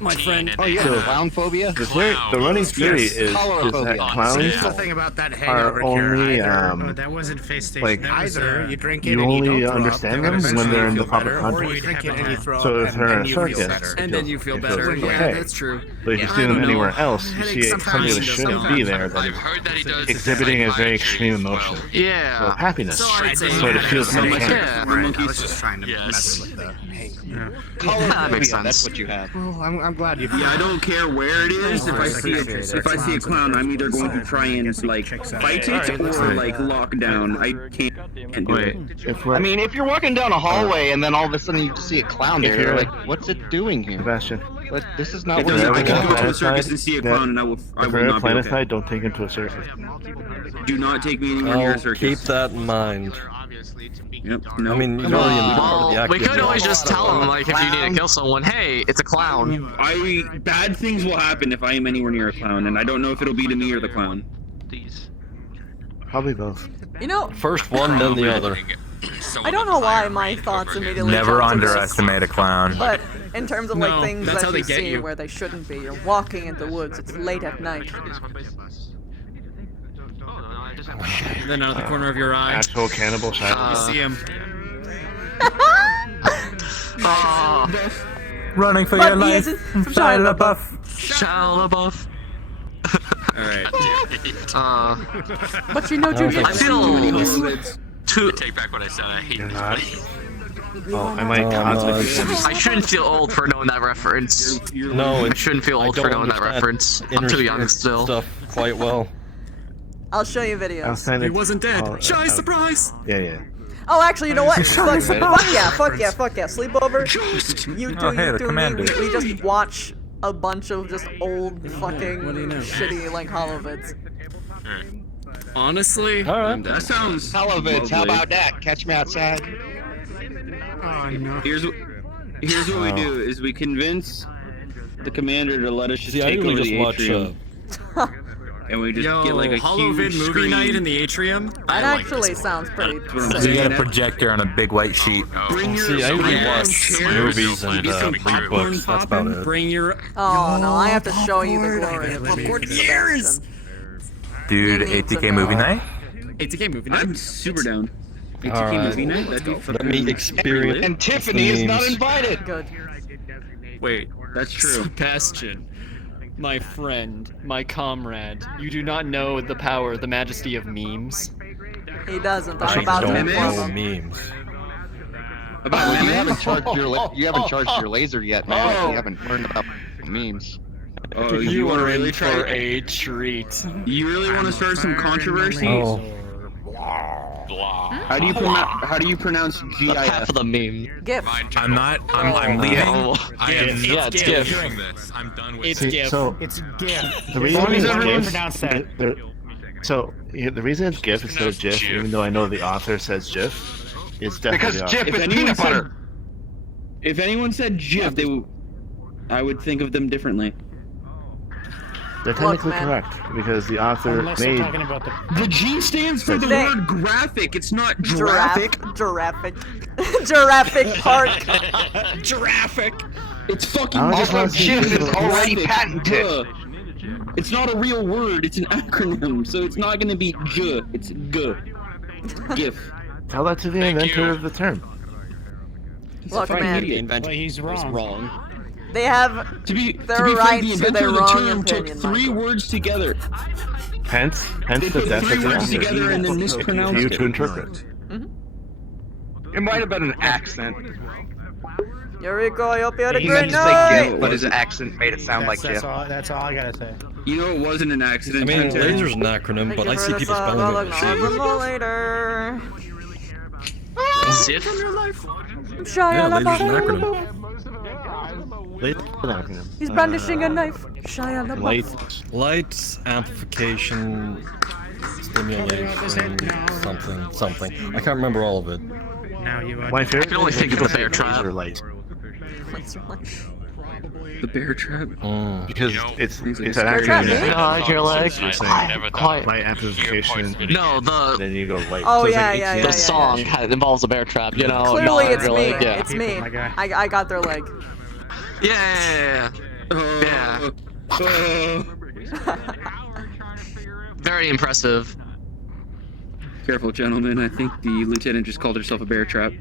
My friend... Oh, you have clown phobia? The running theory is that clowns Nothing about that are hangover only, cure either. That wasn't face station. like, that was, you drink it you and you only don't throw understand up, them then when they're in the eventually proper you feel better, or you context. drink it and you throw So up if they're in a and you feel circus, better. And then you feel better. feels Yeah, okay. that's true. But if you see them anywhere else, you see something that shouldn't be there that is exhibiting a very extreme emotion. So Yeah. happiness. So I'd say- So it feels uncanny. Yeah. I was just trying to mess with the. That makes sense. That's what you have. Well, I'm glad you. Yeah, I don't care where it is. If I see a clown, I'm either going to try and like fight it or like lock down. I can't do it. I mean, if you're walking down a hallway and then all of a sudden you just see a clown there, you're like, what's it doing here? Sebastian, But this is not It what doesn't. you're I can go to a Planet circus side, and see a that- clown, and I will if we're not at be Planet okay. Side, don't take him to a circus. Do not take me anywhere near a I'll circus. keep that in mind. Yep. No. I mean, you're already in the part of the Well, act. we could always just tell them, like, if you need to kill someone, hey, it's a clown. Bad things will happen if I am anywhere near a clown, and I don't know if it'll be to me or the clown. Probably both. You know, First one, then the other. I don't know why my thoughts immediately Never jump to this, underestimate a clown. but in terms of like No, things that's that how they you get see you. where they shouldn't be, you're walking in the woods, it's late at night. Then out of the corner of your eye, Actual cannibal you shadow. see him. Running for But your he life. isn't from Shia Shia LaBeouf. Shia LaBeouf. Alright. But you know, I feel too. Take back what I said. I hate You're this not. place. Oh, I might contact I shouldn't feel old for knowing that reference. No, I shouldn't feel I old don't for knowing that understand reference. I'm inner too young spirit still. Stuff quite well. I'll show you I was videos. trying to- He wasn't dead. oh, Shy surprise! Yeah. Oh, actually, you know what? Fuck yeah. Sleepover. You do, Oh, hey, you the do me. commander. We just watch a bunch of just old fucking What do you know? shitty like hollow vids. Honestly, That sounds. Holovids, how lovely. about that? Catch me outside. Oh no. Here's what we do: is we convince the commander to let us just See, I take usually over just the watch. atrium, and we just get like a Holovid huge movie screen. night in the atrium. That actually sounds pretty what I'm So you sick. got a projector on a big white sheet. Bring your See, I usually bring watch chairs. movies and Get some read popcorn books. That's about Poppin', it. bring your Oh no, I have to show you the glory of popcorn movie years. Dude, You need to ATK movie know. night? ATK movie night. I'm super down. ATK Alright. movie night. That'd be fucking. Let me experience. And Tiffany is not invited. Good. Wait, That's true. Sebastian, my friend, my comrade, you do not know the power, the majesty of memes. He doesn't. I I'm about to don't inform know him. memes. Well, you haven't charged your laser yet, man. You haven't learned about memes. Oh, You wanna are in really try for to- a treat. You really want to start some controversy? Oh, How do you pronounce GIF? Half of the meme. GIF. I'm not. I'm leaving. I am GIF. not Yeah, it's GIF. hearing this. I'm done with It's it. GIF. So It's GIF. the reason it's GIF. pronounce that. The reason it's GIF instead of GIF, even though I know the author says GIF, is definitely Because the Jif author. is anyone peanut said- butter. If anyone said GIF, I would think of them differently. They're technically man. correct because the author Unless they're made. talking about the. The G stands for the They- word graphic. It's not Giraffe. graphic. Jurassic Park. Giraffic. It's fucking. I just Also, want to see GIF is visual- already graphic. patented. Duh. It's not a real word. It's an acronym, so it's not gonna be G. It's G. GIF. Tell that to the inventor of the term. Look, man. But he's wrong. They have To be their frank, right the to inventor their of the wrong term opinion. took three Michael. words together. Hence They the put death three of the words author. together and then For mispronounced you it. to interpret. It might have been an accent. Eureka, I hope you had a He great meant to say night! GIF, but his accent made it sound like GIF. That's all I gotta say. You know, it wasn't an accident. I mean, Terry. laser's an acronym, but I see people spelling it. I'll later. Zip? Shia Yeah, laser's an LaBeouf. acronym. He's brandishing a knife. Shia LaBeouf. Lights, amplification, stimulation, something. I can't remember all of it. Now you My favorite I can only think of the bear trap. laser light. The bear trap. Because it's an Bear trap, acronym. me? Dodge your leg. Quiet. Light amplification. No, the Then you go light. Oh, So it's yeah, like yeah, the yeah, song yeah. involves a bear trap. You know, Clearly, not it's me. really. Yeah. It's me. I got their leg. Yeah. Very impressive. Careful, gentlemen. I think the lieutenant just called herself a bear trap.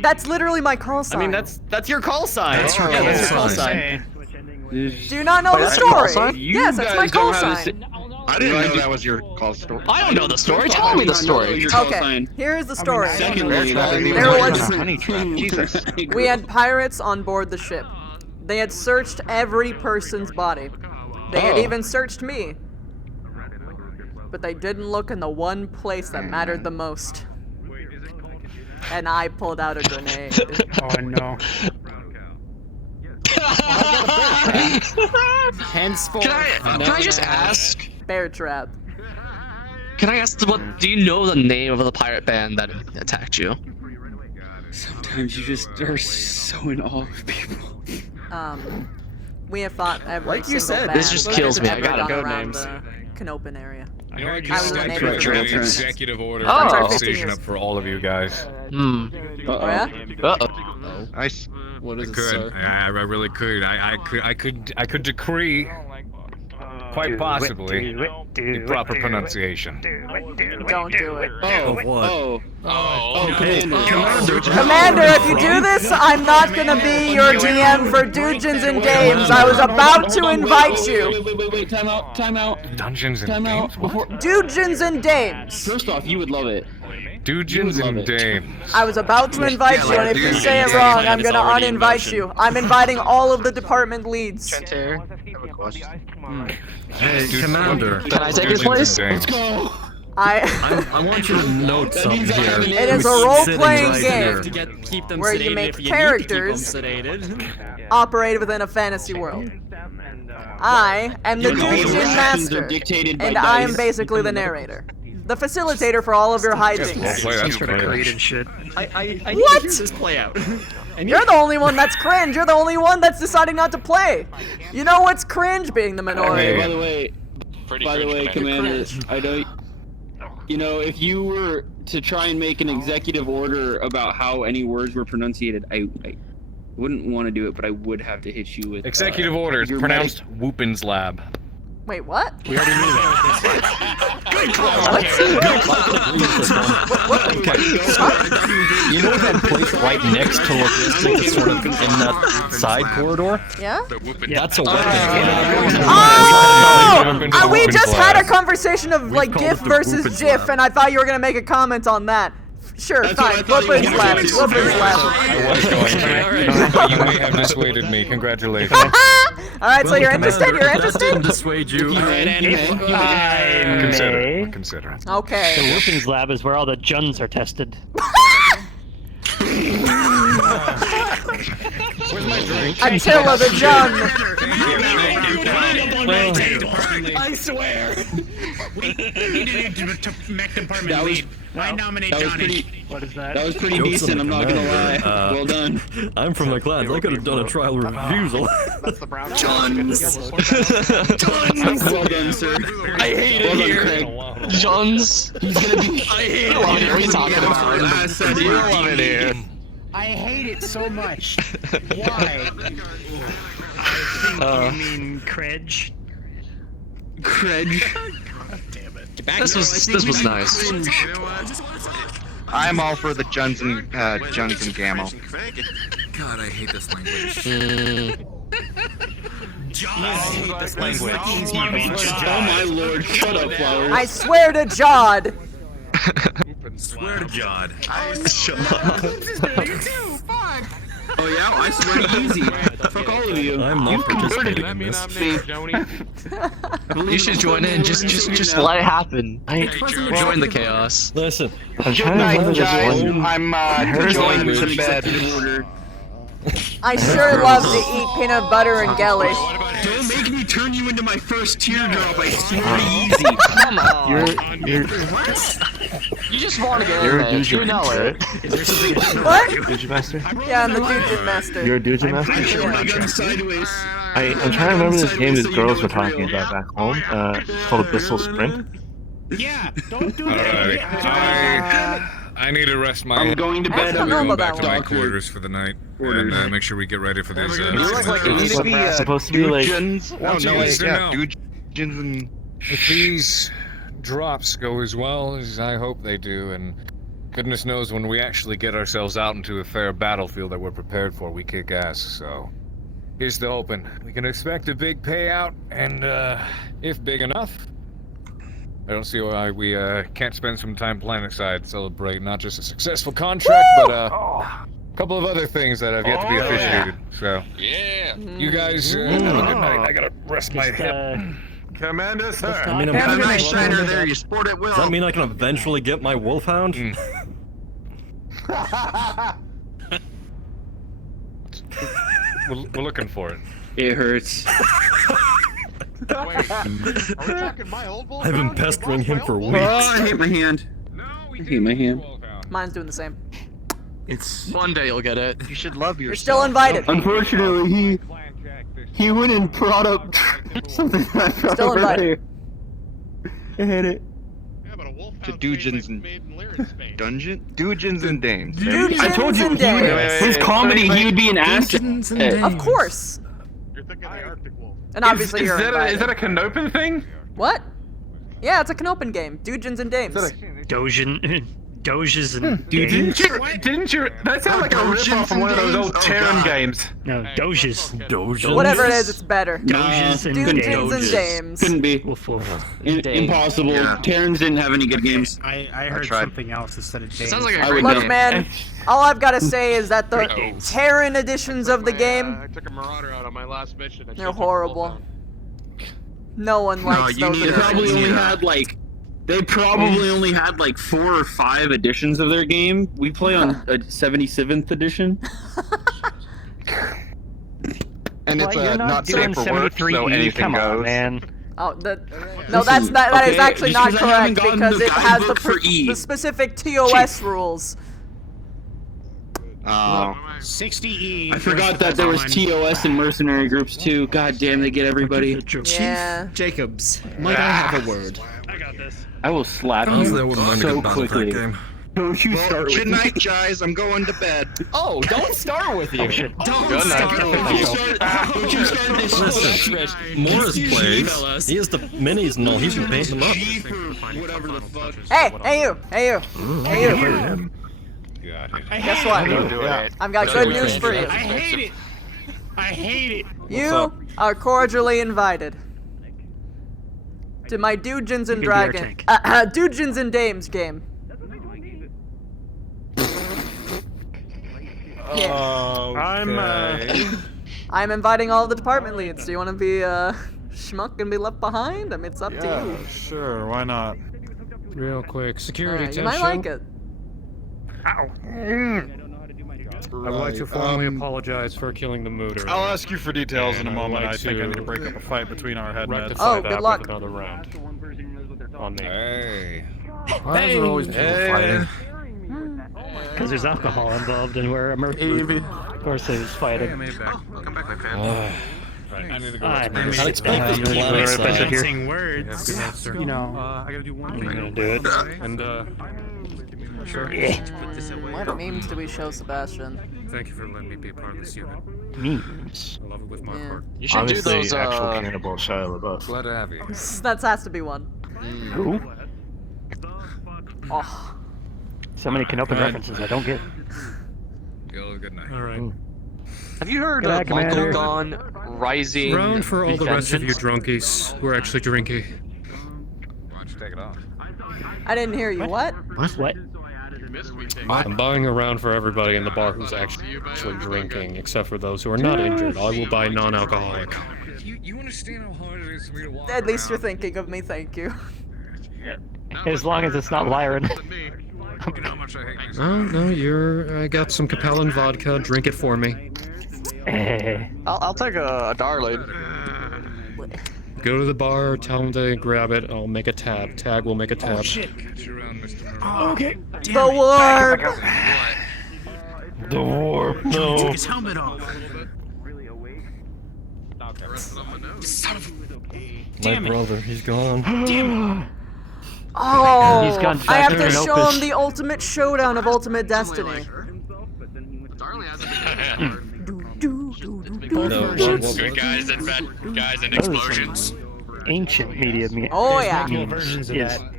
That's literally my call sign. I mean, that's your call sign. That's your call sign. Do you not know the story? Yes, that's my call sign. I didn't know that was your call story. I don't know the story. Tell me the story. Okay, here's the story. Secondly, There was honey trap. Jesus. we had pirates on board the ship. They had searched every person's body. They had even searched me. But they didn't look in the one place that mattered the most. And I pulled out a grenade. Oh no. Henceforth. Can I just ask? Bear trap. Can I ask what? Do you know the name of the pirate band that attacked you? Sometimes you just are so in awe of people. We have fought every Like you single said, band this just kills me. I ever gotta gone go around names. the Canopin area. I heard I you was in the stepped Navy for an 15 years. executive order Oh. Sorry, 15 decision years. up for all of you guys. Oh yeah? Uh-oh. Nice. What I is it, could. sir? I really could. I could decree, quite possibly, the proper pronunciation. Don't do it. Of what? Commander, if you do this, I'm not gonna be your DM for Dungeons and Dames. I was about to invite you. Wait, time out. Dungeons and Time Dames? out. Before, Dungeons and Dames. first off, you would love it. Dungeons and Dames. I was about to invite you, and if you say it wrong, I'm gonna uninvite you. I'm inviting all of the department leads. I have a question. Hey, Commander. Can I take his place? Let's go. I want you to note something here. It is a Who's role-playing sitting right game here. Keep them where sedated you make if you characters need to keep them sedated. operate within a fantasy world. I am the Your Dungeon actions are Master, dictated by and I am dice. basically the narrator. The facilitator for all of your hijinks. Play that Created shit. I need to What? hear this play out. You're the only one that's cringe. You're the only one that's deciding not to play. You know what's cringe? Being the minority. By the way, Commander, I know. You know, if you were to try and make an executive order about how any words were pronunciated, I wouldn't want to do it, but I would have to hit you with Executive order is your pronounced Whoopin's Lab. Wait, what? We already knew that. You know that place right next to logistics, sort of in that side corridor? Yeah? That's a weapon. Oh! We just had a conversation of like called GIF it the versus Whoopin's GIF, Lab. and I thought you were gonna make a comment on that. Sure, fine. Whoopin's Lab. Whoopin's Lab. I was going to, but you may have dissuaded me. Congratulations. Alright, so you're interested? You're interested? Dissuade you. Consider it. Okay. The Whoopings Lab is where all the Juns are tested. Where's my drink? Attila the Jun. I swear. We need to make department lead. I nominate Johnny. What is that? That was pretty Jokes decent, on I'm the not gonna lie. commander. Well done. I'm from the clans. I could have done a trial refusal. That's the brown. Johns! Well done, sir. I hate it Well done, here. Craig. Johns. He's gonna be. I hate it. What are you talking about? You love it here. I hate it so much. Why? I think you mean Credge. Credge. This was nice. I'm all for the Juns and Gammo. God, I hate this language. I hate this language. Oh my lord, shut up, Flowers. I swear to Jod. Swear to God. Shut up. Oh yeah, I swear to Easy. Fuck all of you. I'm not participating in this. You should join in. Just let it happen. Join the chaos. Listen, I'm Good trying to night, remember this guys. one. I'm going to bed. I sure love to eat peanut butter and jelly. Don't make me turn you into my first teardrop, I swear to Easy. Come on. You're You just want to get You're in a there. Doujin, You know right? it. What? Doujin Master? Yeah, I'm the Doujin Master. You're a Doujin Master? I shoot my gun sideways. I'm trying to remember this game these girls were talking about back home. It's called Abyssal Sprint. Yeah, don't do Alright. that. I need to rest my I'm head. going to bed. don't know I'm about back to that my one. quarters for the night. And make sure we get ready for these. It's supposed to be like... Doujins and... If these drops go as well as I hope they do, and goodness knows when we actually get ourselves out into a fair battlefield that we're prepared for, we kick ass, so... Here's the hoping. We can expect a big payout, and if big enough, I don't see why we can't spend some time planet-side to celebrate not just a successful contract, but a couple of other things that have yet to be officiated. So, you guys have a good night. I gotta rest my hip. Commander, sir. I mean, Have a nice shiner there, you sport at will. Does that mean I can eventually get my wolfhound? We're looking for it. It hurts. Are we talking my old wolf? I've been pestering him for weeks. Oh, I hate my hand. I hate my hand. Mine's doing the same. It's one day you'll get it. You should love yourself. You're still invited. Unfortunately, he went and brought up something that I brought Still up invited. earlier. I hate it. To Doujins and... Doujins and Dames. Doujins I told you, and dames. his comedy, he would be an asset. Of course. You're thinking the Arctic wolf. And obviously you're invited. Is that a Canopin thing? What? Yeah, it's a Canopin game. Doujins and dames. Doges and Didn't you? That sounds like a ripoff from one of those old Terran games. No, Doges. Whatever it is, it's better. Doges and Doujins and dames. Couldn't be. Impossible. Yeah. Terrans didn't have any good games. I heard something else instead of dames. Sounds like a I great would Look, game. man, all I've got to say is that the Terran editions of the game, I took a Marauder out on my last mission. they're horrible. No one likes those They probably editions. only had like... They probably only had like 4 or 5 editions of their game. We play on a 77th edition. And it's not safe for work, so anything goes. man. Oh, no, that is actually just not 'cause I haven't correct gotten because the it has guidebook for E. the specific TOS rules. Oh. 60E. I forgot that there was TOS and mercenary groups too. God damn, they get everybody. Yeah. Jacobs, might I have a word? I got this. I will slap you so quickly. Don't you start with Good me. night, guys. I'm going to bed. Oh, don't start with you. Don't start this. Listen, Morris plays. He has the minis and all. He's been painting them up. Whatever the fuck. Hey you. Guess what? I've got good news for you. I hate it. I hate it. You are cordially invited to my Doujins and Doujins and Dames game. I'm inviting all the department leads. Do you want to be schmuck and be left behind? I mean, it's up to you. Sure, why not? Real quick, security You might like it. I'd like to formally apologize for killing the mooter. I'll ask you for details in a And I would moment. like I think I to need to break up a fight between our head meds. rectify good that luck. with another round on me. Hey. Why are there always people fighting? Because there's alcohol involved and we're a mercenary. Of course there's fighting. Welcome back, my friend. I need to go. I expect this planet side. Mixing words. You know, I gotta do one I'm thing. gonna do it. And What memes do we show Sebastian? Thank you for letting me be a part of this unit. Memes. I love it with my heart. You should Obviously, do those. actual cannibal Shia LaBeouf. Glad to have you. That has to be one. Who? Oh. So many Canopian references I don't get. Yo, good night. All right. Have you heard Good of night, Commander. Gone Rising? Round for all the rest of you Vengeance? drunkies who are actually drinky. Why don't you take it off? I didn't hear you. What? What? I'm buying a round for everybody in the bar who's actually drinking, except for those who are not injured. I will buy non-alcoholic. You understand how hard it is for me to walk At least you're thinking of me. Thank you. As long as it's not Lyran. You know how much I hate these. Oh, no, I got some Capellan vodka. Drink it for me. I'll take a darling. Go to the bar, tell them to grab it, I'll make a tab. Tag will make a tab. Oh shit. Oh, okay. The warp! The warp, He no. took his helmet off. My brother, he's gone. Damn it. Oh, He's gone I have back to to show Canopus. him the ultimate showdown of Ultimate Destiny. Good guys and explosions. Ancient media. Oh yeah. New versions of Yes. that.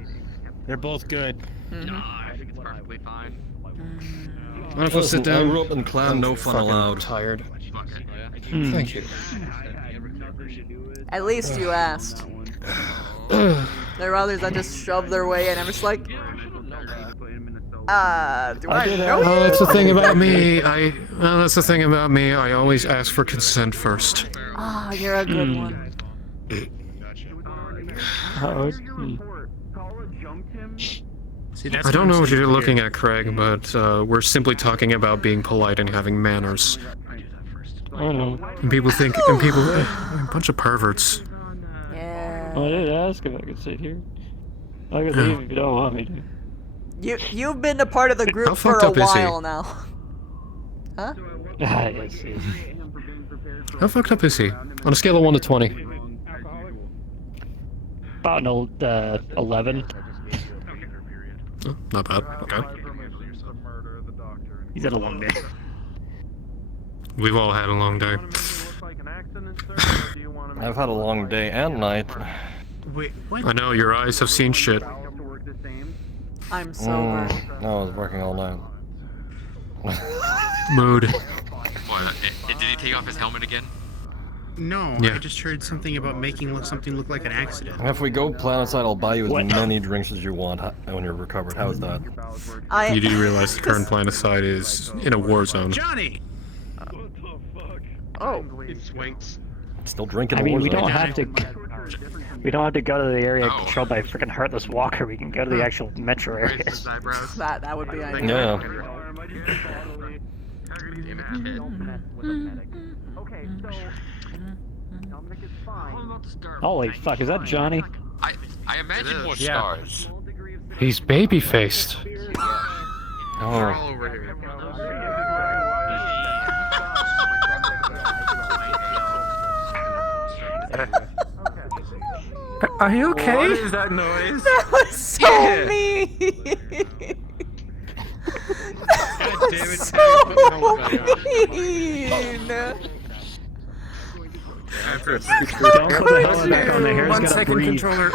They're both good. Mind if I sit I down? grew up in clan, no fun fucking allowed. Tired. Thank you. At least you asked. There are others that just shove their way in. I'm just like, do I know Oh, that's the you? thing about me. That's the thing about me. I always ask for consent first. Ah, you're a good one. I don't know what you're looking at, Craig, but we're simply talking about being polite and having manners. I don't know. And people think, a bunch of perverts. Yeah. I didn't ask if I could sit here. I can leave if you don't want me to. You've been a part of the How group for fucked a up is he? while now. Huh? Yes, yes. How fucked up is he? On a scale of 1 to 20. About an 11. Oh, not bad. Okay. He's had a long day. We've all had a long day. I've had a long day and night. Wait, what? I know, your eyes have seen shit. I'm sober. No, I was working all night. Mood. What, did he take off his helmet again? No, Yeah. I just heard something about making something look like an accident. If we go planetside, I'll buy you as many drinks as you want when you're recovered. How's that? You do realize the current planetside is in a war zone. Johnny! Oh. It swings. Still drinking. I mean, we Warzone. don't have to. We don't have to go to the area controlled by a freaking Heartless Walker. We can go to the actual metro areas. That would be ideal. Yeah. Holy fuck, is that Johnny? I imagine more stars. He's baby-faced. Oh. Over here. Are you okay? What is that noise? That was so mean. God damn it. So mean. Don't put the helmet back on. The hair's 1 gotta second, breathe. controller.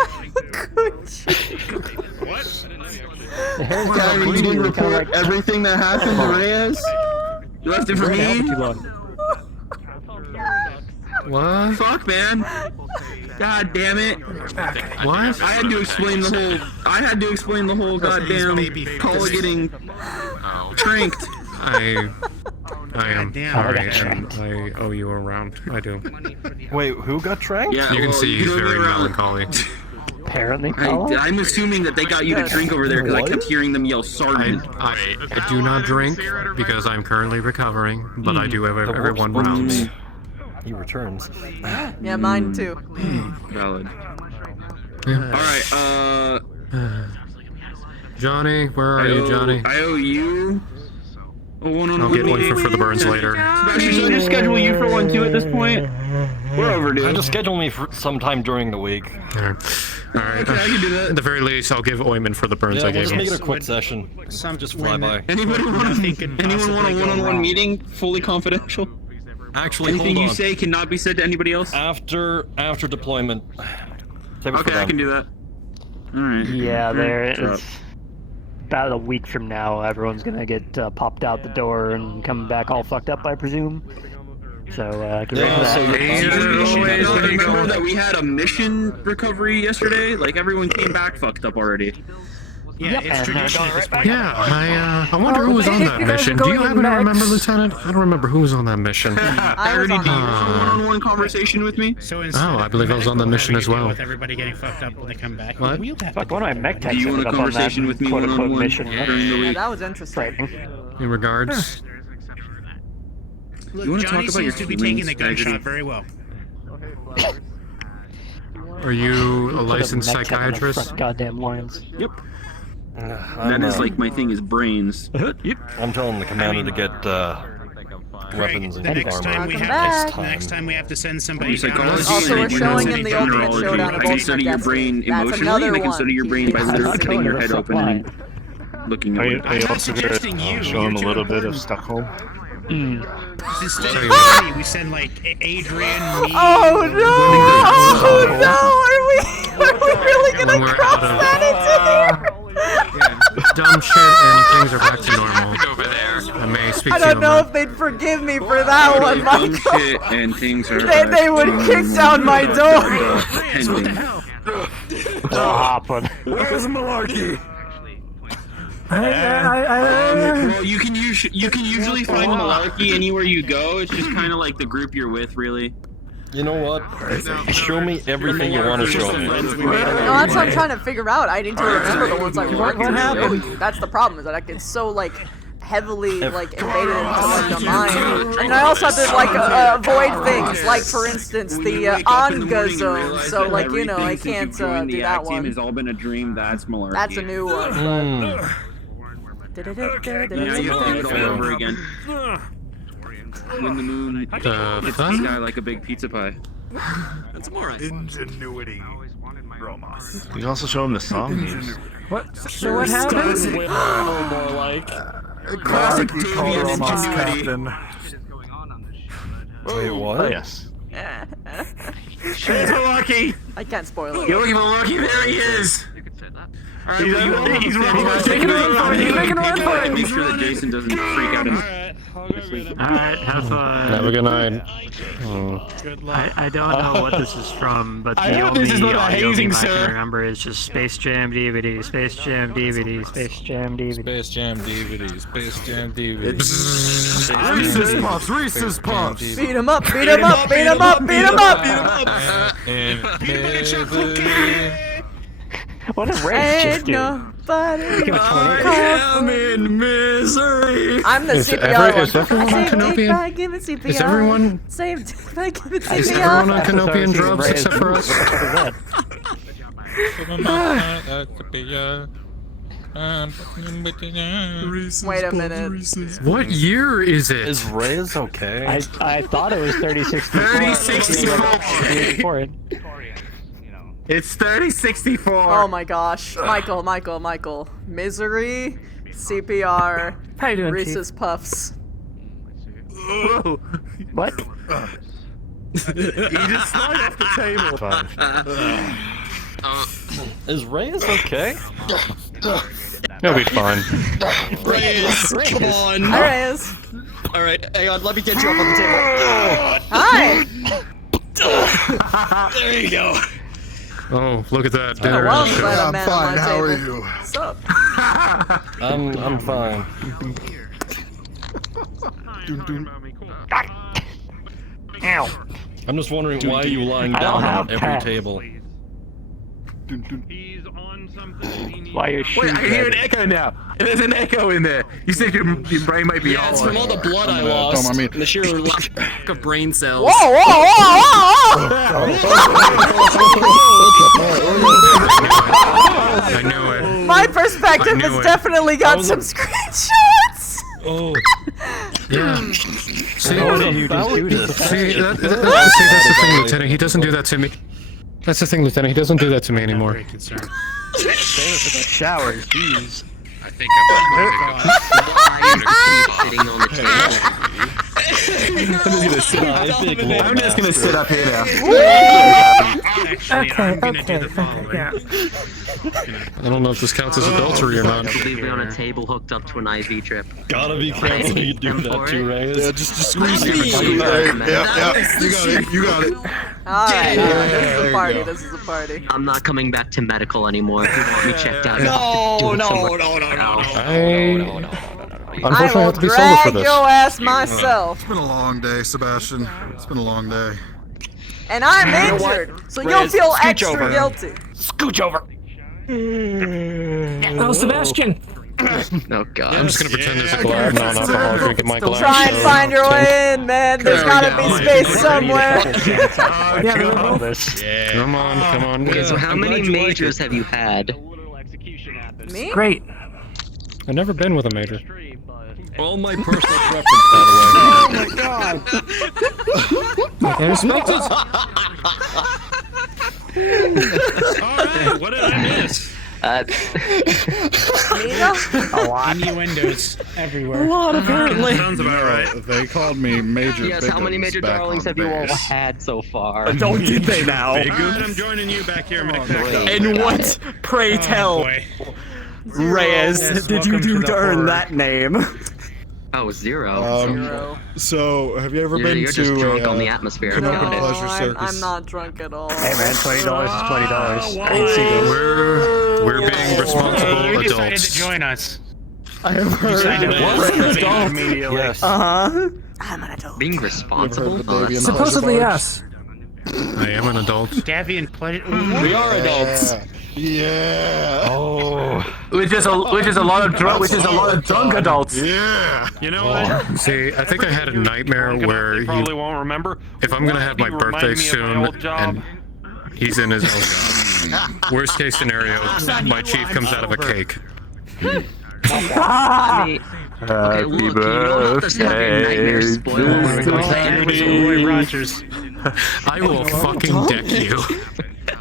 The hair's gotta Sorry, you breathe. didn't It's kinda report like- everything that happened to Reyes? You left it for We're in hell me? for too long. What? Fuck, man. God damn it. What? I had to explain the whole goddamn Paula getting tranked. I am Damn. sorry, and I owe you a round. I do. Wait, who got tranked? Yeah, You can well, see you he's know me very around. melancholy. Apparently, Paula? I'm assuming that they got you to drink over there because I kept hearing them yell sergeant. I do not drink because I'm currently recovering, but I do every The 1 warp's round. me. He returns. Yeah, mine too. Valid. Yeah. Alright, Johnny, where are you, Johnny? I owe you a one-on-one I'll get one meeting. for the burns later. Sebastian, should I just schedule you for one too at this point? We're overdue. Just schedule me for sometime during the week. Alright. Alright, Okay, I can do that. at the very least, I'll give Oyman for the burns Yeah, I we'll gave just him. make it a quick session. Just fly by. Anyone want a one-on-one meeting, fully confidential? Actually, anything hold you on. say cannot be said to anybody else. After deployment. Okay, I can do that. All right. Yeah, there Drop. it's about a week from now. Everyone's gonna get popped out the door and come back all fucked up, I presume. So get ready for that. Remember that we had a mission recovery yesterday? Like everyone came back fucked up already. Yeah, it's tradition at this point. Yeah, I wonder who was on that mission. Do you happen to remember, Lieutenant? I don't remember who was on that mission. Parody, do you have a one-on-one conversation with me? So Oh, I believe I was on the mission as well. With everybody getting fucked up when they come back. What? Fuck, one of my mech Do techs you want ended a up on that conversation with me quote-unquote one-on-one mission. during the Yeah, week? that was interesting. In regards. Look, You wanna Johnny talk about your seems to be taking the feelings, gunshot Daggity? very well. Are you a Put licensed mech tech on the psychiatrist? front goddamn lines. Yep. That is like my thing is brains. Yep. I'm telling the commander to get weapons and The next time we armor. have to, next time we have to send somebody Your down. psychology Also, we're and showing your in the ultimate neurology. showdown of I can Ultimate study your brain Destiny. That's emotionally, another and I can one. study your brain by Yeah, literally that's cutting your going head to open and looking Are at you, it. are you also going to show him a little bit of Stockholm? Instead of Johnny, we send like Adrian, me. Oh no! Oh no! Are we really When gonna we're cross out of- that into here? Dumb shit and things are back to normal. Over there. I may speak I to you don't on know that. if they'd forgive me for that one, Dumb Michael. shit and things are They would kick down my door. pending. Where's Malarkey? Well, you can usually find malarkey anywhere you go. It's just kind of like the group you're with, really. You know what? Show me everything you want to show me. No, that's what I'm trying to figure out. I need to remember the ones I worked with. That's the problem, is that I get so, like, heavily, like, embedded into, like, the mind. And I also have to, like, avoid things, like, for instance, the Anga zone. So, like, you know, I can't do that one. Has all been a dream. That's malarkey. That's a new one. Yeah, you have to do it all over again. When the moon hits the sky like a big pizza pie. That's more right. Ingenuity. Romas. You can also show him the song news. What? So what happens? A little more like. Classic Romas captain. Wait, what? Oh, yes. Here's Malarkey! I can't spoil it. You're looking for Malarkey? There he is! You could say that. Alright, he's making a run for it. He's making a run for it. Make sure that Jason doesn't freak out. Alright, have fun. Have a good night. Good luck. I don't know what this is from, but I the hope this is only not a audio hazing, meme I sir. can remember is just Space Jam DVD, Space Jam DVD, Space Jam DVD. Space Jam DVD, Space Jam DVD. Reese's Puffs, Reese's Puffs! Beat him up, beat him up, beat him up, beat him up! What a race just Ain't do. nobody Give it 20. I am in misery! I'm the Is CPR is everyone on Canopian? I give it CPR. Is everyone- Saved if I give it Is everyone on CPR. Canopian drugs except for us? Wait a minute. What year is it? Is Reyes okay? I thought it was 3064. 3064. It's 3064! Oh my gosh. Michael. Misery, CPR, How you doing, Reese's Puffs. Whoa. What? You just slide off the table. Is Reyes okay? He'll be fine. Reyes, come on. Hi, Reyes. All right, hang on. Let me get you up on the table. Hi. There you go. Oh, look at that. I Dinner love is- that I'm man fine, on my how are table. you? What's up? I'm fine. Ow. I'm just wondering why you lying I don't down have on every pants. table. Why your Wait, shoes I hear an red? echo now. There's an echo in there. You said your brain might be Yeah, it's all from all the blood I Don't lost. mind me. The sheer lack of brain cells. Whoa, whoa, whoa, whoa! I knew it. My perspective I knew has it. definitely got some screenshots. Oh. Yeah. See, What did you just do to see, that's the thing, Lieutenant. He doesn't do that to me. That's the thing, Lieutenant. He doesn't do that to me anymore. Very concerned. Showers, jeez. I think I'm gonna take I'm just gonna sit up here now. Actually, I'm gonna do the following. I don't know if this counts as adultery or not. Leave me on a table hooked up to an IV drip. Gotta be careful you do that too, Reyes. Yeah, just squeeze it. Yeah, You got it. Alright, this is a party, this is a party. I'm not coming back to medical anymore. If you want me checked out, No. Unfortunately, I have to be solo for drag this. your ass myself. It's been a long day, Sebastian. It's been a long day. And I'm injured, so you'll Reyes, feel scooch extra over. guilty. Scooch over. Oh, Sebastian. Oh god. I'm just gonna pretend there's a glass non-alcoholic drink in my glass. Try and find your way in, man. There's gotta be space somewhere. Come on. Okay, so how many majors have you had? Me? Great. I've never been with a major. All my personal preference, by the way. Oh my god. I respect it. Alright, what did I miss? Innuendos everywhere. A lot, apparently. Sounds about right. They called me Major Yes, how many Biggums major back darlings on have you all base. had so far? Don't did they now? I'm joining you back here, Mick. And what, pray tell, Boy. Reyes, did you do to earn that name? Oh, zero. So, have you ever You're been just to drunk a on the atmosphere. Canova Got it. Pleasure Circus? I'm not drunk at all. Hey man, $20 is $20. We're being responsible You decided adults. to join us. I have heard Yes. I'm an adult. Being responsible? the baby in Supposedly Pleasure yes. I am an adult. Davian pleasure. We are adults. Yeah. Oh. Which is a lot of drunk adults. Yeah. You know what? See, I think I had a nightmare where Probably won't remember. if I'm gonna have my Remind birthday me of my soon old job. and he's in his own job. Worst case scenario, my chief comes out of a cake. I mean, okay, look, you don't have to have your nightmare spoiled. Roy Rogers. I will fucking deck you.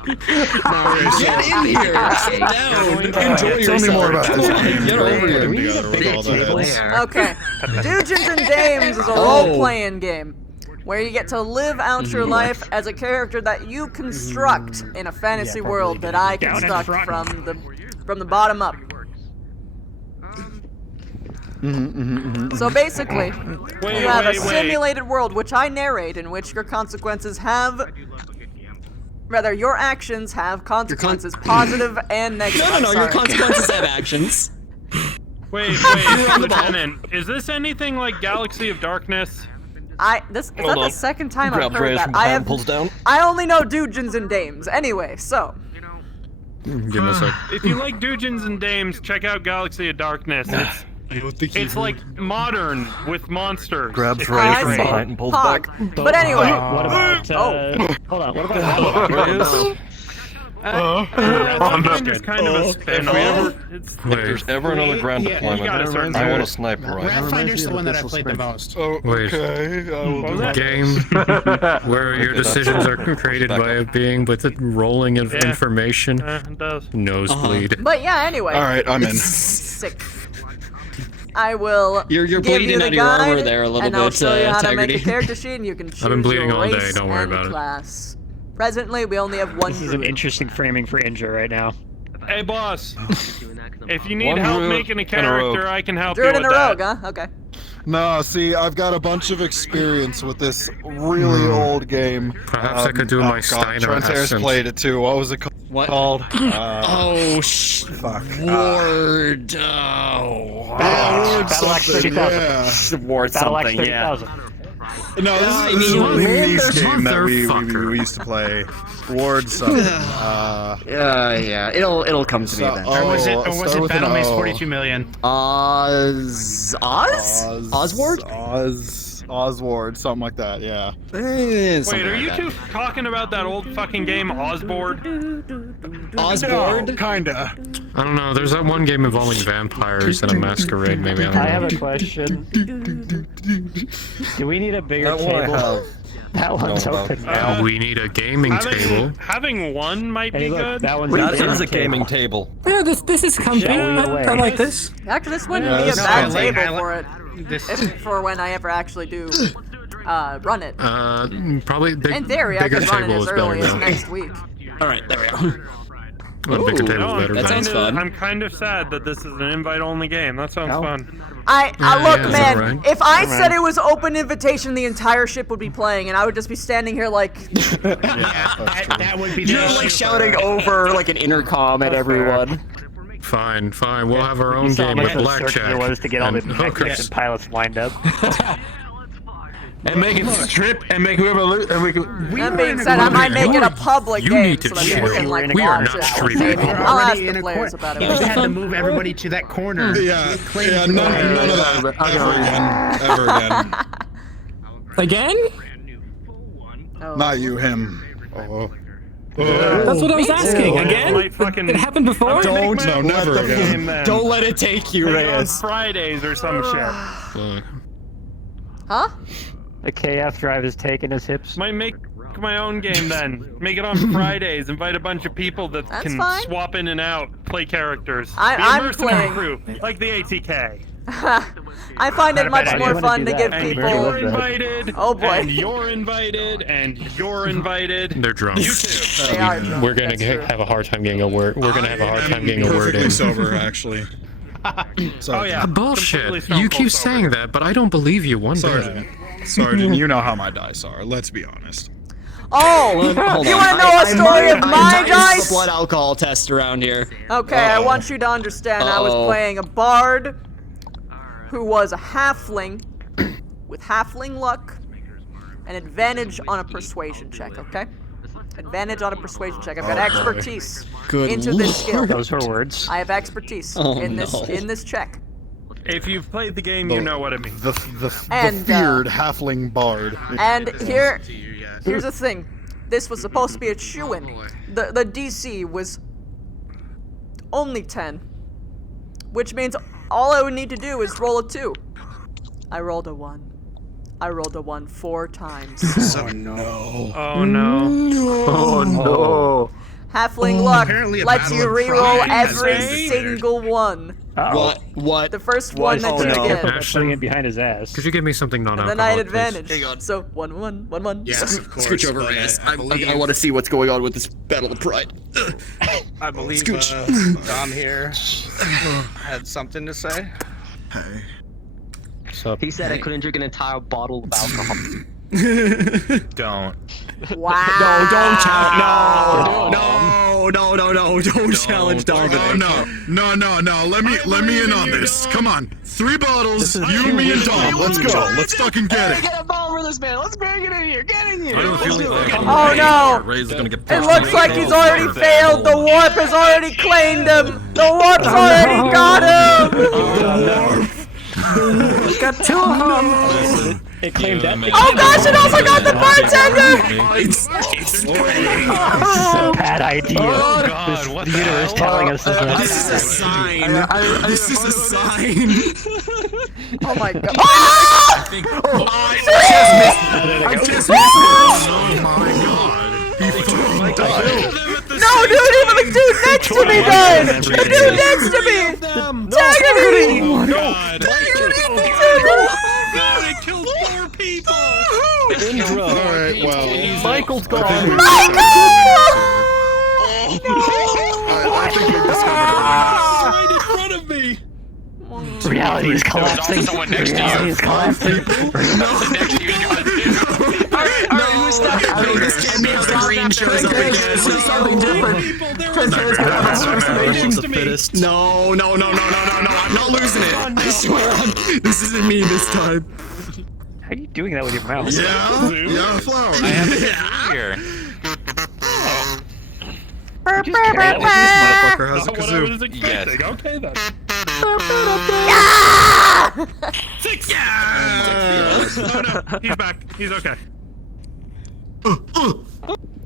Get in here. Sit down. Enjoy yourself. Tell me more about this. Get over here. Okay. Dungeons and Dames is a role-playing game where you get to live out your life as a character that you construct in a fantasy world that I construct from the bottom up. So basically, you have a simulated world which I narrate, in which your consequences have, rather, your actions have consequences, positive and negative. No, your consequences have actions. Wait, Lieutenant, is this anything like Galaxy of Darkness? Is that the second time I've heard that? Pulls down. I only know Dungeons and Dames. Anyway, so. Give me a sec. If you like Dungeons and Dames, check out Galaxy of Darkness. It's like modern with monsters. Grabs It's Reyes I from see. behind and pulls Pog. back. But anyway. What about, hold on, what about Reyes? Pathfinder's kind of a spin-off. If there's ever another ground deployment, I want a sniper rifle. Pathfinder's the one that I played the most. Wait. Okay. Game where your decisions are created by a being with the rolling of information. It does. Nosebleed. But yeah, anyway. Alright, I'm in. Sick. I will You're give bleeding you the out of your armor guide, there a little and I'll bit, show you how to make a Integrity. character sheet, and you can choose been bleeding your all day, race don't worry and about it. class. Presently, we only have one This is druid. an interesting framing for Indra right now. Hey, boss. If you need One help rogue making a and a rogue. character, I can help Druid you and with a that. rogue, huh? Okay. No, see, I've got a bunch of experience with this really old game. Perhaps I could do my Steiner Trentair's accent. played it too. What was it called? Fuck. Ward. Battle Axe 30,000. Yeah. Ward Battle Axe something, yeah. 30,000. No, this is a really nice game that we used to play. Ward something. Yeah, it'll come to me then. Or was it start with an Battle Maze O. 42 million? Oswald? Oswald, something like that, yeah. Wait, are you two talking about that old fucking game, Osboard? Osboard? No, kinda. I don't know. There's that one game involving vampires and a masquerade. Maybe I don't know. I have a question. Do we need a bigger That one I table? have. That one's open now. We need a gaming table. Having one might be good. That is a gaming table. Yeah, this is comfy. I like this. Actually, this wouldn't be a bad table for it. For when I ever actually do run it. Probably In theory, I could run it as early as next week. All right, there we go. Bigger table's better. That sounds fun. I'm kind of sad that this is an invite-only game. That sounds fun. Look, man. If I said it was open invitation, the entire ship would be playing, and I would just be standing here like. that would be. You're like shouting over like an intercom at everyone. Fine. We'll have our own game with blackjack. There was to get all the mechanics and pilots lined up. And make it strip and make whoever lose. That being said, I might make it a public game so that people can like watch it. I'll ask the players about it. You just had to move everybody to that corner. Yeah, none of that. Ever again. Again? Not you, him. Oh. That's what I was asking. Again? It happened before? Never again. Don't let it take you, Reyes. On Fridays or some shit. Huh? The KF drive is taking his hips. Might make my own game then. Make it on Fridays. Invite a bunch of people that can swap in and out, play characters. I'm playing. Crew, like the ATK. I find it much more fun to give people. You're invited. Oh boy. And you're invited. And you're invited. They're drunk. You too. They are drunk. We're gonna have a hard time getting a word. We're gonna have a hard time getting a word in. Sober, actually. Oh yeah. Bullshit. You keep saying that, but I don't believe you one bit. Sergeant, you know how my dice are. Let's be honest. Oh, you want to know a story of my dice? The blood alcohol test around here. Okay, I want you to understand. I was playing a bard who was a halfling with halfling luck and advantage on a persuasion check. Okay, advantage on a persuasion check. I've got expertise into this skill. Those are words. I have expertise in this check. If you've played the game, you know what it means. The feared halfling bard. And here's the thing. This was supposed to be a shoo-in. The DC was only 10, which means all I would need to do is roll a 2. I rolled a 1. I rolled a 1 4 times. Oh no. Oh no. Oh no. Halfling luck lets you reroll every single one. What? The first one that you get. Putting it behind his ass. Could you give me something non-alcoholic? And then I had advantage. Hang on. So 1-1. Yes, of course. Scooch over, Reyes. I want to see what's going on with this Battle of Pride. I believe Dom here had something to say. Hey. He said I couldn't drink an entire bottle of alcohol. Don't. Wow. No, don't challenge. No, don't challenge Dom. No. Let me in on this. Come on. 3 bottles. You, me, and Dom. Let's go. Let's fucking get it. Get a ball for this man. Let's bring it in here. Get in here. Oh no! It looks like he's already failed. The warp has already claimed him. The warp's already got him. He's got 2 of them. It claimed that. Oh gosh! It also got the bartender. It's Bad idea. Oh god, what the universe telling us this. This is a sign. This is a sign. Oh my god! I just missed it. Oh my god. He fucking died. No, dude, even the dude next to me died! The dude next to me! Taggity! Oh god. God, it killed 4 people! Indra. Alright, well. Michael's gone. I think you discovered Right in front of me! Reality is collapsing. Someone next to you. Reality is collapsing. Next to you. Alright, who's that? This can't be how the green shows up again. This is something different. No. I'm not losing it. I swear. This isn't me this time. How are you doing that with your mouth? Yeah, flower. I have it here. You just carry it like this Motherfucker has a What I was kazoo. expecting. Okay then. 6! Oh no, he's back. He's okay.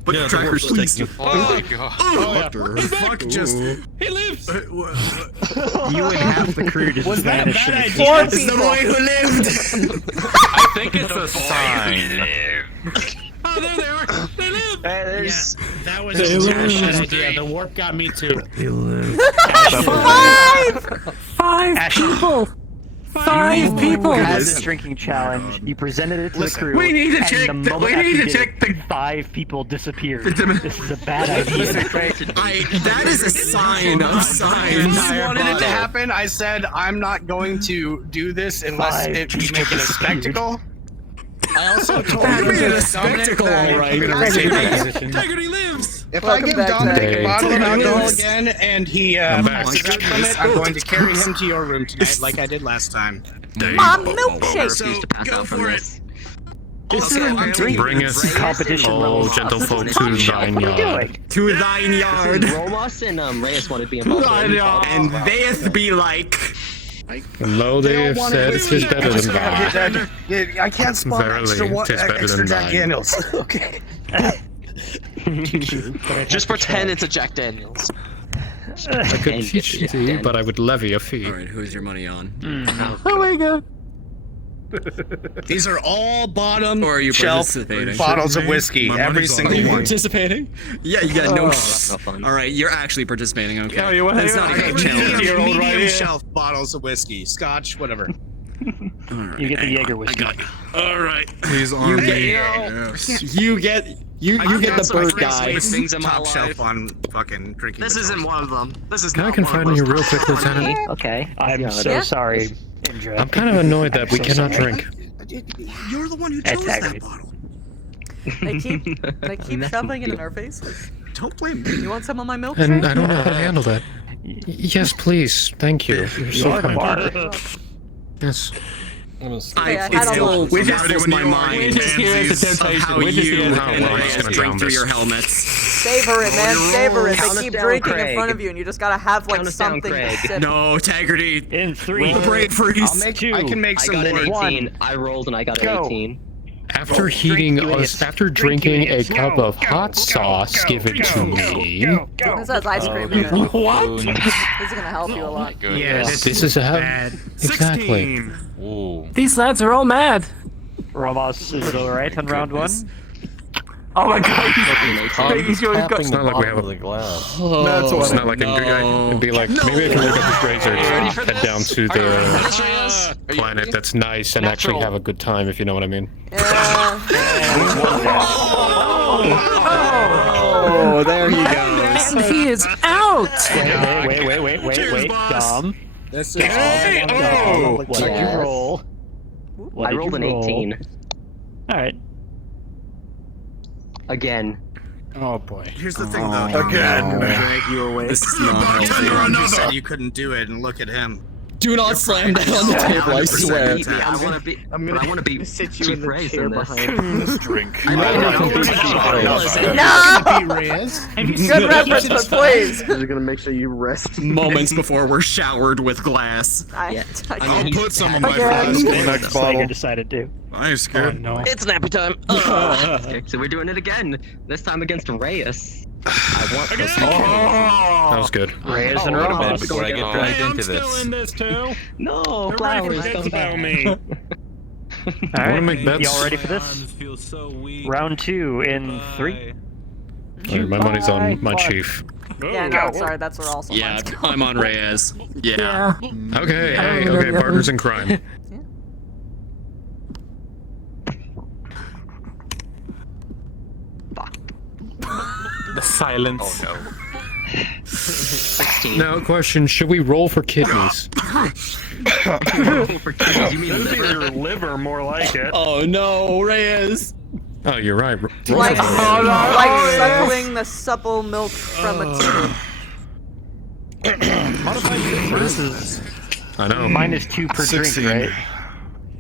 But Yeah, trackers, please. Oh my god. Oh yeah. He's back. Just He lives! You and half the crew just Was that a vanished. bad idea? 4 it's the people. boy who lived. I think it's a sign. Oh, there they are. They live. There's... Yeah, that was a shit idea. The warp got me too. Five people. Five people. As a drinking challenge, you presented it to the crew. We need to and check. The moment We after need you to did check it, the. 5 people disappeared. This is a bad idea. That is a sign of signs. I wanted it to happen. I said I'm not going to do this unless we make it a spectacle. I also told a spectacle, all right. Integrity lives. If I give Dominic a bottle of alcohol again and he passes out from it, I'm going to carry him to your room tonight, like I did last time. Mom, milkshake. So go for it. This is Bring us competition all levels. gentlefolk to thine yard. To thine yard. Romas and Reyes want to be involved. And they'th be like. And lo, they have said it is better than thine. I can't spawn Verily, it is better than Jack thine. Daniels. Okay. Just pretend it's a Jack Daniels. I could teach thee, but I would levy a fee. Alright, who's your money on? Oh my god. These are all bottom Or are you shelf participating? bottles of whiskey. My Every money's on single you. one. Participating? Yeah, you got no. that's not fun. Alright, you're actually participating. Okay. Tell you what, That's not even a challenge. Medium right here. shelf bottles of whiskey, Scotch, whatever. You get the Jaeger whiskey. Alright. He's on me. You get the bird guy. Things in top shelf on fucking drinking. This isn't one of them. This is Can I not one confide of in you those. real quick, Lieutenant? Okay, I'm Yeah, so yeah. sorry, Indra. I'm kind of annoyed that we so cannot sorry. drink. You're the one who That's chose that aggravating. bottle. They keep shoving it in our faces. Don't blame me. You want some of my milk? And I don't know how to handle that. Yes, please. Thank you. You're so kind. Yes. Hey, I had a lot. That was my mind. How you drink through your helmets. Savor it, man. Savor it. Count They us keep down, drinking in Craig. front of you, and you just gotta have like Count us down, something to Craig. sip. No, integrity. In 3, The brave freeze. I can make I some got an more. 18. I rolled and I got an Go. 18. After after drinking a cup of hot sauce given to me. This has ice cream in it. What? This is gonna help you a lot. Yeah, This is a bad. exactly. 16. Ooh. These lads are all mad. Ramos is alright on round 1. Oh my god. He's going to It's not like we have a. glass. That's what. It's not like I can be like, maybe I can look at this razor and head down to the planet that's nice and actually have a good time, if you know what I mean. Oh, there he goes. And he is out. Wait, Dom. This Dom. is What did you roll? What I did rolled you an roll? 18. Alright. Again. Oh boy. Here's the thing, though. Again. Drag you away. This is not healthy. You said you couldn't do it, and look at him. Do not slam that on the table, I swear. I want to be Chief Reyes in this. This drink. No! Good reference, but please. You're gonna make sure you rest. Moments before we're showered with glass. I'll put some on my Okay. flask in the next bottle. Slager decided to. I ain't scared. No. It's nappy time. Okay, so we're doing it again. This time against Reyes. I want this. That was good. Reyes and Wait a minute Ramos. before I get dragged I'm into still in this. this too. No, Everybody flowers forgets come about back. me. wanna make bets? Y'all ready for this? Round 2 in 3. Alright, my money's on my chief. Yeah, no, sorry, that's where also Yeah, mine's going. I'm on Reyes. Yeah. Okay, okay, partners in crime. The silence. Oh no. 16. Now, question: should we roll for kidneys? For kids, you mean liver? Your liver, more like it. Oh no, Reyes. Oh, you're right. Roll Like, for like suckling the supple milk from a tube. This is I know. -2 per 16. drink, right?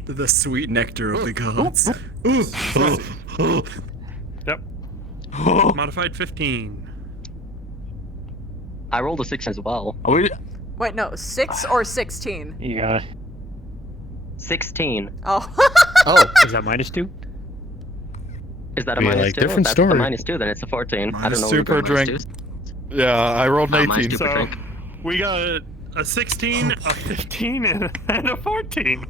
The sweet nectar of the gods. Yep. Modified 15. I rolled a 6 as well. Wait, no, 6 or 16? You got it. 16. Oh. Oh, Is that -2? is that a Be -2? like, different If that's story. the -2, then it's a 14. I don't know. Super what your drink. -2s. Yeah, I rolled an mine's 18. super So drink. we got a 16, a 15, and a 14.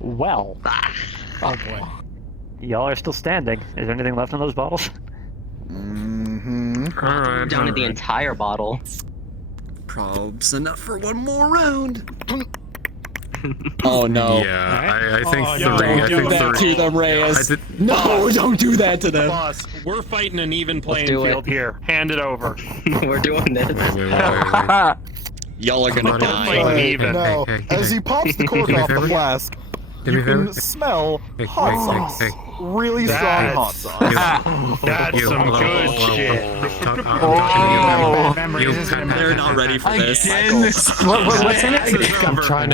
Well. Ah. Oh boy. Y'all are still standing. Is there anything left in those bottles? Mm-hmm. Alright. Down to the entire bottle. Probs enough for one more round. Oh no. Yeah, I think Don't do that to them, Reyes. No, don't do that to them. Boss, we're fighting an even playing do it. field here. Hand it over. We're doing this. Y'all are gonna Fighting even. No, as he pops the cork off the flask, you can smell hot sauce. Really strong hot sauce. That's some good shit. They're not ready for this. What's in it? I'm trying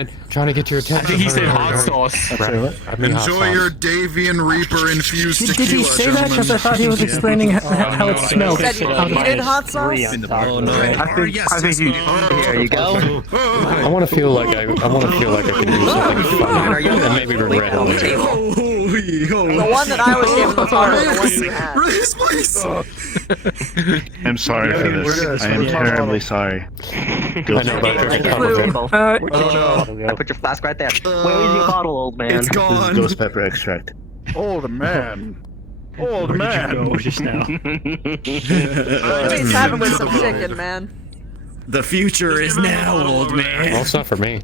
to get your attention. I think he said hot sauce. Enjoy your Davian Reaper infused tequila. Did he say that? Because I thought he was explaining how it smelled. He said you needed hot sauce? Oh no. I think you. There you go. I want to feel like I can do something fun and maybe regret it. The one that I was given was harder than the one you had. Reyes, please. I'm sorry for this. I am terribly sorry. I put your flask right there. Where's your bottle, old man? It's gone. This is ghost pepper extract. Old man. Old man. Just now. He's having with some chicken, man. The future is now, old man. Well, it's not for me.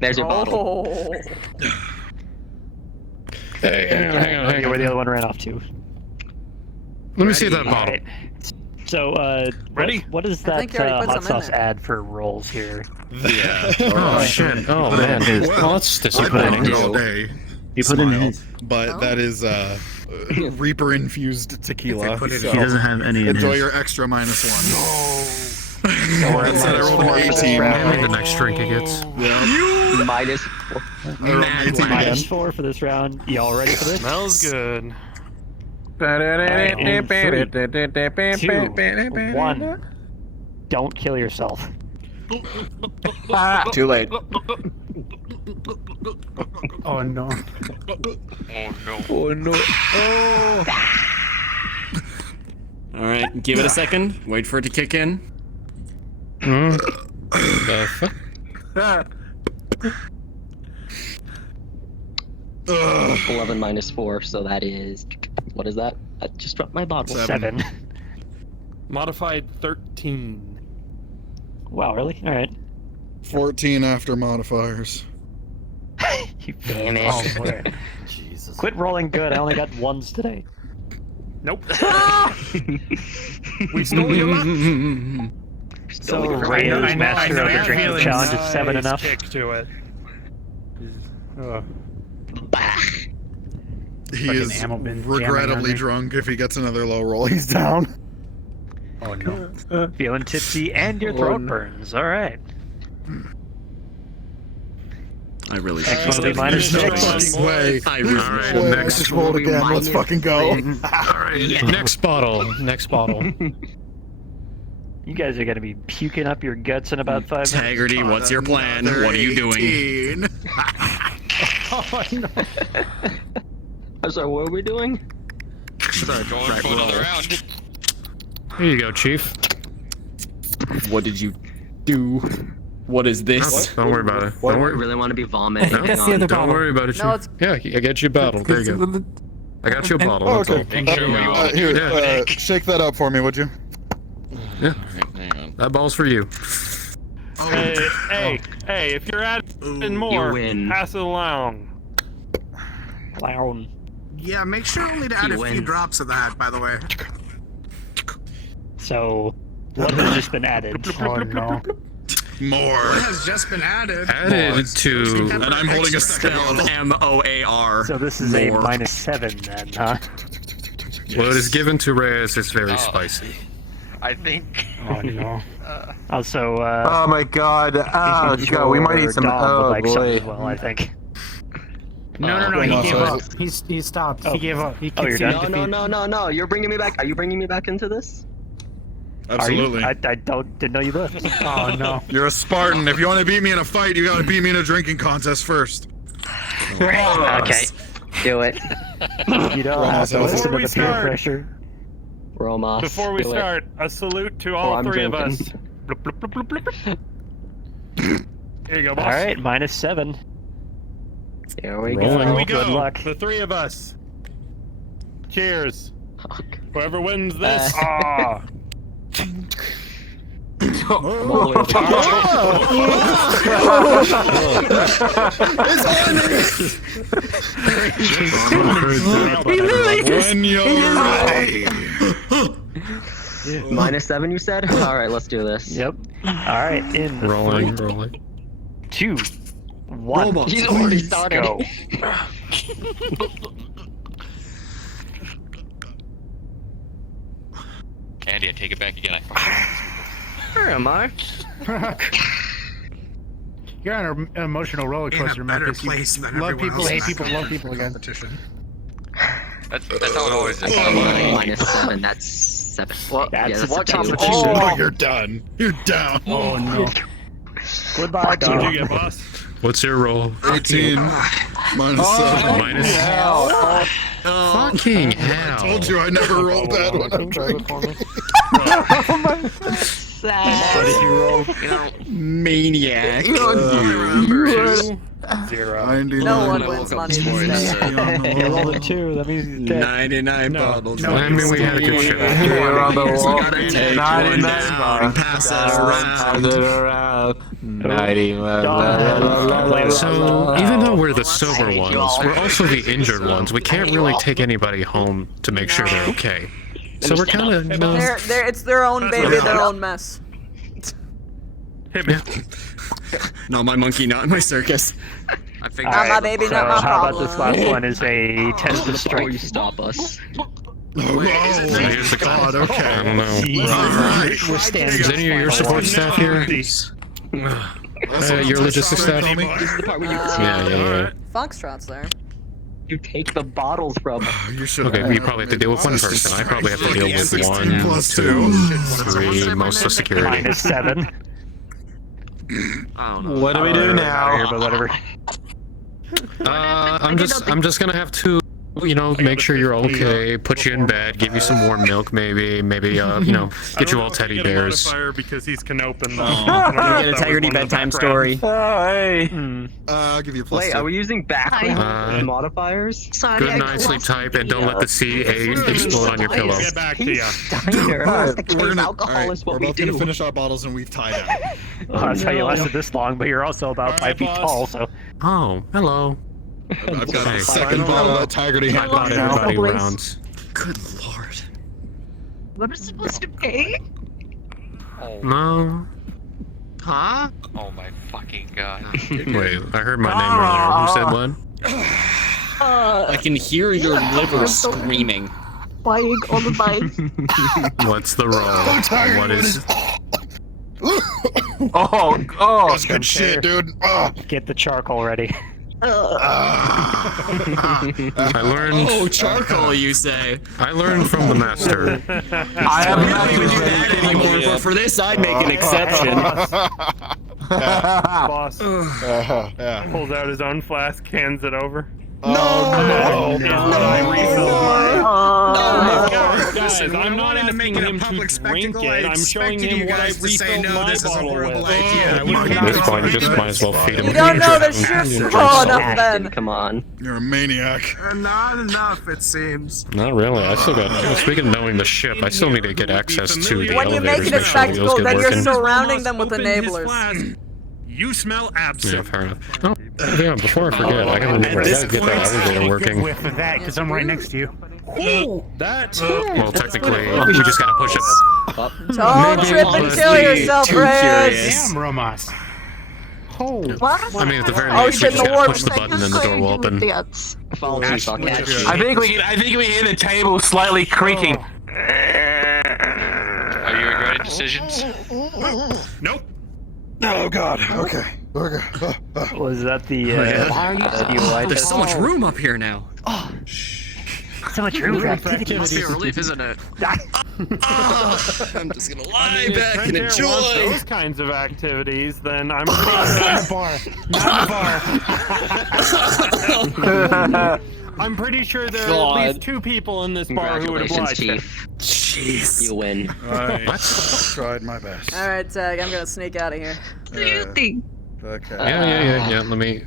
There's your bottle. Hey, hang on. Where the other one ran off to. Let me see that bottle. Right. So, ready? What does I think that you already put hot some in sauce there. add for rolls here? Yeah. Oh shit. Oh man. Well, that's I disappointing. put all day. You put in his. But that is Reaper infused tequila. He doesn't have any in Enjoy his. your extra -1. Instead I rolled an 18. Maybe the next drink he gets. -4. I rolled an 18. Minus 4 for this round. Y'all ready for this? Smells good. In 3, 2, 1. Don't kill yourself. Too late. Oh no. Oh no. All right, give it a second. Wait for it to kick in. The fuck? 11 -4, so that is. What is that? I just dropped my bottle. 7. Modified 13. Wow, really? Alright. 14 after modifiers. Damn it. Oh, boy. Jesus. Quit rolling good. I only got 1s today. Nope. We stole your luck. So, Reyes, master of the drinking challenge, is 7 enough? Kick to it. He is regrettably drunk if he gets another low roll. He's down. Oh no. Feeling tipsy and your throat burns. Alright. I really Next one will be -6. Way. Alright, next. Just roll it again. Let's fucking go. Alright, next bottle. Next bottle. You guys are gonna be puking up your guts in about 5 minutes. Integrity, what's your plan? What are you doing? Oh no. I'm sorry, what are we doing? Going for another round. Here you go, Chief. What did you do? What is this? Don't worry about it. I Don't worry. really want to be vomiting. No, Hang on. don't worry about it, No, Chief. Yeah, I got you a bottle. There you go. I got you a bottle. Oh, That's all. okay. Here, shake that up for me, would you? Yeah. That ball's for you. Hey, if you're adding more, win. pass it along. Clown. Yeah, make sure only to add a few drops of that, by the way. So, what has just been added? Oh no. More. What has just been added? Added to. And I'm holding a spell. MOAR. So this is a -7 then, huh? What is given to Reyes is very spicy. I think. Oh no. Also, Oh my god. Oh god, we might need some. Oh like some boy. as well, I think. No, he gave up. He stopped. He gave up. He you're done? No. You're bringing me back. Are you bringing me back into this? Absolutely. I didn't know you left. Oh no. You're a Spartan. If you want to beat me in a fight, you gotta beat me in a drinking contest first. Okay. Do it. You don't have to listen to the peer start- pressure. Romos. Before we do it. start, a salute to Or all I'm 3 of us. drinking. Bloop, bloop, bloop, bloop, bloop. Here you go, boss. Alright, -7. Here we Rolling. Here we Good go. luck. The 3 of us. Cheers. Whoever wins this. Ah. -7, you said? Alright, let's do this. Yep. Alright, in Rolling. 2, 1. Robots, he's already started. Go. Andy, I take it back again. Where am I? You're on an emotional roller coaster, Marcus. You love people, hate people, love people again. That's how it always is. -7, that's 7. Well, that's what a 2. competition? Oh, you're done. You're down. Oh no. Goodbye, What'd dog. you get, boss? What's your roll? 18. -7. Minus. Fucking hell. I told you I never roll bad when I'm drinking. What did you roll? Maniac. Zero. No one wins money these days. You rolled a 2, that means he's dead. 99 bottles. I mean, we had a good show. You're on the wall. 99 Pass it around. 91. So, even though we're the sober ones, we're also the injured ones. We can't really take anybody home to make sure they're okay. So we're kind of... It's their own baby, their own mess. Not my monkey, not my circus. I think. Not my baby, not my how problem. about this last one is a test of Before strength. you stop us. Here's the God, okay. I don't know. We're standing. Is any of your support staff here? Your logistics staff? This is the part where you Yeah. Foxtrot's there. you take the bottles from. You should. Okay, we probably have to deal with one person. I probably have to deal with 1, 2, 3, most of security. -7. I don't know. What do we do now? Here, but whatever. I'm just gonna have to, make sure you're okay, put you in bed, give you some warm milk, maybe, get you all teddy bears. Because he's can open You get a Integrity bedtime story. Hey. I'll give you a +2. Wait, are we using background modifiers? Good night, sleep tight, and don't let the CA explode on your pillow. Get back to ya. We're Alcohol is what we about to do. finish our bottles and we've tied out. That's how you lasted this long, but you're also about 5 feet tall, so. Oh, hello. I've got Hey. a second bottle of Tigerty I bought everybody rounds. Good lord. What are supposed to pay? No. Huh? Oh my fucking god. Wait, I heard my name earlier. Who said what? I can hear your liver screaming. Buying on the bike. What's the roll? What is... That's good shit, dude. Get the charcoal ready. I learned... Oh, charcoal, you say? I learned from the master. I haven't even do that anymore, but for this I'd make an exception. Boss Yeah. pulls out his own flask, hands it over. No! I refilled mine. Guys, Listen, I'm not wanting to make it a asking him public to drink spectacle. it. I I'm showing expected him you what I guys to say refilled no. my This is a bottle horrible with. idea. At this point, you just might as well feed him. You don't know the shit's oh, enough then. Come on. You're a maniac. Not enough, it seems. Not really. I still got... Speaking of knowing the ship, I still need to get access to the When you make elevators, it a make sure the wheels spectacle, get then you're working. surrounding them with Open his enablers. flask. You smell Yeah, absinthe. fair enough. Oh, yeah, before I forget, I gotta remember, I gotta get the elevator working. Whiff of that, because I'm right next to you. That. Well, technically, we just gotta push it. Don't trip and kill yourself, Reyes. Damn, Romas. I mean, at the very Oh, least, we shit, just the gotta warp. push the button and the door will open. Follow me, fuck I think we hear the table slightly creaking. Are you regretting decisions? Nope. Oh god. Okay. Was that the, There's so much room up here now. So much room for Must be activities. a relief, isn't it? I'm just gonna lie If back and Trent wants enjoy. those kinds of activities, then I'm Not a bar. Not a bar. I'm pretty sure there are at least 2 people in this bar who would oblige him. Chief. You win. I tried my best. Alright, Tag, I'm gonna sneak out of here. Okay. Yeah. Let me.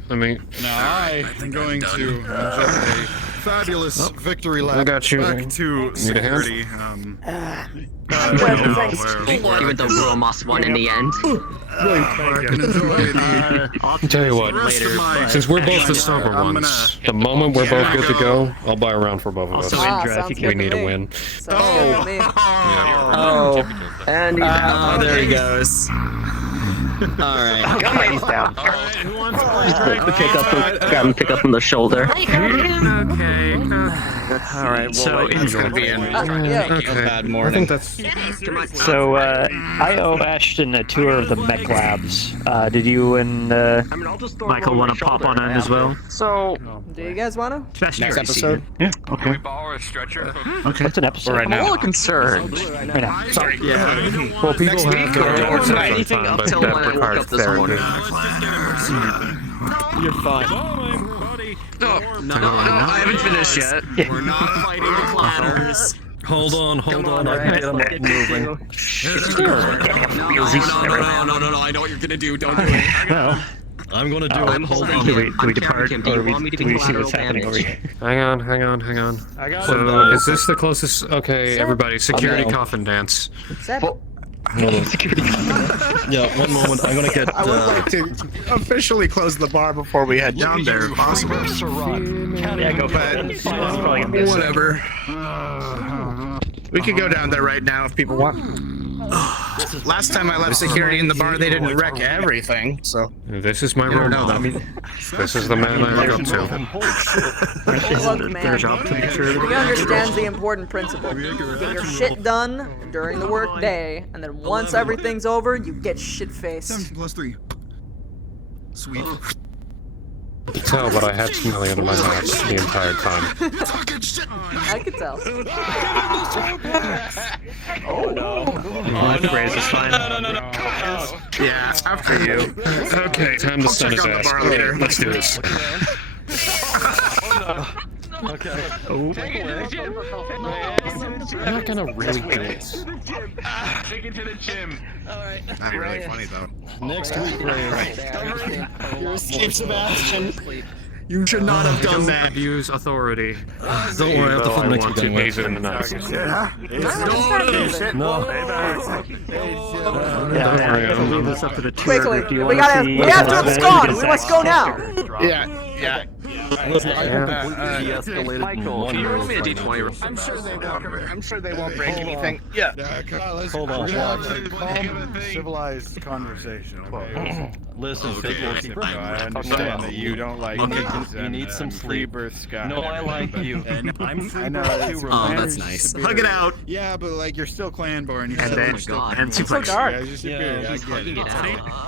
Now I am going to inject a Fabulous victory lap. I got you. Back to Need a hand? security. Even though Ramos won in the end. I'll tell you what, since we're both the sober ones, the moment we're both good to go, I'll buy a round for both of us. Indra, if you We need a win. Oh, and he's out. there he goes. Alright. Okay, he's down. Grab him, pick up from the shoulder. Okay. Alright, So it's gonna be a bad morning. I think that's... So, I owe Ashton a tour of the mech labs. Did you and, Michael want to pop on in as well? So, do you guys want to? Next episode? Yeah, Can we okay. borrow a stretcher? Okay. what's an episode? Right I'm a now. little concerned. Right now. Sorry. Yeah. Well, people Next week have or tonight? Anything up but till that when I woke requires up this morning. You're fine. No, I haven't finished yet. We're not fighting the clatters. Hold on. I can get him moving. No, I know what you're gonna do. Don't do it. Well, I'm gonna do I'm it. holding do him. we I'm depart, carrying him. Do or you we want me to see do what's collateral happening over damage? here? Hang on. So, is this the closest? Okay, everybody, security coffin dance. Yeah, one moment. I'm gonna get. I would like to officially close the bar before we head down there, if possible. Yeah, go for it. Whatever. We could go down there right now if people want. Last time I left security in the bar, they didn't wreck everything, so. This is my You never role know, model. though. This is the man I look up to. Look, man, he understands the important principle. You get your shit done during the work day, and then once everything's over, you get shit-faced. 17+3. Sweet. You can tell, but I had smelly under my mouth the entire time. I could tell. Oh no. The raise is fine. Yeah, after you. Okay, time to stun his ass. Later. Let's do this. Okay. Oh. I'm not gonna really do it. Take it to the gym. Alright. Not really funny though. Next week, Ray. You're escape Sebastian. You should not have done that. Abuse authority. Don't worry, I have to find next want to week. gaze it in the nuts. No. Leave this up to the tour Quickly, group. Do you we want have to to abscond. We must go now. Yeah. Listen, I completely de-escalated Michael, in can you roll 1 me a minute. d20? I'm sure they won't break anything. Yeah. Hold on. Calm, civilized conversation, okay? Listen, I understand that you don't like you need some sleep. Rebirth Sky. No, I like you. And I'm free I know birth too, that's Oh, that's nice. Hug it out. Yeah, but like you're still clan bar and you're And still then, and and So suplex. dark. Yeah, you're superior. I get it.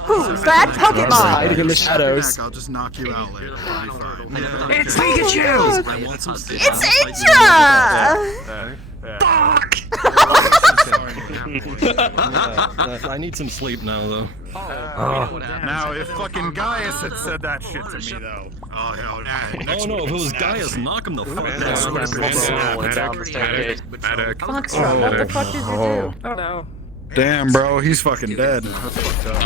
Who's that Pokemon? Hiding in the shadows. I'll just knock you out later. I'll be fine. It's Pikachu! I want some sleep. It's Indra! I need some sleep now, though. Now, if fucking Gaius had said that shit to me, though. Oh, hell no. Oh no, if it was Gaius, knock him the fuck down. Foxtrot, what the fuck did you do? Oh no. Damn, bro, he's fucking dead. That's fucked up.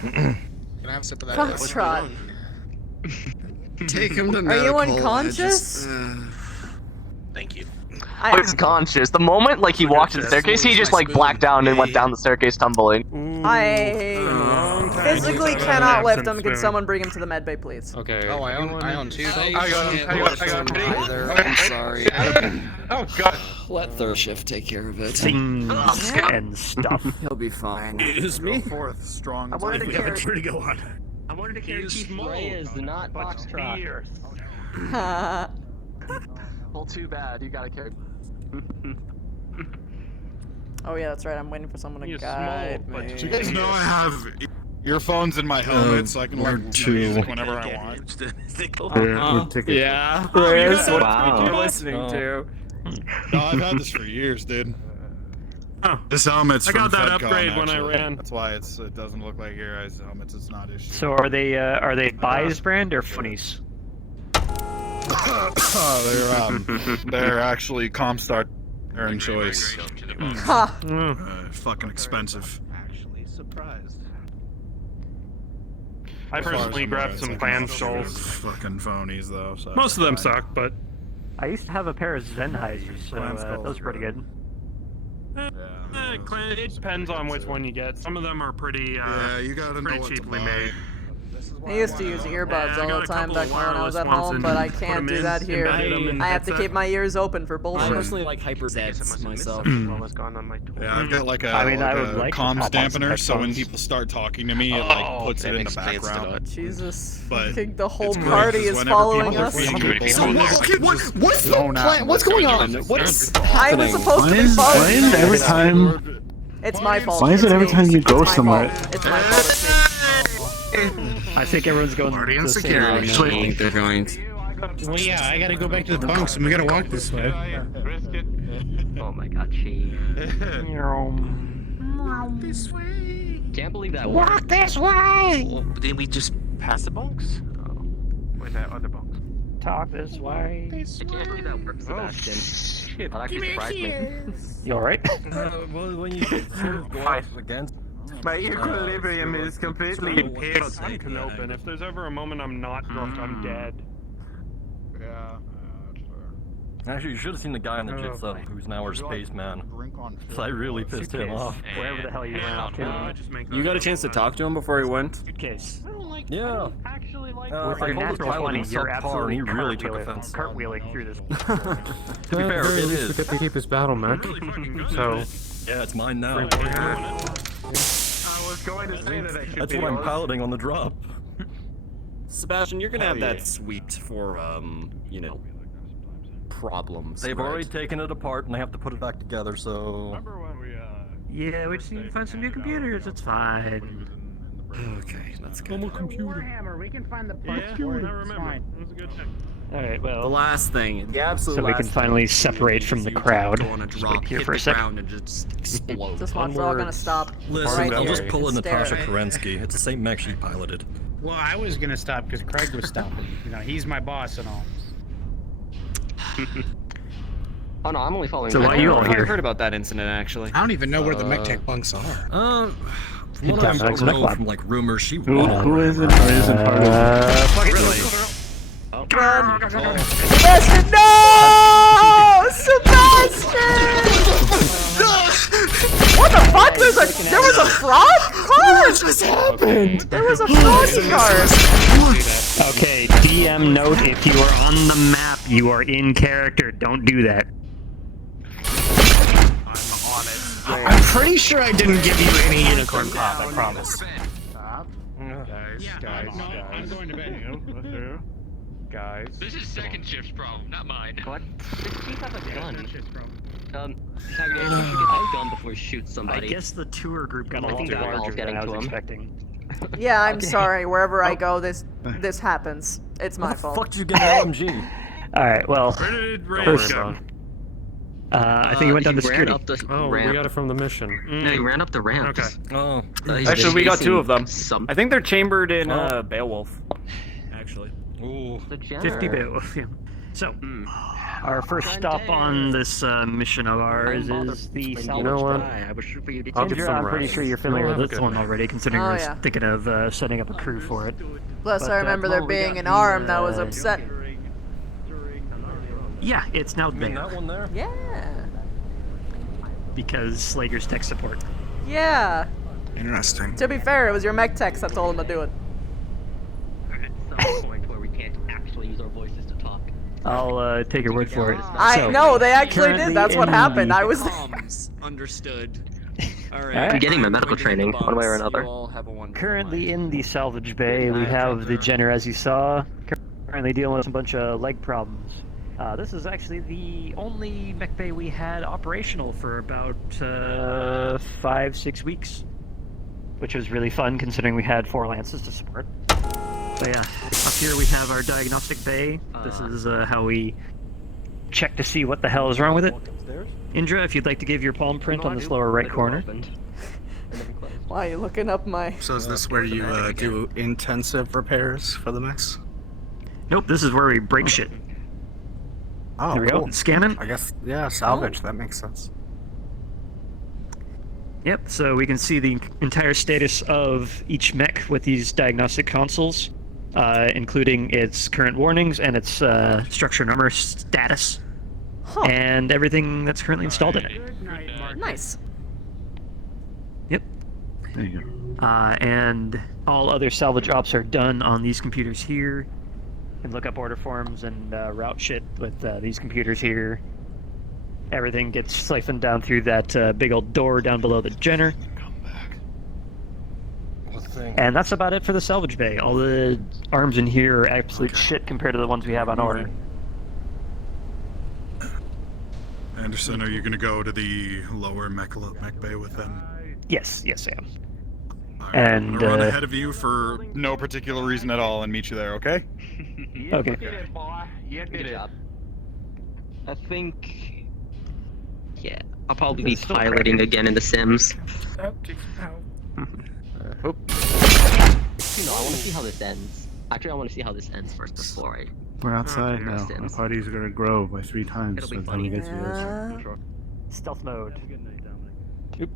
Can I have a sip of that? Foxtrot. Take him to Are medical. you unconscious? Thank you. I- He's conscious. The moment like he walked to the staircase, he just like blacked out and went down the staircase tumbling. I physically cannot lift him. Can someone bring him to the med bay, please? Okay. Oh, I own two. I got I'm sorry. Oh god. Let third shift take care of it. and stuff. He'll be fine. Go forth, strong. I wanted to carry. Where to go on? I wanted to carry Ray is not Foxtrot. Well, too bad. You gotta carry. Oh yeah, that's right. I'm waiting for someone to You guide small, me. but You guys know I have earphones in my helmet, so I can like listen to music whenever I want. Yeah. Chris, what Wow. are you listening to? No, I've had this for years, dude. Oh. This helmet's I from got that FedCon, upgrade when I actually. ran. That's why it doesn't look like your guys' helmets. It's not issued. So are they Buys brand or Funnies? They're actually Comstar. They're in choice. Ha! Fucking expensive. Actually surprised. I personally grabbed some clam skulls. Fucking phonies, though. So Most of them suck, but I used to have a pair of Sennheisers, so that was pretty good. It depends on which one you get. Some of them are pretty, you gotta pretty know what to cheaply buy. made. I used to use earbuds I all got the a time couple back of when I was at wireless ones home, and but I put can't them do in, that here. embedded them in the I have to headset. keep my ears open for I bullshit. personally like HyperZeds myself. Yeah, I've got like a, I mean, I would like to comms pop on some dampener, so when headphones. people start talking to me, it like puts it in the background. Jesus, But fucking the whole it's great, party 'cause is whenever following people are us. being So what? Okay, what's the Zone plan? out. What's going on? What's I was supposed to be Why is following it every time? It's my fault. Why is it It's every me. time you go It's my somewhere? fault. It's my fault. It's me. I think everyone's going Party the and same security. direction. I think they're going. Well, yeah, I gotta go back to the bunks, and we gotta walk this way. Oh my god, she. This way. Can't believe that Walk worked. this way. Well, didn't we just pass the bunks? Oh. Where's that other box? Talk this way. I can't believe that worked, Sebastian. That actually surprised me. You alright? Well, when you sort of go up against. My equilibrium is completely pissed. I'm Canopin. If there's ever a moment I'm not drunk, I'm dead. Yeah. Actually, you should have seen the guy on the Jitsu, who's now our spaceman. So I really pissed him off. Wherever the hell you ran off to. You got a chance to talk to him before he went? Suitcase. Yeah. With I your told his natural pilot 20, was you're subpar, and absolutely he really took offense. cartwheeling through this. To be fair, it is. Forget to keep his battle mech. So Yeah, it's mine now. I was going to say that I should That's be what I'm piloting on the drop. Sebastian, you're gonna have Hell yeah. that suite for, you know, problems. They've right? already taken it apart, and they have to put it back together, so... Yeah, we just need to find some new computers. It's fine. Okay, that's good. Warhammer, we can find the parts Yeah, for it. I It's remember. fine. It was a good check. Alright, The well. last thing, the absolute So we can last finally thing separate is from the you to crowd. Go on a Just drop, wait here hit for a the sec. ground, and just explode. This one's all gonna stop Listen, right I'll here just pull a and stare Natasha at me. Kerensky. It's the same mech she piloted. Well, I was gonna stop because Craig was stopping. You know, he's my boss and all. Oh no, I'm only following. So why are you all I here? heard about that incident actually. I don't even know where the mech tech bunks are. From Hit what that I've next know lab. from like rumors, she Who isn't or isn't part of it? Fuck it. Sebastian, no! Sebastian! What the fuck? There was a frog card? What just happened? There was a froggy card. Okay, DM note, if you are on the map, you are in character. Don't do that. I'm pretty sure I didn't give you any unicorn pop. I promise. I'm going to bed. Guys. This is second shift's problem, not mine. What? Does he have a gun? Tiger, you should get that gun before you shoot somebody. I guess the tour group got a I lot think that ball's larger getting than I to was him. expecting. Yeah, I'm Okay. sorry. Wherever I go, this happens. It's my fault. Fuck you get an LMG? Alright, well. Where did Ray First, go? I think he went down the ran security. up the oh, ramp. we got it from the mission. No, he ran up the ramp. Okay. Oh. Actually, we got two of them. Some. I think they're chambered in Beowulf. Actually. Ooh. 50 Beowulf, yeah. So, our first stop on this mission of ours is the salvage You know what? I was sure for you to I'll get Indra, some I'm pretty rest. sure you're familiar You'll have with a this good one night. already, considering Oh, we're yeah. thinking of setting up a crew for it. Plus, But, I remember there well, we being got an the, arm that was upset. Yeah, it's now You mean there. that one there? Yeah. Because Slager's tech support. Yeah. Interesting. To be fair, it was your mech techs that told him to do it. At some point where we can't actually use our voices to talk. I'll take your word for it. I know they actually currently did. That's what in happened. the- I was. Understood. Alright. I'm getting my medical training, one way or another. Currently in the salvage bay, we have the Jenner, as you saw, currently dealing with a bunch of leg problems. This is actually the only mech bay we had operational for about 5-6 weeks, which was really fun considering we had 4 lances to support. So yeah, up here we have our diagnostic bay. This is how we check to see what the hell is wrong with it. Indra, if you'd like to give your palm print on this lower right corner. Why are you looking up my? So is this where you do intensive repairs for the mechs? Nope, this is where we break shit. Oh, There we go. cool. Scanning. I guess, yeah, salvage. That makes sense. Yep, so we can see the entire status of each mech with these diagnostic consoles, including its current warnings and its structure and armor status, and everything that's currently installed in it. Nice. Yep. There you go. And all other salvage ops are done on these computers here. You can look up order forms and route shit with these computers here. Everything gets siphoned down through that big old door down below the Jenner. And that's about it for the salvage bay. All the arms in here are absolute shit compared to the ones we have on order. Anderson, are you going to go to the lower mech bay with them? Yes, yes, I am. I'm gonna run ahead of you for no particular reason at all and meet you there, okay? Okay. Good job. I think... Yeah, I'll probably be piloting again in The Sims. I want to see how this ends. Actually, I want to see how this ends first before I... We're outside now. The party's gonna grow by 3 times. It'll be by the time funny. we get to this. Stealth mode. Okay,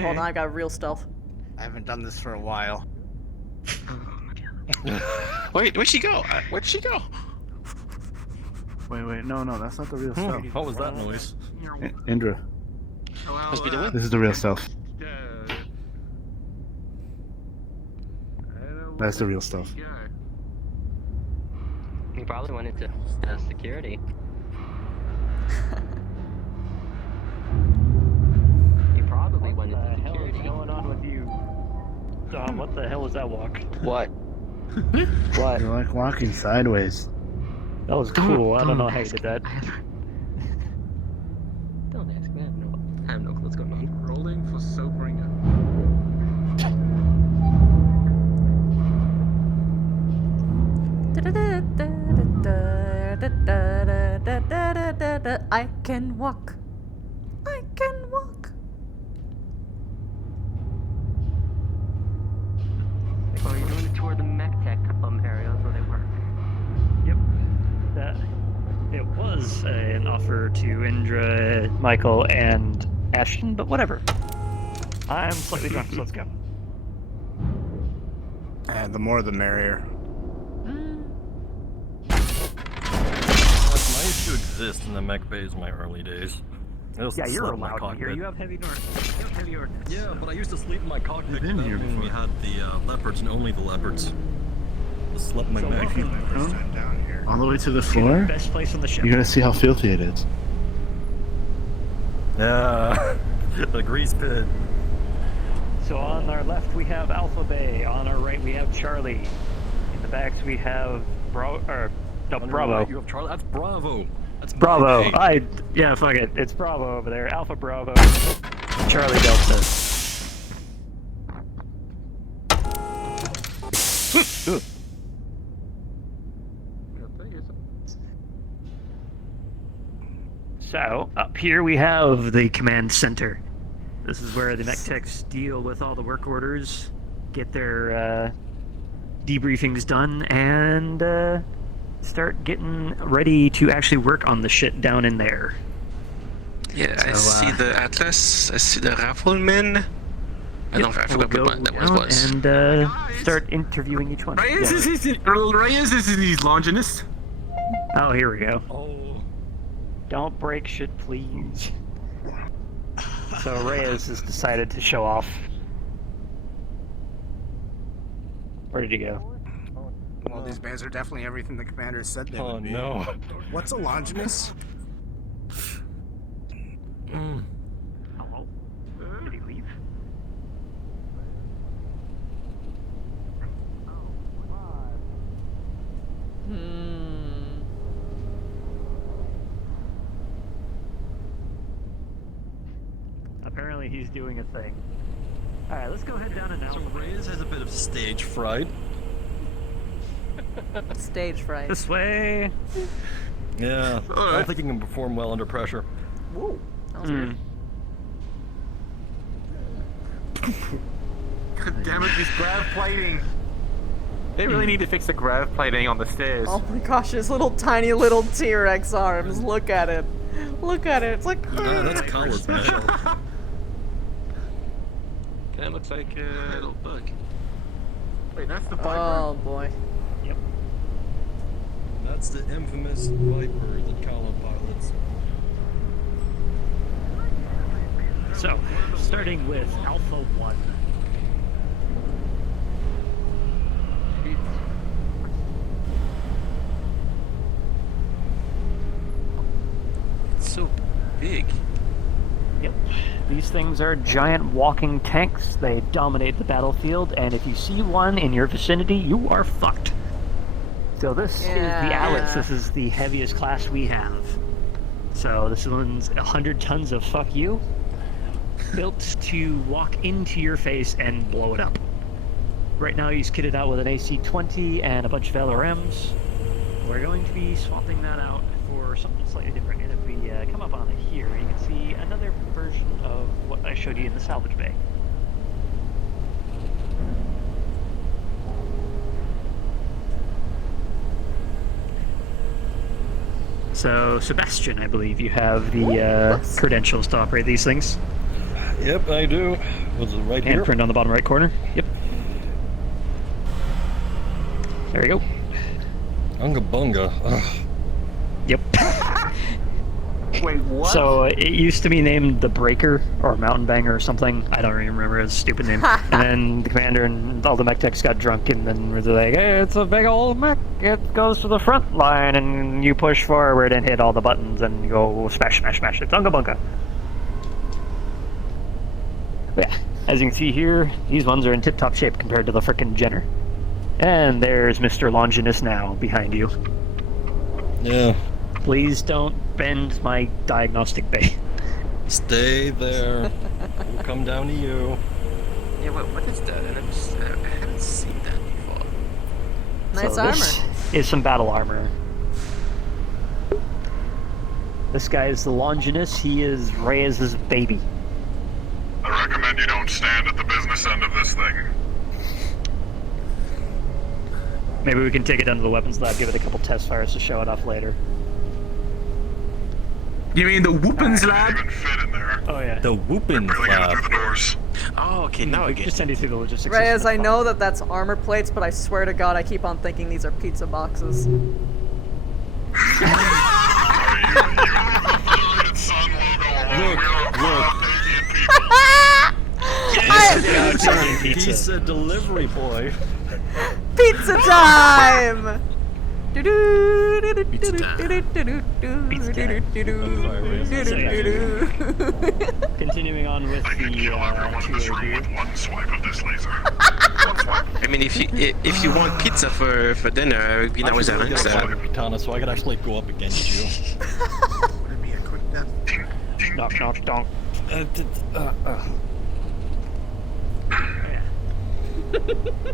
hold on, I got real stealth. I haven't done this for a while. Wait, where'd she go? Where'd she go? Wait, no, that's not the real stuff. What was that noise? Indra. Must be the wind. This is the real stuff. That's the real stuff. You probably went into security. You probably went into security. What the hell is going on with you? Dom, what the hell was that walk? What? What? You're like walking sideways. That was cool. I don't know how you did that. Don't ask me. I have no clue what's going on. Rolling for sobering up. I can walk. I can walk. Oh, you're doing a tour of the mech tech areas where they work. Yep. It was an offer to Indra, Michael, and Ashton, but whatever. I'm slightly drunk, so let's go. And the more the merrier. I used to exist in the mech bays in my early days. Yeah, you're allowed here. You have heavy ordnance. Yeah, but I used to sleep in my cockpit when we had the leopards and only the leopards. I slept in my mech. All the way to the floor? Best place on the ship. You're gonna see how filthy it is. Yeah, the grease pit. So on our left we have Alpha Bay. On our right we have Charlie. In the backs we have Bravo. Right, you have Charlie. That's Bravo. That's Bravo. Bay. Yeah, fuck it. It's Bravo over there. Alpha Bravo. Charlie Delta. So, up here we have the command center. This is where the mech techs deal with all the work orders, get their debriefings done, and start getting ready to actually work on the shit down in there. Yeah, I see the Atlas, I see the Raffleman. I forgot what that one was. And start interviewing each one. Reyes is Longinus. Oh, here we go. Don't break shit, please. So Reyes has decided to show off. Where did he go? Well, these bays are definitely everything the commander said they would be. Oh no. What's a Longinus? Hello? Did he leave? Apparently he's doing a thing. Alright, let's go head down and out. So Reyes has a bit of stage fright. Stage fright. This way. Yeah, I don't think he can perform well under pressure. Whoa. That was weird. God damn it, these grav plating. They really need to fix the grav plating on the stairs. Oh my gosh, his little tiny little T-Rex arms. Look at it. Look at it. It's like. That's coward, man. That looks like a little bug. Wait, that's the Oh boy. Yep. That's the infamous Viper that Colin pilots. So, starting with Alpha 1. It's so big. Yep. These things are giant walking tanks. They dominate the battlefield, and if you see one in your vicinity, you are fucked. So this is the Alex. This is the heaviest class we have. So this one's 100 tons of fuck you, built to walk into your face and blow it up. Right now he's kitted out with an AC-20 and a bunch of LRMs. We're going to be swapping that out for something slightly different, and if we come up on it here, you can see another version of what I showed you in the salvage bay. So, Sebastian, I believe you have the credentials to operate these things. Yep, I do. Was it right here? Handprint on the bottom right corner. Yep. There we go. Unga bunga. Ugh. Yep. Wait, what? So it used to be named the Breaker or Mountain Banger or something. I don't even remember his stupid name. And then the commander and all the mech techs got drunk and then were like, "Hey, it's a big old mech. It goes to the front line and you push forward and hit all the buttons and you go smash, smash, smash. It's Unga Bunga." But yeah, as you can see here, these ones are in tip-top shape compared to the frickin' Jenner. And there's Mr. Longinus now behind you. Yeah. Please don't bend my diagnostic bay. Stay there. We'll come down to you. Yeah, what is that? I haven't seen that before. Nice So armor. this is some battle armor. This guy is the Longinus. He is Reyes' baby. I recommend you don't stand at the business end of this thing. Maybe we can take it down to the weapons lab, give it a couple test fires to show it off later. You mean the Whoopins lab? Oh yeah. The Whoopins lab. Oh, okay, now I get Just send you through the logistics. Reyes, system. I know that that's armor plates, but I swear to God, I keep on thinking these are pizza boxes. Pizza delivery boy. Pizza time! Continuing on with the tour here. I mean, if you want pizza for dinner, we can always arrange that. Katana, so I could actually go up against you. Knock, knock, donk.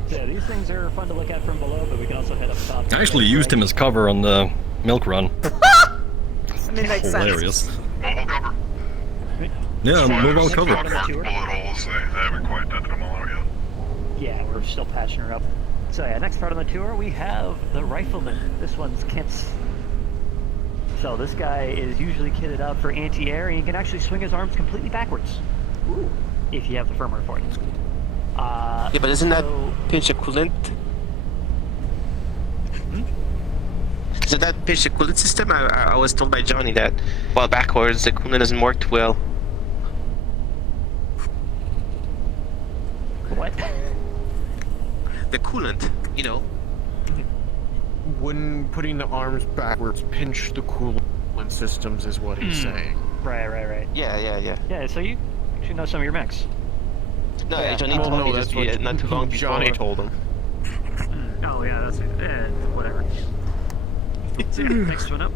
Yeah, these things are fun to look at from below, but we can also head up top. I actually used him as cover on the milk run. I mean, makes Hilarious. sense. Mobile cover. Yeah, mobile cover. Bullet holes, they haven't quite done them all out yet. Yeah, we're still patching her up. So yeah, next part on the tour, we have the Rifleman. This one's Kent's. So this guy is usually kitted out for anti-air, and he can actually swing his arms completely backwards. Ooh. If you have the firmware for it. Yeah, but isn't that pitch equivalent? Is it that pitch equivalent system? I was told by Johnny that while backwards the coolant doesn't work well. What? The coolant, you know. When putting the arms backwards, pinch the coolant systems is what he's saying. Right. Yeah. Yeah, so you actually know some of your mechs. No, Johnny told me that's this what not too long before. Johnny told him. Oh yeah, that's whatever. So next one up,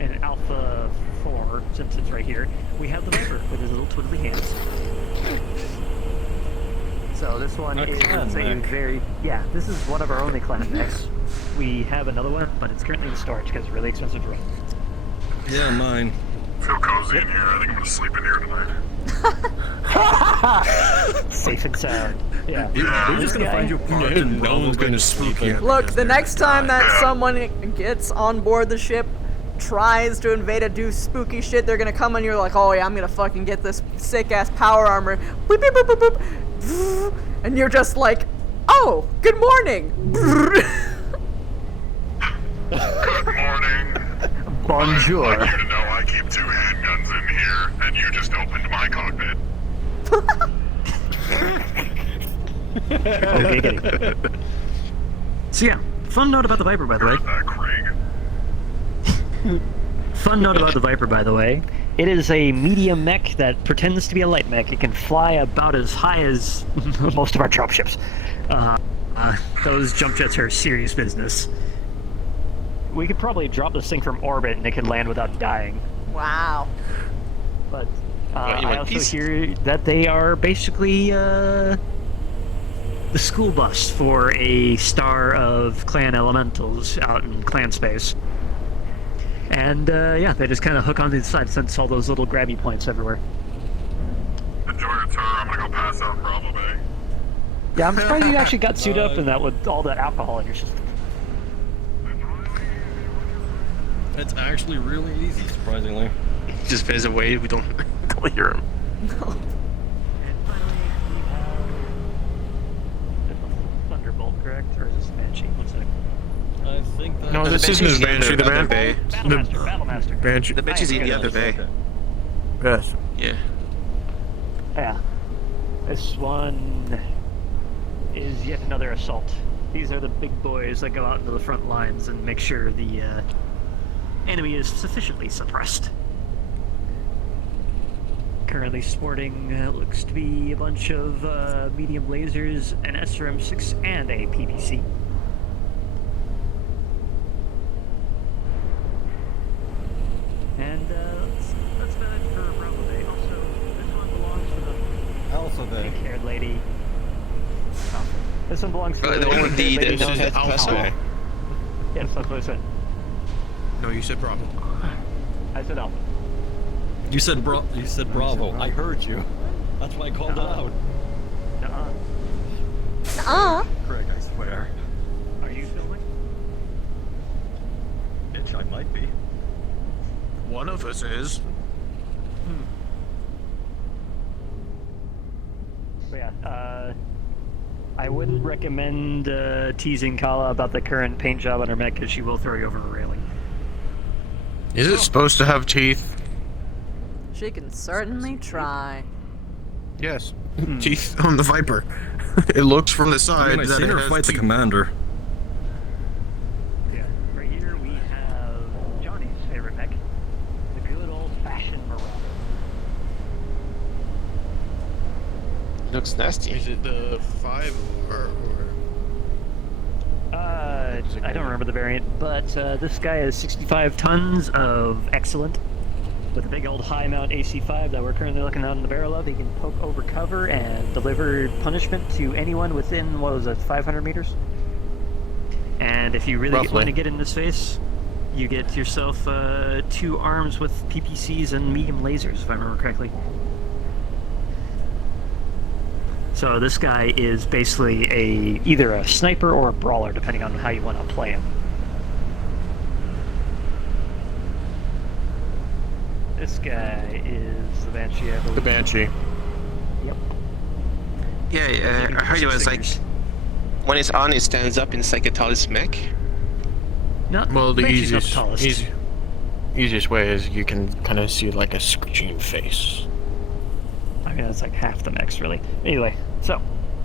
in Alpha 4, since it's right here, we have the Viper with his little twiddly hands. So this one is a very, this is one of our only clan mechs. We have another one, but it's currently in storage because it's really expensive to run. Yeah, mine. Feel cozy in here. I think I'm gonna sleep in here tonight. Safe and sound. Yeah. We're just gonna find you parked and no one's gonna spook you. Look, the next time that someone gets on board the ship, tries to invade and do spooky shit, they're gonna come and you're like, oh yeah, I'm gonna fucking get this sick ass power armor. Boop, boop, boop, boop, boop. And you're just like, oh, good morning. Good morning. Bonjour. I want you to know I keep 2 handguns in here, and you just opened my cockpit. Okay. So yeah, fun note about the Viper, by the way. Fun note about the Viper, by the way. It is a medium mech that pretends to be a light mech. It can fly about as high as most of our dropships. Those jump jets are serious business. We could probably drop this thing from orbit and it could land without dying. Wow. But I also hear that they are basically the school bus for a star of clan elementals out in clan space. And yeah, they just kind of hook onto the side since all those little grabby points everywhere. Enjoy your tour. I'm gonna go pass out Bravo Bay. Yeah, I'm surprised you actually got suited up in that with all that alcohol in your system. It's actually really easy, surprisingly. He just fades away. We don't hear him. Thunderbolt, correct? Or is this Banshee? One second. I think that... No, this isn't his Banshee. The Battlemaster. Banshee. The Banshee's in the other bay. Yes. Yeah. Yeah. This one is yet another assault. These are the big boys that go out into the front lines and make sure the enemy is sufficiently suppressed. Currently sporting looks to be a bunch of medium lasers, an SRM-6, and a PPC. And that's about it for Bravo Bay. Also, this one belongs to the Alpha Bay. pink-haired lady. Oh. This one belongs to The one with the lady known as Alpha Bay. Yes, that's what I said. No, you said Bravo. I said Alpha. You said Bravo. I heard you. That's why I called it out. Craig, I swear. Are you filming? Bitch, I might be. One of us is. But yeah, I wouldn't recommend teasing Kala about the current paint job on her mech because she will throw you over a railing. Is it supposed to have teeth? She can certainly try. Yes. Teeth on the Viper. It looks from the side. I mean, I've seen her fight the commander. Yeah, right here we have Johnny's favorite mech, the good old-fashioned Marauder. Looks nasty. Is it the 5 or? I don't remember the variant, but this guy is 65 tons of excellent. With a big old high mount AC-5 that we're currently looking out in the barrel of, he can poke over cover and deliver punishment to anyone within, what was it, 500 meters? And if you really want to get in this space, you get yourself 2 arms with PPCs and medium lasers, if I remember correctly. So this guy is basically either a sniper or a brawler, depending on how you want to play him. This guy is the Banshee, I believe. The Banshee. Yep. Yeah, I heard it was like when it's on, it stands up in it's like a tallest mech. No, Well, the Banshee's not the tallest. easiest way is you can kind of see like a screeching face. I mean, that's like half the mechs, really. Anyway, so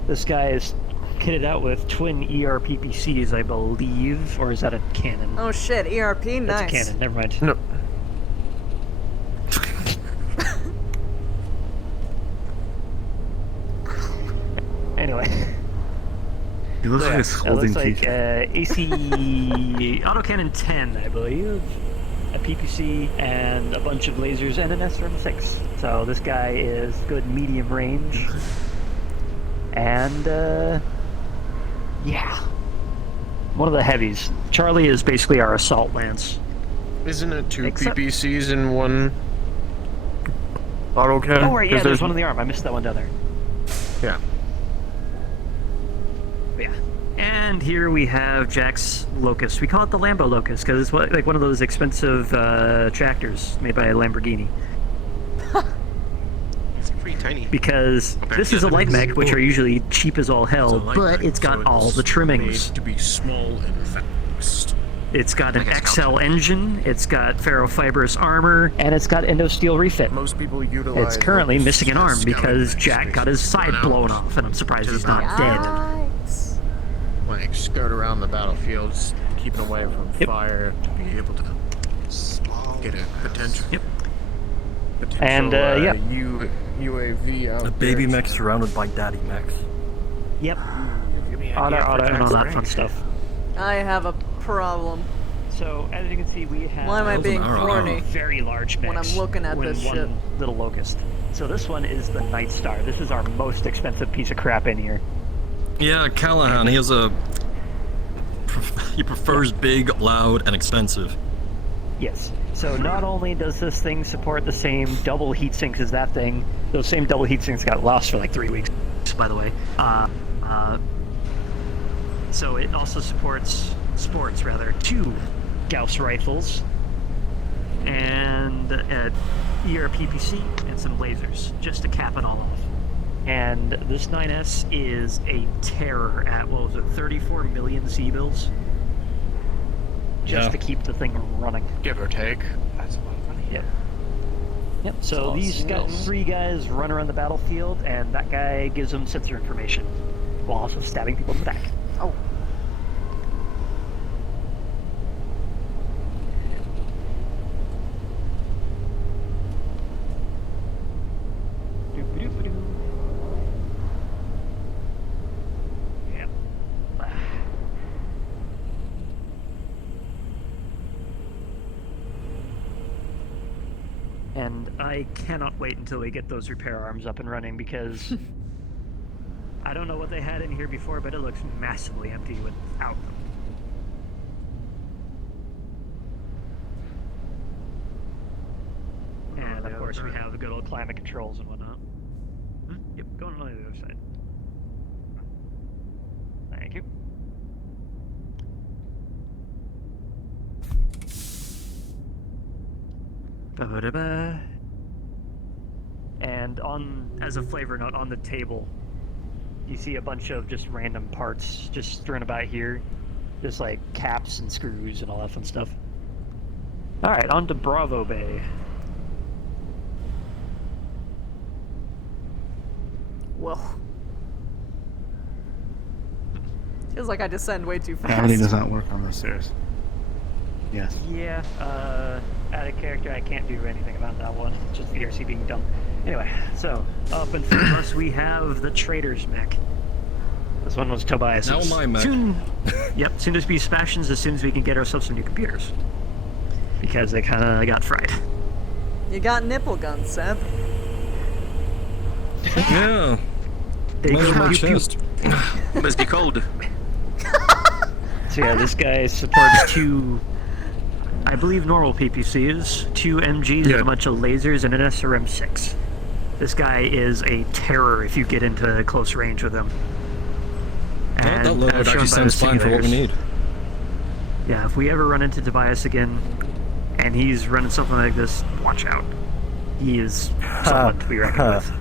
this guy is kitted out with twin ERPPCs, I believe, or is that a cannon? Oh shit, ERP, nice. That's a cannon. Never mind. No. Anyway. He looks like he's holding looks teeth. like AC autocannon 10, I believe, a PPC, and a bunch of lasers, and an SRM-6. So this guy is good medium range. And, yeah. One of the heavies. Charlie is basically our assault lance. Isn't it 2 PPCs in 1 autocannon? Oh, right, yeah, there's one on the arm. I missed that one down there. Yeah. Yeah. And here we have Jack's Locust. We call it the Lambo Locust because it's like one of those expensive tractors made by a Lamborghini. It's pretty tiny. Because this is a light mech, which are usually cheap as all hell, but it's got all the trimmings. Made to be small and fast. It's got an XL engine, it's got ferrofibrous armor, and it's got endosteel refit. Most people utilize. It's currently missing an arm because Jack got his side blown off, and I'm surprised he's not dead. Like skirt around the battlefields, keeping away from fire to be able to get a potential. Yep. And yeah. UAV out. A baby mech surrounded by daddy mechs. Yep. Auto, and all that fun stuff. I have a problem. So, as you can see, we have Why am I being horny very large mix when I'm looking at this one shit? Little Locust. So this one is the Night Star. This is our most expensive piece of crap in here. Yeah, Callahan, he has a... He prefers big, loud, and expensive. Yes. So not only does this thing support the same double heat sinks as that thing, those same double heat sinks got lost for like 3 weeks, by the way. So it also sports 2 Gauss rifles, and an ERPPC, and some lasers, just to cap it all off. And this 9S is a terror at, what was it, 34 million C-bills? Just to keep the thing running. Give or take. That's a lot of money. Yep. Yep, so these got 3 guys run around the battlefield, and that guy gives them sensor information, while also stabbing people in the back. Oh. And I cannot wait until we get those repair arms up and running because I don't know what they had in here before, but it looks massively empty without them. And of course we have the good old climate controls and whatnot. Yep, going on the other side. Thank you. And as a flavor note, on the table, you see a bunch of just random parts just strewn about here. Just like caps and screws and all that fun stuff. Alright, on to Bravo Bay. Whoa. Feels like I descend way too fast. Gravity does not work on the stairs. Yes. Yeah, out of character, I can't do anything about that one. It's just the ERC being dumb. Anyway, so, up in front of us we have the Trader's mech. This one was Tobias's. Now my mech. Yep, soon to be Sebastian's as soon as we can get ourselves some new computers. Because they kinda got fried. You got nipple guns, Seb. Yeah. They Right on my pew, pew. chest. Must be cold. So yeah, this guy supports 2, I believe, normal PPCs, 2 MGs with a bunch of lasers, and an SRM-6. This guy is a terror if you get into close range with him. That And, load shown actually by the sounds fine for what we simulators. need. Yeah, if we ever run into Tobias again, and he's running something like this, watch out. He is someone to be reckoned with.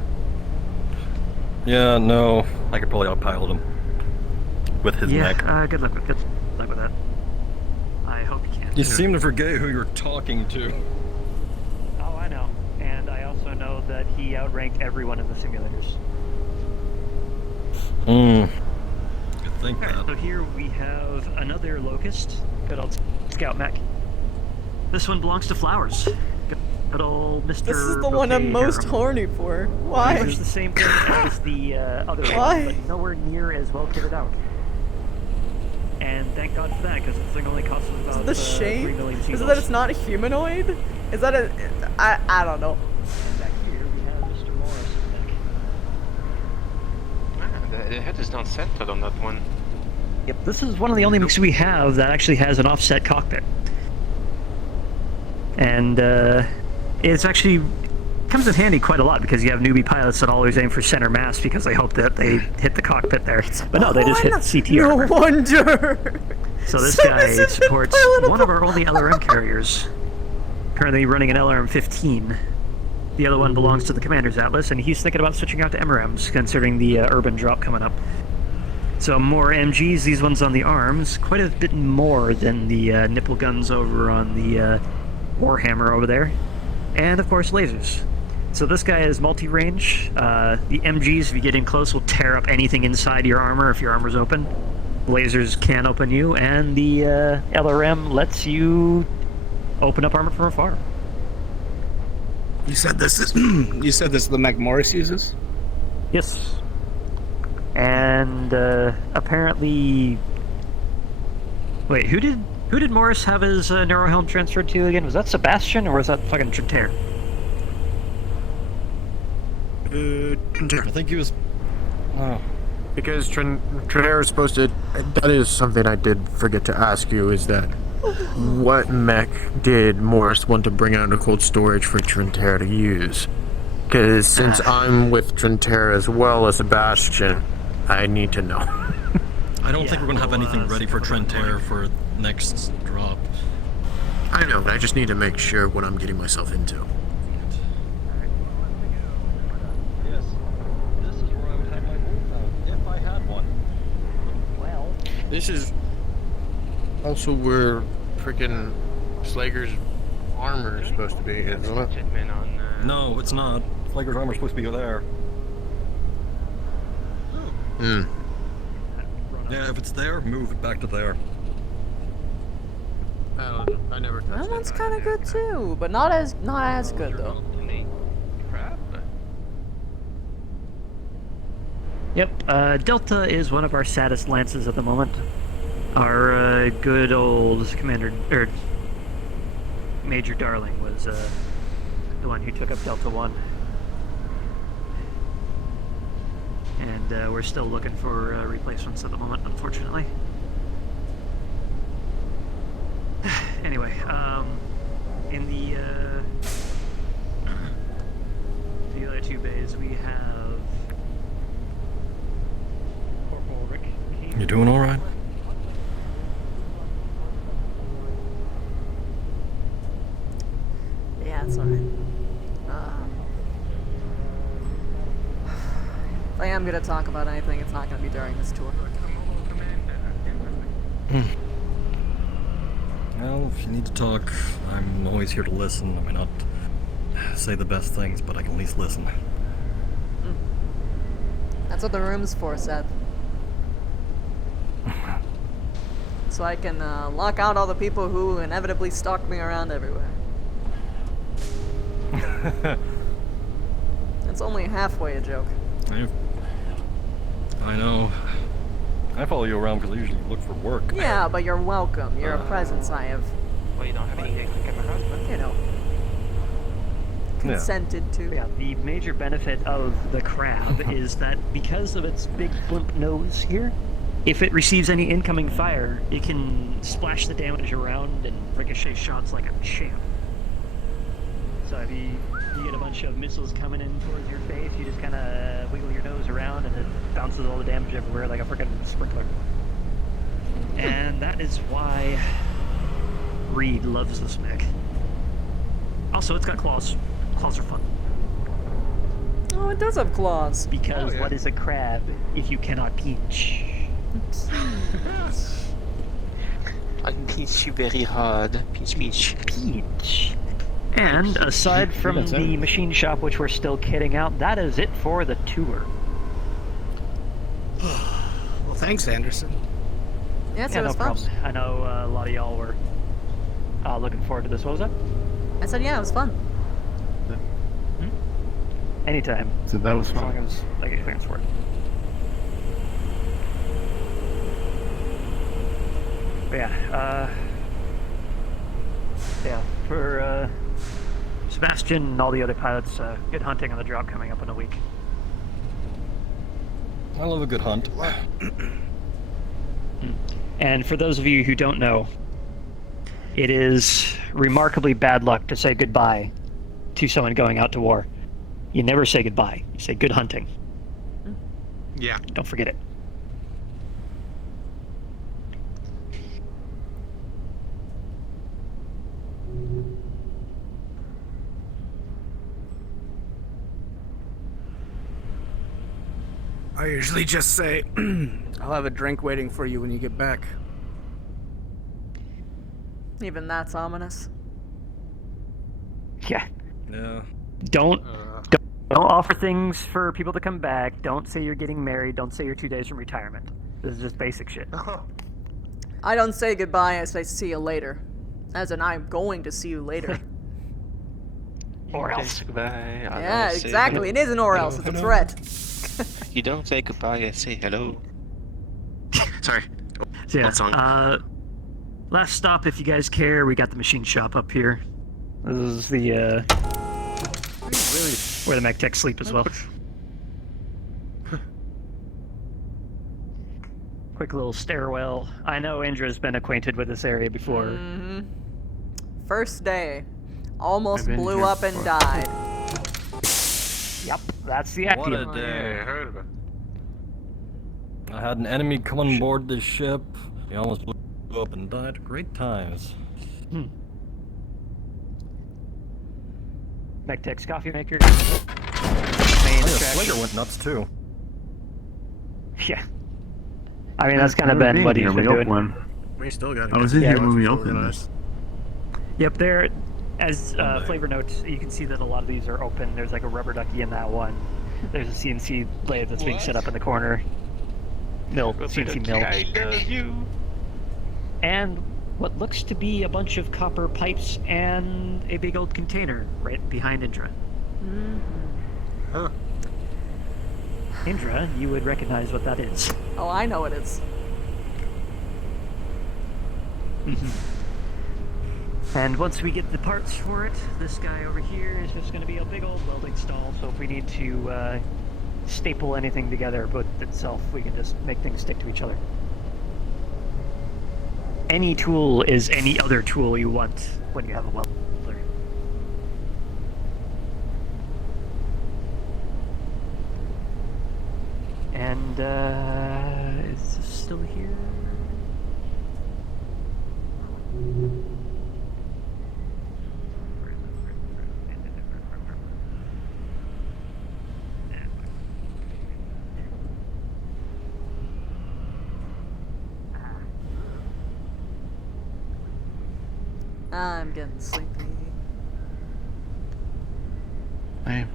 Yeah, no, I could probably outpilot him with his mech. Good luck with that. I hope you can. You seem to forget who you're talking to. Oh, I know. And I also know that he outranked everyone in the simulators. Good think that. So here we have another Locust. Good old Scout mech. This one belongs to Flowers. Good old Mr. This is the one I'm most horny for. Why? It's the same thing as the other Why? one, but nowhere near as well kitted out. And thank God for that, because this thing only costs us about The 3 shape? million Is C-bills. it that it's not a humanoid? Is that a... I don't know. Back here we have Mr. Morris' mech. The head is not centered on that one. Yep, this is one of the only mechs we have that actually has an offset cockpit. And it's actually comes in handy quite a lot because you have newbie pilots that always aim for center mass because they hope that they hit the cockpit there. But no, they just hit CT No armor. wonder. So this guy supports one of our only LRM carriers, currently running an LRM-15. The other one belongs to the Commander's Atlas, and he's thinking about switching out to MRMs, considering the urban drop coming up. So more MGs, these ones on the arms, quite a bit more than the nipple guns over on the Warhammer over there. And of course lasers. So this guy is multi-range. The MGs, if you get in close, will tear up anything inside your armor if your armor's open. Lasers can open you, and the LRM lets you open up armor from afar. You said this is the mech Morris uses? Yes. And apparently, wait, who did Morris have his neurohelm transferred to again? Was that Sebastian or was that fucking Trintair? I think he was. Oh. Because Trintair is supposed to. That is something I did forget to ask you. Is that what mech did Morris want to bring out of cold storage for Trintair to use? Because since I'm with Trintair as well as Sebastian, I need to know. I don't think we're gonna have anything ready for Trintair for next drop. I know, but I just need to make sure what I'm getting myself into. Yes, this is where I would have my move if I had one. Well, this is also where freaking Slager's armor is supposed to be, isn't it? No, it's not. Slager's armor's supposed to be there. Hmm. Yeah, if it's there, move it back to there. I don't know. I never touched That one's kind of good too, but not as good though. Yep, Delta is one of our saddest lances at the moment. Our good old Commander, or Major Darling was the one who took up Delta 1. And we're still looking for replacements at the moment, unfortunately. Anyway, in the other two bays, we have Corporal Rick. You doing all right? Yeah, it's alright. If I am gonna talk about anything, it's not gonna be during this tour. Well, if you need to talk, I'm always here to listen. I may not say the best things, but I can at least listen. That's what the room's for, Seth. So I can lock out all the people who inevitably stalk me around everywhere. It's only halfway a joke. I know. I follow you around because I usually look for work. Yeah, but you're welcome. You're a presence I have. Well, you don't have anything to get my husband. You know. Consented to. Yeah, the major benefit of the crab is that because of its big blimp nose here, if it receives any incoming fire, it can splash the damage around and ricochet shots like a champ. So if you get a bunch of missiles coming in towards your face, you just kind of wiggle your nose around and it bounces all the damage everywhere like a freaking sprinkler. And that is why Reed loves this mech. Also, it's got claws. Claws are fun. Oh, it does have claws. Because what is a crab if you cannot peach? I can peach you very hard. Peach, peach. Peach. And aside from the machine shop, which we're still kitting out, that is it for the tour. Well, thanks, Anderson. Yes, yeah, it was no fun. problem. I know a lot of y'all were looking forward to this. What was that? I said, yeah, it was fun. Anytime. So that was as long fun. as I get clearance for it. But yeah, for Sebastian and all the other pilots, good hunting on the drop coming up in a week. I love a good hunt. And for those of you who don't know, it is remarkably bad luck to say goodbye to someone going out to war. You never say goodbye. You say good hunting. Yeah. Don't forget it. I usually just say, I'll have a drink waiting for you when you get back. Even that's ominous. Yeah. Yeah. Don't offer things for people to come back. Don't say you're getting married. Don't say you're 2 days from retirement. This is just basic shit. I don't say goodbye, I say see you later. As in, I'm going to see you later. Or else. Goodbye. Yeah, exactly. It is an or else. It's a threat. You don't say goodbye, I say hello. Sorry. So, yeah, What song? last stop, if you guys care, we got the machine shop up here. This is the, where the mech techs sleep as well. Quick little stairwell. I know Indra's been acquainted with this area before. Mm-hmm. First day. Almost I've been blew here up and before. died. Yep, that's the What a Actium. day. I heard of it. I had an enemy come on board this ship. He almost blew up and died. Great times. Mech techs, coffee maker. Oh, Main yeah, attraction. Slater went nuts too. Yeah. I mean, that's kind of been what he's been doing. We still got it. I was in here when we opened this. Yep, there, as flavor notes, you can see that a lot of these are open. There's like a rubber ducky in that one. There's a CNC lathe that's being set up in the corner. CNC mill. I love you. And what looks to be a bunch of copper pipes and a big old container right behind Indra. Huh. Indra, you would recognize what that is. Oh, I know it is. And once we get the parts for it, this guy over here is just going to be a big old welding stall. So if we need to staple anything together with itself, we can just make things stick to each other. Any tool is any other tool you want when you have a welder. And is this still here? I'm getting sleepy. I've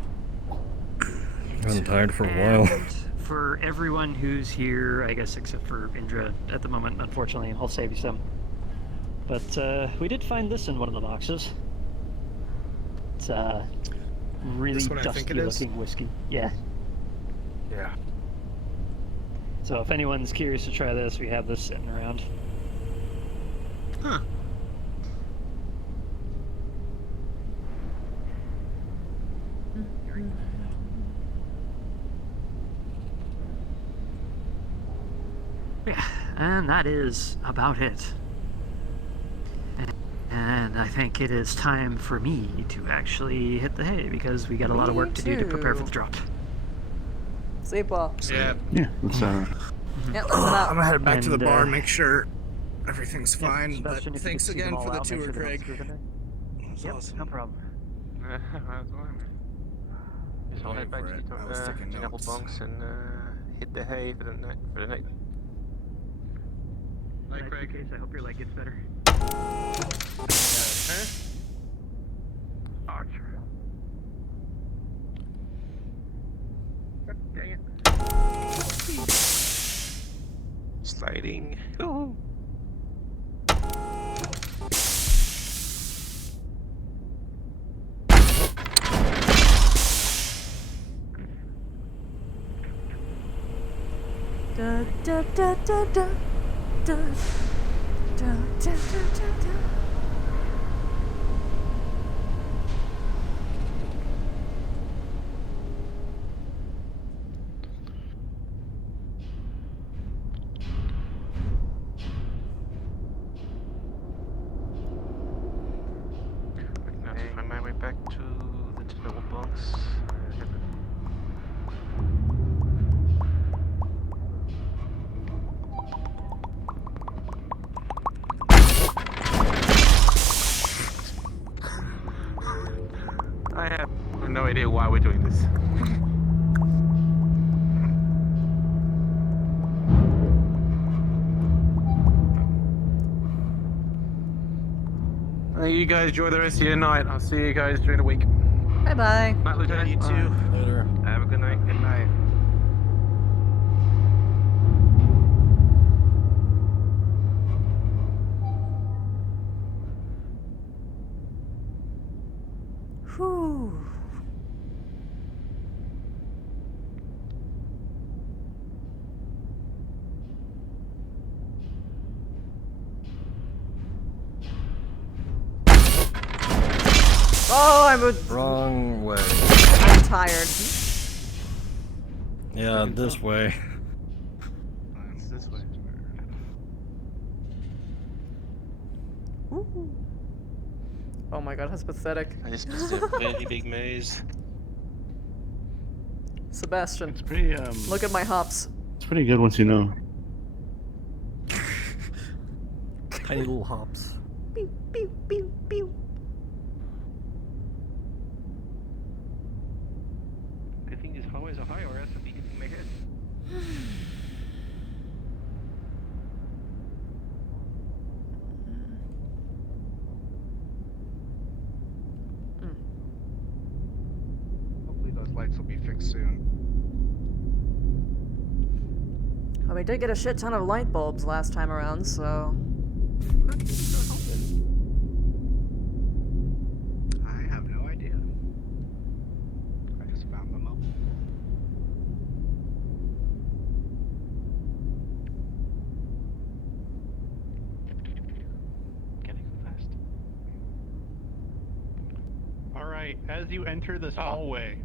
been tired for a while. And for everyone who's here, I guess except for Indra at the moment, unfortunately, I'll save you some. But we did find this in one of the boxes. It's really This one I think dusty it is? looking whiskey. Yeah. Yeah. So if anyone's curious to try this, we have this sitting around. Huh. Yeah, and that is about it. And I think it is time for me to actually hit the hay because we got a lot of work to do to prepare for the drop. Sleep well. Yeah. Yeah, let's Yeah, listen up. I'm gonna head back to the And, bar and make sure everything's yeah, fine. But Sebastian, if you thanks can see them again all for the out, make tour, sure they're not Craig. screwed in there. Yep, no problem. Just I'll head back to the double bunks and hit the hay for the night. Night, Craig. I hope your leg gets better. Archer. Dang it. Sliding. Ooh. Da, da, da, da, da, da, da, da, da, da. Now to find my way back to the double bunks. Get is. You guys enjoy the rest of your night. I'll see you guys during the week. Bye bye. Night, Lieutenant. You too. Later. Have a good night. Good night. Whew. Oh, Wrong way. I'm tired. Yeah, this way. It's this way. Ooh. Oh my god, that's pathetic. I just missed a very big maze. Sebastian, It's pretty look at my hops. It's pretty good once you know. Tiny little hops. Pew, pew, pew, pew. Good thing these hallways are high, or else I'd be hitting my head. Hopefully those lights will be fixed soon. Well, we did get a shit ton of light bulbs last time around, so... I have no idea. I just found them up. Getting fast. Alright, as you enter this hallway,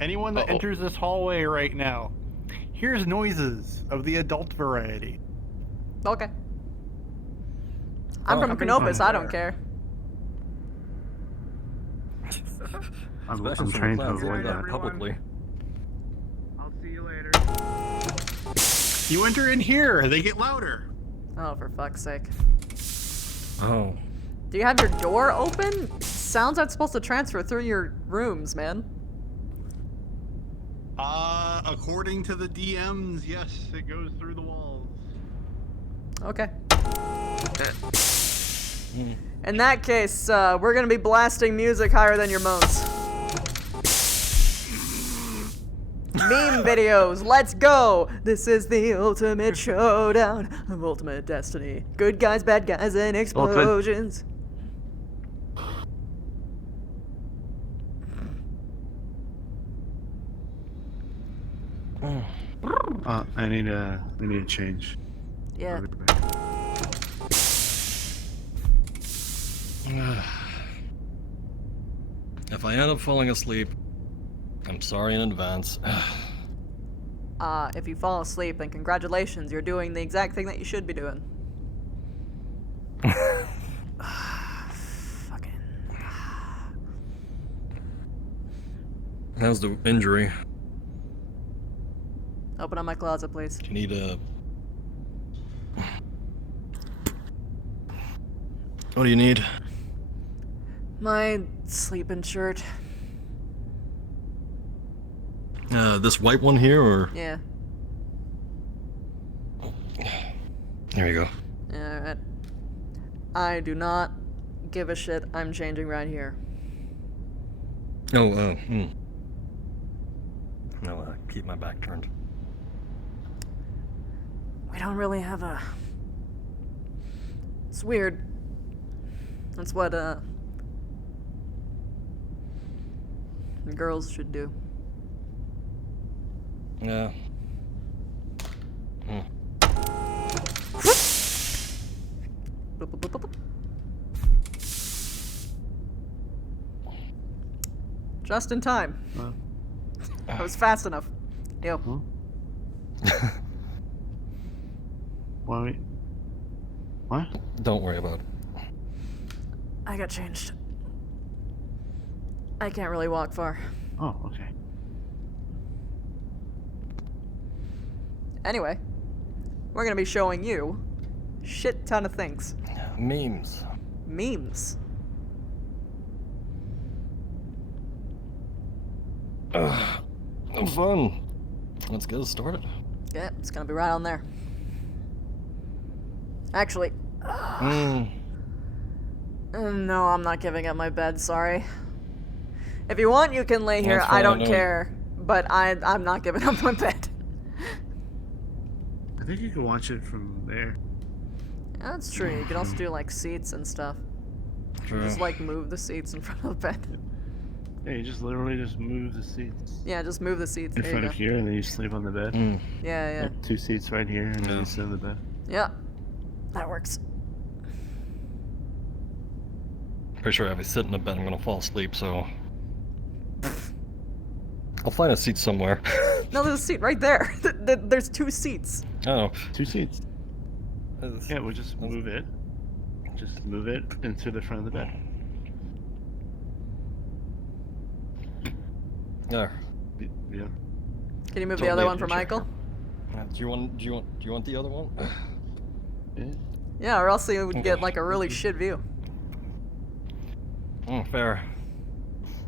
anyone that enters this hallway right now, here's noises of the adult variety. Okay. I'm from Canopus, I don't care. I'm trying to avoid that. Publicly. I'll see you later. You enter in here, they get louder. Oh, for fuck's sake. Oh. Do you have your door open? Sounds are supposed to transfer through your rooms, man. According to the DMs, yes, it goes through the walls. Okay. In that case, we're gonna be blasting music higher than your moans. Meme videos, let's go! This is the ultimate showdown of ultimate destiny. Good guys, bad guys, and explosions. I need a change. Yeah. If I end up falling asleep, I'm sorry in advance. If you fall asleep, then congratulations, you're doing the exact thing that you should be doing. Fucking. How's the injury? Open up my closet, please. Do you need a... What do you need? My sleeping shirt. This white one here, or? Yeah. There you go. Alright. I do not give a shit. I'm changing right here. Oh, No, keep my back turned. We don't really have a... It's weird. That's what, girls should do. Yeah. Just in time. That was fast enough. Yo. What? Don't worry about it. I got changed. I can't really walk far. Oh, okay. Anyway, we're gonna be showing you shit ton of things. Memes. Memes. Fun. Let's get it started. Yeah, it's gonna be right on there. Actually, no, I'm not giving up my bed. Sorry. If you want, you can lay here. That's I fine, don't care, but I'm not giving up my bed. I think you can watch it from there. That's true. You can also do like seats and stuff. True. Just like move the seats in front of the bed. Yeah, you just literally just move the seats. Yeah, just move the seats. In There front you of go. here, and then you sleep on the bed. Yeah, yeah. Like 2 seats right here, and then you sit on the bed. Yeah, that works. Pretty sure if I sit in the bed, I'm gonna fall asleep, so... I'll find a seat somewhere. No, there's a seat right there. There's 2 seats. Oh. 2 seats. Yeah, we'll just move it. Just move it into the front of the bed. There. Yeah. Can you move the other one for Michael? Do you want the other one? Yeah, or else you would get like a really shit view. Fair.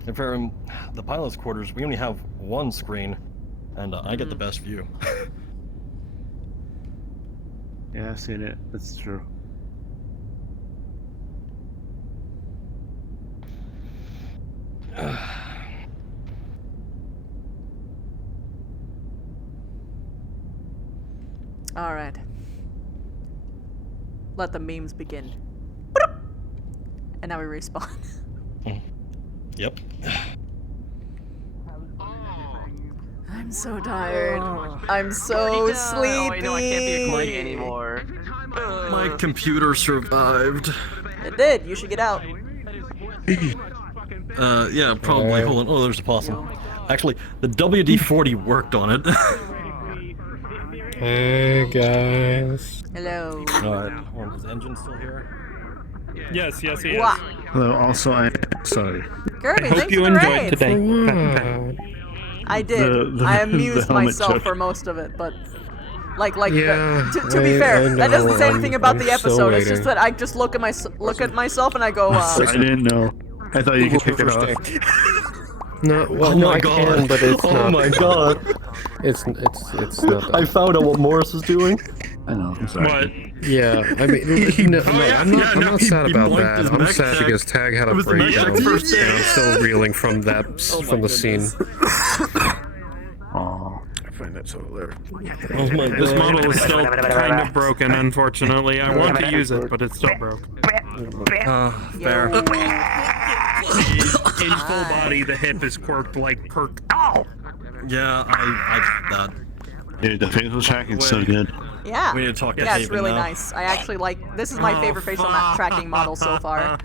If we're in the pilot's quarters, we only have 1 screen, and I get the best view. Yeah, I've seen it. That's true. Alright. Let the memes begin. And now we respawn. Yep. I'm so tired. I'm so sleepy. Oh, I know I can't be a queen anymore. My computer survived. It did. You should get out. Yeah, probably. Hold on. Oh, there's a possum. Actually, the WD-40 worked on it. Hey, guys. Hello. Alright, is the engine still here? Yes, yes, he is. Wow. Hello, also, I'm sorry. Kirby, I hope thanks you for the enjoyed raid. today. I did. I amused myself for most of it, but to be fair, that doesn't say anything about the episode. It's just that I just look at myself and I go, I didn't know. I thought you could take it off. No, well, no, I can, but it's not. Oh my god. It's not. I found out what Morris is doing. I know, I'm sorry. What? Yeah, I mean, I'm not sad about that. I'm sad because Tag had a breakdown, and I'm still reeling from that, from the scene. Aw, I find that so hilarious. This model is still kind of broken, unfortunately. I want to use it, but it's still broken. Fair. In full body, the hip is quirked like perk. Yeah, I get that. Dude, the facial tracking is so good. Yeah. We need to talk to Yeah, it's Haven really now. nice. I actually like. This is my favorite facial tracking model so far.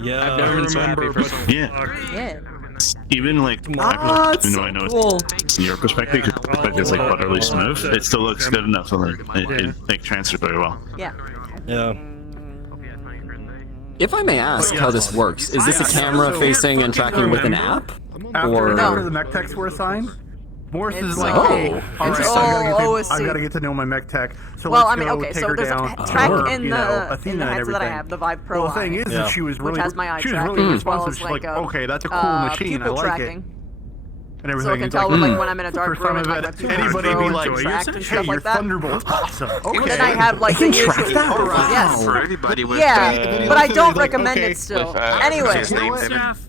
Yeah, I've never been so happy for so Yeah. Yeah. Even like, even though I know it's from your perspective, because your perspective is like utterly smooth, it still looks good enough so like it like transfers very well. Yeah. Yeah. If I may ask how this works, is this a camera facing and tracking with an app? After the mech techs were assigned, Morris is like, hey, all right, I've got to get to know my mech tech. So well, let's I mean, go okay, take so her there's down a track to, in you know, the Athena and heads that I everything. have, the Vive Pro. Well, the thing is that she was really, which has my eye she was tracking really as well responsive. as She's like, like okay, that's a cool machine. I pupil like tracking. it. And everything. So I can It's tell like, when I'm in a dark for some room and of like my it, pupils anybody grow be and like, contract and hey, stuff your like that. Thunderbolt's awesome. And then I have like the usual. Yes. For everybody with Yeah, but I don't recommend it still. Anyway,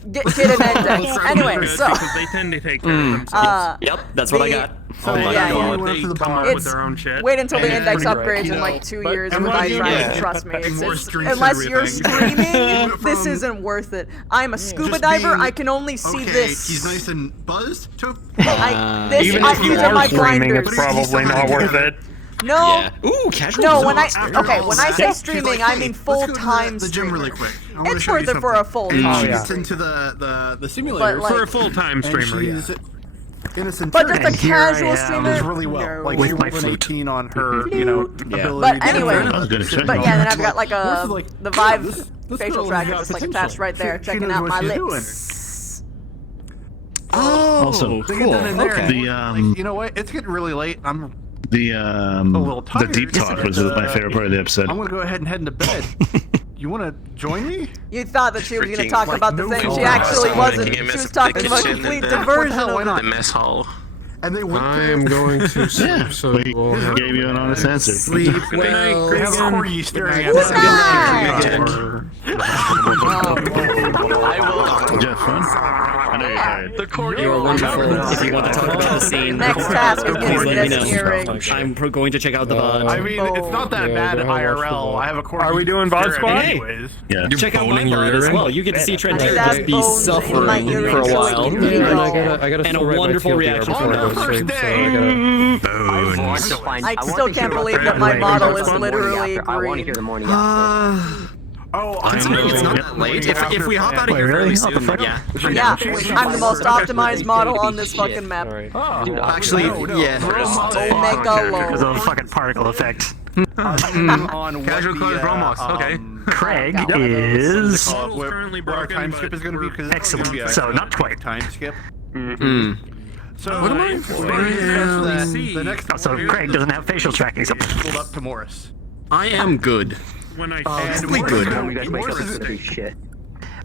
get an index. Anyway, so. Because they tend to take care of themselves. Yep, that's what I got. Oh my god, they come up with It's their own shit. wait until the And index it's upgrades in like 2 years with eye tracking. Trust me, More it's streaks unless and you're everything. streaming, this isn't worth it. I'm a scuba diver. I can only see this. He's nice and buzzed. Even if you these are are my streaming, blinders. it's probably not worth it. No. Ooh, casual. No, when I results. when I say streaming, I mean full time the gym really quick. It's worth it for a full And time. she gets into the simulator But, like- For a full-time streamer, yeah. Innocent. But just a casual streamer. Does really well. Like With she my went flute. 18 on her, you know, ability. But to anyway, do good. but yeah, then I've got like Morris is a like, the yeah, Vive this facial girl tracker has just like potential. attached right there, She checking knows out what my she's lips. Also, They get done in there, the like, you know what? It's getting really late. I'm the little tired. deep talk was my favorite part of the episode. I'm gonna go ahead and head into bed. You want to join me? You thought that she was going to Freaking, talk like, about the no thing. She phone. actually Oh, wasn't. making a She mess was of talking the about a kitchen complete and the- diversion Why of not? The mess hall. And they went I to... am going to Yeah, so we we'll have gave you an honest answer. sleep They well. have a corgi staring at Who's them. Did you have fun? I know you're tired. The corgi. You are wonderful. If you want to talk about the scene, Next task is please getting let me this know. earring. I'm going to check out the VOD. I mean, it's not that bad yeah, IRL. I have a corgi. Are we doing VOD staring squad? at me anyways. Yeah. Check out my VOD as well. You get to see Trent I just be bones in my suffering earring for a so while. it can be I gotta And a still write my wonderful TLDR reaction before I on go the to sleep, first so I day. gotta... I still can't believe that my model is literally I want to hear green. the morning after. Oh, Considering it's not that late, if we hop out of here fairly soon, then yeah. Yeah, I'm the most optimized model on this fucking map. Alright. Actually, yeah. Omega Because low. of the fucking particle effect. Casual clothes Bromox, okay. Craig is... What our time skip is going to be? Because Excellent. So, not quite. Time skip. So, What am I the next So, Craig doesn't have facial tracking. So, pulled up to Morris. I am good. And Really Morris good. is- When you guys wake up, Morris it's is- gonna be shit.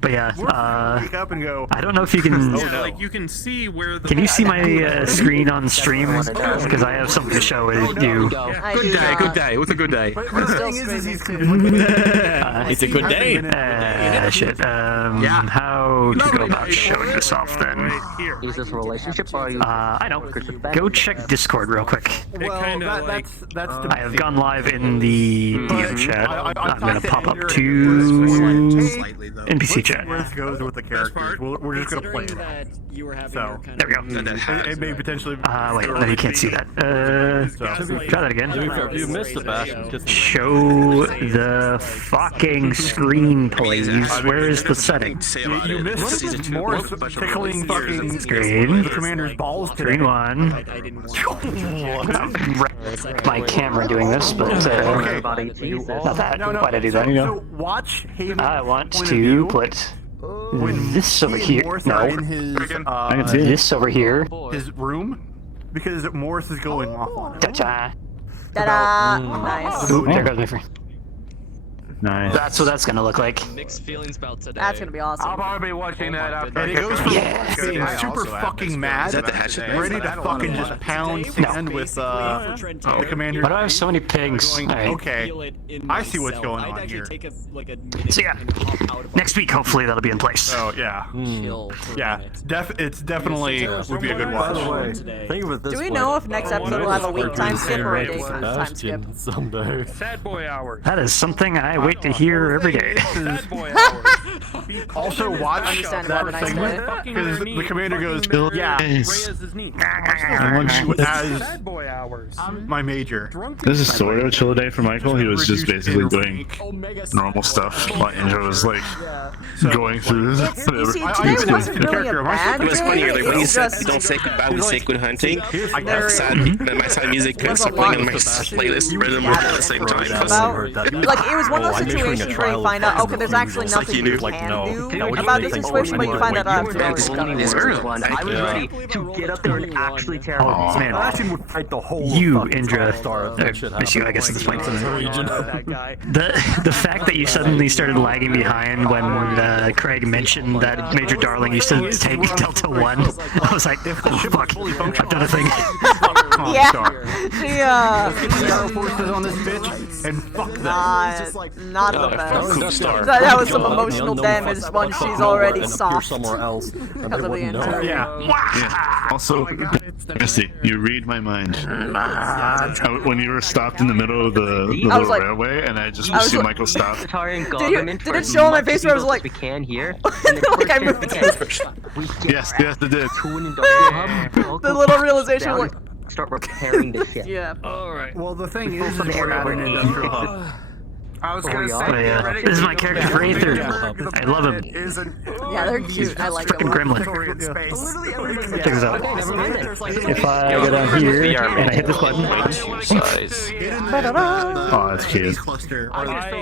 but yeah, wake up and go. I don't know if you can... Like you can see where the. Can you see my screen on stream? Because I have something to show you. Good day, good day. It was a good day. But the thing is he's It's a good day. Shit. How to go about showing this off then? Is this a relationship or are you? I know. Go check Discord real quick. Well, that's I have gone live in the DM chat. I'm gonna pop up to NPC chat. where this goes with the characters. We're just gonna play it. So There we go. it may potentially. Wait, no, you can't see that. Try that again. You missed the bash. Show the fucking screen, please. Where is the setting? You missed Morris tickling fucking Screen. the commander's balls today. Screen one. My camera doing this, but not that. Why did I do that? So watch Haven's I want point of to view put when this over he and here. Morris are No, in his this over here. his room because Morris is going off on him. Ta-ta. Ta-da! Nice. Ooh, there goes my friend. Nice. That's what that's gonna look like. Mixed feelings about today. That's gonna be awesome. I'll probably be watching that after. And it goes from being super fucking mad, ready to fucking just pound sand with the commander. Why do I have so many pigs? Going, Alright. okay, I see what's going on here. So yeah, next week hopefully that'll be in place. Oh yeah, yeah. It's definitely would be a good watch. Think of it this Do we way. know if next episode will have a week time skip or a day time skip? Someday. Sad boy hours. That is something I wait to hear every day. Sad boy hours. Also watch Understand that about a nice segment day. because the commander goes, yeah, Reyes' knee. I want you as Sad boy hours. my major. This is sort of a chill day for Michael. He was just basically doing normal stuff while Indra was like going through You whatever. see, today wasn't really a bad It was funny day. earlier when you It's said just don't say goodbye, we say good hunting. I There- got sad, my sad music There's started a lot playing on my playlist randomly at the same time. about, like, it was one of those situations where you find out, okay, there's actually Like nothing you you knew. can No. do No, what do about you the think? situation, but you find that out after all it's This done. early one, I was ready to get up there and actually tear Oh, him. man. Fight the whole You, fucking Indra, star if that shit it's you, I guess, at this point. region. The fact that you suddenly started lagging behind when Craig mentioned that Major Darling used to take Delta 1, I was like, oh, fuck, I've done a thing. Yeah, she, Star forces on this bitch and fuck them. not the best. That was some emotional damage once she's already soft somewhere else, because of the intro. Yeah. Also, Misty, you read my mind. When you were stopped in the middle of the I was little like- railway, and I just I was see like- Michael stop. Did it show on my face where I was like, we can here. like I moved Yes, it did. the little realization was like, Start repairing this shit. yeah. Alright. Well, the thing is, we're at an industrial hub. I was gonna Oh, yeah. This is my character for Aether. I love him. Yeah, they're cute. I like them. Frickin' gremlin. Check this out. If I go down here and I hit this button. Oh, that's cute.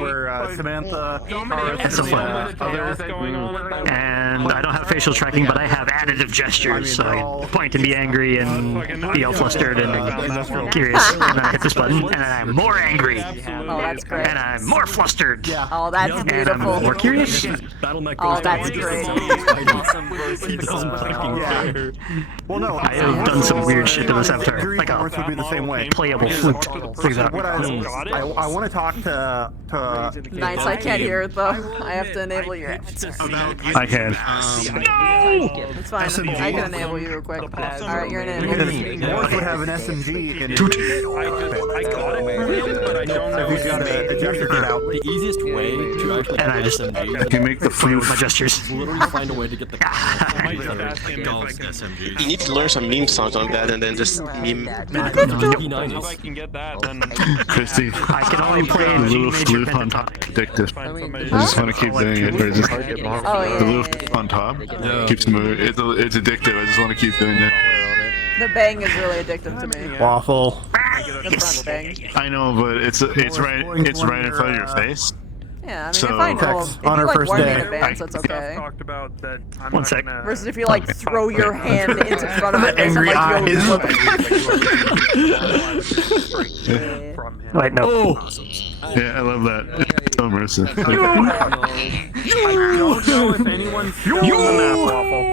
Where Samantha, That's so fun. And I don't have facial tracking, but I have additive gestures, so I can point and be angry and be all flustered and curious. And then I hit this button, and then I'm more angry. Oh, that's great. And I'm I'm more flustered. Yeah. Oh, that's And beautiful. I'm more curious. Oh, that's great. Well, no, I have done some weird shit to this avatar. Like a would be the same way. playable flute. For example. What I want to talk to Nice, I can't hear it though. I have to enable your avatar. I can. No! It's fine. I can enable you real quick. Alright, you're in. Morph would have an SMG in it. I got it for him, but I don't know. If he's got an ejector get out. The easiest way to actually And I just You make the play with my gestures. literally find a way to get the You need to learn some meme songs on that and then just meme. If I can get that, then Christy, I can only play in G major flute on top addictive. I just want to keep doing it. Or just, the little flute on top keeps moving. It's addictive. I just want to keep doing it. The bang is really addictive to me. Waffle. The front bang. I know, but it's right in front of your face. Yeah, I mean, So- if I know, Text if on you our like first warn me day. in advance, that's okay. talked about that. I'm One not sec. gonna- Versus if you like throw your hand into front of it, and Angry like, yo, Wait, no. Oh. Yeah, I love that. It's so immersive. I don't know if anyone's still on the map, Waffle.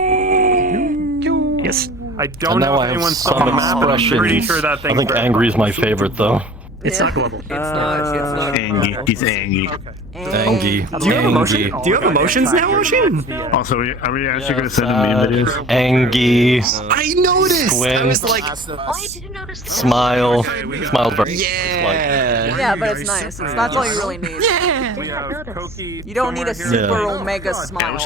Yes. I And don't now know I if have anyone's still on some the map, but I'm pretty expressions. sure that I thing's think there. angry is my favorite though. It's not global. It's not. Angie. He's Angie. Angie. Do you have emotion? Angie. Do you have emotions now, Ocean? Also, are we actually going to send him meme videos? Angie. I noticed. Squint. I was like, Smile. Smile very. yeah. Yeah, but it's nice. That's all you really need. We have Koki, You don't need a somewhere super here. omega smile.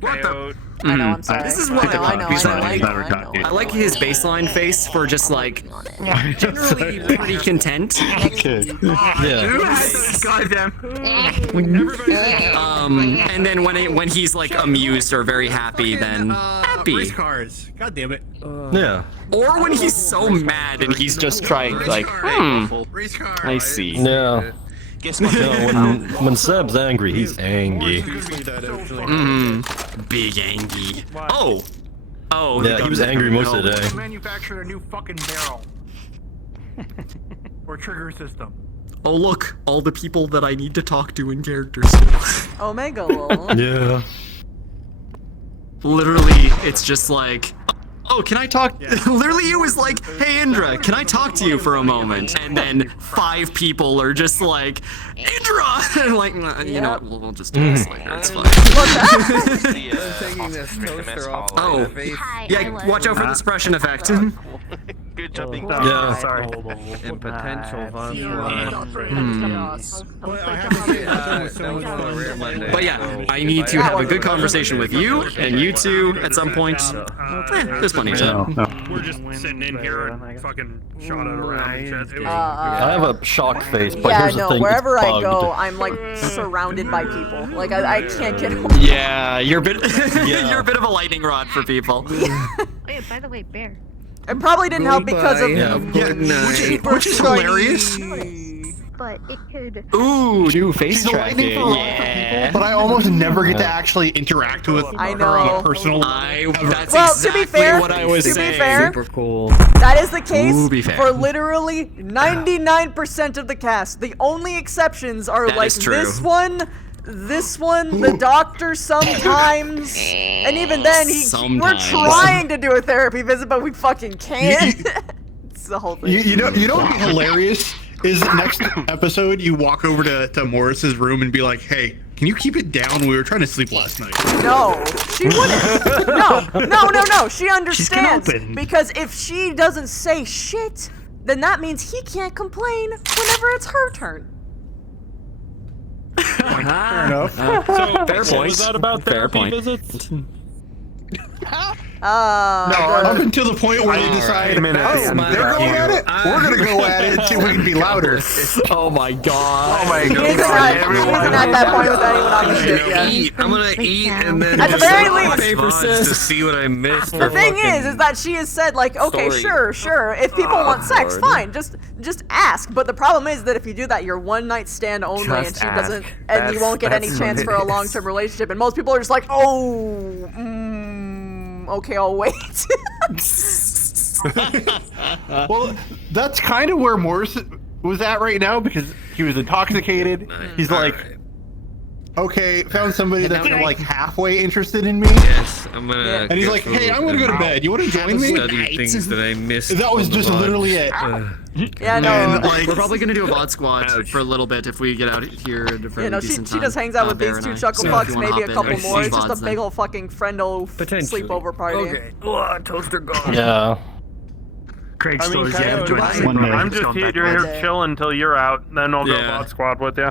Coyote. I know, I'm sorry. This is I know, I know. I like his baseline face for just like generally pretty content. Yeah. Goddamn. And then when he's like amused or very happy, then happy. Race cars. God damn it. Yeah. Or when he's so mad and he's just trying like, Race cars. I see. Yeah. No, when Seb's angry, he's angry. Big angry. Oh. Oh. Yeah, he was angry most of the day. Manufacture a new fucking barrel. Or trigger system. Oh look, all the people that I need to talk to in characters. Omega lol. Yeah. Literally, it's just like, oh, can I talk? Literally, it was like, hey, Indra, can I talk to you for a moment? And then 5 people are just like, Indra! And like, you know what, we'll just do this later, it's fine. Taking this toaster off Oh, my face. yeah, watch out for the suppression effect. Good jumping. Yeah. Sorry. And potential fun. But yeah, I need to have a good conversation with you and you two at some point. There's plenty of time. We're just sitting in here and fucking shot it around and shit. It was- I have a shocked face, but Yeah, here's the no, thing. wherever it's I bugged. go, I'm like surrounded by people. Like, I can't get home. Yeah, you're a bit you're a bit of a lightning rod for people. Wait, by the way, Bear. It probably didn't help because of Which is hilarious. But it could. Ooh, new face She's a lightning tracking. for a lot of people, but I almost never get to actually interact with I her on know. a personal That's Well, exactly to be fair, what I was to saying. be fair, Super cool. that is the case Ooh, be fair. for literally 99% of the cast. The only exceptions are That like is true. this one, the doctor sometimes, and even then, we're Sometimes. trying to do a therapy visit, but we fucking can't. It's the whole thing. You know what'd be hilarious is next episode you walk over to Morris's room and be like, hey, can you keep it down? We were trying to sleep last night. No, she wouldn't. No. She understands open. because if she doesn't say shit, then that means he can't complain whenever it's her turn. Fair enough. So, Fair so point. was that about Fair therapy point. visits? No, up until the point where they decide, a minute, oh, they're going at it. We're gonna go at it until we can be louder. Oh my god. He isn't at that point with anyone on the ship yet. I'm gonna eat and then At the very least, to see what I missed. the thing is that she has said like, okay, sure. If people want sex, fine, just ask. But the problem is that if you do that, you're one night stand only, and Just she ask. doesn't, and you won't get any That's chance what for it a is. long-term relationship. And most people are just like, oh, okay, I'll wait. Well, that's kind of where Morris was at right now because he was intoxicated. He's like, okay, found somebody that's like halfway interested in me. Yes, I'm gonna. And he's like, hey, I'm gonna go to bed. You want to join me? Study things that I missed. That was just literally it. Yeah, no. And, like, we're probably gonna do a bot squad for a little bit if we get out here at a fairly You know, she decent time. just hangs out with Bear these and two I. chuckle So if fucks, you wanna maybe a hop in, couple there's more. It's some just a bots big then. old fucking friendo sleepover party. Okay. Toaster gone. Yeah. Craig I still mean, is yeah, Coyote, I'm just here chilling until you're out, then I'll go bot squad with you.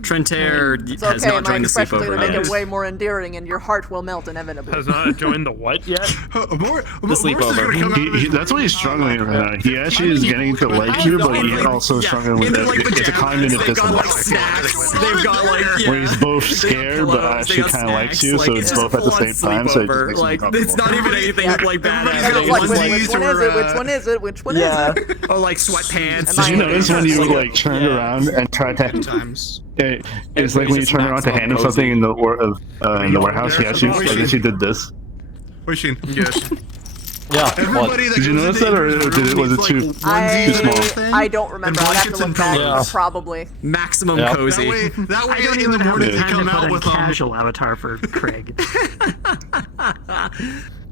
Trentair It's has okay, not my joined the expressions are sleepover gonna make yet. it way more endearing, and your heart will melt inevitably. Has not joined the what yet? The sleepover. That's what he's struggling with right now. He actually is getting to like you, but he's also struggling with it. It's a cognitive dissonance. They've got like Where he's both scared, but actually kind of likes you, so it's both at the same time. So it just makes like him it's not even anything like bad. Everyone's like, which one is it? Which one is it? Which one is it? Oh, like sweatpants. Did you notice when you like turned around and tried to? It's like when you turn around to hand him something in the warehouse. He actually, I guess he did this. Wishing. Yes. Yeah. Did you notice that, or was it too small? I don't remember. I'll have to look back. Yeah. Probably. Maximum Yeah. cozy. That way I don't in the even have morning the you time come to out put with a casual avatar for Craig.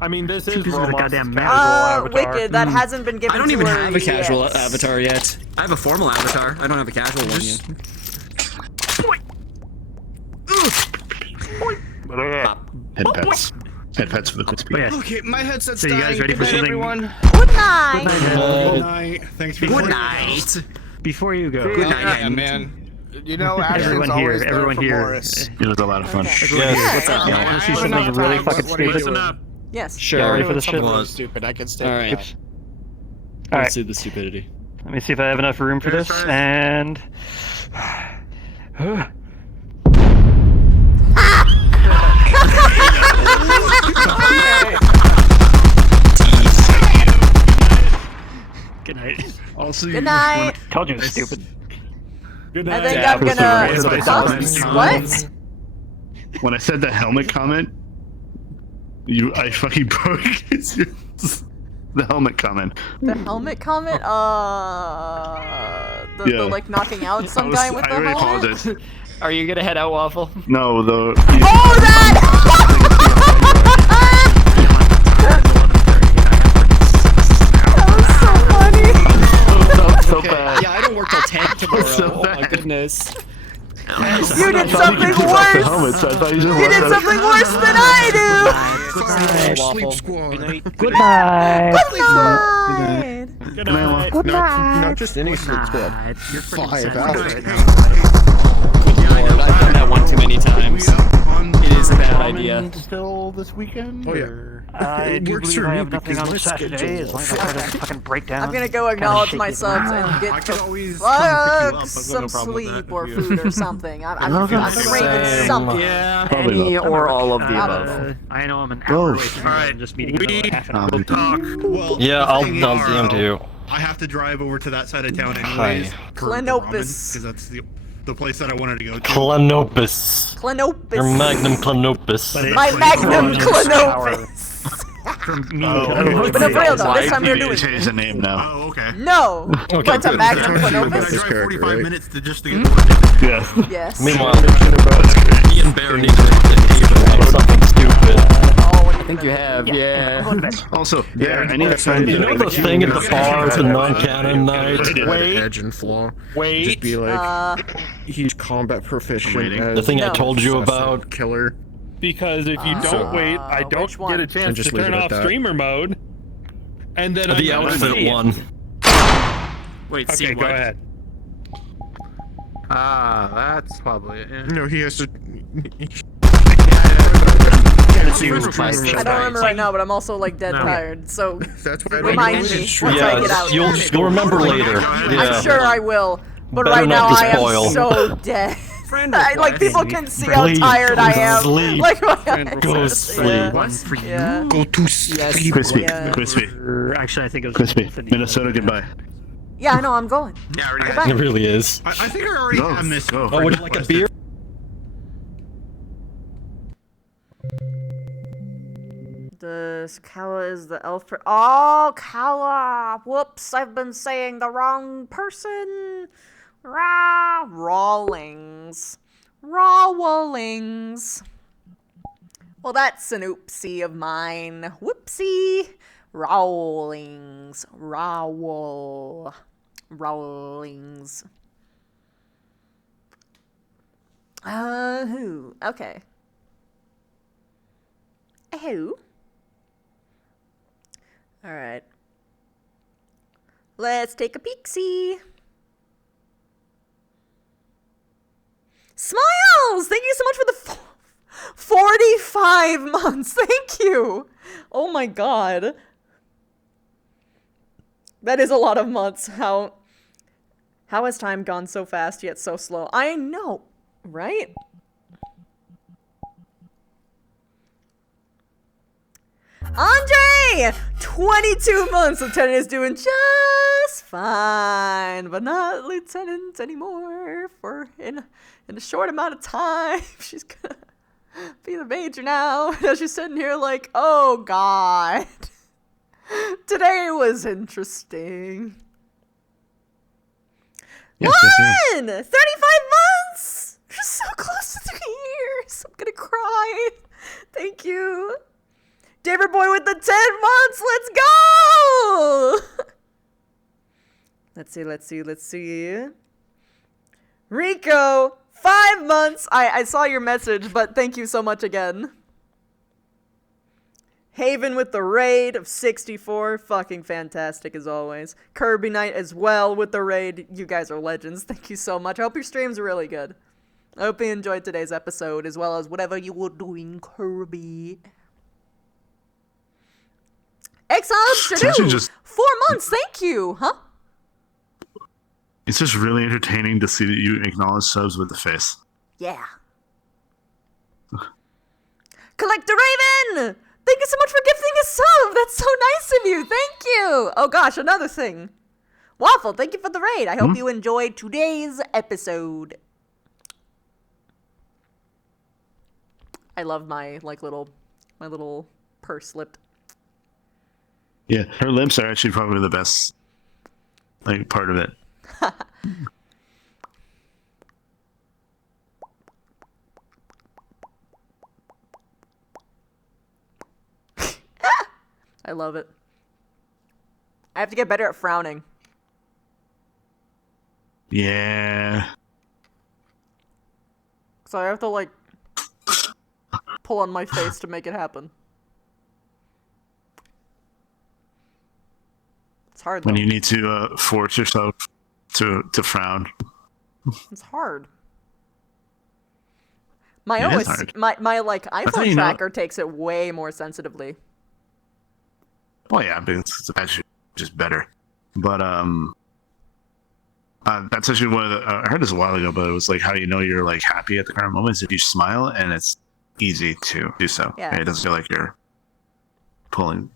I mean, this is Two pieces of Romo's goddamn casual avatar. Wicked. That hasn't been given I don't to even her have a casual yet. avatar yet. I have a formal avatar. I don't have a casual one yet. Head pets. Head pets for the quick speed. Okay, my headset's So you guys dying. ready Good for night, something? everyone. Good night. Good night. Thanks for Good night. Before you go, Good night, yeah, man. You know, everyone Ashton's here, always there everyone for here. Morris. It was a lot of fun. Everyone here. What's up? I want to see something really fucking stupid. Listen up. Yes. Sure. Y'all ready for this shit? Something stupid. I can stay. All right. with All Let's right. see the stupidity. Let me see if I have enough room for this. And good night. Also, Good night. Told you it was stupid. Good I night. think I'm Christopher, gonna. What? when I said the helmet comment, I fucking broke the helmet comment. The helmet comment? The Yeah. like knocking out some guy with the I already helmet? apologize. Are you gonna head out, Waffle? No, the. Oh, So bad. Yeah, I don't work till 10 tomorrow. So Oh my goodness. You did something worse! You did something worse than I do! Sleep squad. Good night. Good night! Good night. Good night! Not just any sleep squad. You're 5 hours. Lord, I've done that one too many times. It is a bad idea. Still this weekend? Oh, yeah. or- I do works believe for I me have nothing because on my Saturday schedule- as long as I doesn't fucking break down. I'm gonna go acknowledge my subs and I get can to always come pick you up. I've got some no problem with sleep that or if you- food or something. I'm Okay. craving Same. something. Yeah. Probably Any not. or all of the above. I know I'm an hour away Both. from Alright, just meeting in about half an hour. We'll talk. Well, Yeah, the I'll thing DM to you. I have to drive over to that side of town Hi. anyways. Clenopus. Because that's the place that I wanted to go to. Clenopus. Clenopus. Your magnum Clenopus. My magnum Clenopus. From me But no, for real though, this time we're doing Change the name now. Oh, okay. No! Okay, But a good. magnum I Clenopus? drive 45 minutes to just to get Yeah. Yes. Meanwhile, me and Bear need to something stupid. I think you have, yeah. Also, yeah, I need to find You know the thing at the bar to non-canon night? Wait. Edge and flaw. Wait. Just be like, he's combat proficient. The thing I No. told you assassin, about? Killer. Because if you don't wait, I don't which one? get a chance just to leave turn it at off that. streamer mode. And then The I'm gonna outfit see it. one. Wait, Okay, see go what? ahead. Ah, that's probably it. Yeah. No, he has to. I don't remember right now, but I'm also like dead tired, so That's why I don't remind know. me once I get out. You'll remember later. Yeah. I'm sure I will, but Better right not now to I am spoil. so dead. Like people can see how Please, tired I go am. sleep. Like my eyes. Go Yeah. sleep. One for you. Yeah. Go to sleep. Crispy. Yeah. Crispy. Actually, I think it was Crispy. Minnesota, goodbye. Yeah, I know. I'm going. Yeah, I already Goodbye. It really is. I think I already Go, have missed. go. Oh, would you like a beer? this? Kala is the elf. Oh, Kala! Whoops! I've been saying the wrong person. Rawlings. Rawlings. Well, that's an oopsie of mine. Whoopsie. Rawlings. Rawlings. Who? Okay. Who? Alright. Let's take a peek-see. Smiles! Thank you so much for the 45 months. Thank you. Oh my god. That is a lot of months. How has time gone so fast yet so slow? I know, right? Andre! 22 months. Lieutenant is doing just fine, but not lieutenant anymore for in a short amount of time. She's gonna be the major now. She's sitting here like, oh god. Today was interesting. Yes, One! 35 months! We're so close to 3 years. I'm gonna cry. Thank you. David Boy with the 10 months! Let's go! Let's see. Rico, 5 months! I saw your message, but thank you so much again. Haven with the raid of 64. Fucking fantastic as always. Kirby Knight as well with the raid. You guys are legends. Thank you so much. I hope your stream's really good. I hope you enjoyed today's episode as well as whatever you were doing, Kirby. Exiled Shadoo! 4 months, thank you! Huh? It's just really entertaining to see that you acknowledge subs with the face. Yeah. Collector Raven! Thank you so much for gifting a sub! That's so nice of you! Thank you! Oh gosh, another thing. Waffle, thank you for the raid. I hope you enjoyed today's episode. I love my little purse lip. Yeah, her lips are actually probably the best, part of it. I love it. I have to get better at frowning. Yeah. So I have to, pull on my face to make it happen. It's hard, though. When you need to force yourself to frown. It's hard. My It is OS, hard. my iPhone tracker takes it way more sensitively. Well, yeah, it's actually just better. But that's actually one of the. I heard this a while ago, but it was how you know you're happy at the current moment is if you smile, and it's easy to do so. Yeah. It doesn't feel like you're pulling.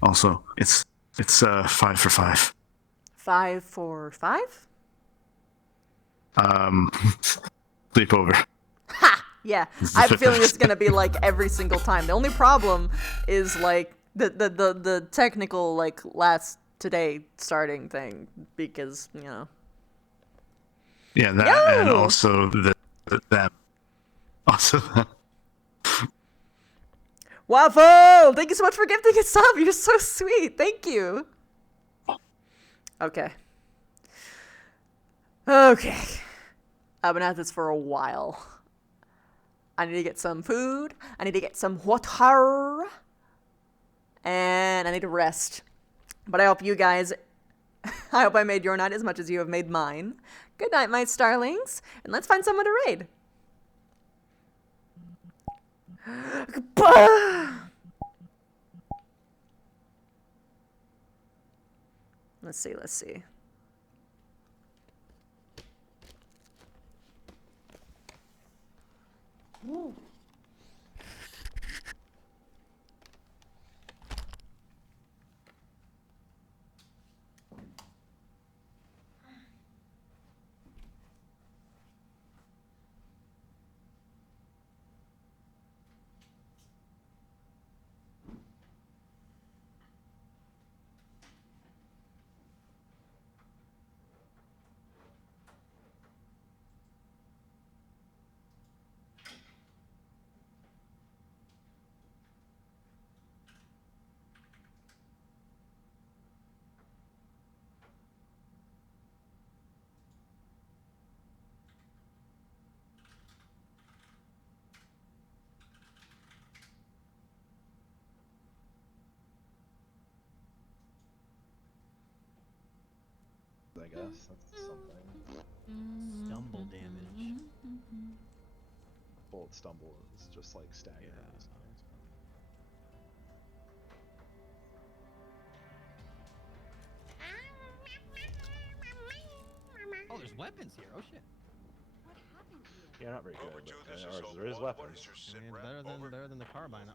Also, it's 5 for 5. 5 for 5? Sleepover. Ha! Yeah, I have a feeling it's gonna be every single time. The only problem is the technical last today starting thing because Yeah, that and also that. Also that. Waffle! Thank you so much for gifting a sub. You're so sweet. Thank you. Okay. I've been at this for a while. I need to get some food. I need to get some water. And I need to rest. But I hope you guys... I hope I made your night as much as you have made mine. Good night, my starlings. And let's find someone to raid. Let's see. Ooh. guess. That's something. Stumble damage. Bullet stumble is just like staggering. Oh, there's weapons here. Oh shit. Yeah, not very good. But, there is weapons. I mean, better than the carbine.